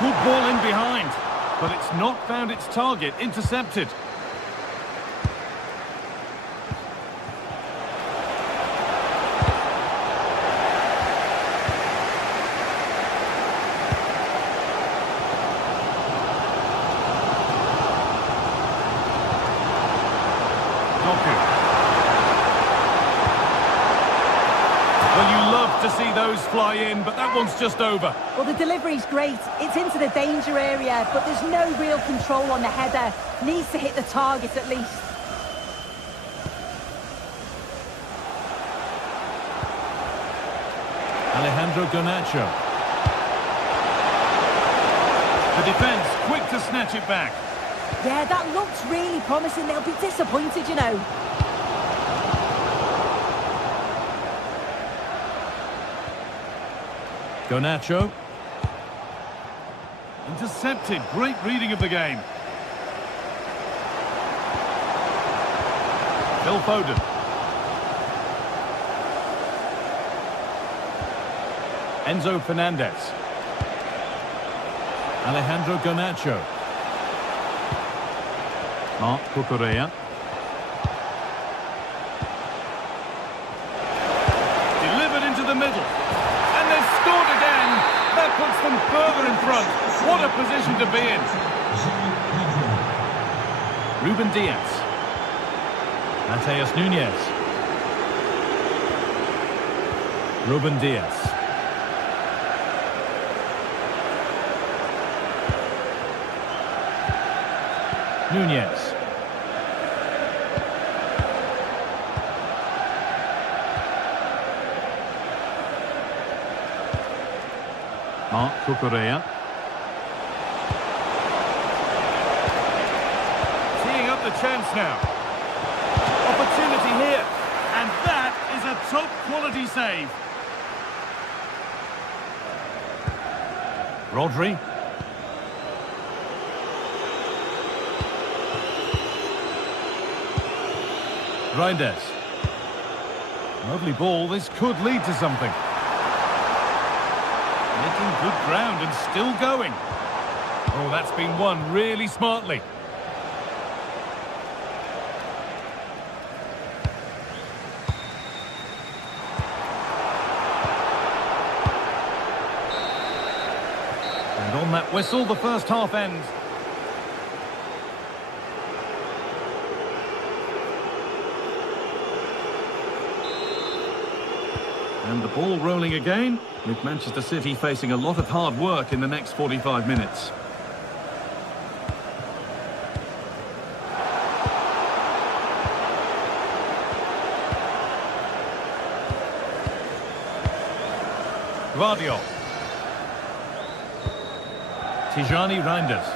Good ball in behind, but it's not found its target, intercepted. Well, you love to see those fly in, but that one's just over. Well, the delivery's great. It's into the danger area, but there's no real control on the header. Needs to hit the target at least. Alejandro Garnacho. The defence quick to snatch it back. Yeah, that looks really promising. They'll be disappointed, you know. Garnacho. Intercepted. Great reading of the game. Phil Foden. Enzo Fernandez. Alejandro Garnacho. Marc Cucurella. Delivered into the middle. And they've scored again. That puts them further in front. What a position to be in. Ruben Diaz. Mateus Nunes. Ruben Diaz. Nunes. Marc Cucurella. Teeing up the chance now. Opportunity here. And that is a top quality save. Rodri. Reinders. Lovely ball. This could lead to something. Making good ground and still going. Oh, that's been won really smartly. And on that whistle, the first half ends. And the ball rolling again, with Manchester City facing a lot of hard work in the next 45 minutes. Guardiola. Tijani Reinders.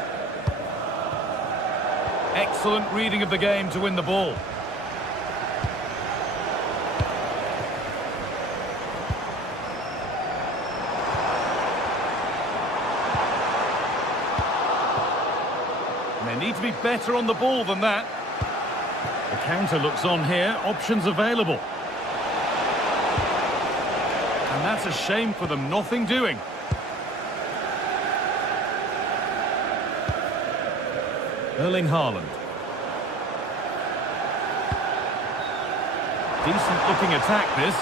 Excellent reading of the game to win the ball. They need to be better on the ball than that. The counter looks on here, options available. And that's a shame for them, nothing doing. Erling Haaland. Decent looking attack this.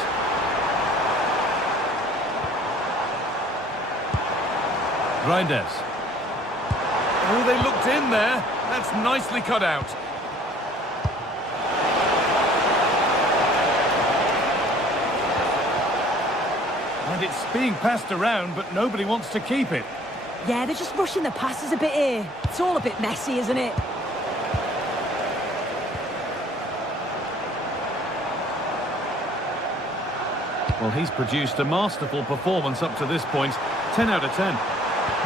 Reinders. Oh, they looked in there. That's nicely cut out. And it's being passed around, but nobody wants to keep it. Yeah, they're just rushing the passes a bit here. It's all a bit messy, isn't it? Well, he's produced a masterful performance up to this point. 10 out of 10.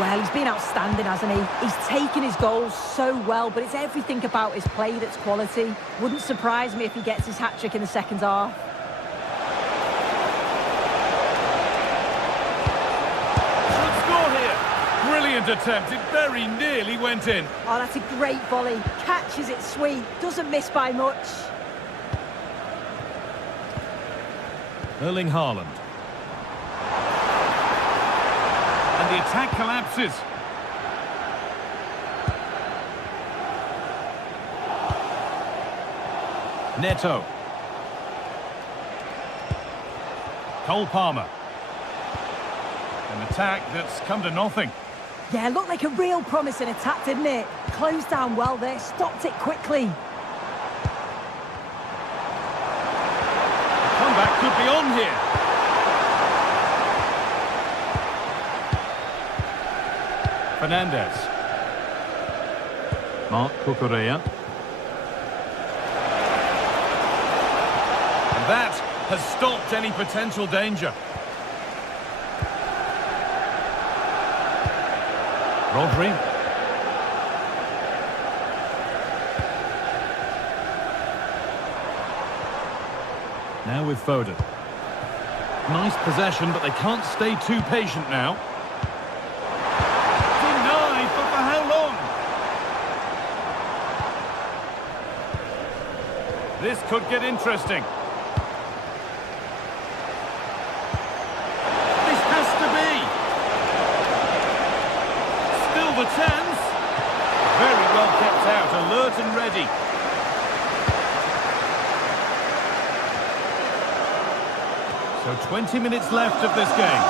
Well, he's been outstanding, hasn't he? He's taken his goals so well, but it's everything about his play that's quality. Wouldn't surprise me if he gets his hat-trick in the second half. Should score here. Brilliant attempt. It very nearly went in. Oh, that's a great volley. Catches it sweet. Doesn't miss by much. Erling Haaland. And the attack collapses. Neto. Cole Palmer. An attack that's come to nothing. Yeah, looked like a real promising attack, didn't it? Closed down well there, stopped it quickly. The comeback could be on here. Fernandez. Marc Cucurella. And that has stopped any potential danger. Rodri. Now with Foden. Nice possession, but they can't stay too patient now. Denied, but for how long? This could get interesting. This has to be. Still the chance. Very well kept out, alert and ready. So 20 minutes left of this game.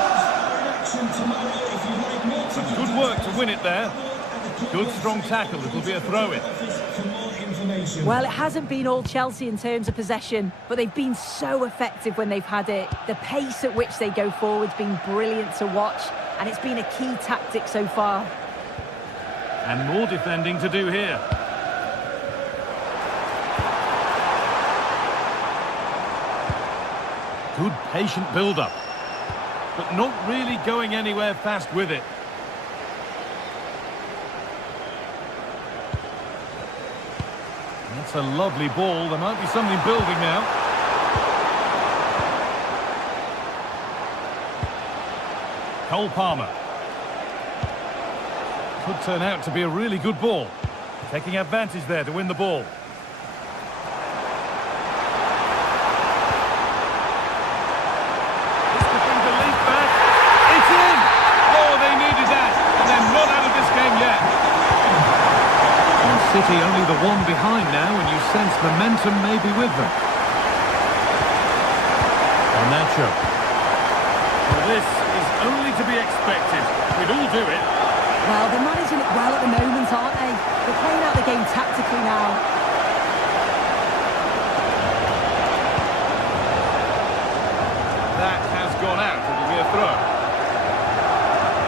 Some good work to win it there. Good strong tackle, it'll be a throw-in. Well, it hasn't been all Chelsea in terms of possession, but they've been so effective when they've had it. The pace at which they go forward's been brilliant to watch, and it's been a key tactic so far. And more defending to do here. Good patient build-up, but not really going anywhere fast with it. That's a lovely ball. There might be something building now. Cole Palmer. Could turn out to be a really good ball. Taking advantage there to win the ball. This could bring the lead back. It's in! Oh, they needed that. And they're not out of this game yet. And City only the one behind now, and you sense momentum may be with them. Garnacho. Well, this is only to be expected. We'd all do it. Well, they're managing it well at the moment, aren't they? They're playing out the game tactically now. That has gone out. It'll be a throw.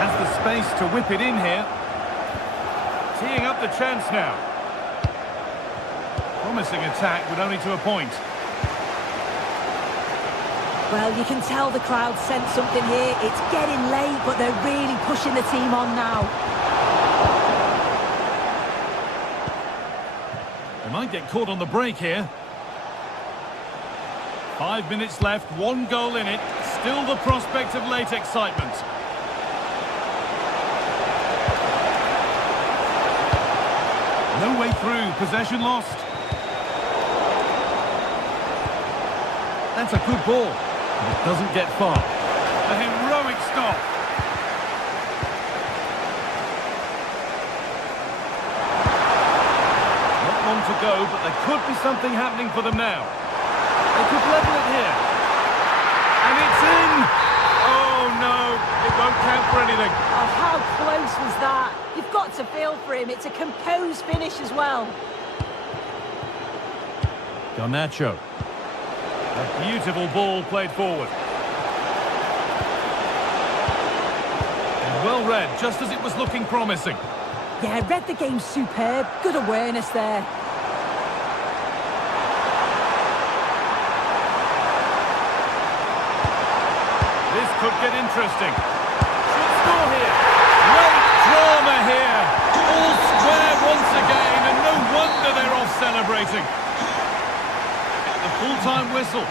Has the space to whip it in here. Teeing up the chance now. Promising attack, but only to a point. Well, you can tell the crowd sense something here. It's getting late, but they're really pushing the team on now. They might get caught on the break here. 5 minutes left, 1 goal in it. Still the prospect of late excitement. No way through, possession lost. That's a good ball. It doesn't get far. A heroic stop. Not long to go, but there could be something happening for them now. They could level it here. And it's in! Oh no, it won't count for anything. Oh, how close was that? You've got to feel for him. It's a composed finish as well. Garnacho. A beautiful ball played forward. And well read, just as it was looking promising. Yeah, read the game superb. Good awareness there. This could get interesting. Should score here. Great drama here. All square once again, and no wonder they're off celebrating. The full-time whistle.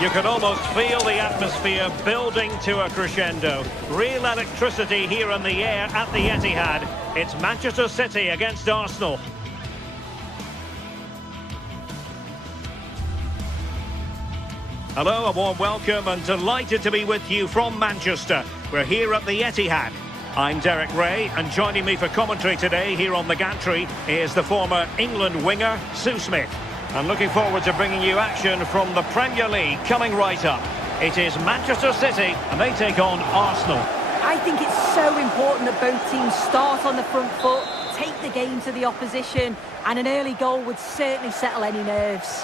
You can almost feel the atmosphere building to a crescendo. Real electricity here in the air at the Etihad. It's Manchester City against Arsenal. Hello, a warm welcome and delighted to be with you from Manchester. We're here at the Etihad. I'm Derek Ray, and joining me for commentary today here on the gantry is the former England winger, Sue Smith. I'm looking forward to bringing you action from the Premier League coming right up. It is Manchester City, and they take on Arsenal. I think it's so important that both teams start on the front foot, take the game to the opposition, and an early goal would certainly settle any nerves.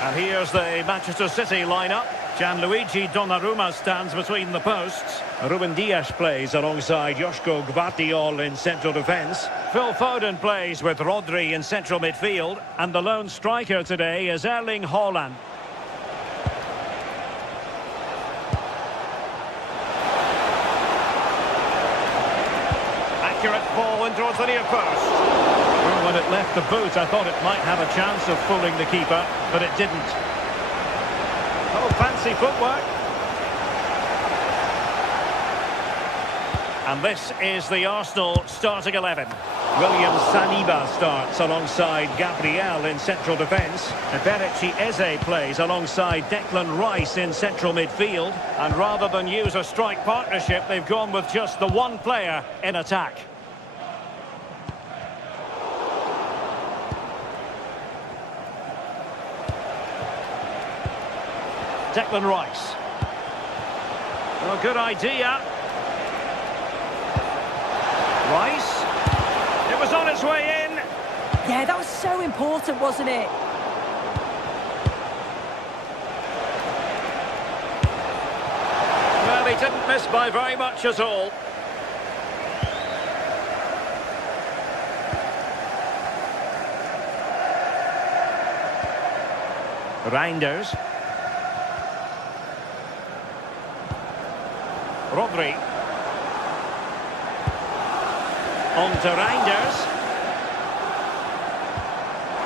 And here's the Manchester City lineup. Gianluigi Donnarumma stands between the posts. Ruben Dias plays alongside Joško Gvardiol in central defence. Phil Foden plays with Rodri in central midfield. And the lone striker today is Erling Haaland. Accurate ball in towards the near post. Well, when it left the boot, I thought it might have a chance of fooling the keeper, but it didn't. Oh, fancy footwork. And this is the Arsenal starting 11. William Saliba starts alongside Gabriel in central defence. Eberechi Eze plays alongside Declan Rice in central midfield. And rather than use a strike partnership, they've gone with just the one player in attack. Declan Rice. Oh, good idea. Rice. It was on its way in. Yeah, that was so important, wasn't it? Well, he didn't miss by very much at all. Reinders. Rodri. On to Reinders.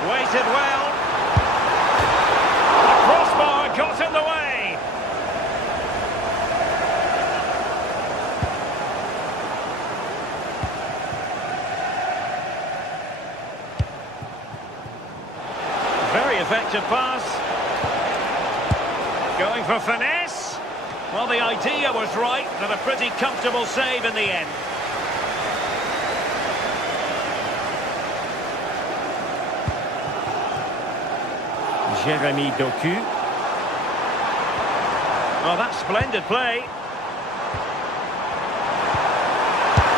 Waited well. The crossbar got in the way. Very effective pass. Going for finesse. Well, the idea was right, and a pretty comfortable save in the end. Jeremy Doku. Oh, that's splendid play.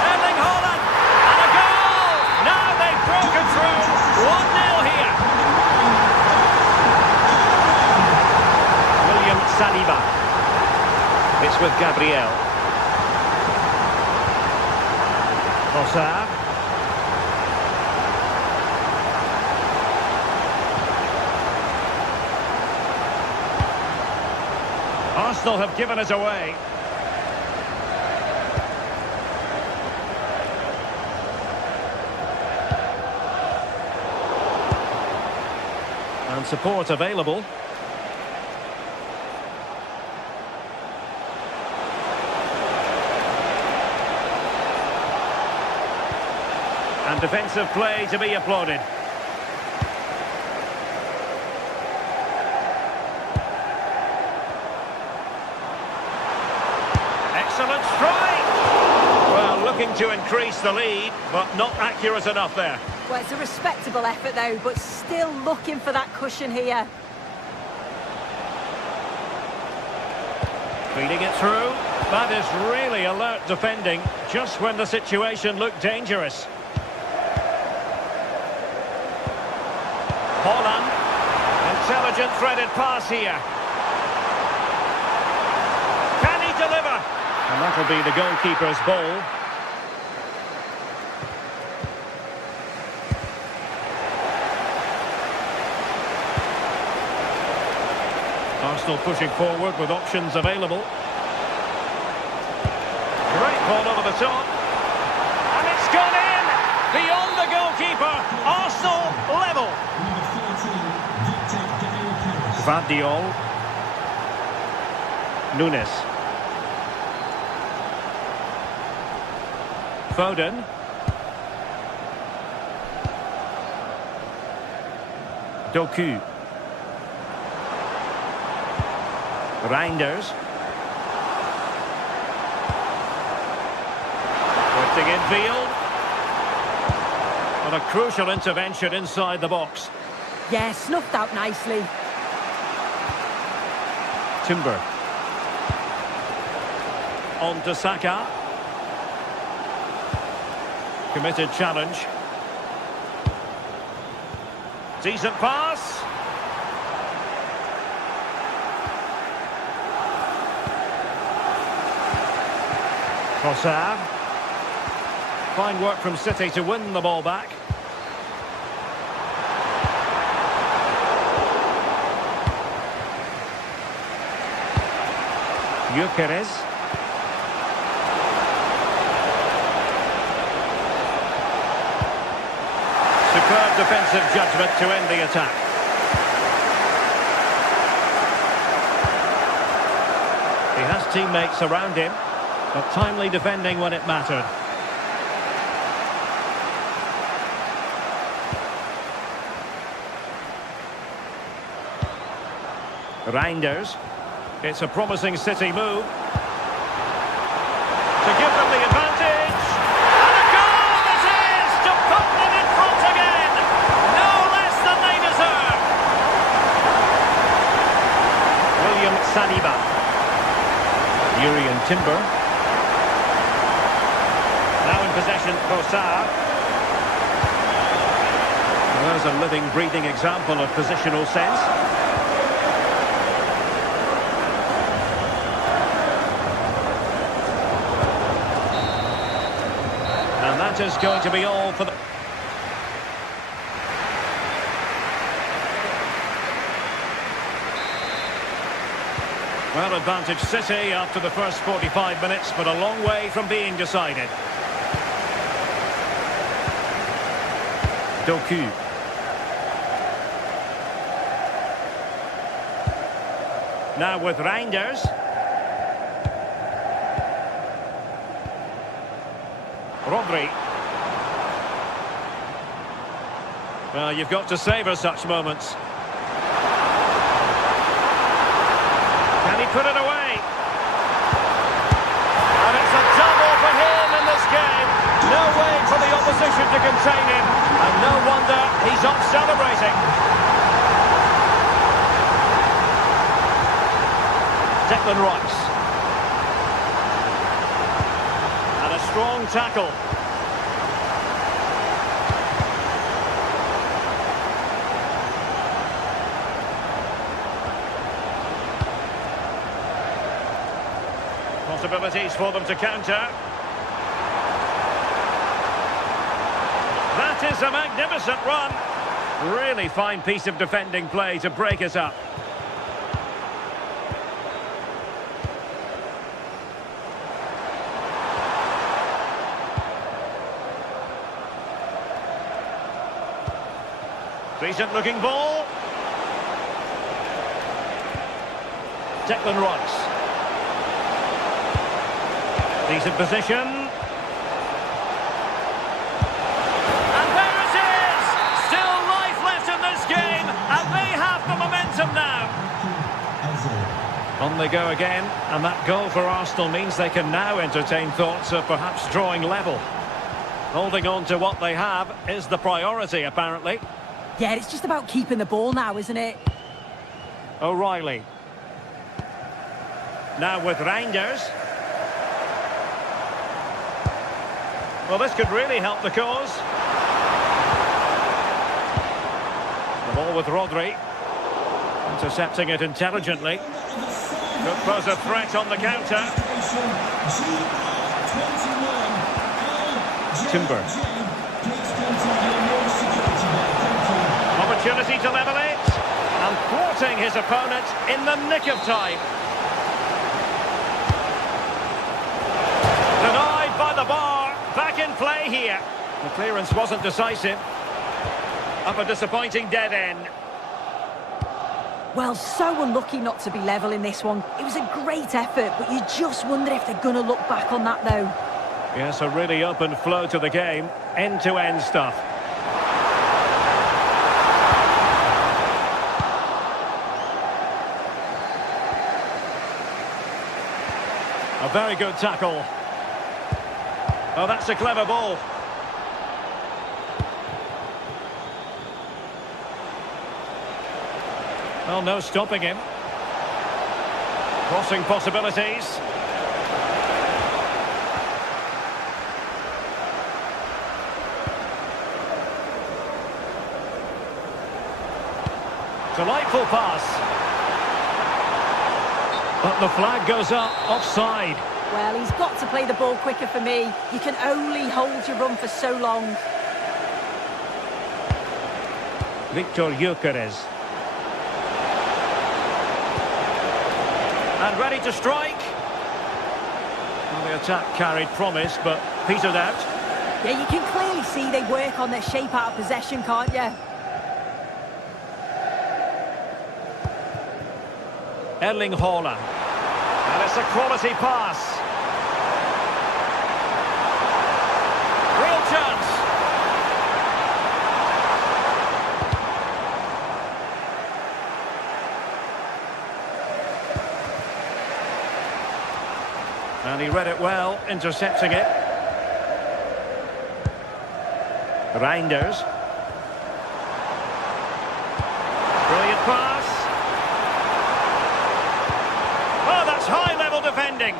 Erling Haaland! And a goal! Now they've broken through. 1-0 here. William Saliba. It's with Gabriel. Trossard. Arsenal have given it away. And support available. And defensive play to be applauded. Excellent strike! Well, looking to increase the lead, but not accurate enough there. Well, it's a respectable effort, though, but still looking for that cushion here. Feeding it through. That is really alert defending, just when the situation looked dangerous. Haaland. Intelligent threaded pass here. Can he deliver? And that'll be the goalkeeper's ball. Arsenal pushing forward with options available. Great ball over the top. And it's gone in! Beyond the goalkeeper. Arsenal level. Gvardiol. Nunes. Foden. Doku. Reinders. Looking infield. But a crucial intervention inside the box. Yeah, snuffed out nicely. Timber. On to Saka. Committed challenge. Decent pass. Trossard. Fine work from City to win the ball back. Gyökeres. Superb defensive judgment to end the attack. He has teammates around him, but timely defending when it mattered. Reinders. It's a promising City move. To give them the advantage. And a goal it is to put them in front again. No less than they deserve. William Saliba. Urian Timber. Now in possession, Trossard. There's a living, breathing example of positional sense. That is going to be all for the... Well, advantage City after the first 45 minutes, but a long way from being decided. Doku. Now with Reinders. Rodri. Well, you've got to savour such moments. Can he put it away? And it's a double for him in this game. No way for the opposition to contain him. And no wonder he's off celebrating. Declan Rice. And a strong tackle. Possibilities for them to counter. That is a magnificent run. Really fine piece of defending play to break us up. Decent looking ball. Declan Rice. Decent position. And there it is! Still life left in this game, and they have the momentum now. On they go again, and that goal for Arsenal means they can now entertain thoughts of perhaps drawing level. Holding on to what they have is the priority, apparently. Yeah, it's just about keeping the ball now, isn't it? O'Reilly. Now with Reinders. Well, this could really help the cause. The ball with Rodri. Intercepting it intelligently. Could pose a threat on the counter. Timber. Opportunity to level it. And thwarting his opponent in the nick of time. Denied by the bar. Back in play here. The clearance wasn't decisive. Up a disappointing dead end. Well, so unlucky not to be level in this one. It was a great effort, but you just wonder if they're going to look back on that, though. Yes, a really open flow to the game. End-to-end stuff. A very good tackle. Oh, that's a clever ball. Well, no stopping him. Crossing possibilities. Delightful pass. But the flag goes up, offside. Well, he's got to play the ball quicker for me. You can only hold your run for so long. Victor Gyökeres. And ready to strike. Well, the attack carried promise, but petered out. Yeah, you can clearly see they work on their shape out of possession, can't you? Erling Haaland. And it's a quality pass. Real chance. And he read it well, intercepting it. Reinders. Brilliant pass. Oh, that's high-level defending.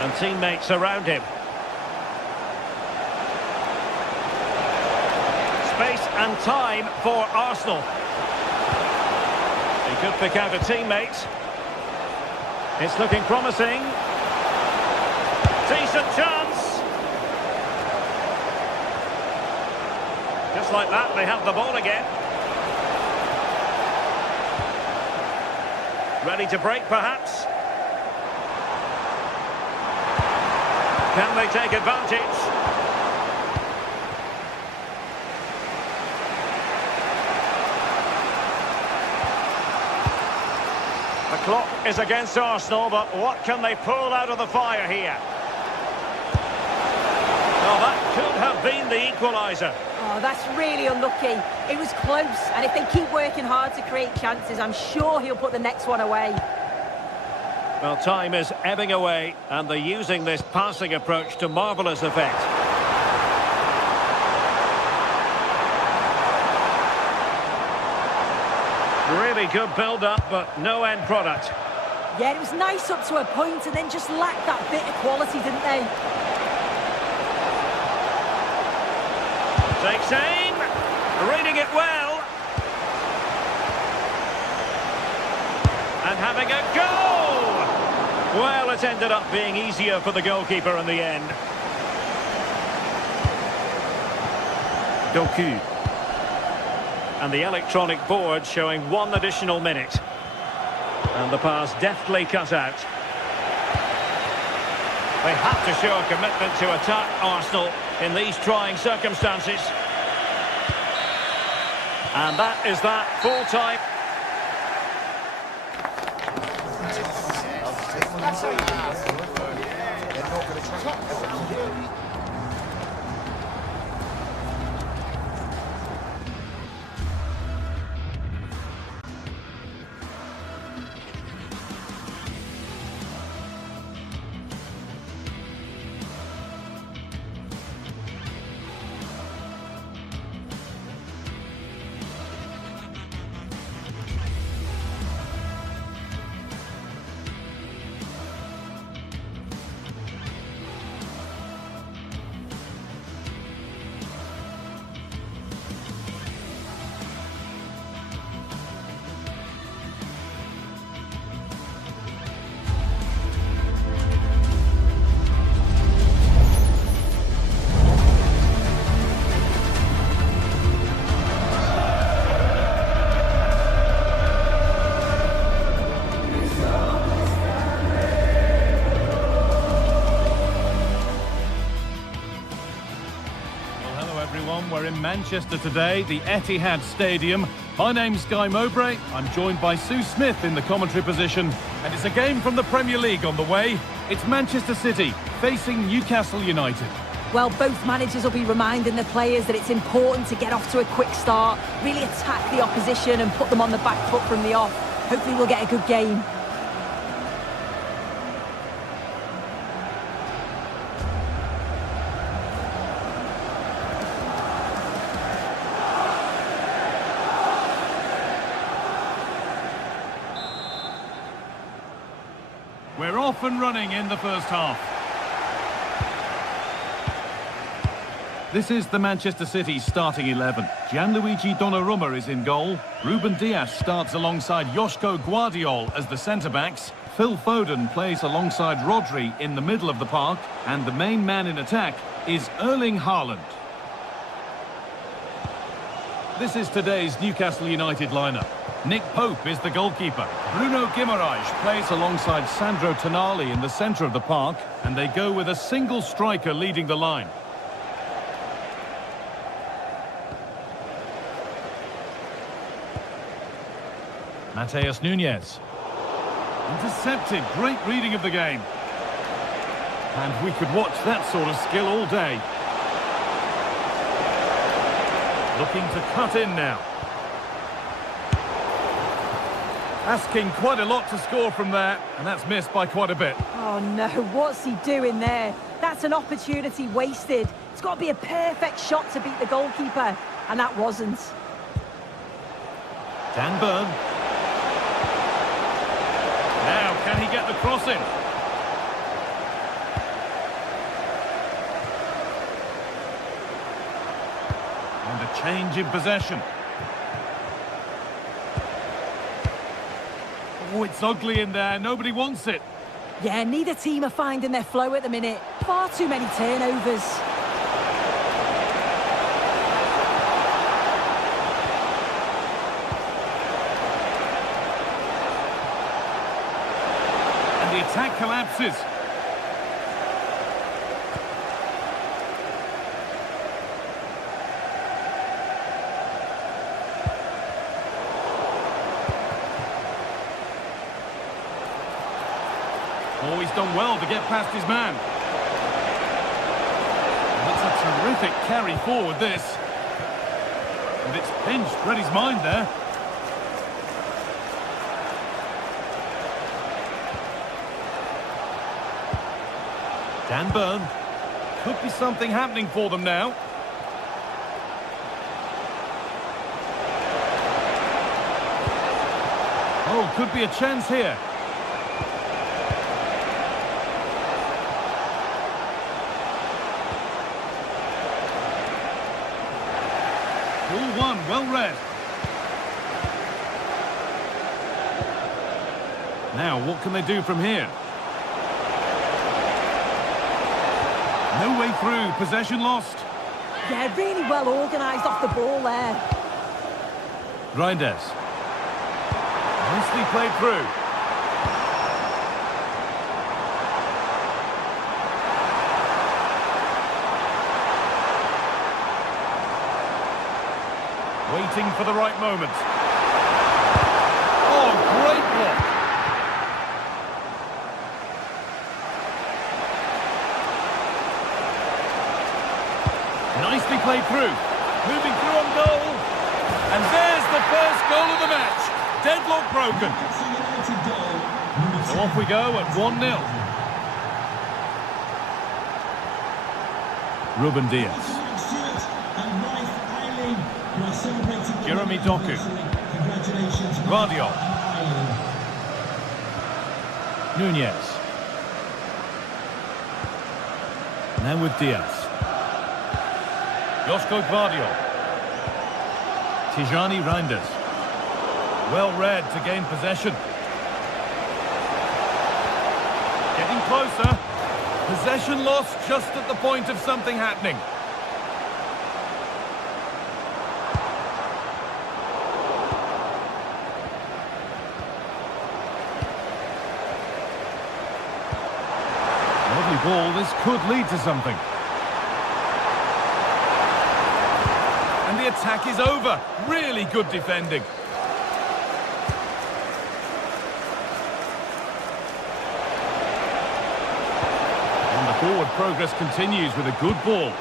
And teammates around him. Space and time for Arsenal. He could pick out a teammate. It's looking promising. Decent chance. Just like that, they have the ball again. Ready to break, perhaps. Can they take advantage? The clock is against Arsenal, but what can they pull out of the fire here? Well, that could have been the equaliser. Oh, that's really unlucky. It was close, and if they keep working hard to create chances, I'm sure he'll put the next one away. Well, time is ebbing away, and they're using this passing approach to marvellous effect. Really good build-up, but no end product. Yeah, it was nice up to a point, and then just lacked that bit of quality, didn't they? Takes aim, reading it well. And having a go! Well, it ended up being easier for the goalkeeper in the end. Doku. And the electronic board showing 1 additional minute. And the pass deftly cut out. They have to show a commitment to attack Arsenal in these trying circumstances. And that is that, full-time. We're in Manchester today, the Etihad Stadium. My name's Guy Mowbray. I'm joined by Sue Smith in the commentary position. And it's a game from the Premier League on the way. It's Manchester City facing Newcastle United. Well, both managers will be reminding the players that it's important to get off to a quick start, really attack the opposition and put them on the back foot from the off. Hopefully we'll get a good game. We're off and running in the first half. This is the Manchester City starting 11. Gianluigi Donnarumma is in goal. Ruben Dias starts alongside Joško Guardiol as the centre-backs. Phil Foden plays alongside Rodri in the middle of the park. And the main man in attack is Erling Haaland. This is today's Newcastle United lineup. Nick Pope is the goalkeeper. Bruno Guimaraes plays alongside Sandro Tonali in the centre of the park. And they go with a single striker leading the line. Mateus Nunes. Intercepted. Great reading of the game. And we could watch that sort of skill all day. Looking to cut in now. Asking quite a lot to score from there, and that's missed by quite a bit. Oh no, what's he doing there? That's an opportunity wasted. It's got to be a perfect shot to beat the goalkeeper, and that wasn't. Dan Burn. Now, can he get the cross in? And a change in possession. Oh, it's ugly in there. Nobody wants it. Yeah, neither team are finding their flow at the minute. Far too many turnovers. And the attack collapses. Oh, he's done well to get past his man. And it's a terrific carry forward, this. And it's pinched Freddie's mind there. Dan Burn. Could be something happening for them now. Oh, could be a chance here. Ball one, well read. Now, what can they do from here? No way through, possession lost. Yeah, really well organised off the ball there. Reinders. Nicely played through. Waiting for the right moment. Oh, great block. Nicely played through. Moving through on goal. And there's the first goal of the match. Deadlock broken. So off we go at 1-0. Ruben Dias. Jeremy Doku. Guardiol. Nunez. Now with Diaz. Joško Guardiol. Tijani Reinders. Well read to gain possession. Getting closer. Possession lost just at the point of something happening. Lovely ball. This could lead to something. And the attack is over. Really good defending. And the forward progress continues with a good ball.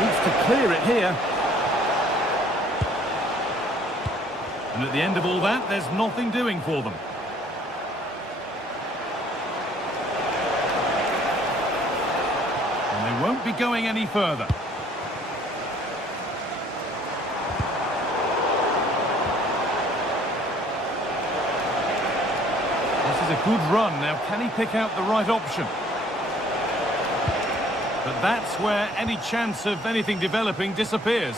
Needs to clear it here. And at the end of all that, there's nothing doing for them. And they won't be going any further. This is a good run. Now, can he pick out the right option? But that's where any chance of anything developing disappears.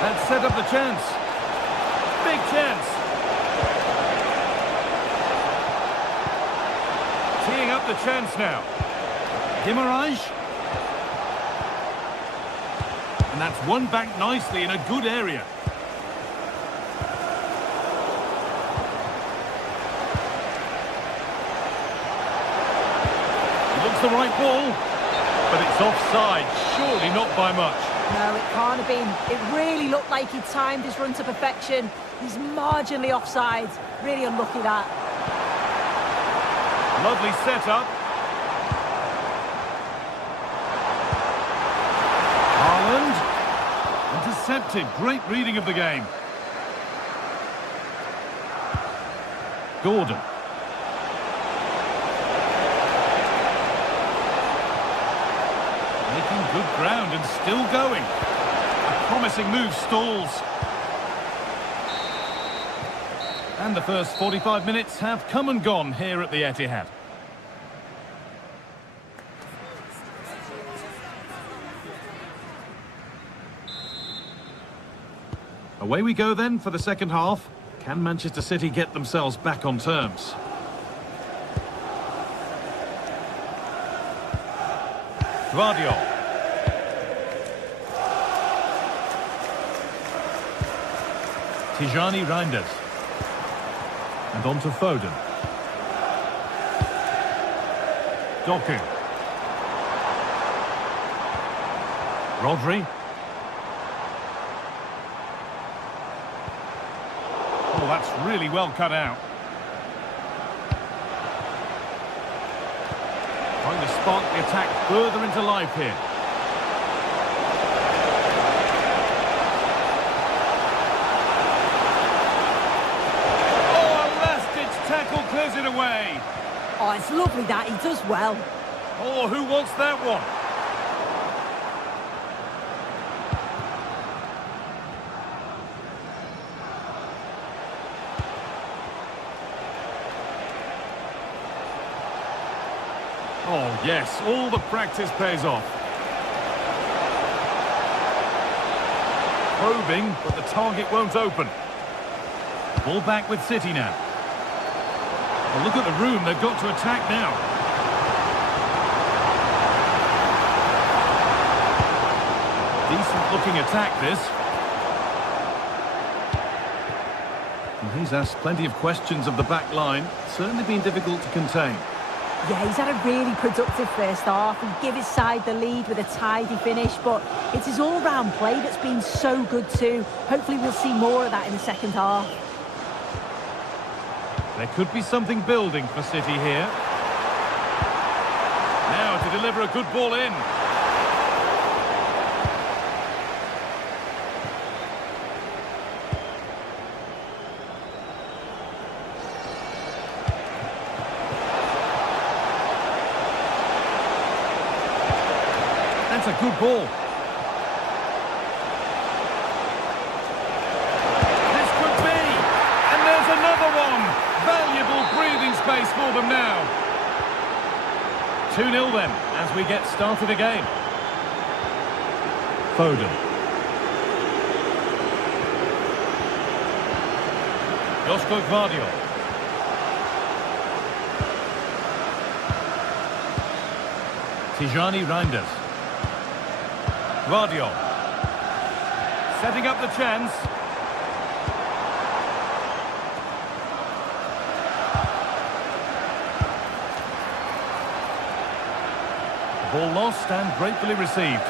That set up the chance. Big chance. Teeing up the chance now. Guimaraes. And that's won back nicely in a good area. It looks the right ball, but it's offside. Surely not by much. No, it can't have been. It really looked like he timed his run to perfection. He's marginally offside. Really unlucky that. Lovely setup. Haaland. Intercepted. Great reading of the game. Gordon. Making good ground and still going. A promising move stalls. And the first 45 minutes have come and gone here at the Etihad. Away we go then for the second half. Can Manchester City get themselves back on terms? Guardiola. Tijani Reinders. And on to Foden. Doku. Rodri. Oh, that's really well cut out. Trying to spark the attack further into life here. Oh, a last-ditch tackle clears it away. Oh, it's lovely that. He does well. Oh, who wants that one? Oh, yes, all the practice pays off. Probing, but the target won't open. Ball back with City now. Well, look at the room they've got to attack now. Decent-looking attack, this. And he's asked plenty of questions of the back line. Certainly been difficult to contain. Yeah, he's had a really productive first half. He gave his side the lead with a tidy finish, but it's his all-round play that's been so good too. Hopefully we'll see more of that in the second half. There could be something building for City here. Now to deliver a good ball in. That's a good ball. This could be. And there's another one. Valuable breathing space for them now. 2-0 then, as we get started again. Foden. Josko Gvardiol. Tijani Reinders. Guardiola. Setting up the chance. Ball lost and gratefully received.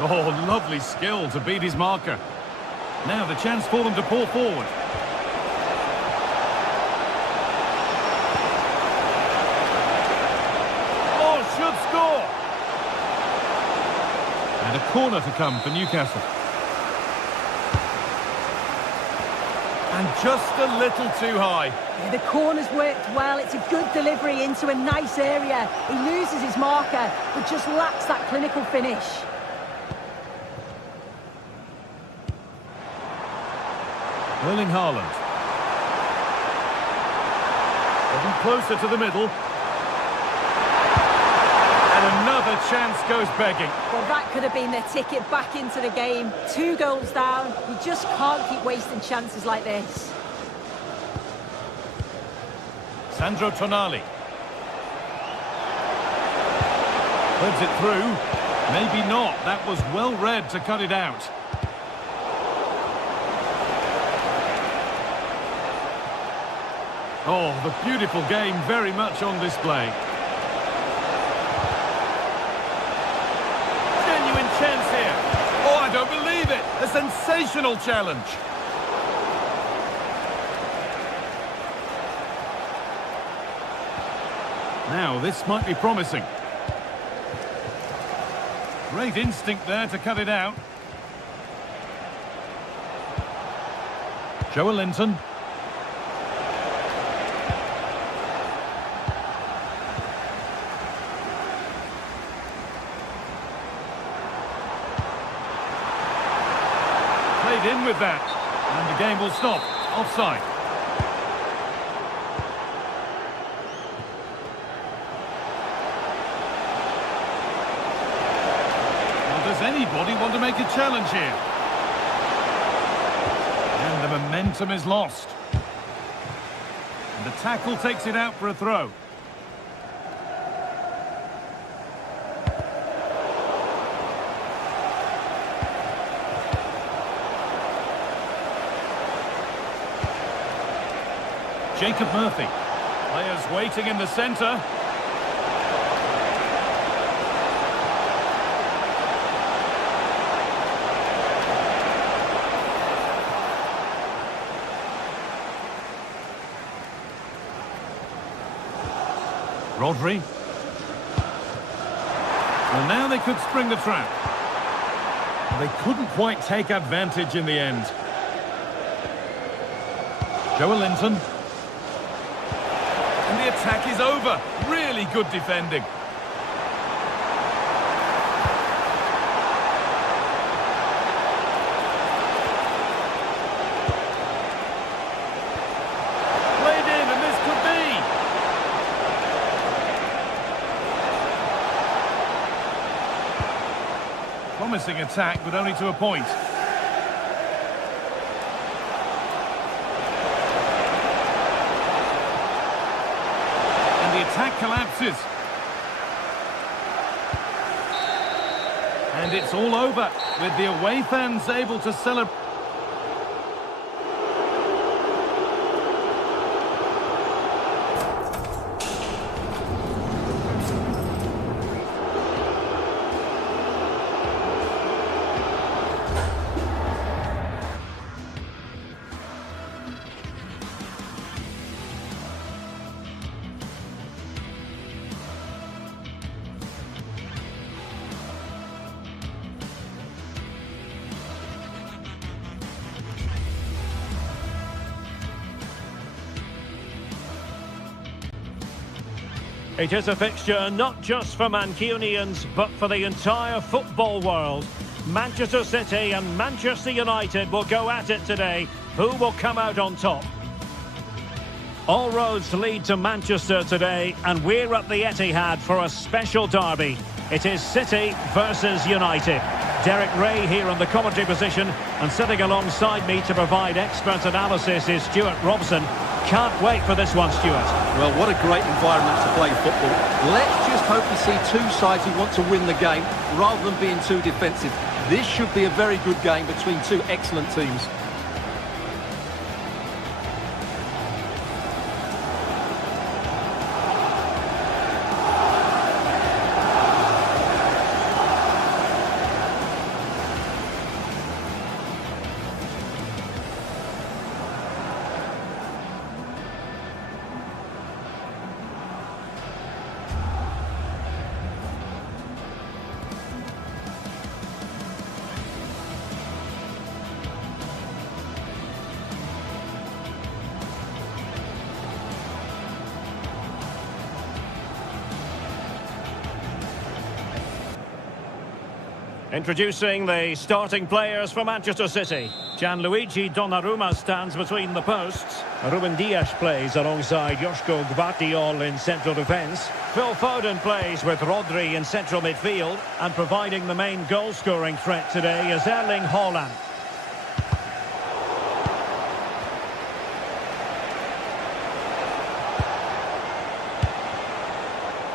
Oh, lovely skill to beat his marker. Now the chance for them to pour forward. corner to come for Newcastle. And just a little too high. Yeah, the corner's worked well. It's a good delivery into a nice area. He loses his marker, but just lacks that clinical finish. Erling Haaland. Getting closer to the middle. And another chance goes begging. Well, that could have been their ticket back into the game. 2 goals down. You just can't keep wasting chances like this. Sandro Tonali. Threads it through. Maybe not. That was well read to cut it out. Oh, the beautiful game very much on display. Genuine chance here. Oh, I don't believe it. A sensational challenge. Now, this might be promising. Great instinct there to cut it out. Joelinton. Played in with that. And the game will stop. Offside. Does anybody want to make a challenge here? And the momentum is lost. And the tackle takes it out for a throw. Jacob Murphy. Players waiting in the centre. Rodri. Well, now they could spring the trap. They couldn't quite take advantage in the end. Joelinton. And the attack is over. Really good defending. Played in, and this could be. Promising attack, but only to a point. And the attack collapses. And it's all over, with the away fans able to celebrate. It is a fixture not just for Mancunians, but for the entire football world. Manchester City and Manchester United will go at it today. Who will come out on top? All roads lead to Manchester today, and we're at the Etihad for a special derby. It is City versus United. Derek Ray here in the commentary position, and sitting alongside me to provide expert analysis is Stuart Robson. Can't wait for this one, Stuart. Well, what a great environment to play football. Let's just hope we see two sides who want to win the game rather than being too defensive. This should be a very good game between two excellent teams. Introducing the starting players for Manchester City. Gianluigi Donnarumma stands between the posts. Ruben Dias plays alongside Joško Gvardiol in central defence. Phil Foden plays with Rodri in central midfield. And providing the main goal-scoring threat today is Erling Haaland.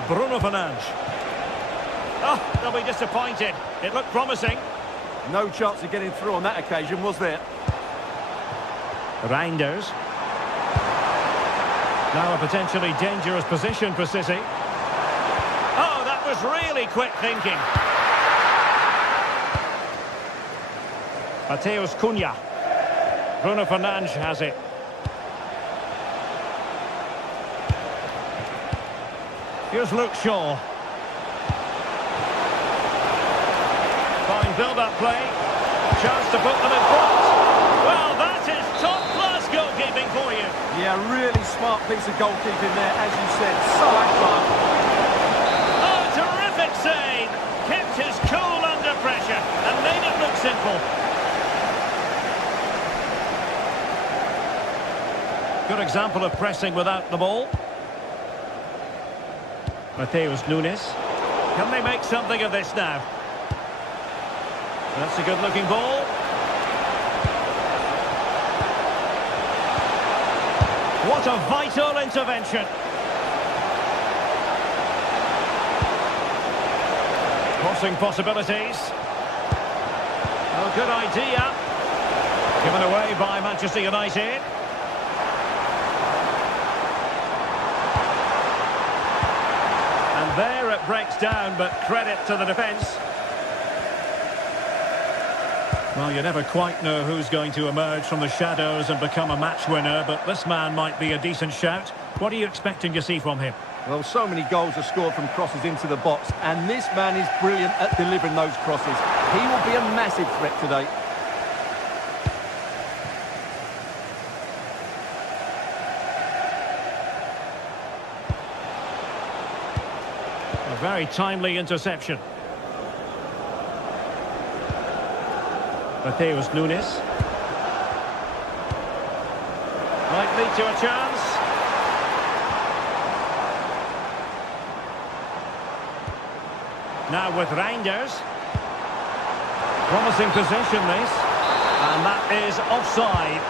Bruno Fernandes. Oh, they'll be disappointed. It looked promising. No chance of getting through on that occasion, was there? Reinders. Now a potentially dangerous position for City. Oh, that was really quick thinking. Mateus Cunha. Bruno Fernandes has it. Here's Luke Shaw. Fine build-up play. Chance to put them in front. Well, that is top-class goalkeeping for you. Yeah, really smart piece of goalkeeping there, as you said. So agile. Oh, terrific save. Kept his cool under pressure and made it look simple. Good example of pressing without the ball. Mateus Nunes. Can they make something of this now? That's a good-looking ball. What a vital intervention. Crossing possibilities. Oh, good idea. Given away by Manchester United. And there it breaks down, but credit to the defence. Well, you never quite know who's going to emerge from the shadows and become a match winner, but this man might be a decent shout. What are you expecting to see from him? Well, so many goals are scored from crosses into the box, and this man is brilliant at delivering those crosses. He will be a massive threat today. A very timely interception. Mateus Nunes. Might lead to a chance. Now with Reinders. Promising position this. And that is offside.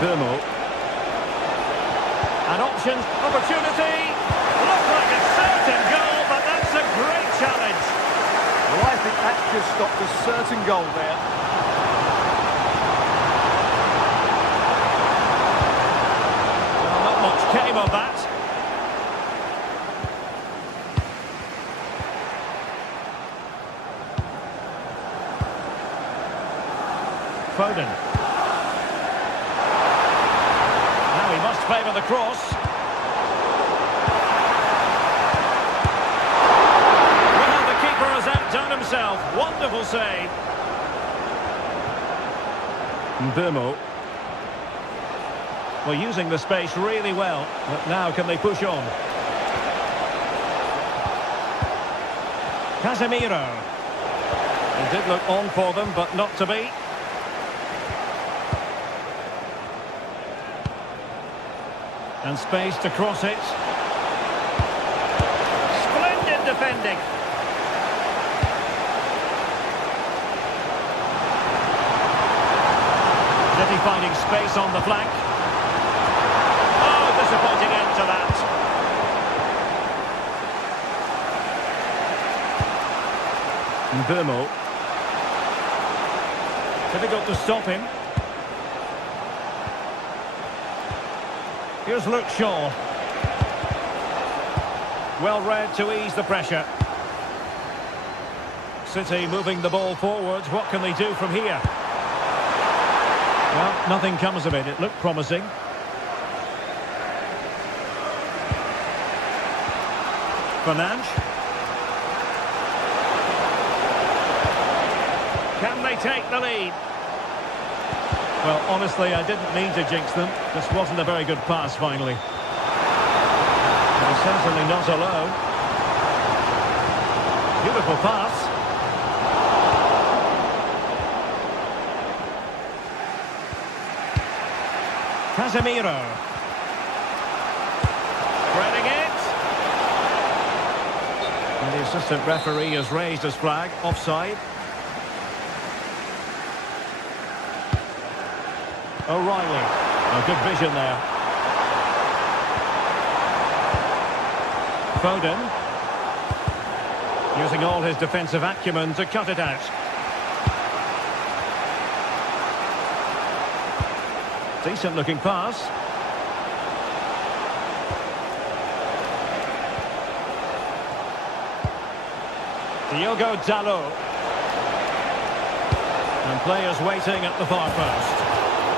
Burmo. An option, opportunity. Looked like a certain goal, but that's a great challenge. Well, I think that just stopped a certain goal there. Well, not much came of that. Foden. Favour the cross. Well, the keeper has outdone himself. Wonderful save. Burmo. Well, using the space really well. But now can they push on? Casemiro. It did look on for them, but not to be. And space to cross it. Splendid defending. City finding space on the flank. Oh, disappointing end to that. Burmo. Difficult to stop him. Here's Luke Shaw. Well read to ease the pressure. City moving the ball forwards. What can they do from here? Well, nothing comes of it. It looked promising. Fernandes. Can they take the lead? Well, honestly, I didn't mean to jinx them. This wasn't a very good pass, finally. They're certainly not alone. Beautiful pass. Casemiro. Spreading it. And the assistant referee has raised his flag. Offside. O'Reilly. Oh, good vision there. Foden. Using all his defensive acumen to cut it out. Decent looking pass. Diogo Dalot. And players waiting at the far post.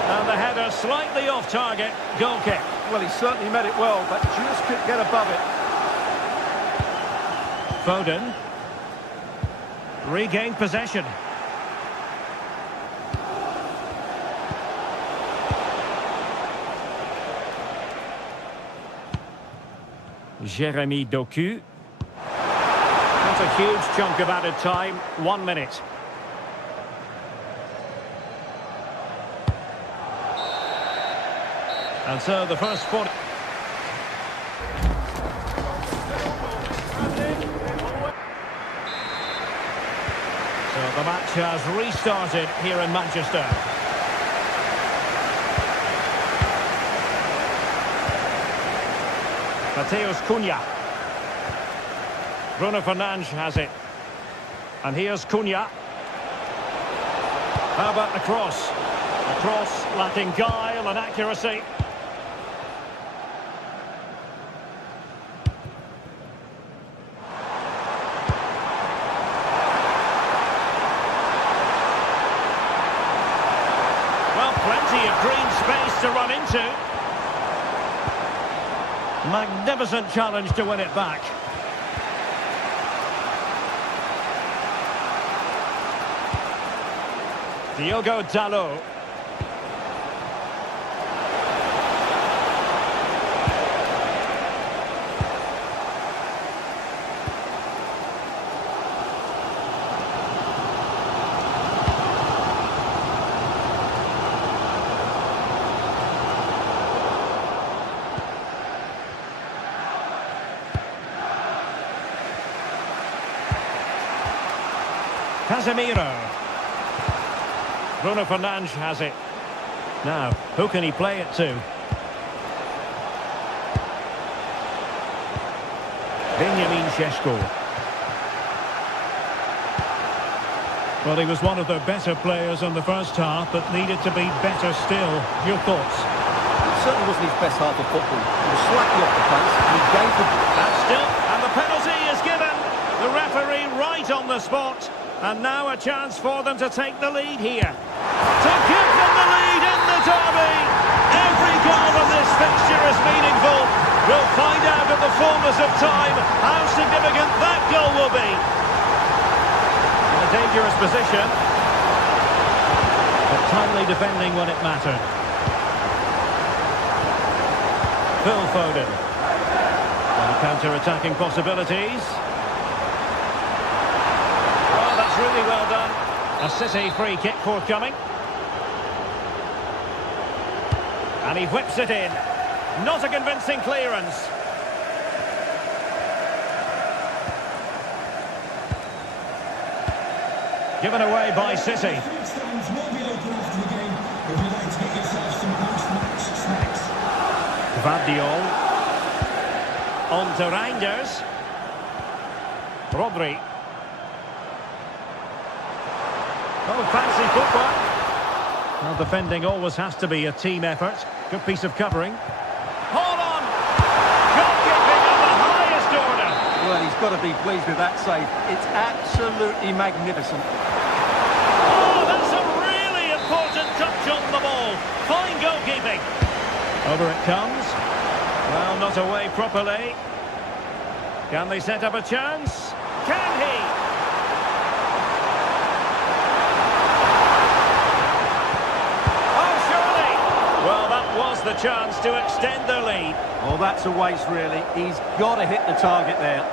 And the header slightly off target. Goal kick. Well, he certainly met it well, but just couldn't get above it. Foden. Regained possession. Jeremy Doku. That's a huge chunk of added time. 1 minute. And so the first 40... So the match has restarted here in Manchester. Mateus Cunha. Bruno Fernandes has it. And here's Cunha. How about the cross? The cross lacking guile and accuracy. Well, plenty of green space to run into. Magnificent challenge to win it back. Diogo Dalot. Casemiro. Bruno Fernandes has it. Now, who can he play it to? Benjamin Šeško. Well, he was one of the better players in the first half, but needed to be better still. Your thoughts? It certainly wasn't his best half of football. He was slightly off the pace, and he gave the... That's still, and the penalty is given. The referee right on the spot. And now a chance for them to take the lead here. To give them the lead in the derby. Every goal of this fixture is meaningful. We'll find out at the fullness of time how significant that goal will be. In a dangerous position. But timely defending when it mattered. Phil Foden. Well, counter-attacking possibilities. Really well done. A City free kick forthcoming. And he whips it in. Not a convincing clearance. Given away by City. Stands will be open after the game if you'd like to get yourself some post-match snacks. Gvardiol. On to Reinders. Rodri. Oh, fancy football. Well, defending always has to be a team effort. Good piece of covering. Hold on! Goalkeeping of the highest order. Well, he's got to be pleased with that save. It's absolutely magnificent. Oh, that's a really important touch on the ball. Fine goalkeeping. Over it comes. Well, not away properly. Can they set up a chance? Can he? the chance to extend their lead. Oh, that's a waste, really. He's got to hit the target there.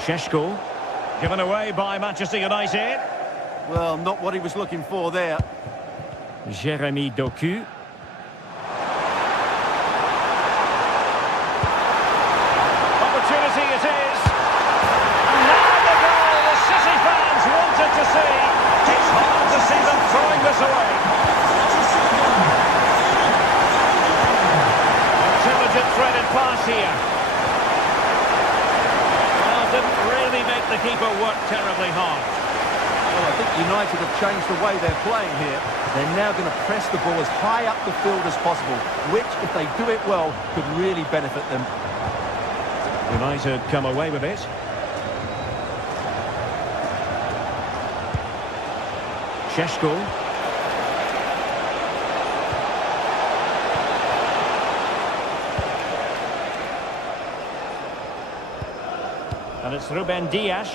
Šeško, given away by Manchester United. Well, not what he was looking for there. Jeremy Doku. Opportunity it is. And now the goal the City fans wanted to see. It's hard to see them throwing this away. Intelligent threaded pass here. Well, didn't really make the keeper work terribly hard. Well, I think United have changed the way they're playing here. They're now going to press the ball as high up the field as possible, which, if they do it well, could really benefit them. United come away with it. Šeško. And it's Ruben Dias.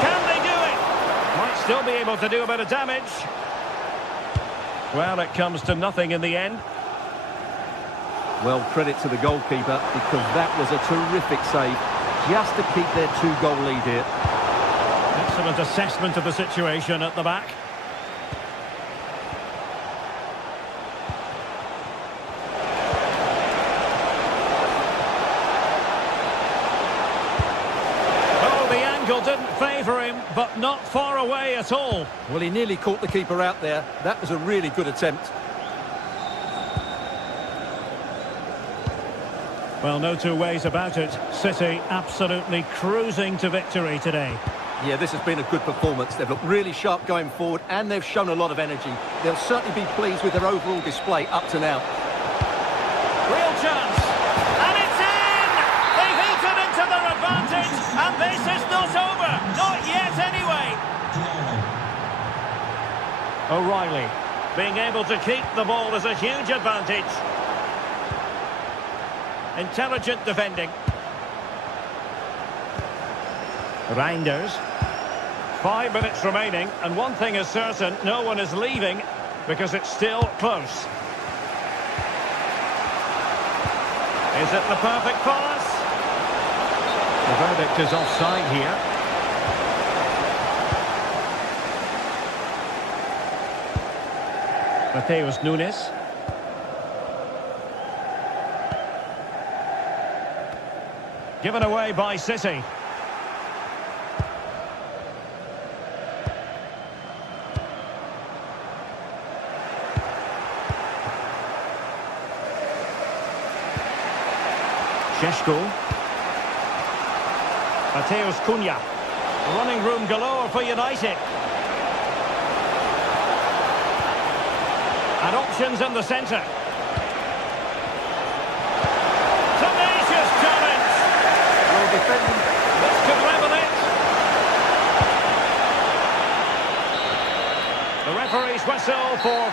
Can they do it? Might still be able to do a bit of damage. Well, it comes to nothing in the end. Well, credit to the goalkeeper, because that was a terrific save, just to keep their two-goal lead here. Excellent assessment of the situation at the back. Oh, the angle didn't favour him, but not far away at all. Well, he nearly caught the keeper out there. That was a really good attempt. Well, no two ways about it. City absolutely cruising to victory today. Yeah, this has been a good performance. They've looked really sharp going forward, and they've shown a lot of energy. They'll certainly be pleased with their overall display up to now. Real chance. And it's in! They've eaten into their advantage, and this is not over. Not yet, anyway. O'Reilly being able to keep the ball is a huge advantage. Intelligent defending. Reinders. 5 minutes remaining, and one thing is certain, no one is leaving, because it's still close. Is it the perfect pass? The verdict is offside here. Mateus Nunes. Given away by City. Šeško. Mateus Cunha. Running room galore for United. And options in the centre. Tenacious challenge. Defending. This could level it. The referee's whistle for...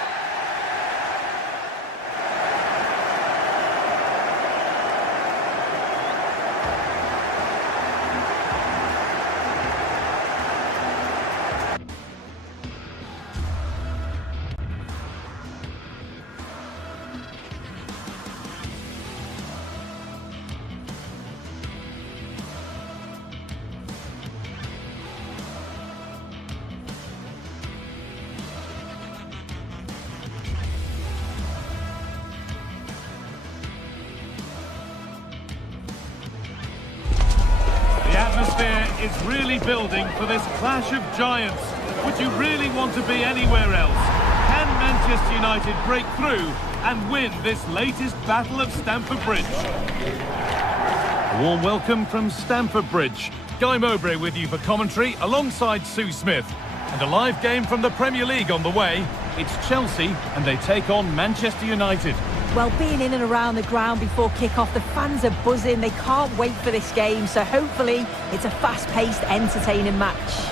The atmosphere is really building for this clash of giants. Would you really want to be anywhere else? Can Manchester United break through and win this latest battle of Stamford Bridge? A warm welcome from Stamford Bridge. Guy Mowbray with you for commentary alongside Sue Smith. And a live game from the Premier League on the way. It's Chelsea and they take on Manchester United. Well, being in and around the ground before kick-off, the fans are buzzing. They can't wait for this game, so hopefully it's a fast-paced, entertaining match.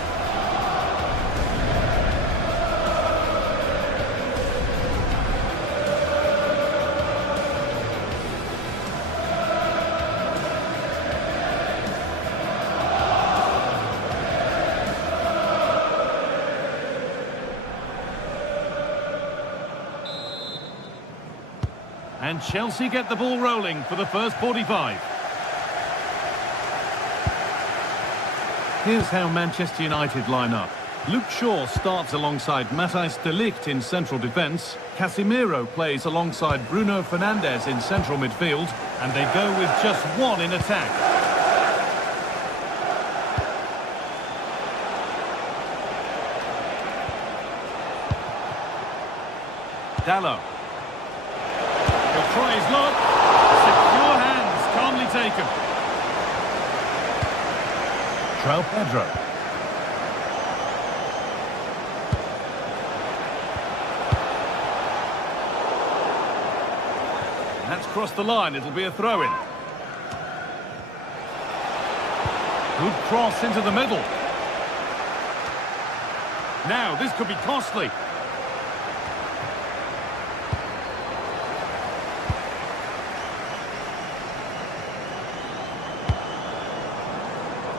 And Chelsea get the ball rolling for the first 45. Here's how Manchester United line up. Luke Shaw starts alongside Matthijs de Ligt in central defence. Casemiro plays alongside Bruno Fernandes in central midfield. And they go with just one in attack. Dallo. He'll try his luck. Secure hands, calmly taken. João Pedro. That's crossed the line, it'll be a throw-in. Good cross into the middle. Now, this could be costly.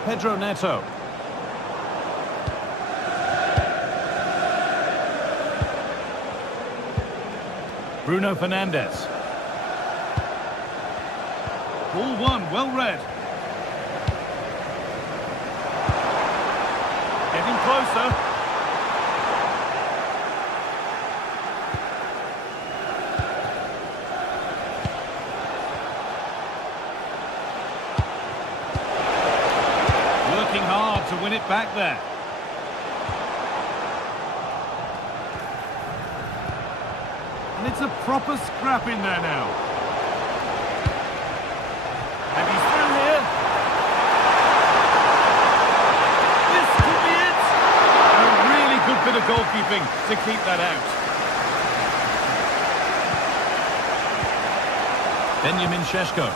Pedro Neto. Bruno Fernandes. Ball one, well read. Getting closer. Working hard to win it back there. And it's a proper scrap in there now. And he's through here. This could be it. A really good bit of goalkeeping to keep that out. Benjamin Šeško.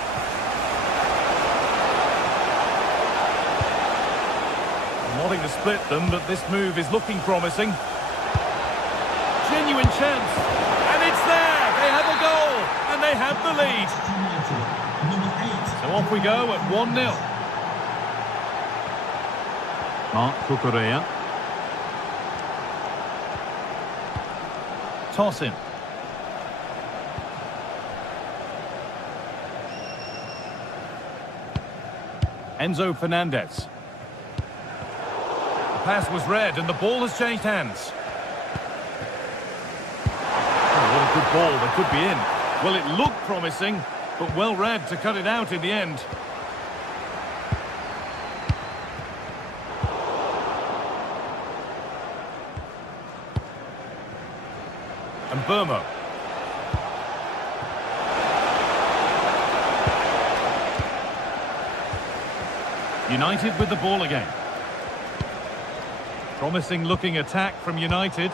Wanting to split them, but this move is looking promising. Genuine chance. And it's there. They have a goal. And they have the lead. So off we go at 1-0. Marc Cucurella. Toss in. Enzo Fernandez. The pass was read and the ball has changed hands. Oh, what a good ball. They could be in. Well, it looked promising, but well read to cut it out in the end. And Burmo. United with the ball again. Promising looking attack from United.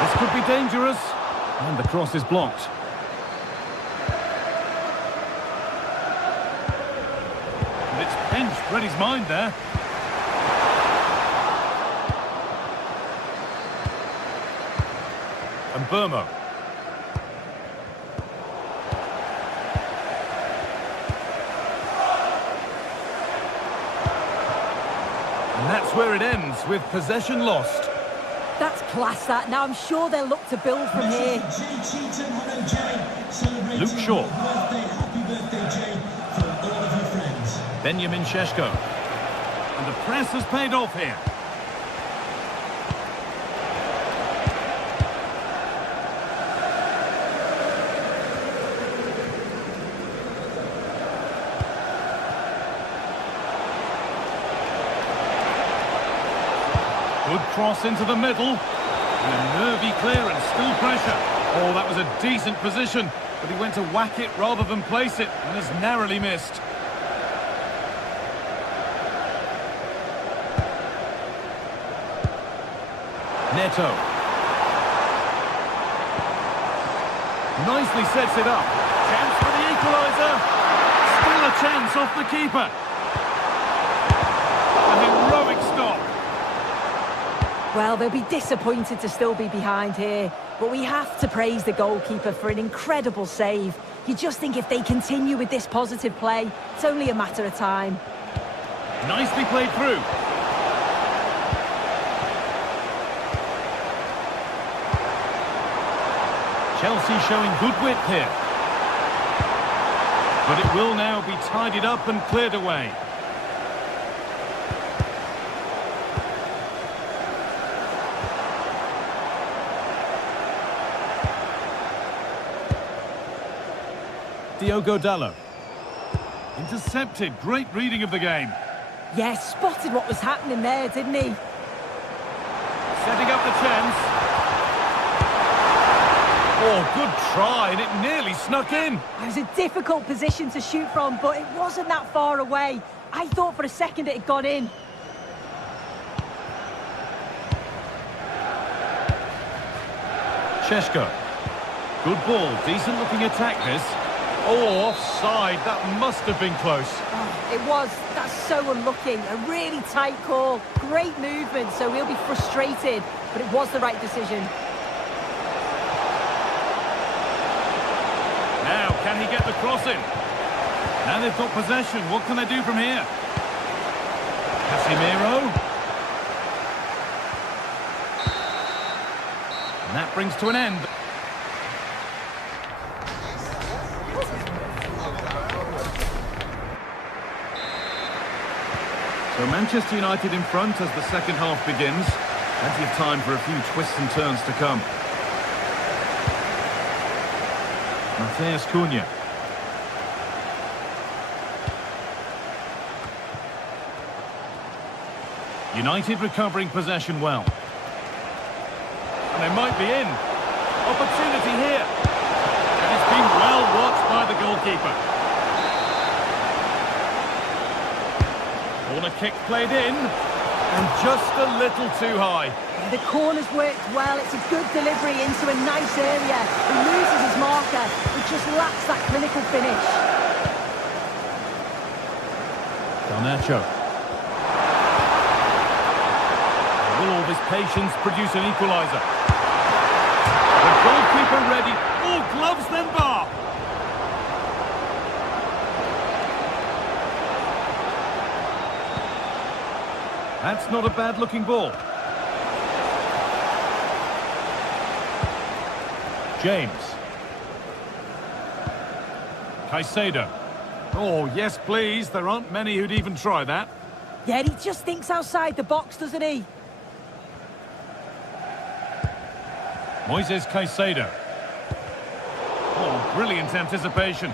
This could be dangerous. And the cross is blocked. And it's Pinch read his mind there. And Burmo. And that's where it ends, with possession lost. That's class, that. Now I'm sure they'll look to build from here. Luke Shaw. Happy birthday, Jay, for all of your friends. Benjamin Šeško. And the press has paid off here. Good cross into the middle. And a nervy clearance, still pressure. Oh, that was a decent position, but he went to whack it rather than place it, and has narrowly missed. Neto. Nicely sets it up. Chance for the equaliser. Still a chance off the keeper. A heroic stop. Well, they'll be disappointed to still be behind here, but we have to praise the goalkeeper for an incredible save. You just think if they continue with this positive play, it's only a matter of time. Nicely played through. Chelsea showing good width here. But it will now be tidied up and cleared away. Diogo Dallo. Intercepted. Great reading of the game. Yes, spotted what was happening there, didn't he? Setting up the chance. Oh, good try, and it nearly snuck in. It was a difficult position to shoot from, but it wasn't that far away. I thought for a second it had gone in. Šeško. Good ball. Decent looking attack this. Oh, offside. That must have been close. Oh, it was. That's so unlucky. A really tight call. Great movement, so he'll be frustrated, but it was the right decision. Now, can he get the cross in? Now they've got possession. What can they do from here? Casemiro. And that brings to an end. So Manchester United in front as the second half begins. Plenty of time for a few twists and turns to come. Matheus Cunha. United recovering possession well. And they might be in. Opportunity here. And it's been well watched by the goalkeeper. Corner kick played in, and just a little too high. The corner's worked well. It's a good delivery into a nice area. He loses his marker. It just lacks that clinical finish. Garnacho. Will all this patience produce an equaliser? The goalkeeper ready. Oh, gloves then bar. That's not a bad-looking ball. James. Caicedo. Oh, yes, please. There aren't many who'd even try that. Yeah, he just thinks outside the box, doesn't he? Moises Caicedo. Oh, brilliant anticipation.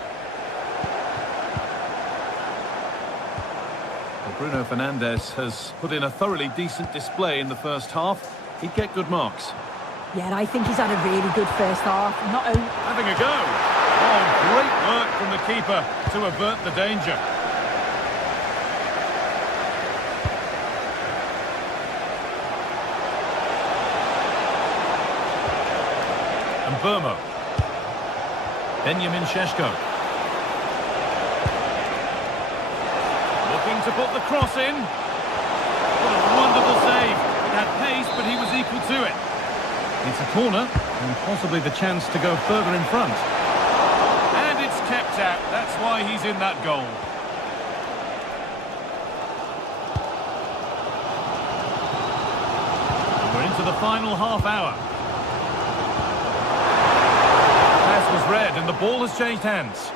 Bruno Fernandes has put in a thoroughly decent display in the first half. He'd get good marks. Yeah, I think he's had a really good first half. Not only Having a go. Oh, great work from the keeper to avert the danger. And Burmo. Benjamin Šeško. To put the cross in. What a wonderful save. It had pace, but he was equal to it. It's a corner, and possibly the chance to go further in front. And it's kept out. That's why he's in that goal. And we're into the final half hour. The pass was read, and the ball has changed hands.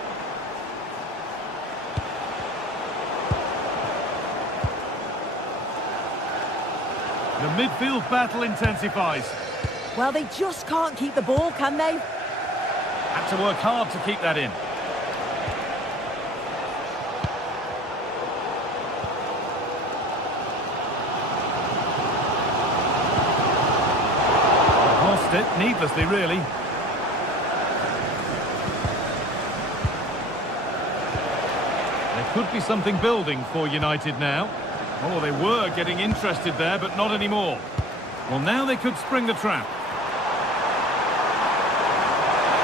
The midfield battle intensifies. well, they just can't keep the ball, can they? Had to work hard to keep that in. Lost it needlessly, really. There could be something building for United now. Oh, they were getting interested there, but not anymore. Well, now they could spring the trap.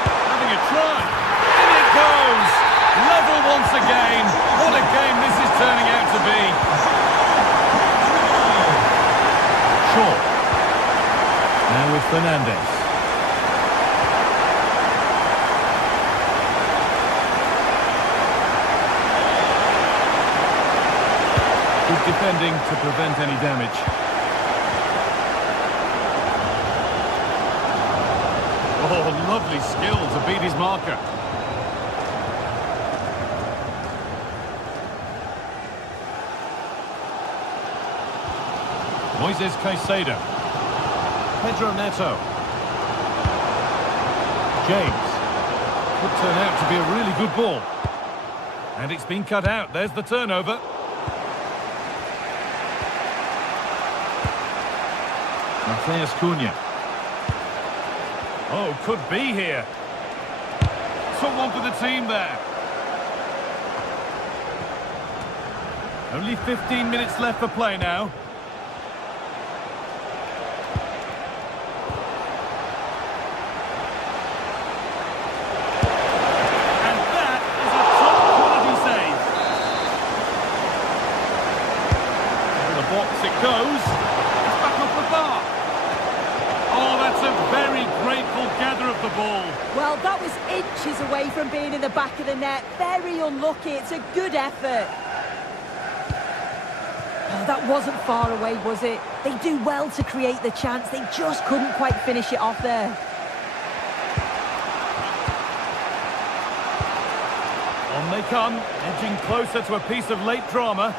Having a try. In it goes! Level once again. What a game this is turning out to be. Shaw. Now with Fernandes. Good defending to prevent any damage. Oh, lovely skill to beat his marker. Moises Caicedo. Pedro Neto. James. Could turn out to be a really good ball. And it's been cut out. There's the turnover. Mateus Cunha. Oh, could be here. Someone for the team there. Only 15 minutes left for play now. And that is a top-quality save. In the box it goes. It's back off the bar. Oh, that's a very grateful gather of the ball. Well, that was inches away from being in the back of the net. Very unlucky. It's a good effort. Oh, that wasn't far away, was it? They do well to create the chance. They just couldn't quite finish it off there. On they come, edging closer to a piece of late drama.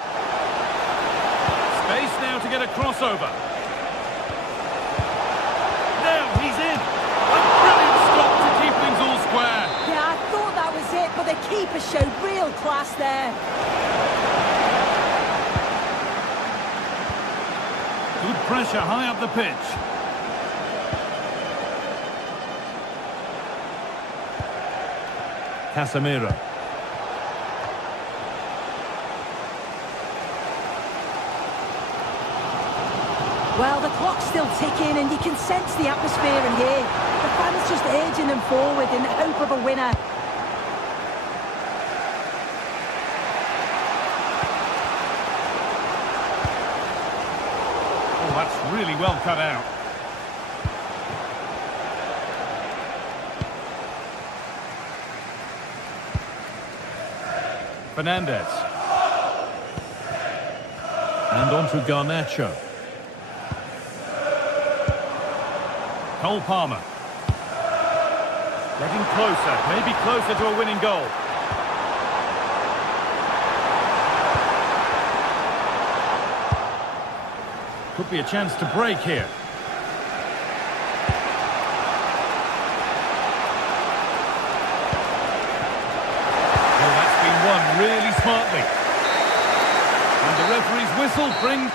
Space now to get a crossover. Now he's in. A brilliant stop to keep things all square. Yeah, I thought that was it, but the keeper showed real class there. Good pressure high up the pitch. Casemiro. Well, the clock's still ticking and you can sense the atmosphere in here. The fans just urging them forward in the hope of a winner. Oh, that's really well cut out. Fernandez. And on to Garnacho. Cole Palmer. Getting closer, maybe closer to a winning goal. Could be a chance to break here. Oh, that's been won really smartly. And the referee's whistle brings...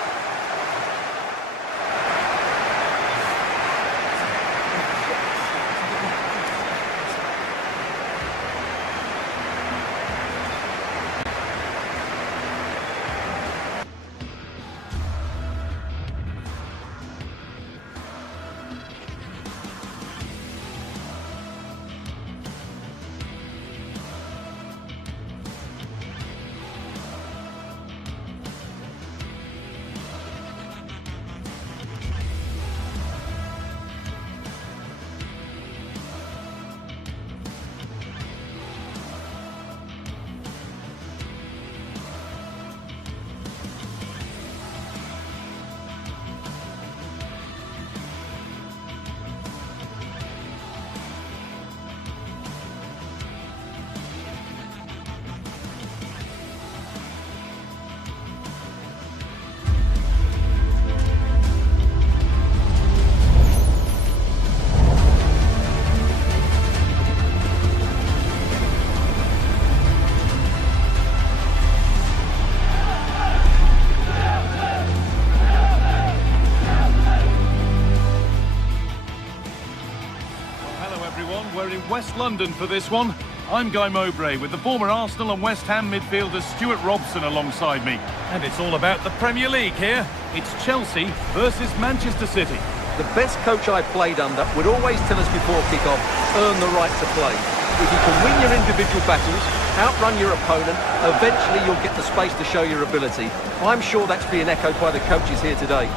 We're in West London for this one. I'm Guy Mowbray with the former Arsenal and West Ham midfielder Stuart Robson alongside me. And it's all about the Premier League here. It's Chelsea versus Manchester City. The best coach I played under would always tell us before kick-off, earn the right to play. If you can win your individual battles, outrun your opponent, eventually you'll get the space to show your ability. I'm sure that's being echoed by the coaches here today.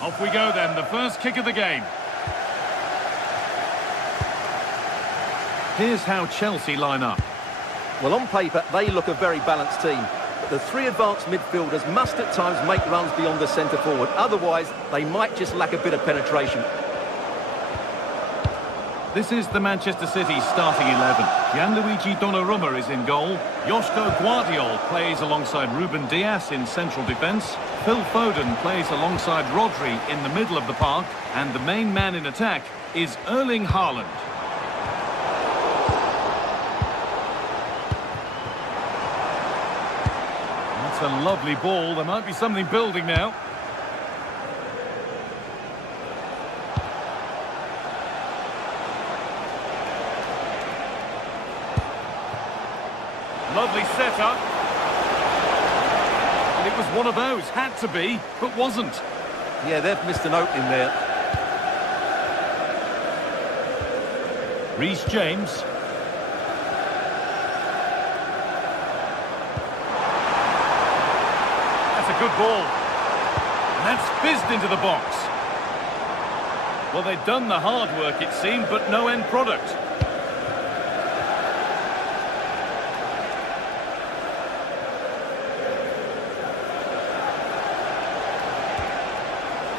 Off we go then, the first kick of the game. Here's how Chelsea line up. Well, on paper, they look a very balanced team. But the three advanced midfielders must at times make runs beyond the centre-forward. Otherwise, they might just lack a bit of penetration. This is the Manchester City starting 11. Gianluigi Donnarumma is in goal. Joško Gvardiol plays alongside Ruben Dias in central defence. Phil Foden plays alongside Rodri in the middle of the park. And the main man in attack is Erling Haaland. That's a lovely ball. There might be something building now. Lovely setup. And it was one of those. Had to be, but wasn't. Yeah, they've missed an opening there. Reece James. That's a good ball. And that's fizzed into the box. Well, they'd done the hard work, it seemed, but no end product.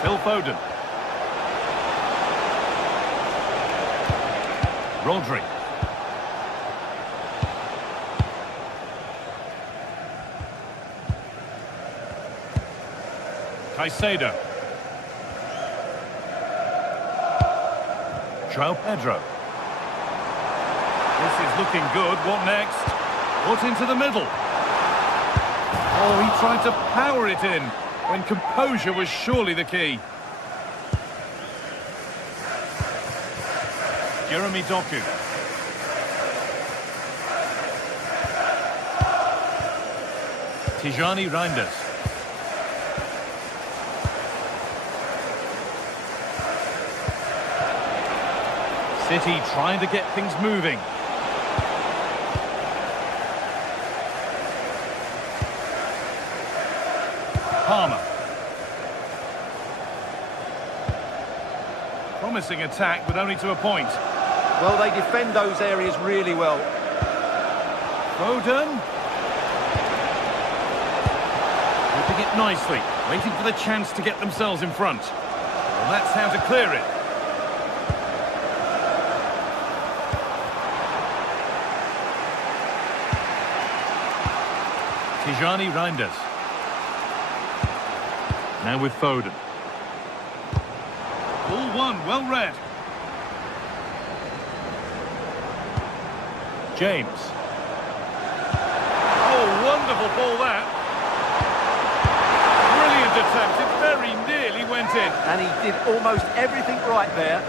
Phil Foden. Rodri. Caicedo. João Pedro. This is looking good. What next? Put into the middle. Oh, he tried to power it in when composure was surely the key. Jeremy Doku. Tijani Reinders. City trying to get things moving. Palmer. Promising attack, but only to a point. Well, they defend those areas really well. Foden. Whipping it nicely, waiting for the chance to get themselves in front. Well, that's how to clear it. Tijani Reinders. Now with Foden. Ball one, well read. James. Oh, wonderful ball that. Brilliant attempt. It very nearly went in. And he did almost everything right there.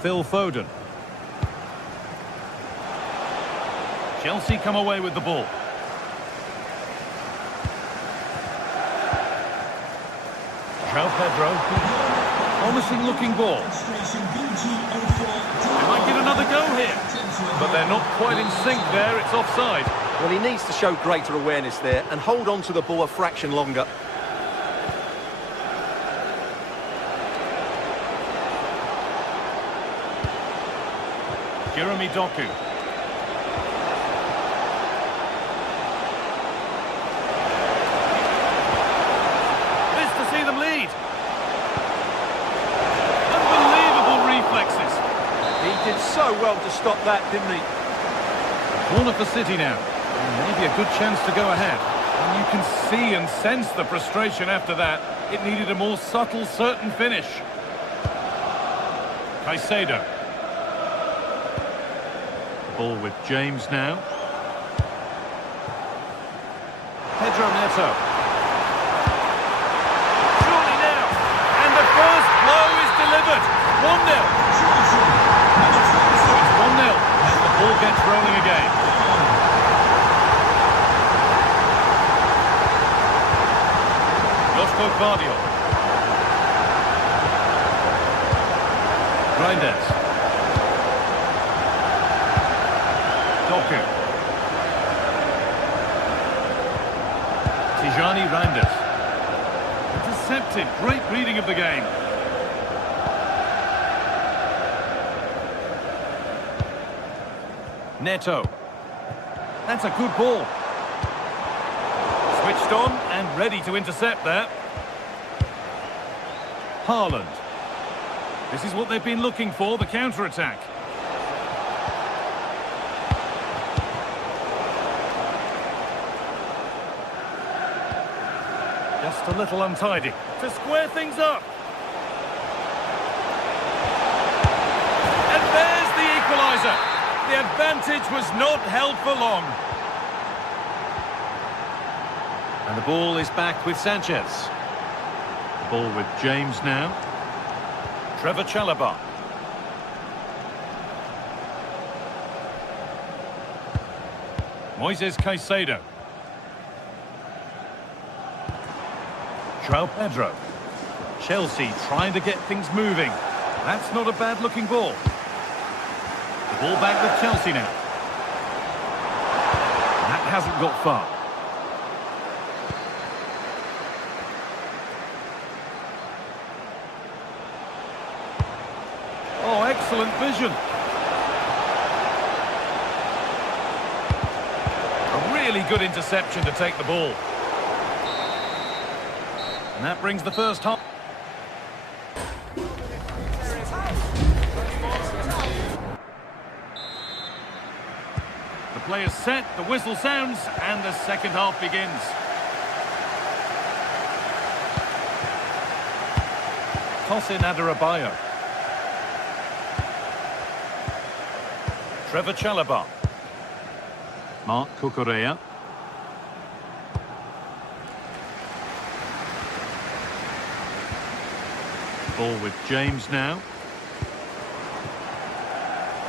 Phil Foden. Chelsea come away with the ball. João Pedro. Promising looking ball. They might get another go here. But they're not quite in sync there. It's offside. Well, he needs to show greater awareness there and hold on to the ball a fraction longer. Jeremy Doku. Did so well to stop that, didn't he? Corner for City now. Maybe a good chance to go ahead. And you can see and sense the frustration after that. It needed a more subtle, certain finish. Caicedo. Ball with James now. Pedro Neto. Surely now. And the first blow is delivered. 1-0. It's 1-0 as the ball gets rolling again. Joško Gvardiol. Reinders. Doku. Tijani Reinders. Intercepted. Great reading of the game. Neto. That's a good ball. Switched on and ready to intercept there. Haaland. This is what they've been looking for, the counter-attack. Just a little untidy to square things up. And there's the equaliser. The advantage was not held for long. And the ball is back with Sanchez. The ball with James now. Trevor Chalobah. Moises Caicedo. João Pedro. Chelsea trying to get things moving. That's not a bad-looking ball. The ball back with Chelsea now. That hasn't got far. Oh, excellent vision. A really good interception to take the ball. And that brings the first half. The play is set, the whistle sounds, and the second half begins. Tosin Adarabioyo. Trevor Chalobah. Marc Cucurella. Ball with James now.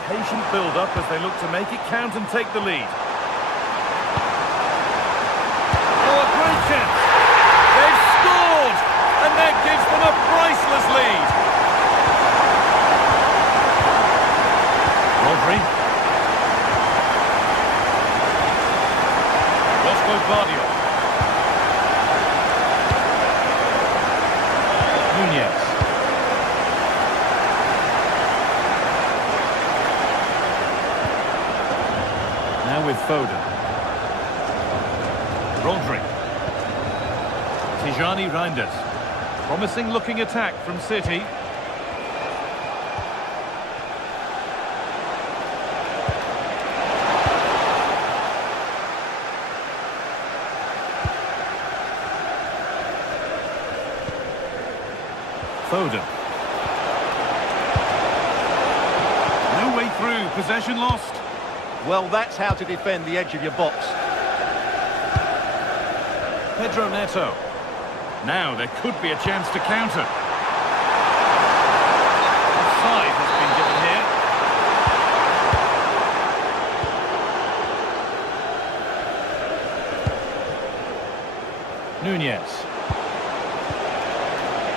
Patient build-up as they look to make it count and take the lead. Oh, a great chance! They've scored! And that gives them a priceless lead. Rodri. Guardiola. Nunez. Now with Foden. Rodri. Tijani Reinders. Promising looking attack from City. Foden. No way through, possession lost. Well, that's how to defend the edge of your box. Pedro Neto. Now there could be a chance to counter. Offside has been given here. Nunez.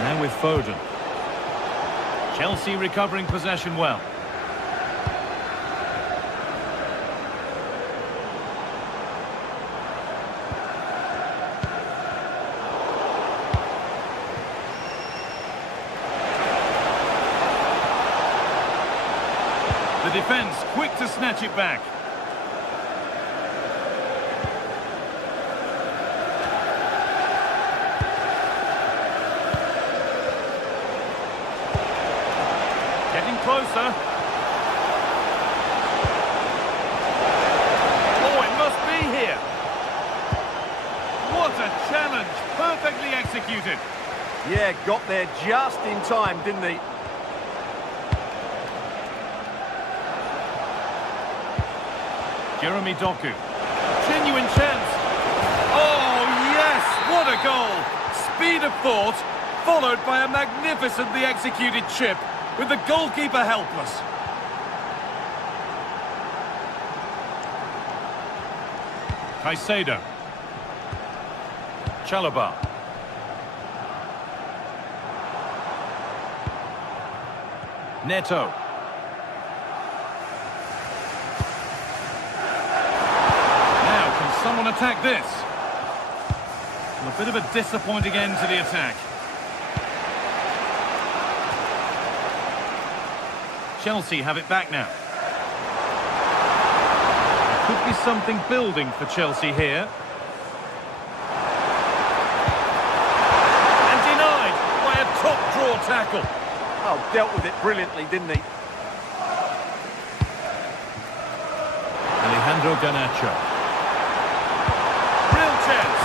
Now with Foden. Chelsea recovering possession well. The defence quick to snatch it back. Closer. Oh, it must be here. What a challenge. Perfectly executed. Yeah, got there just in time, didn't he? Jeremy Doku. Genuine chance. Oh, yes. What a goal. Speed of thought, followed by a magnificently executed chip. With the goalkeeper helpless. Caicedo. Chalobah. Neto. Now, can someone attack this? And a bit of a disappointing end to the attack. Chelsea have it back now. something building for Chelsea here. And denied by a top-draw tackle. Oh, dealt with it brilliantly, didn't he? Alejandro Garnacho. Real chance.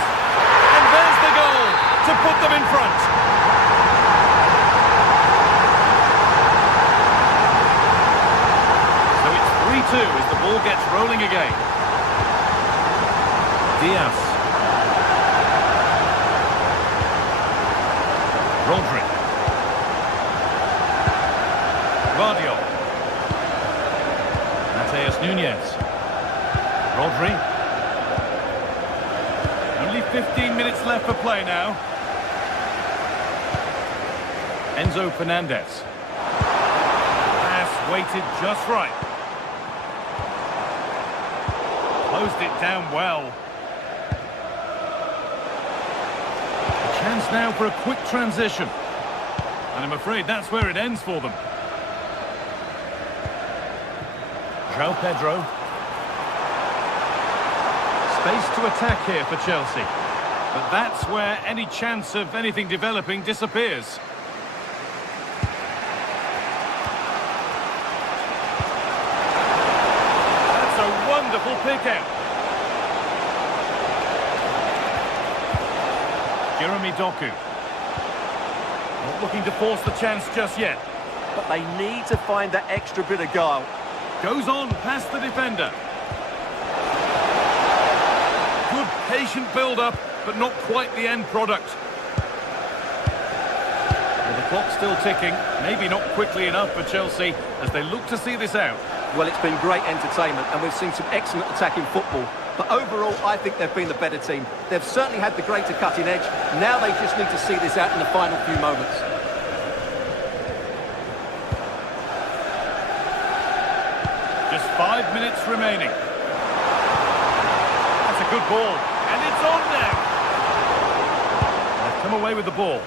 And there's the goal to put them in front. So it's 3-2 as the ball gets rolling again. Diaz. Rodri. Guardiola. Mateus Nunes. Rodri. Only 15 minutes left for play now. Enzo Fernandez. Pass weighted just right. Closed it down well. A chance now for a quick transition. And I'm afraid that's where it ends for them. João Pedro. Space to attack here for Chelsea. But that's where any chance of anything developing disappears. That's a wonderful pick-out. Jeremy Doku. Not looking to force the chance just yet. But they need to find that extra bit of guile. Goes on past the defender. Good patient build-up, but not quite the end product. Well, the clock's still ticking, maybe not quickly enough for Chelsea as they look to see this out. Well, it's been great entertainment and we've seen some excellent attacking football. But overall, I think they've been the better team. They've certainly had the greater cutting edge. Now they just need to see this out in the final few moments. Just 5 minutes remaining. That's a good ball. And it's on now. They've come away with the ball.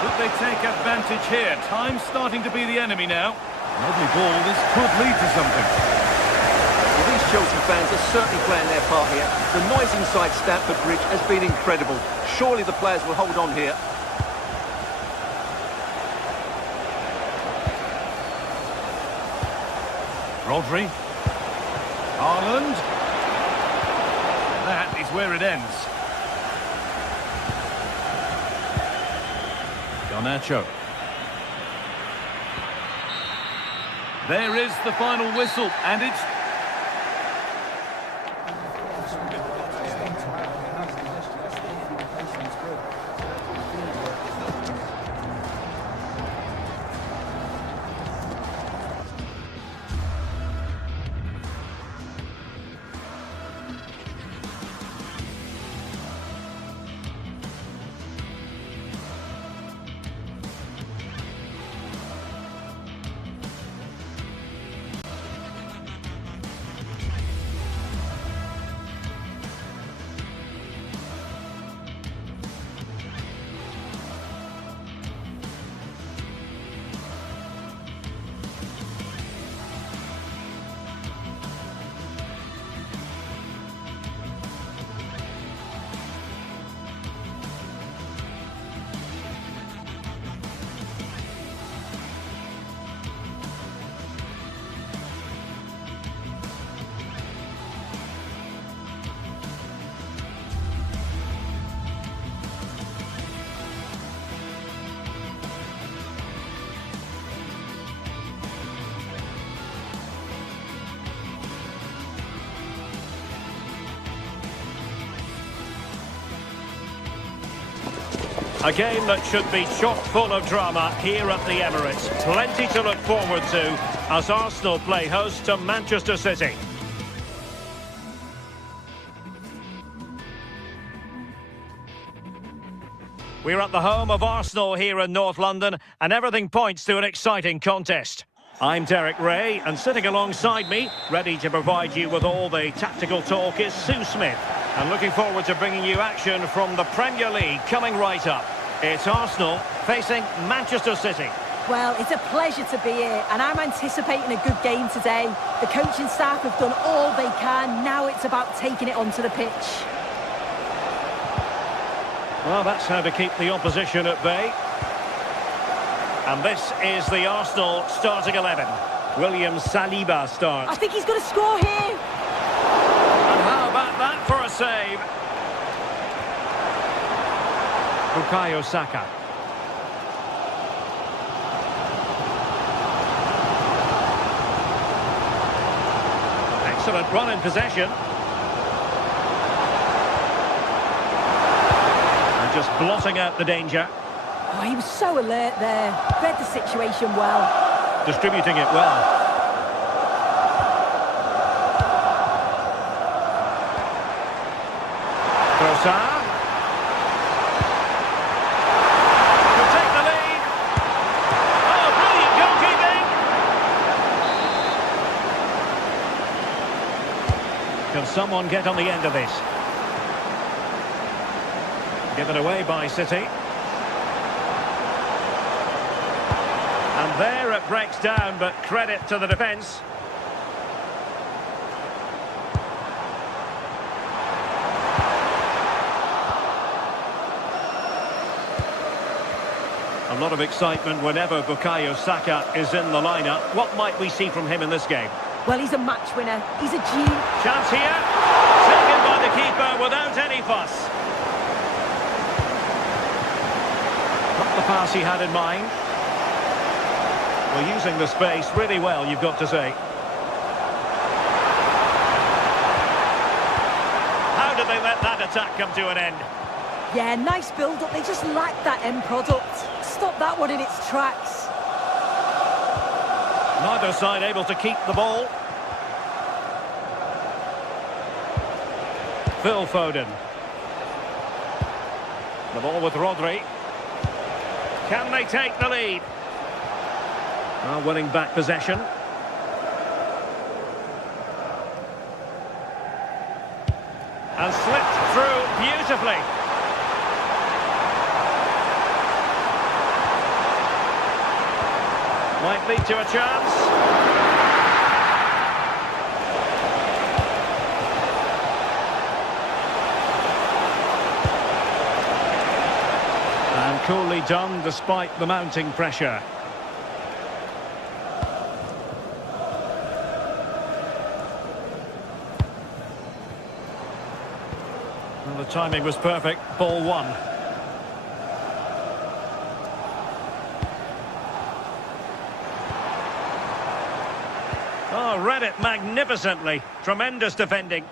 Could they take advantage here? Time's starting to be the enemy now. Lovely ball. This could lead to something. Well, these Chelsea fans are certainly playing their part here. The noise inside Stamford Bridge has been incredible. Surely the players will hold on here. Rodri. Haaland. That is where it ends. Garnacho. There is the final whistle, and it's... A game that should be chock full of drama here at the Emirates. Plenty to look forward to as Arsenal play host to Manchester City. We're at the home of Arsenal here in North London, and everything points to an exciting contest. I'm Derek Ray, and sitting alongside me, ready to provide you with all the tactical talk, is Sue Smith. And looking forward to bringing you action from the Premier League coming right up. It's Arsenal facing Manchester City. Well, it's a pleasure to be here, and I'm anticipating a good game today. The coaching staff have done all they can. Now it's about taking it onto the pitch. Well, that's how to keep the opposition at bay. And this is the Arsenal starting 11. William Saliba starts. I think he's going to score here. And how about that for a save? Bukayo Saka. Excellent run in possession. And just blotting out the danger. Oh, he was so alert there. Read the situation well. Distributing it well. Trossard. To take the lead. Oh, brilliant goalkeeping. Can someone get on the end of this? Given away by City. And there it breaks down, but credit to the defence. A lot of excitement whenever Bukayo Saka is in the lineup. What might we see from him in this game? Well, he's a match winner. He's a genius. Chance here. Taken by the keeper without any fuss. Not the pass he had in mind. Well, using the space really well, you've got to say. How did they let that attack come to an end? Yeah, nice build-up. They just lacked that end product. Stop that one in its tracks. Neither side able to keep the ball. Phil Foden. The ball with Rodri. Can they take the lead? Now winning back possession. And slipped through beautifully. Might lead to a chance. And coolly done despite the mounting pressure. Well, the timing was perfect. Ball one. Oh, read it magnificently. Tremendous defending.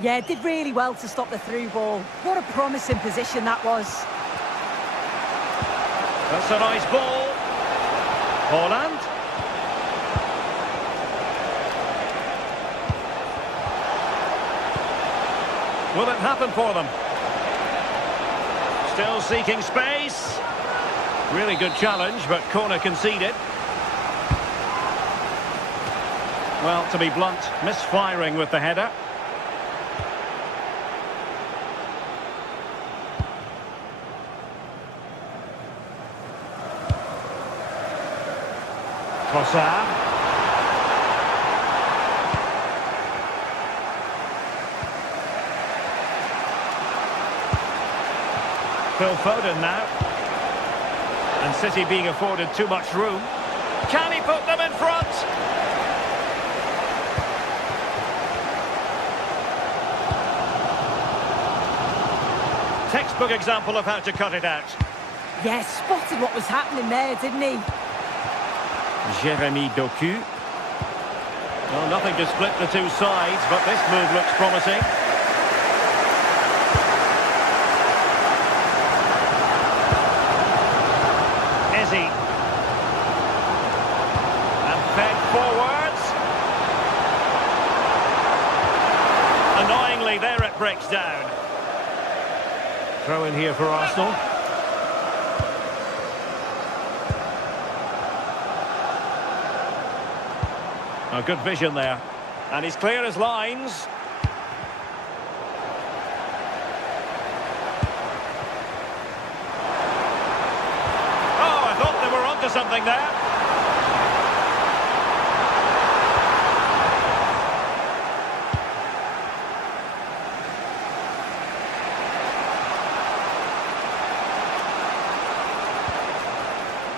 Yeah, did really well to stop the through ball. What a promising position that was. That's a nice ball. Haaland. Will it happen for them? Still seeking space. Really good challenge, but corner conceded. Well, to be blunt, misfiring with the header. Trossard. Phil Foden now. And City being afforded too much room. Can he put them in front? Textbook example of how to cut it out. Yeah, spotted what was happening there, didn't he? Jeremy Doku. Well, nothing to split the two sides, but this move looks promising. Eze. And fed forwards. Annoyingly, there it breaks down. Throw in here for Arsenal. A good vision there. And he's clear as lines. Oh, I thought they were onto something there.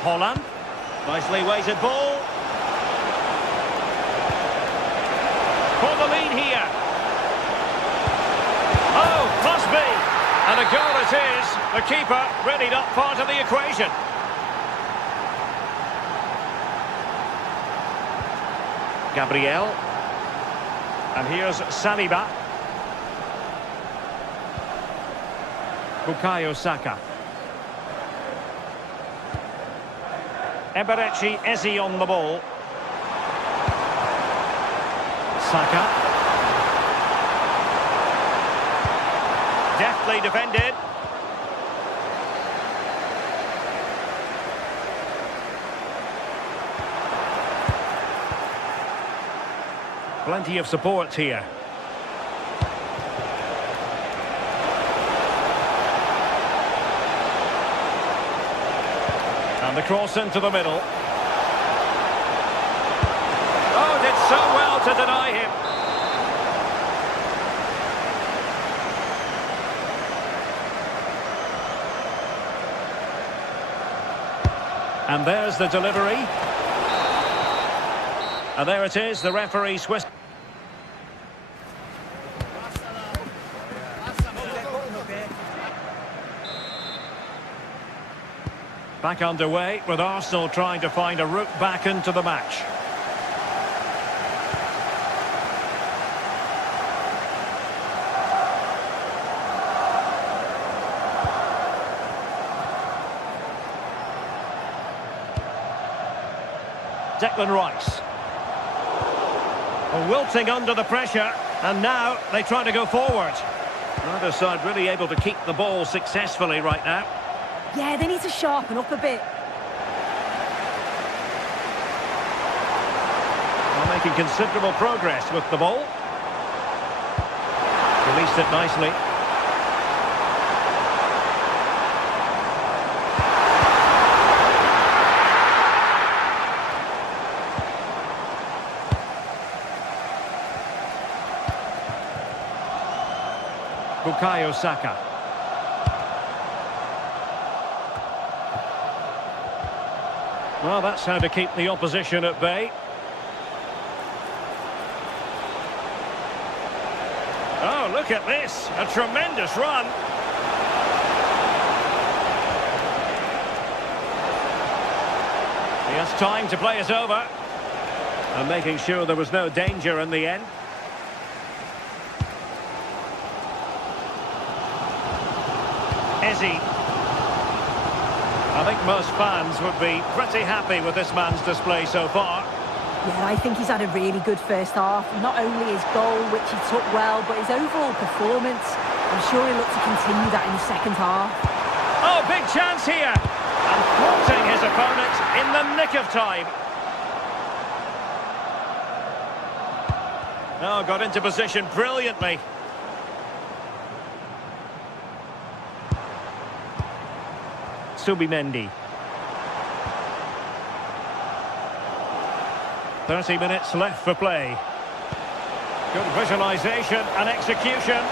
Holland. Nicely weighted ball. For the lead here. Oh, must be. And a goal it is. The keeper really not part of the equation. Gabriel. And here's Saliba. Bukayo Saka. Eberechi Eze on the ball. Saka. Deftly defended. Plenty of support here. And the cross into the middle. Oh, did so well to deny him. And there's the delivery. And there it is, the referee Swiss. Back underway with Arsenal trying to find a route back into the match. Declan Rice. Wilting under the pressure, and now they try to go forward. Neither side really able to keep the ball successfully right now. Yeah, they need to sharpen up a bit. Well, making considerable progress with the ball. Released it nicely. Bukayo Saka. Well, that's how to keep the opposition at bay. Oh, look at this. A tremendous run. He has time to play it over. And making sure there was no danger in the end. Eze. I think most fans would be pretty happy with this man's display so far. Yeah, I think he's had a really good first half. Not only his goal, which he took well, but his overall performance. I'm sure he'll look to continue that in the second half. Oh, big chance here! And thwarting his opponent in the nick of time. Oh, got into position brilliantly. Subimendi. 30 minutes left for play. Good visualisation and execution.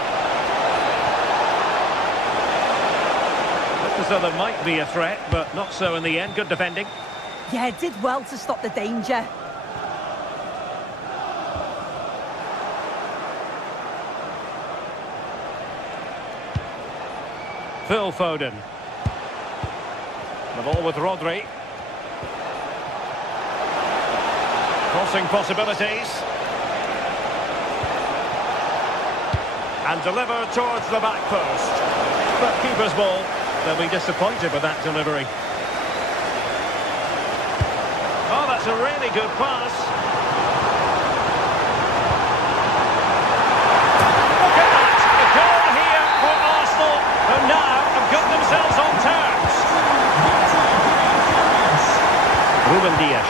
Looked as though there might be a threat, but not so in the end. Good defending. Yeah, did well to stop the danger. Phil Foden. The ball with Rodri. Crossing possibilities. And delivered towards the back post. But keeper's ball. They'll be disappointed with that delivery. Oh, that's a really good pass. Look at that! A goal here for Arsenal, who now have got themselves on terms. Ruben Dias.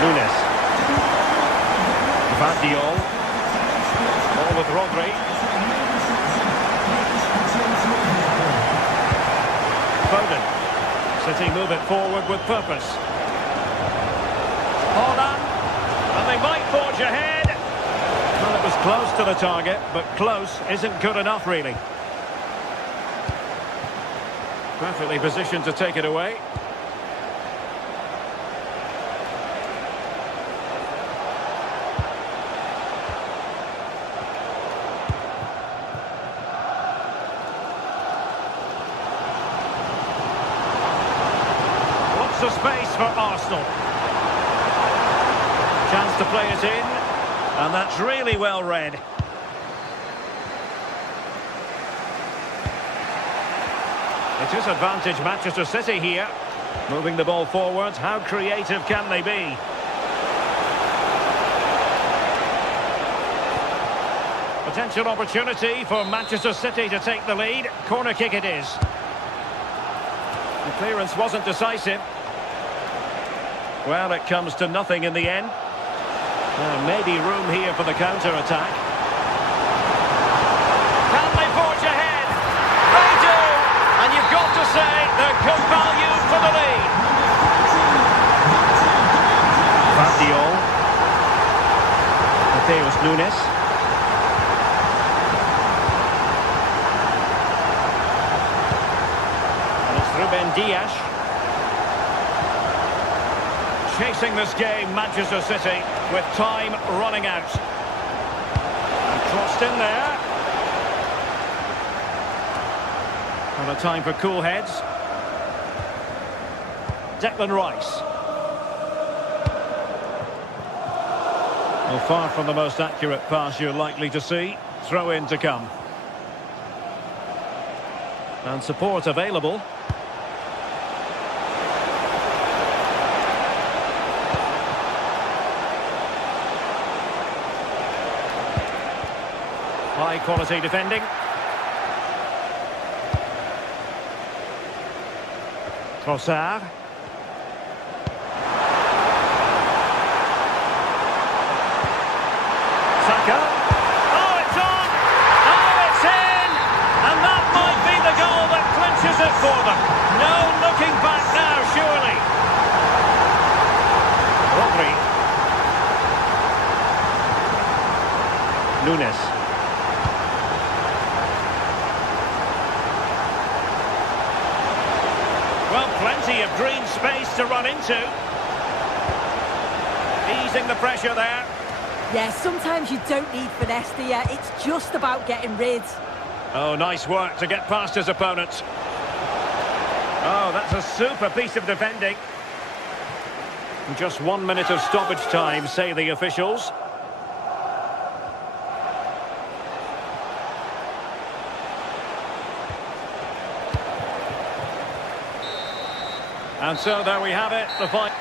Nunes. Vardiol. Ball with Rodri. Foden. City move it forward with purpose. Hold on. And they might forge ahead. Well, it was close to the target, but close isn't good enough, really. Perfectly positioned to take it away. Lots of space for Arsenal. Chance to play it in, and that's really well read. It is advantage Manchester City here. Moving the ball forward, how creative can they be? Potential opportunity for Manchester City to take the lead. Corner kick it is. The clearance wasn't decisive. Well, it comes to nothing in the end. Maybe room here for the counter-attack. Can they forge ahead? They do! And you've got to say they're good value for the lead. Guardiola. Mateus Nunes. And it's Ruben Dias. Chasing this game, Manchester City, with time running out. And crossed in there. And a time for cool heads. Declan Rice. Well, far from the most accurate pass you're likely to see. Throw in to come. And support available. High quality defending. Trossard. Saka. Oh, it's on! Oh, it's in! And that might be the goal that clinches it for them. No looking back now, surely. Rodri. Nunes. Well, plenty of green space to run into. Easing the pressure there. Yeah, sometimes you don't need finesse, do you? It's just about getting rid. Oh, nice work to get past his opponent. Oh, that's a super piece of defending. Just 1 minute of stoppage time, say the officials. And so there we have it, the final.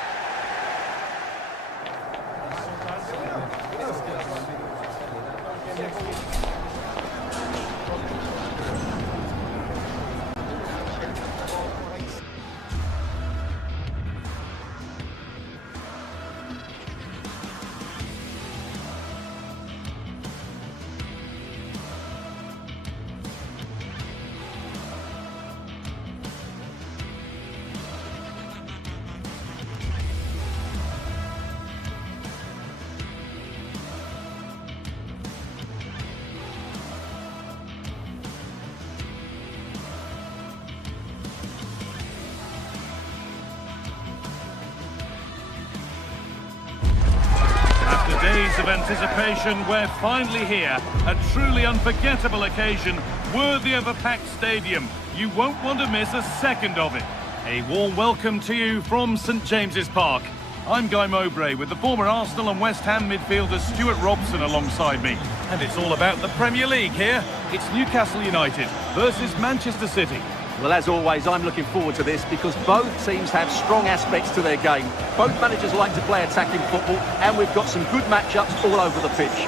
Days of anticipation, we're finally here. A truly unforgettable occasion, worthy of a packed stadium. You won't want to miss a second of it. A warm welcome to you from St James's Park. I'm Guy Mowbray with the former Arsenal and West Ham midfielder Stuart Robson alongside me. And it's all about the Premier League here. It's Newcastle United versus Manchester City. Well, as always, I'm looking forward to this because both teams have strong aspects to their game. Both managers like to play attacking football, and we've got some good matchups all over the pitch.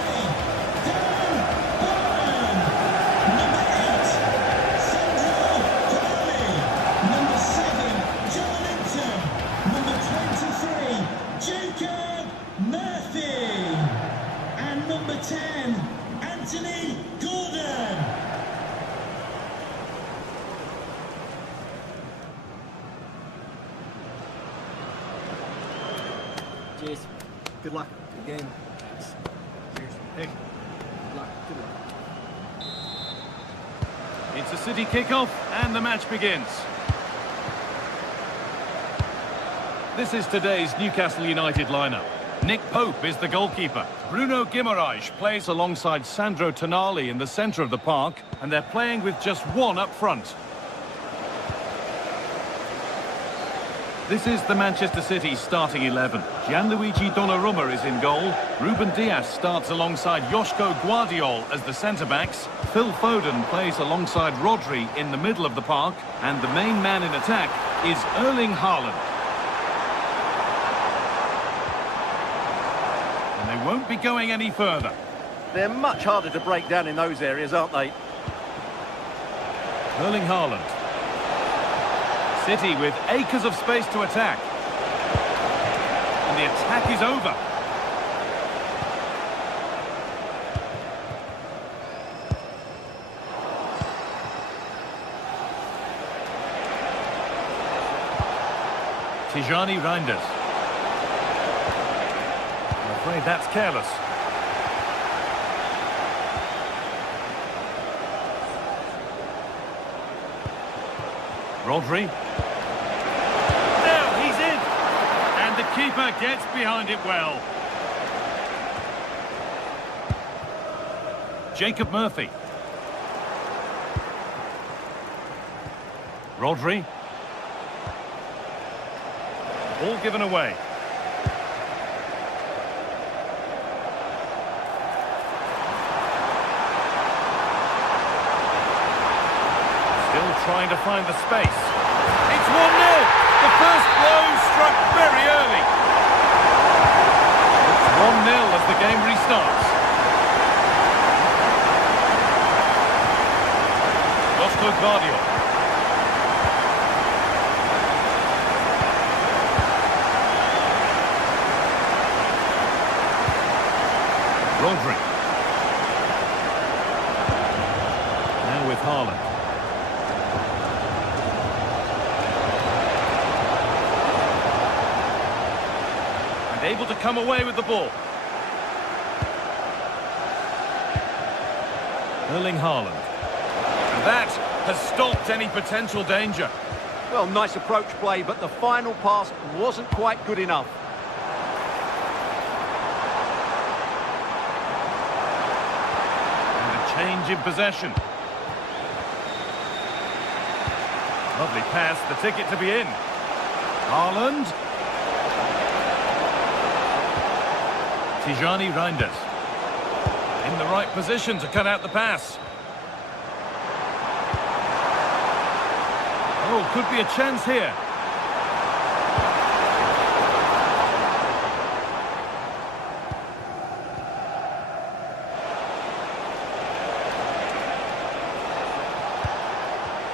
Good luck. Good game. Seriously. Hey. Good luck. Good luck. It's a City kickoff and the match begins. This is today's Newcastle United lineup. Nick Pope is the goalkeeper. Bruno Guimaraes plays alongside Sandro Tonali in the centre of the park, and they're playing with just one up front. This is the Manchester City starting 11. Gianluigi Donnarumma is in goal. Ruben Dias starts alongside Joško Guardiol as the centre-backs. Phil Foden plays alongside Rodri in the middle of the park. And the main man in attack is Erling Haaland. And they won't be going any further. They're much harder to break down in those areas, aren't they? Erling Haaland. City with acres of space to attack. And the attack is over. Tijani Reinders. I'm afraid that's careless. Rodri. The keeper gets behind it well. Jacob Murphy. Rodri. All given away. Still trying to find the space. It's 1-0. The first blow struck very early. It's 1-0 as the game restarts. Joško Guardiol. Rodri. Now with Haaland. Able to come away with the ball. Erling Haaland. And that has stopped any potential danger. Well, nice approach play, but the final pass wasn't quite good enough. And a change in possession. Lovely pass, the ticket to be in. Haaland. Tijani Reinders. In the right position to cut out the pass. Oh, could be a chance here.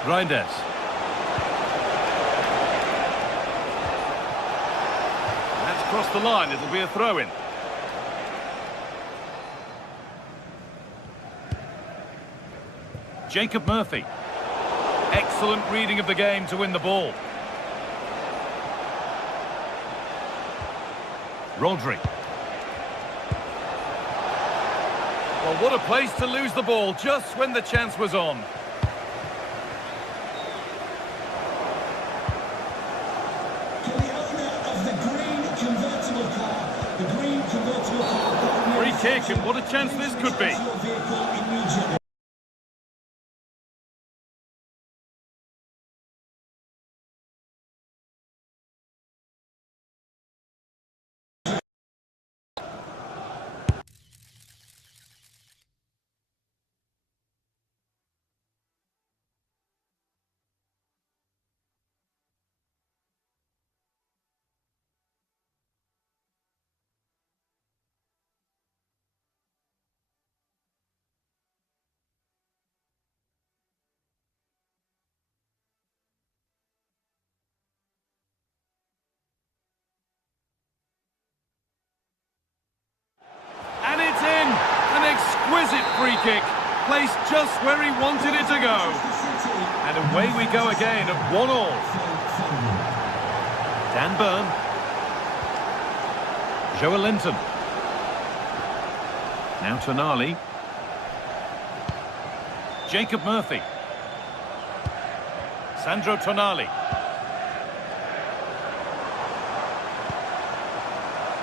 Reinders. That's crossed the line, it'll be a throw-in. Jacob Murphy. Excellent reading of the game to win the ball. Rodri. Well, what a place to lose the ball just when the chance was on. To the owner of the green convertible car, the green convertible car. Free kick, and what a chance this could be. Your vehicle immediately. And it's in! An exquisite free kick, placed just where he wanted it to go. And away we go again at 1-1. Dan Burn. Joelinton. Now Tonali. Jacob Murphy. Sandro Tonali.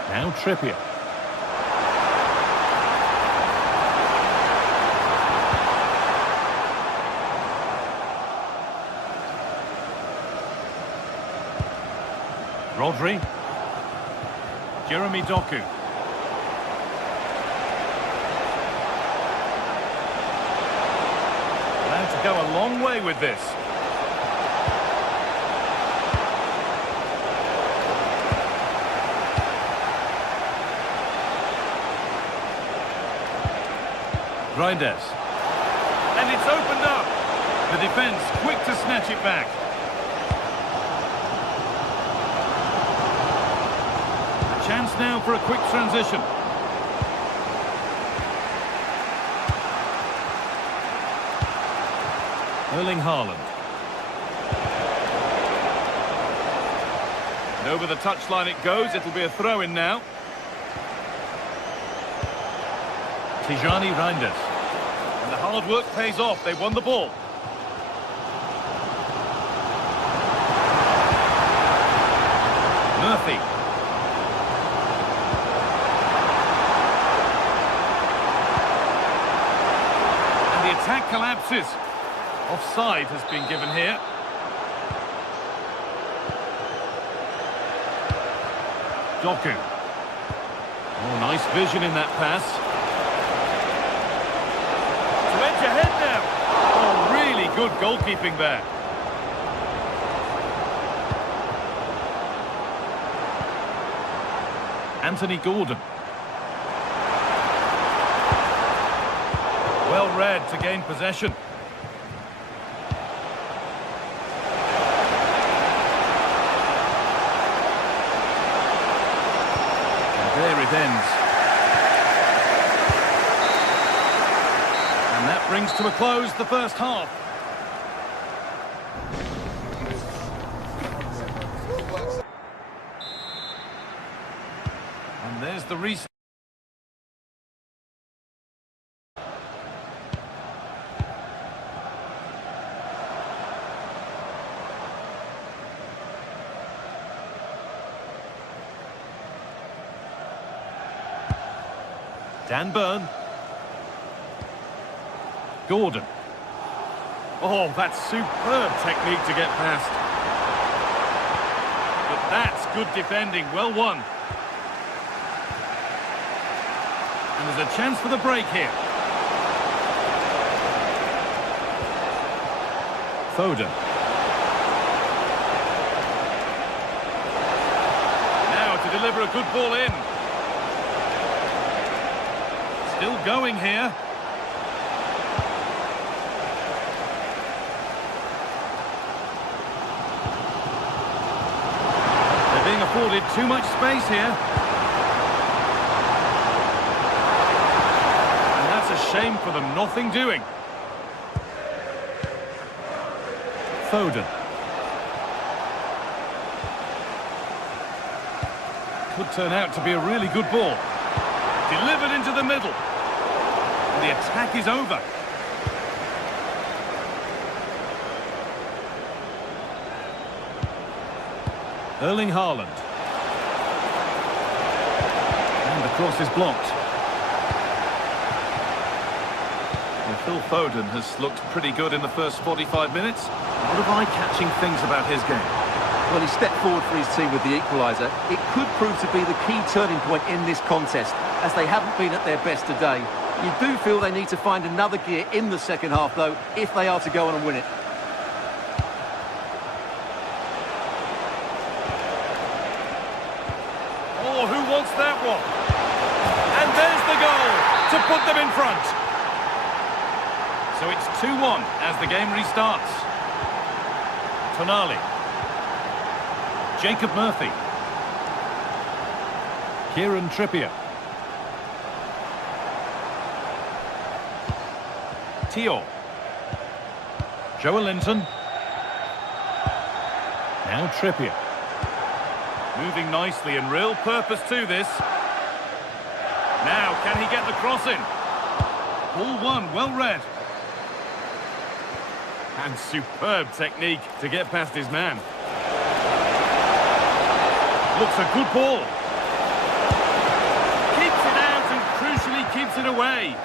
Now Trippier. Rodri. Jeremy Doku. Allowed to go a long way with this. Reinders. And it's opened up. The defence quick to snatch it back. A chance now for a quick transition. Erling Haaland. And over the touchline it goes. It'll be a throw-in now. Tijani Reinders. And the hard work pays off. They won the ball. Murphy. And the attack collapses. Offside has been given here. Doku. Oh, nice vision in that pass. To edge ahead now. Oh, really good goalkeeping there. Anthony Gordon. Well read to gain possession. There it ends. And that brings to a close the first half. And there's the reset. Dan Burn. Gordon. Oh, that's superb technique to get past. But that's good defending, well won. And there's a chance for the break here. Foden. Now to deliver a good ball in. Still going here. They're being afforded too much space here. And that's a shame for them, nothing doing. Foden. Could turn out to be a really good ball. Delivered into the middle. The attack is over. Erling Haaland. And the cross is blocked. Well, Phil Foden has looked pretty good in the first 45 minutes. What of eye-catching things about his game? Well, he stepped forward for his team with the equaliser. It could prove to be the key turning point in this contest, as they haven't been at their best today. You do feel they need to find another gear in the second half, though, if they are to go on and win it. Oh, who wants that one? And there's the goal to put them in front. So it's 2-1 as the game restarts. Tonali. Jacob Murphy. Kieran Trippier. Tio. Joelinton. Now Trippier. Moving nicely and real purpose to this. Now, can he get the cross in? Ball one, well read. And superb technique to get past his man. Looks a good ball. Keeps it out and crucially keeps it away.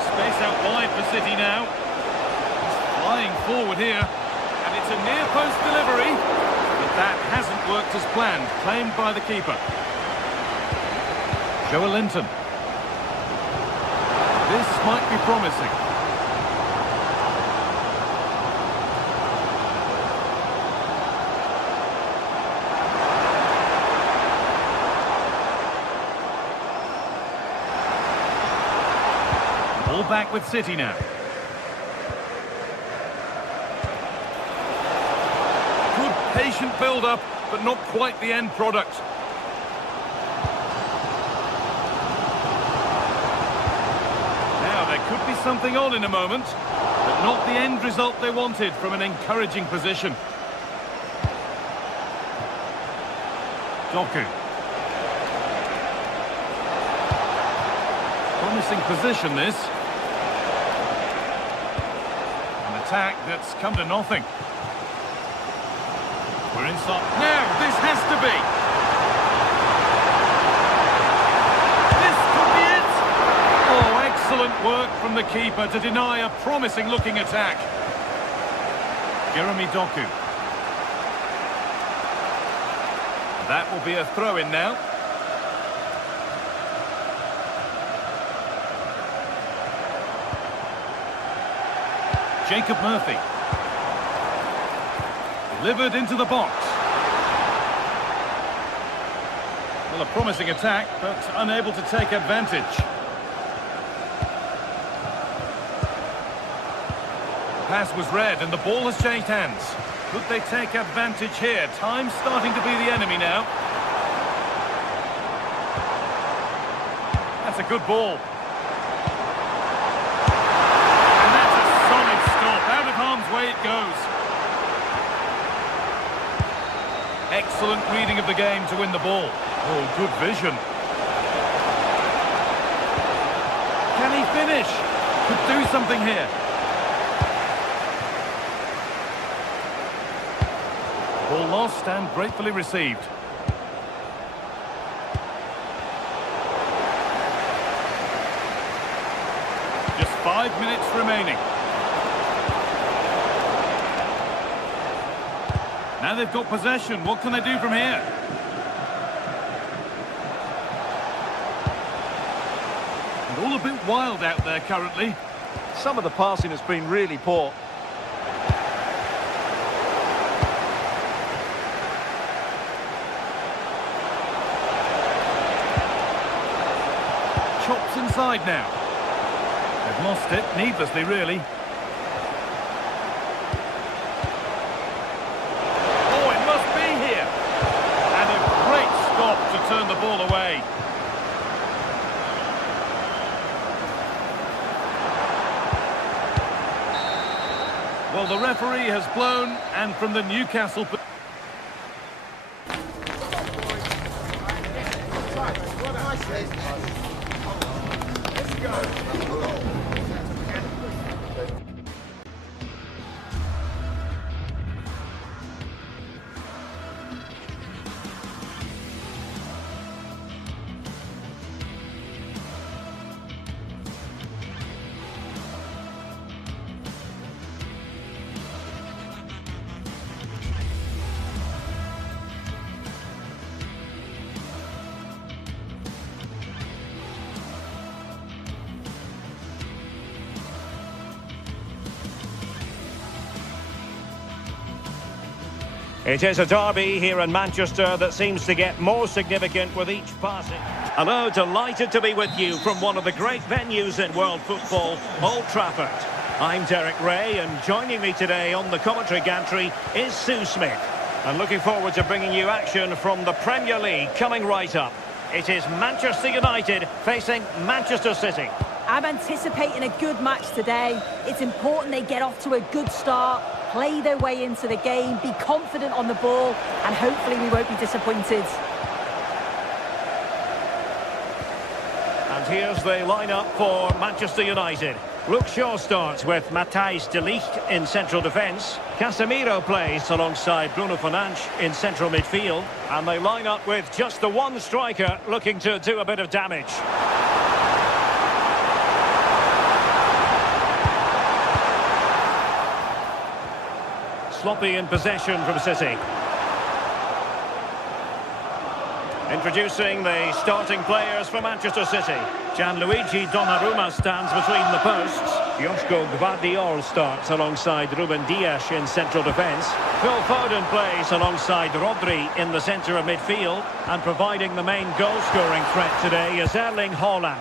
Space out wide for City now. He's flying forward here. And it's a near post delivery. But that hasn't worked as planned. Claimed by the keeper. Joelinton. This might be promising. Ball back with City now. Good patient build-up, but not quite the end product. Now, there could be something on in a moment, but not the end result they wanted from an encouraging position. Doku. Promising position, this. Attack that's come to nothing. We're inside. Now, this has to be. This could be it. Oh, excellent work from the keeper to deny a promising-looking attack. Jeremy Doku. That will be a throw-in now. Jacob Murphy. Delivered into the box. Well, a promising attack, but unable to take advantage. Pass was read, and the ball has changed hands. Could they take advantage here? Time's starting to be the enemy now. That's a good ball. Harm's way it goes. Excellent reading of the game to win the ball. Oh, good vision. Can he finish? Could do something here. Ball lost and gratefully received. Just 5 minutes remaining. Now they've got possession. What can they do from here? And all a bit wild out there currently. Some of the passing has been really poor. Chops inside now. They've lost it, needlessly really. To turn the ball away. Well, the referee has blown, and from the Newcastle... Let's go. It is a derby here in Manchester that seems to get more significant with each passing. Hello, delighted to be with you from one of the great venues in world football, Old Trafford. I'm Derek Ray, and joining me today on the commentary gantry is Sue Smith. And looking forward to bringing you action from the Premier League coming right up. It is Manchester United facing Manchester City. I'm anticipating a good match today. It's important they get off to a good start, play their way into the game, be confident on the ball, and hopefully we won't be disappointed. And here's the lineup for Manchester United. Luke Shaw starts with Matthijs de Ligt in central defence. Casemiro plays alongside Bruno Fernandes in central midfield. And they line up with just the one striker looking to do a bit of damage. Sloppy in possession from City. Introducing the starting players for Manchester City. Gianluigi Donnarumma stands between the posts. Joško Gvardiol starts alongside Ruben Dias in central defence. Phil Foden plays alongside Rodri in the centre of midfield. And providing the main goal-scoring threat today is Erling Haaland.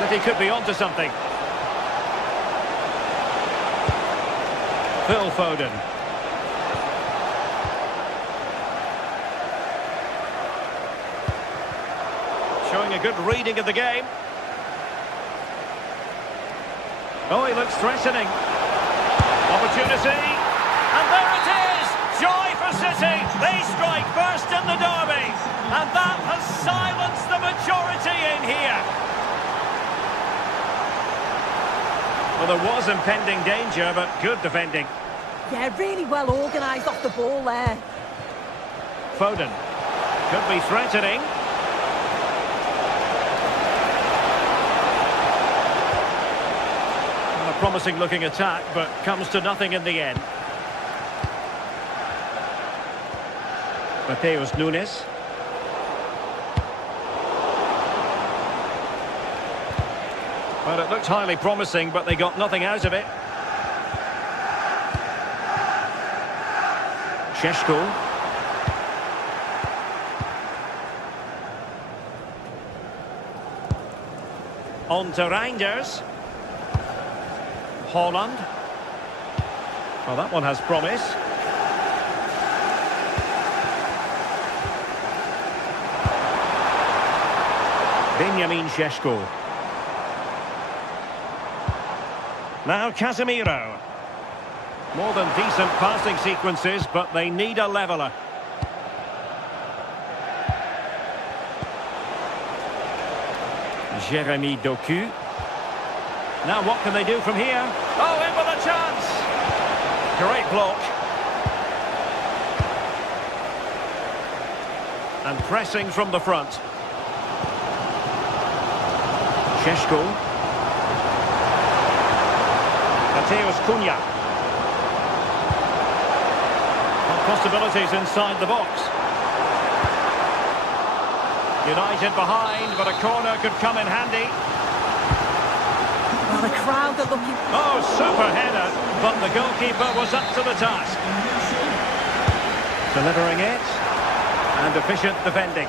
City could be onto something. Phil Foden. Showing a good reading of the game. Oh, he looks threatening. Opportunity. And there it is! Joy for City! They strike first in the derby. And that has silenced the majority in here. Well, there was impending danger, but good defending. Yeah, really well organised off the ball there. Foden. Could be threatening. Promising looking attack, but comes to nothing in the end. Mateus Nunes. Well, it looked highly promising, but they got nothing out of it. Šeško. On to Reinders. Haaland. Well, that one has promise. Benjamin Šeško. Now Casemiro. More than decent passing sequences, but they need a leveller. Jeremy Doku. Now what can they do from here? Oh, in with a chance! Great block. And pressing from the front. Šeško. Mateus Cunha. Well, possibilities inside the box. United behind, but a corner could come in handy. Well, the crowd are looking... Oh, super header, but the goalkeeper was up to the task. Delivering it, and efficient defending.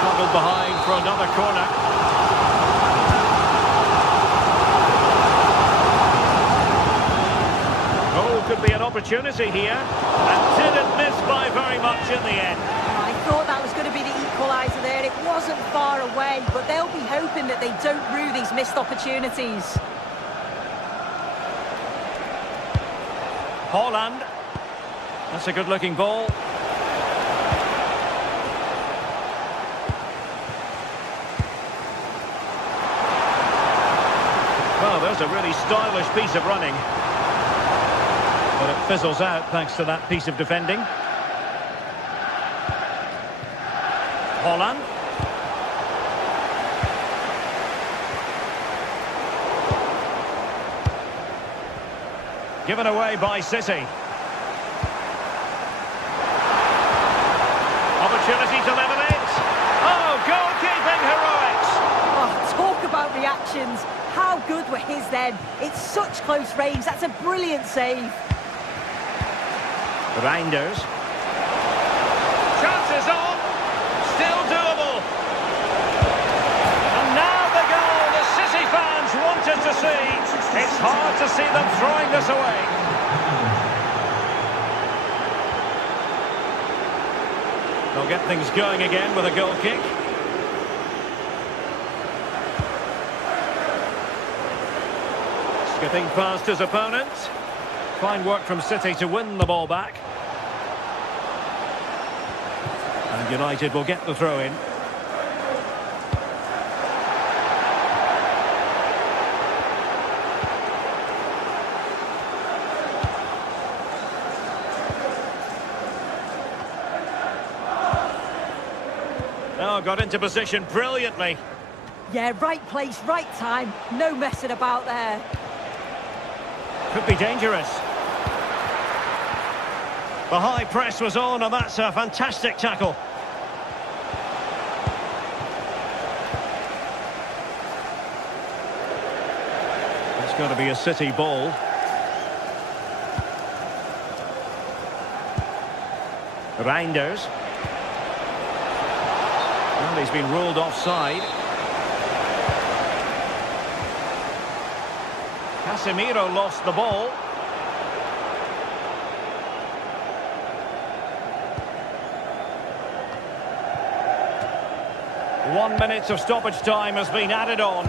Struggled behind for another corner. Oh, could be an opportunity here, and didn't miss by very much in the end. I thought that was going to be the equaliser there. It wasn't far away, but they'll be hoping that they don't rue these missed opportunities. Haaland. That's a good-looking ball. Well, there's a really stylish piece of running. But it fizzles out thanks to that piece of defending. Haaland. Given away by City. Opportunity to level it. Oh, goalkeeping heroics. Oh, talk about reactions. How good were his then? It's such close range. That's a brilliant save. Reinders. Chances on. Still doable. And now the goal the City fans wanted to see. It's hard to see them throwing this away. They'll get things going again with a goal kick. Skipping past his opponent. Fine work from City to win the ball back. And United will get the throw in. Oh, got into position brilliantly. Yeah, right place, right time. No messing about there. Could be dangerous. The high press was on, and that's a fantastic tackle. It's going to be a City ball. Reinders. Well, he's been ruled offside. Casemiro lost the ball. One minute of stoppage time has been added on.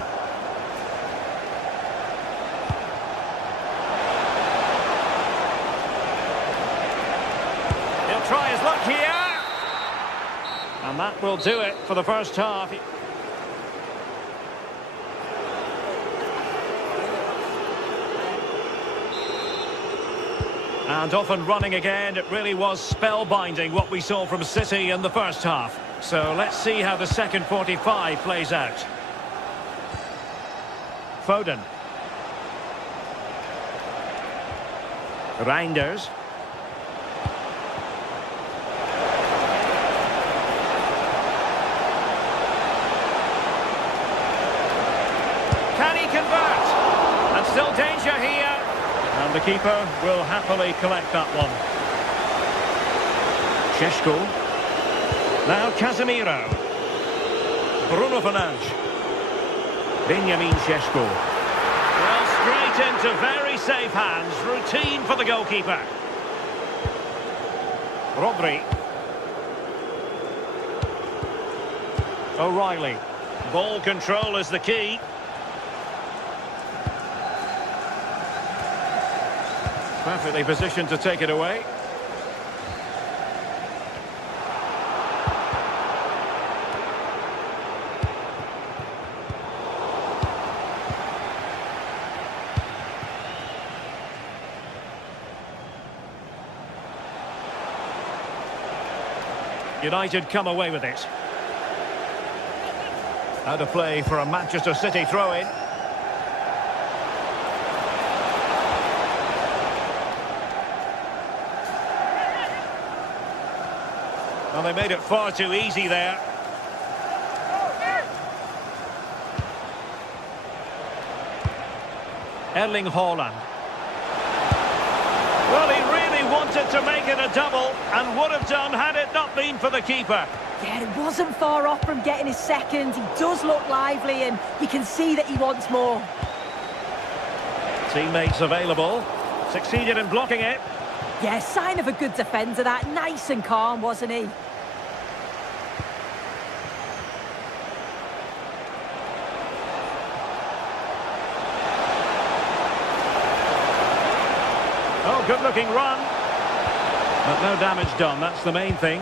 He'll try his luck here. And that will do it for the first half. And off and running again. It really was spellbinding what we saw from City in the first half. So let's see how the second 45 plays out. Foden. Reinders. Can he convert? And still danger here. And the keeper will happily collect that one. Šeško. Now Casemiro. Bruno Fernandes. Benjamin Šeško. Well, straight into very safe hands. Routine for the goalkeeper. Rodri. O'Reilly. Ball control is the key. Perfectly positioned to take it away. United come away with it. Out of play for a Manchester City throw-in. Well, they made it far too easy there. Erling Haaland. Well, he really wanted to make it a double and would have done had it not been for the keeper. Yeah, it wasn't far off from getting his second. He does look lively and you can see that he wants more. Teammates available. Succeeded in blocking it. Yeah, sign of a good defender that. Nice and calm, wasn't he? Oh, good-looking run. But no damage done, that's the main thing.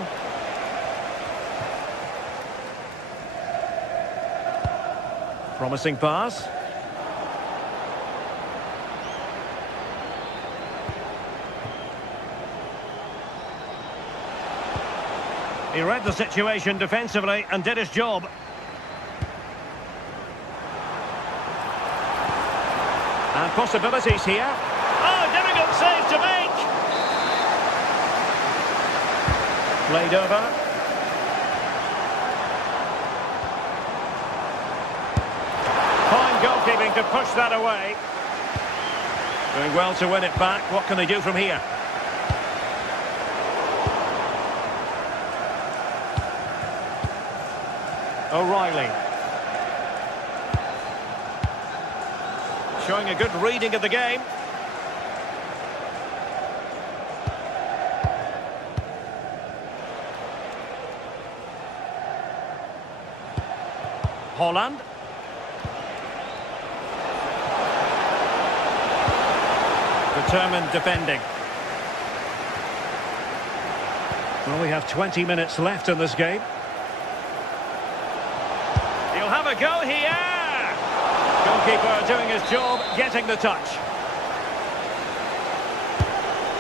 Promising pass. He read the situation defensively and did his job. And possibilities here. Oh, difficult save to make. Played over. Fine goalkeeping to push that away. Doing well to win it back. What can they do from here? O'Reilly. Showing a good reading of the game. Haaland. Determined defending. Well, we have 20 minutes left in this game. He'll have a go here. Goalkeeper doing his job, getting the touch.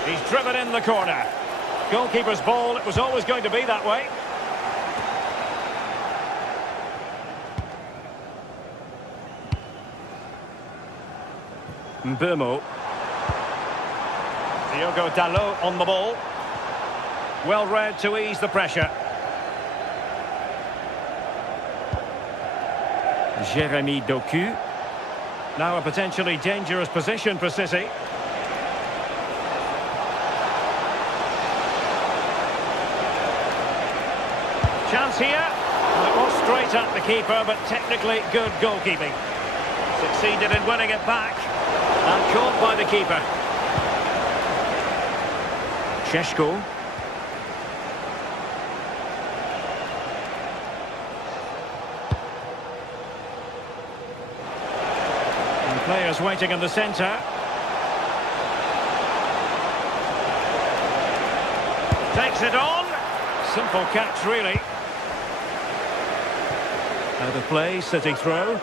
He's driven in the corner. Goalkeeper's ball, it was always going to be that way. Mbeumo. Diogo Dalot on the ball. Well read to ease the pressure. Jeremy Doku. Now a potentially dangerous position for City. Chance here. Well, it was straight at the keeper, but technically good goalkeeping. Succeeded in winning it back. And caught by the keeper. Šeško. And players waiting in the centre. Takes it on. Simple catch, really. Out of play, City throw.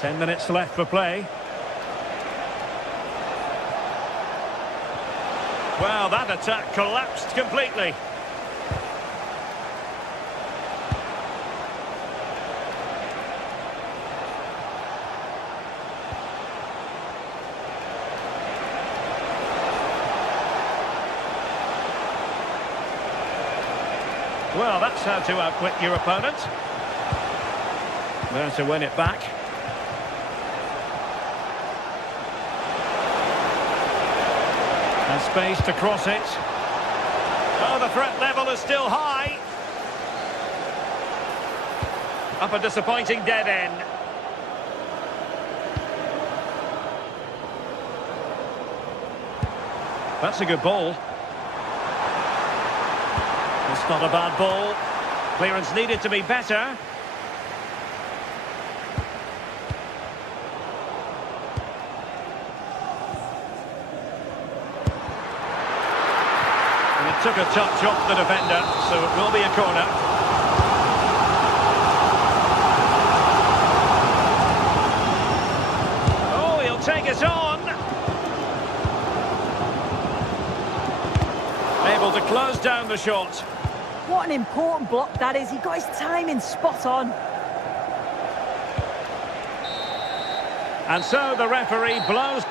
Ten minutes left for play. Well, that attack collapsed completely. Well, that's how to outwit your opponent. There to win it back. And space to cross it. Oh, the threat level is still high. Up a disappointing dead end. That's a good ball. It's not a bad ball. Clearance needed to be better. Took a touch off the defender, so it will be a corner. Oh, he'll take it on. Able to close down the shot. What an important block that is. He got his timing spot on. And so the referee blows.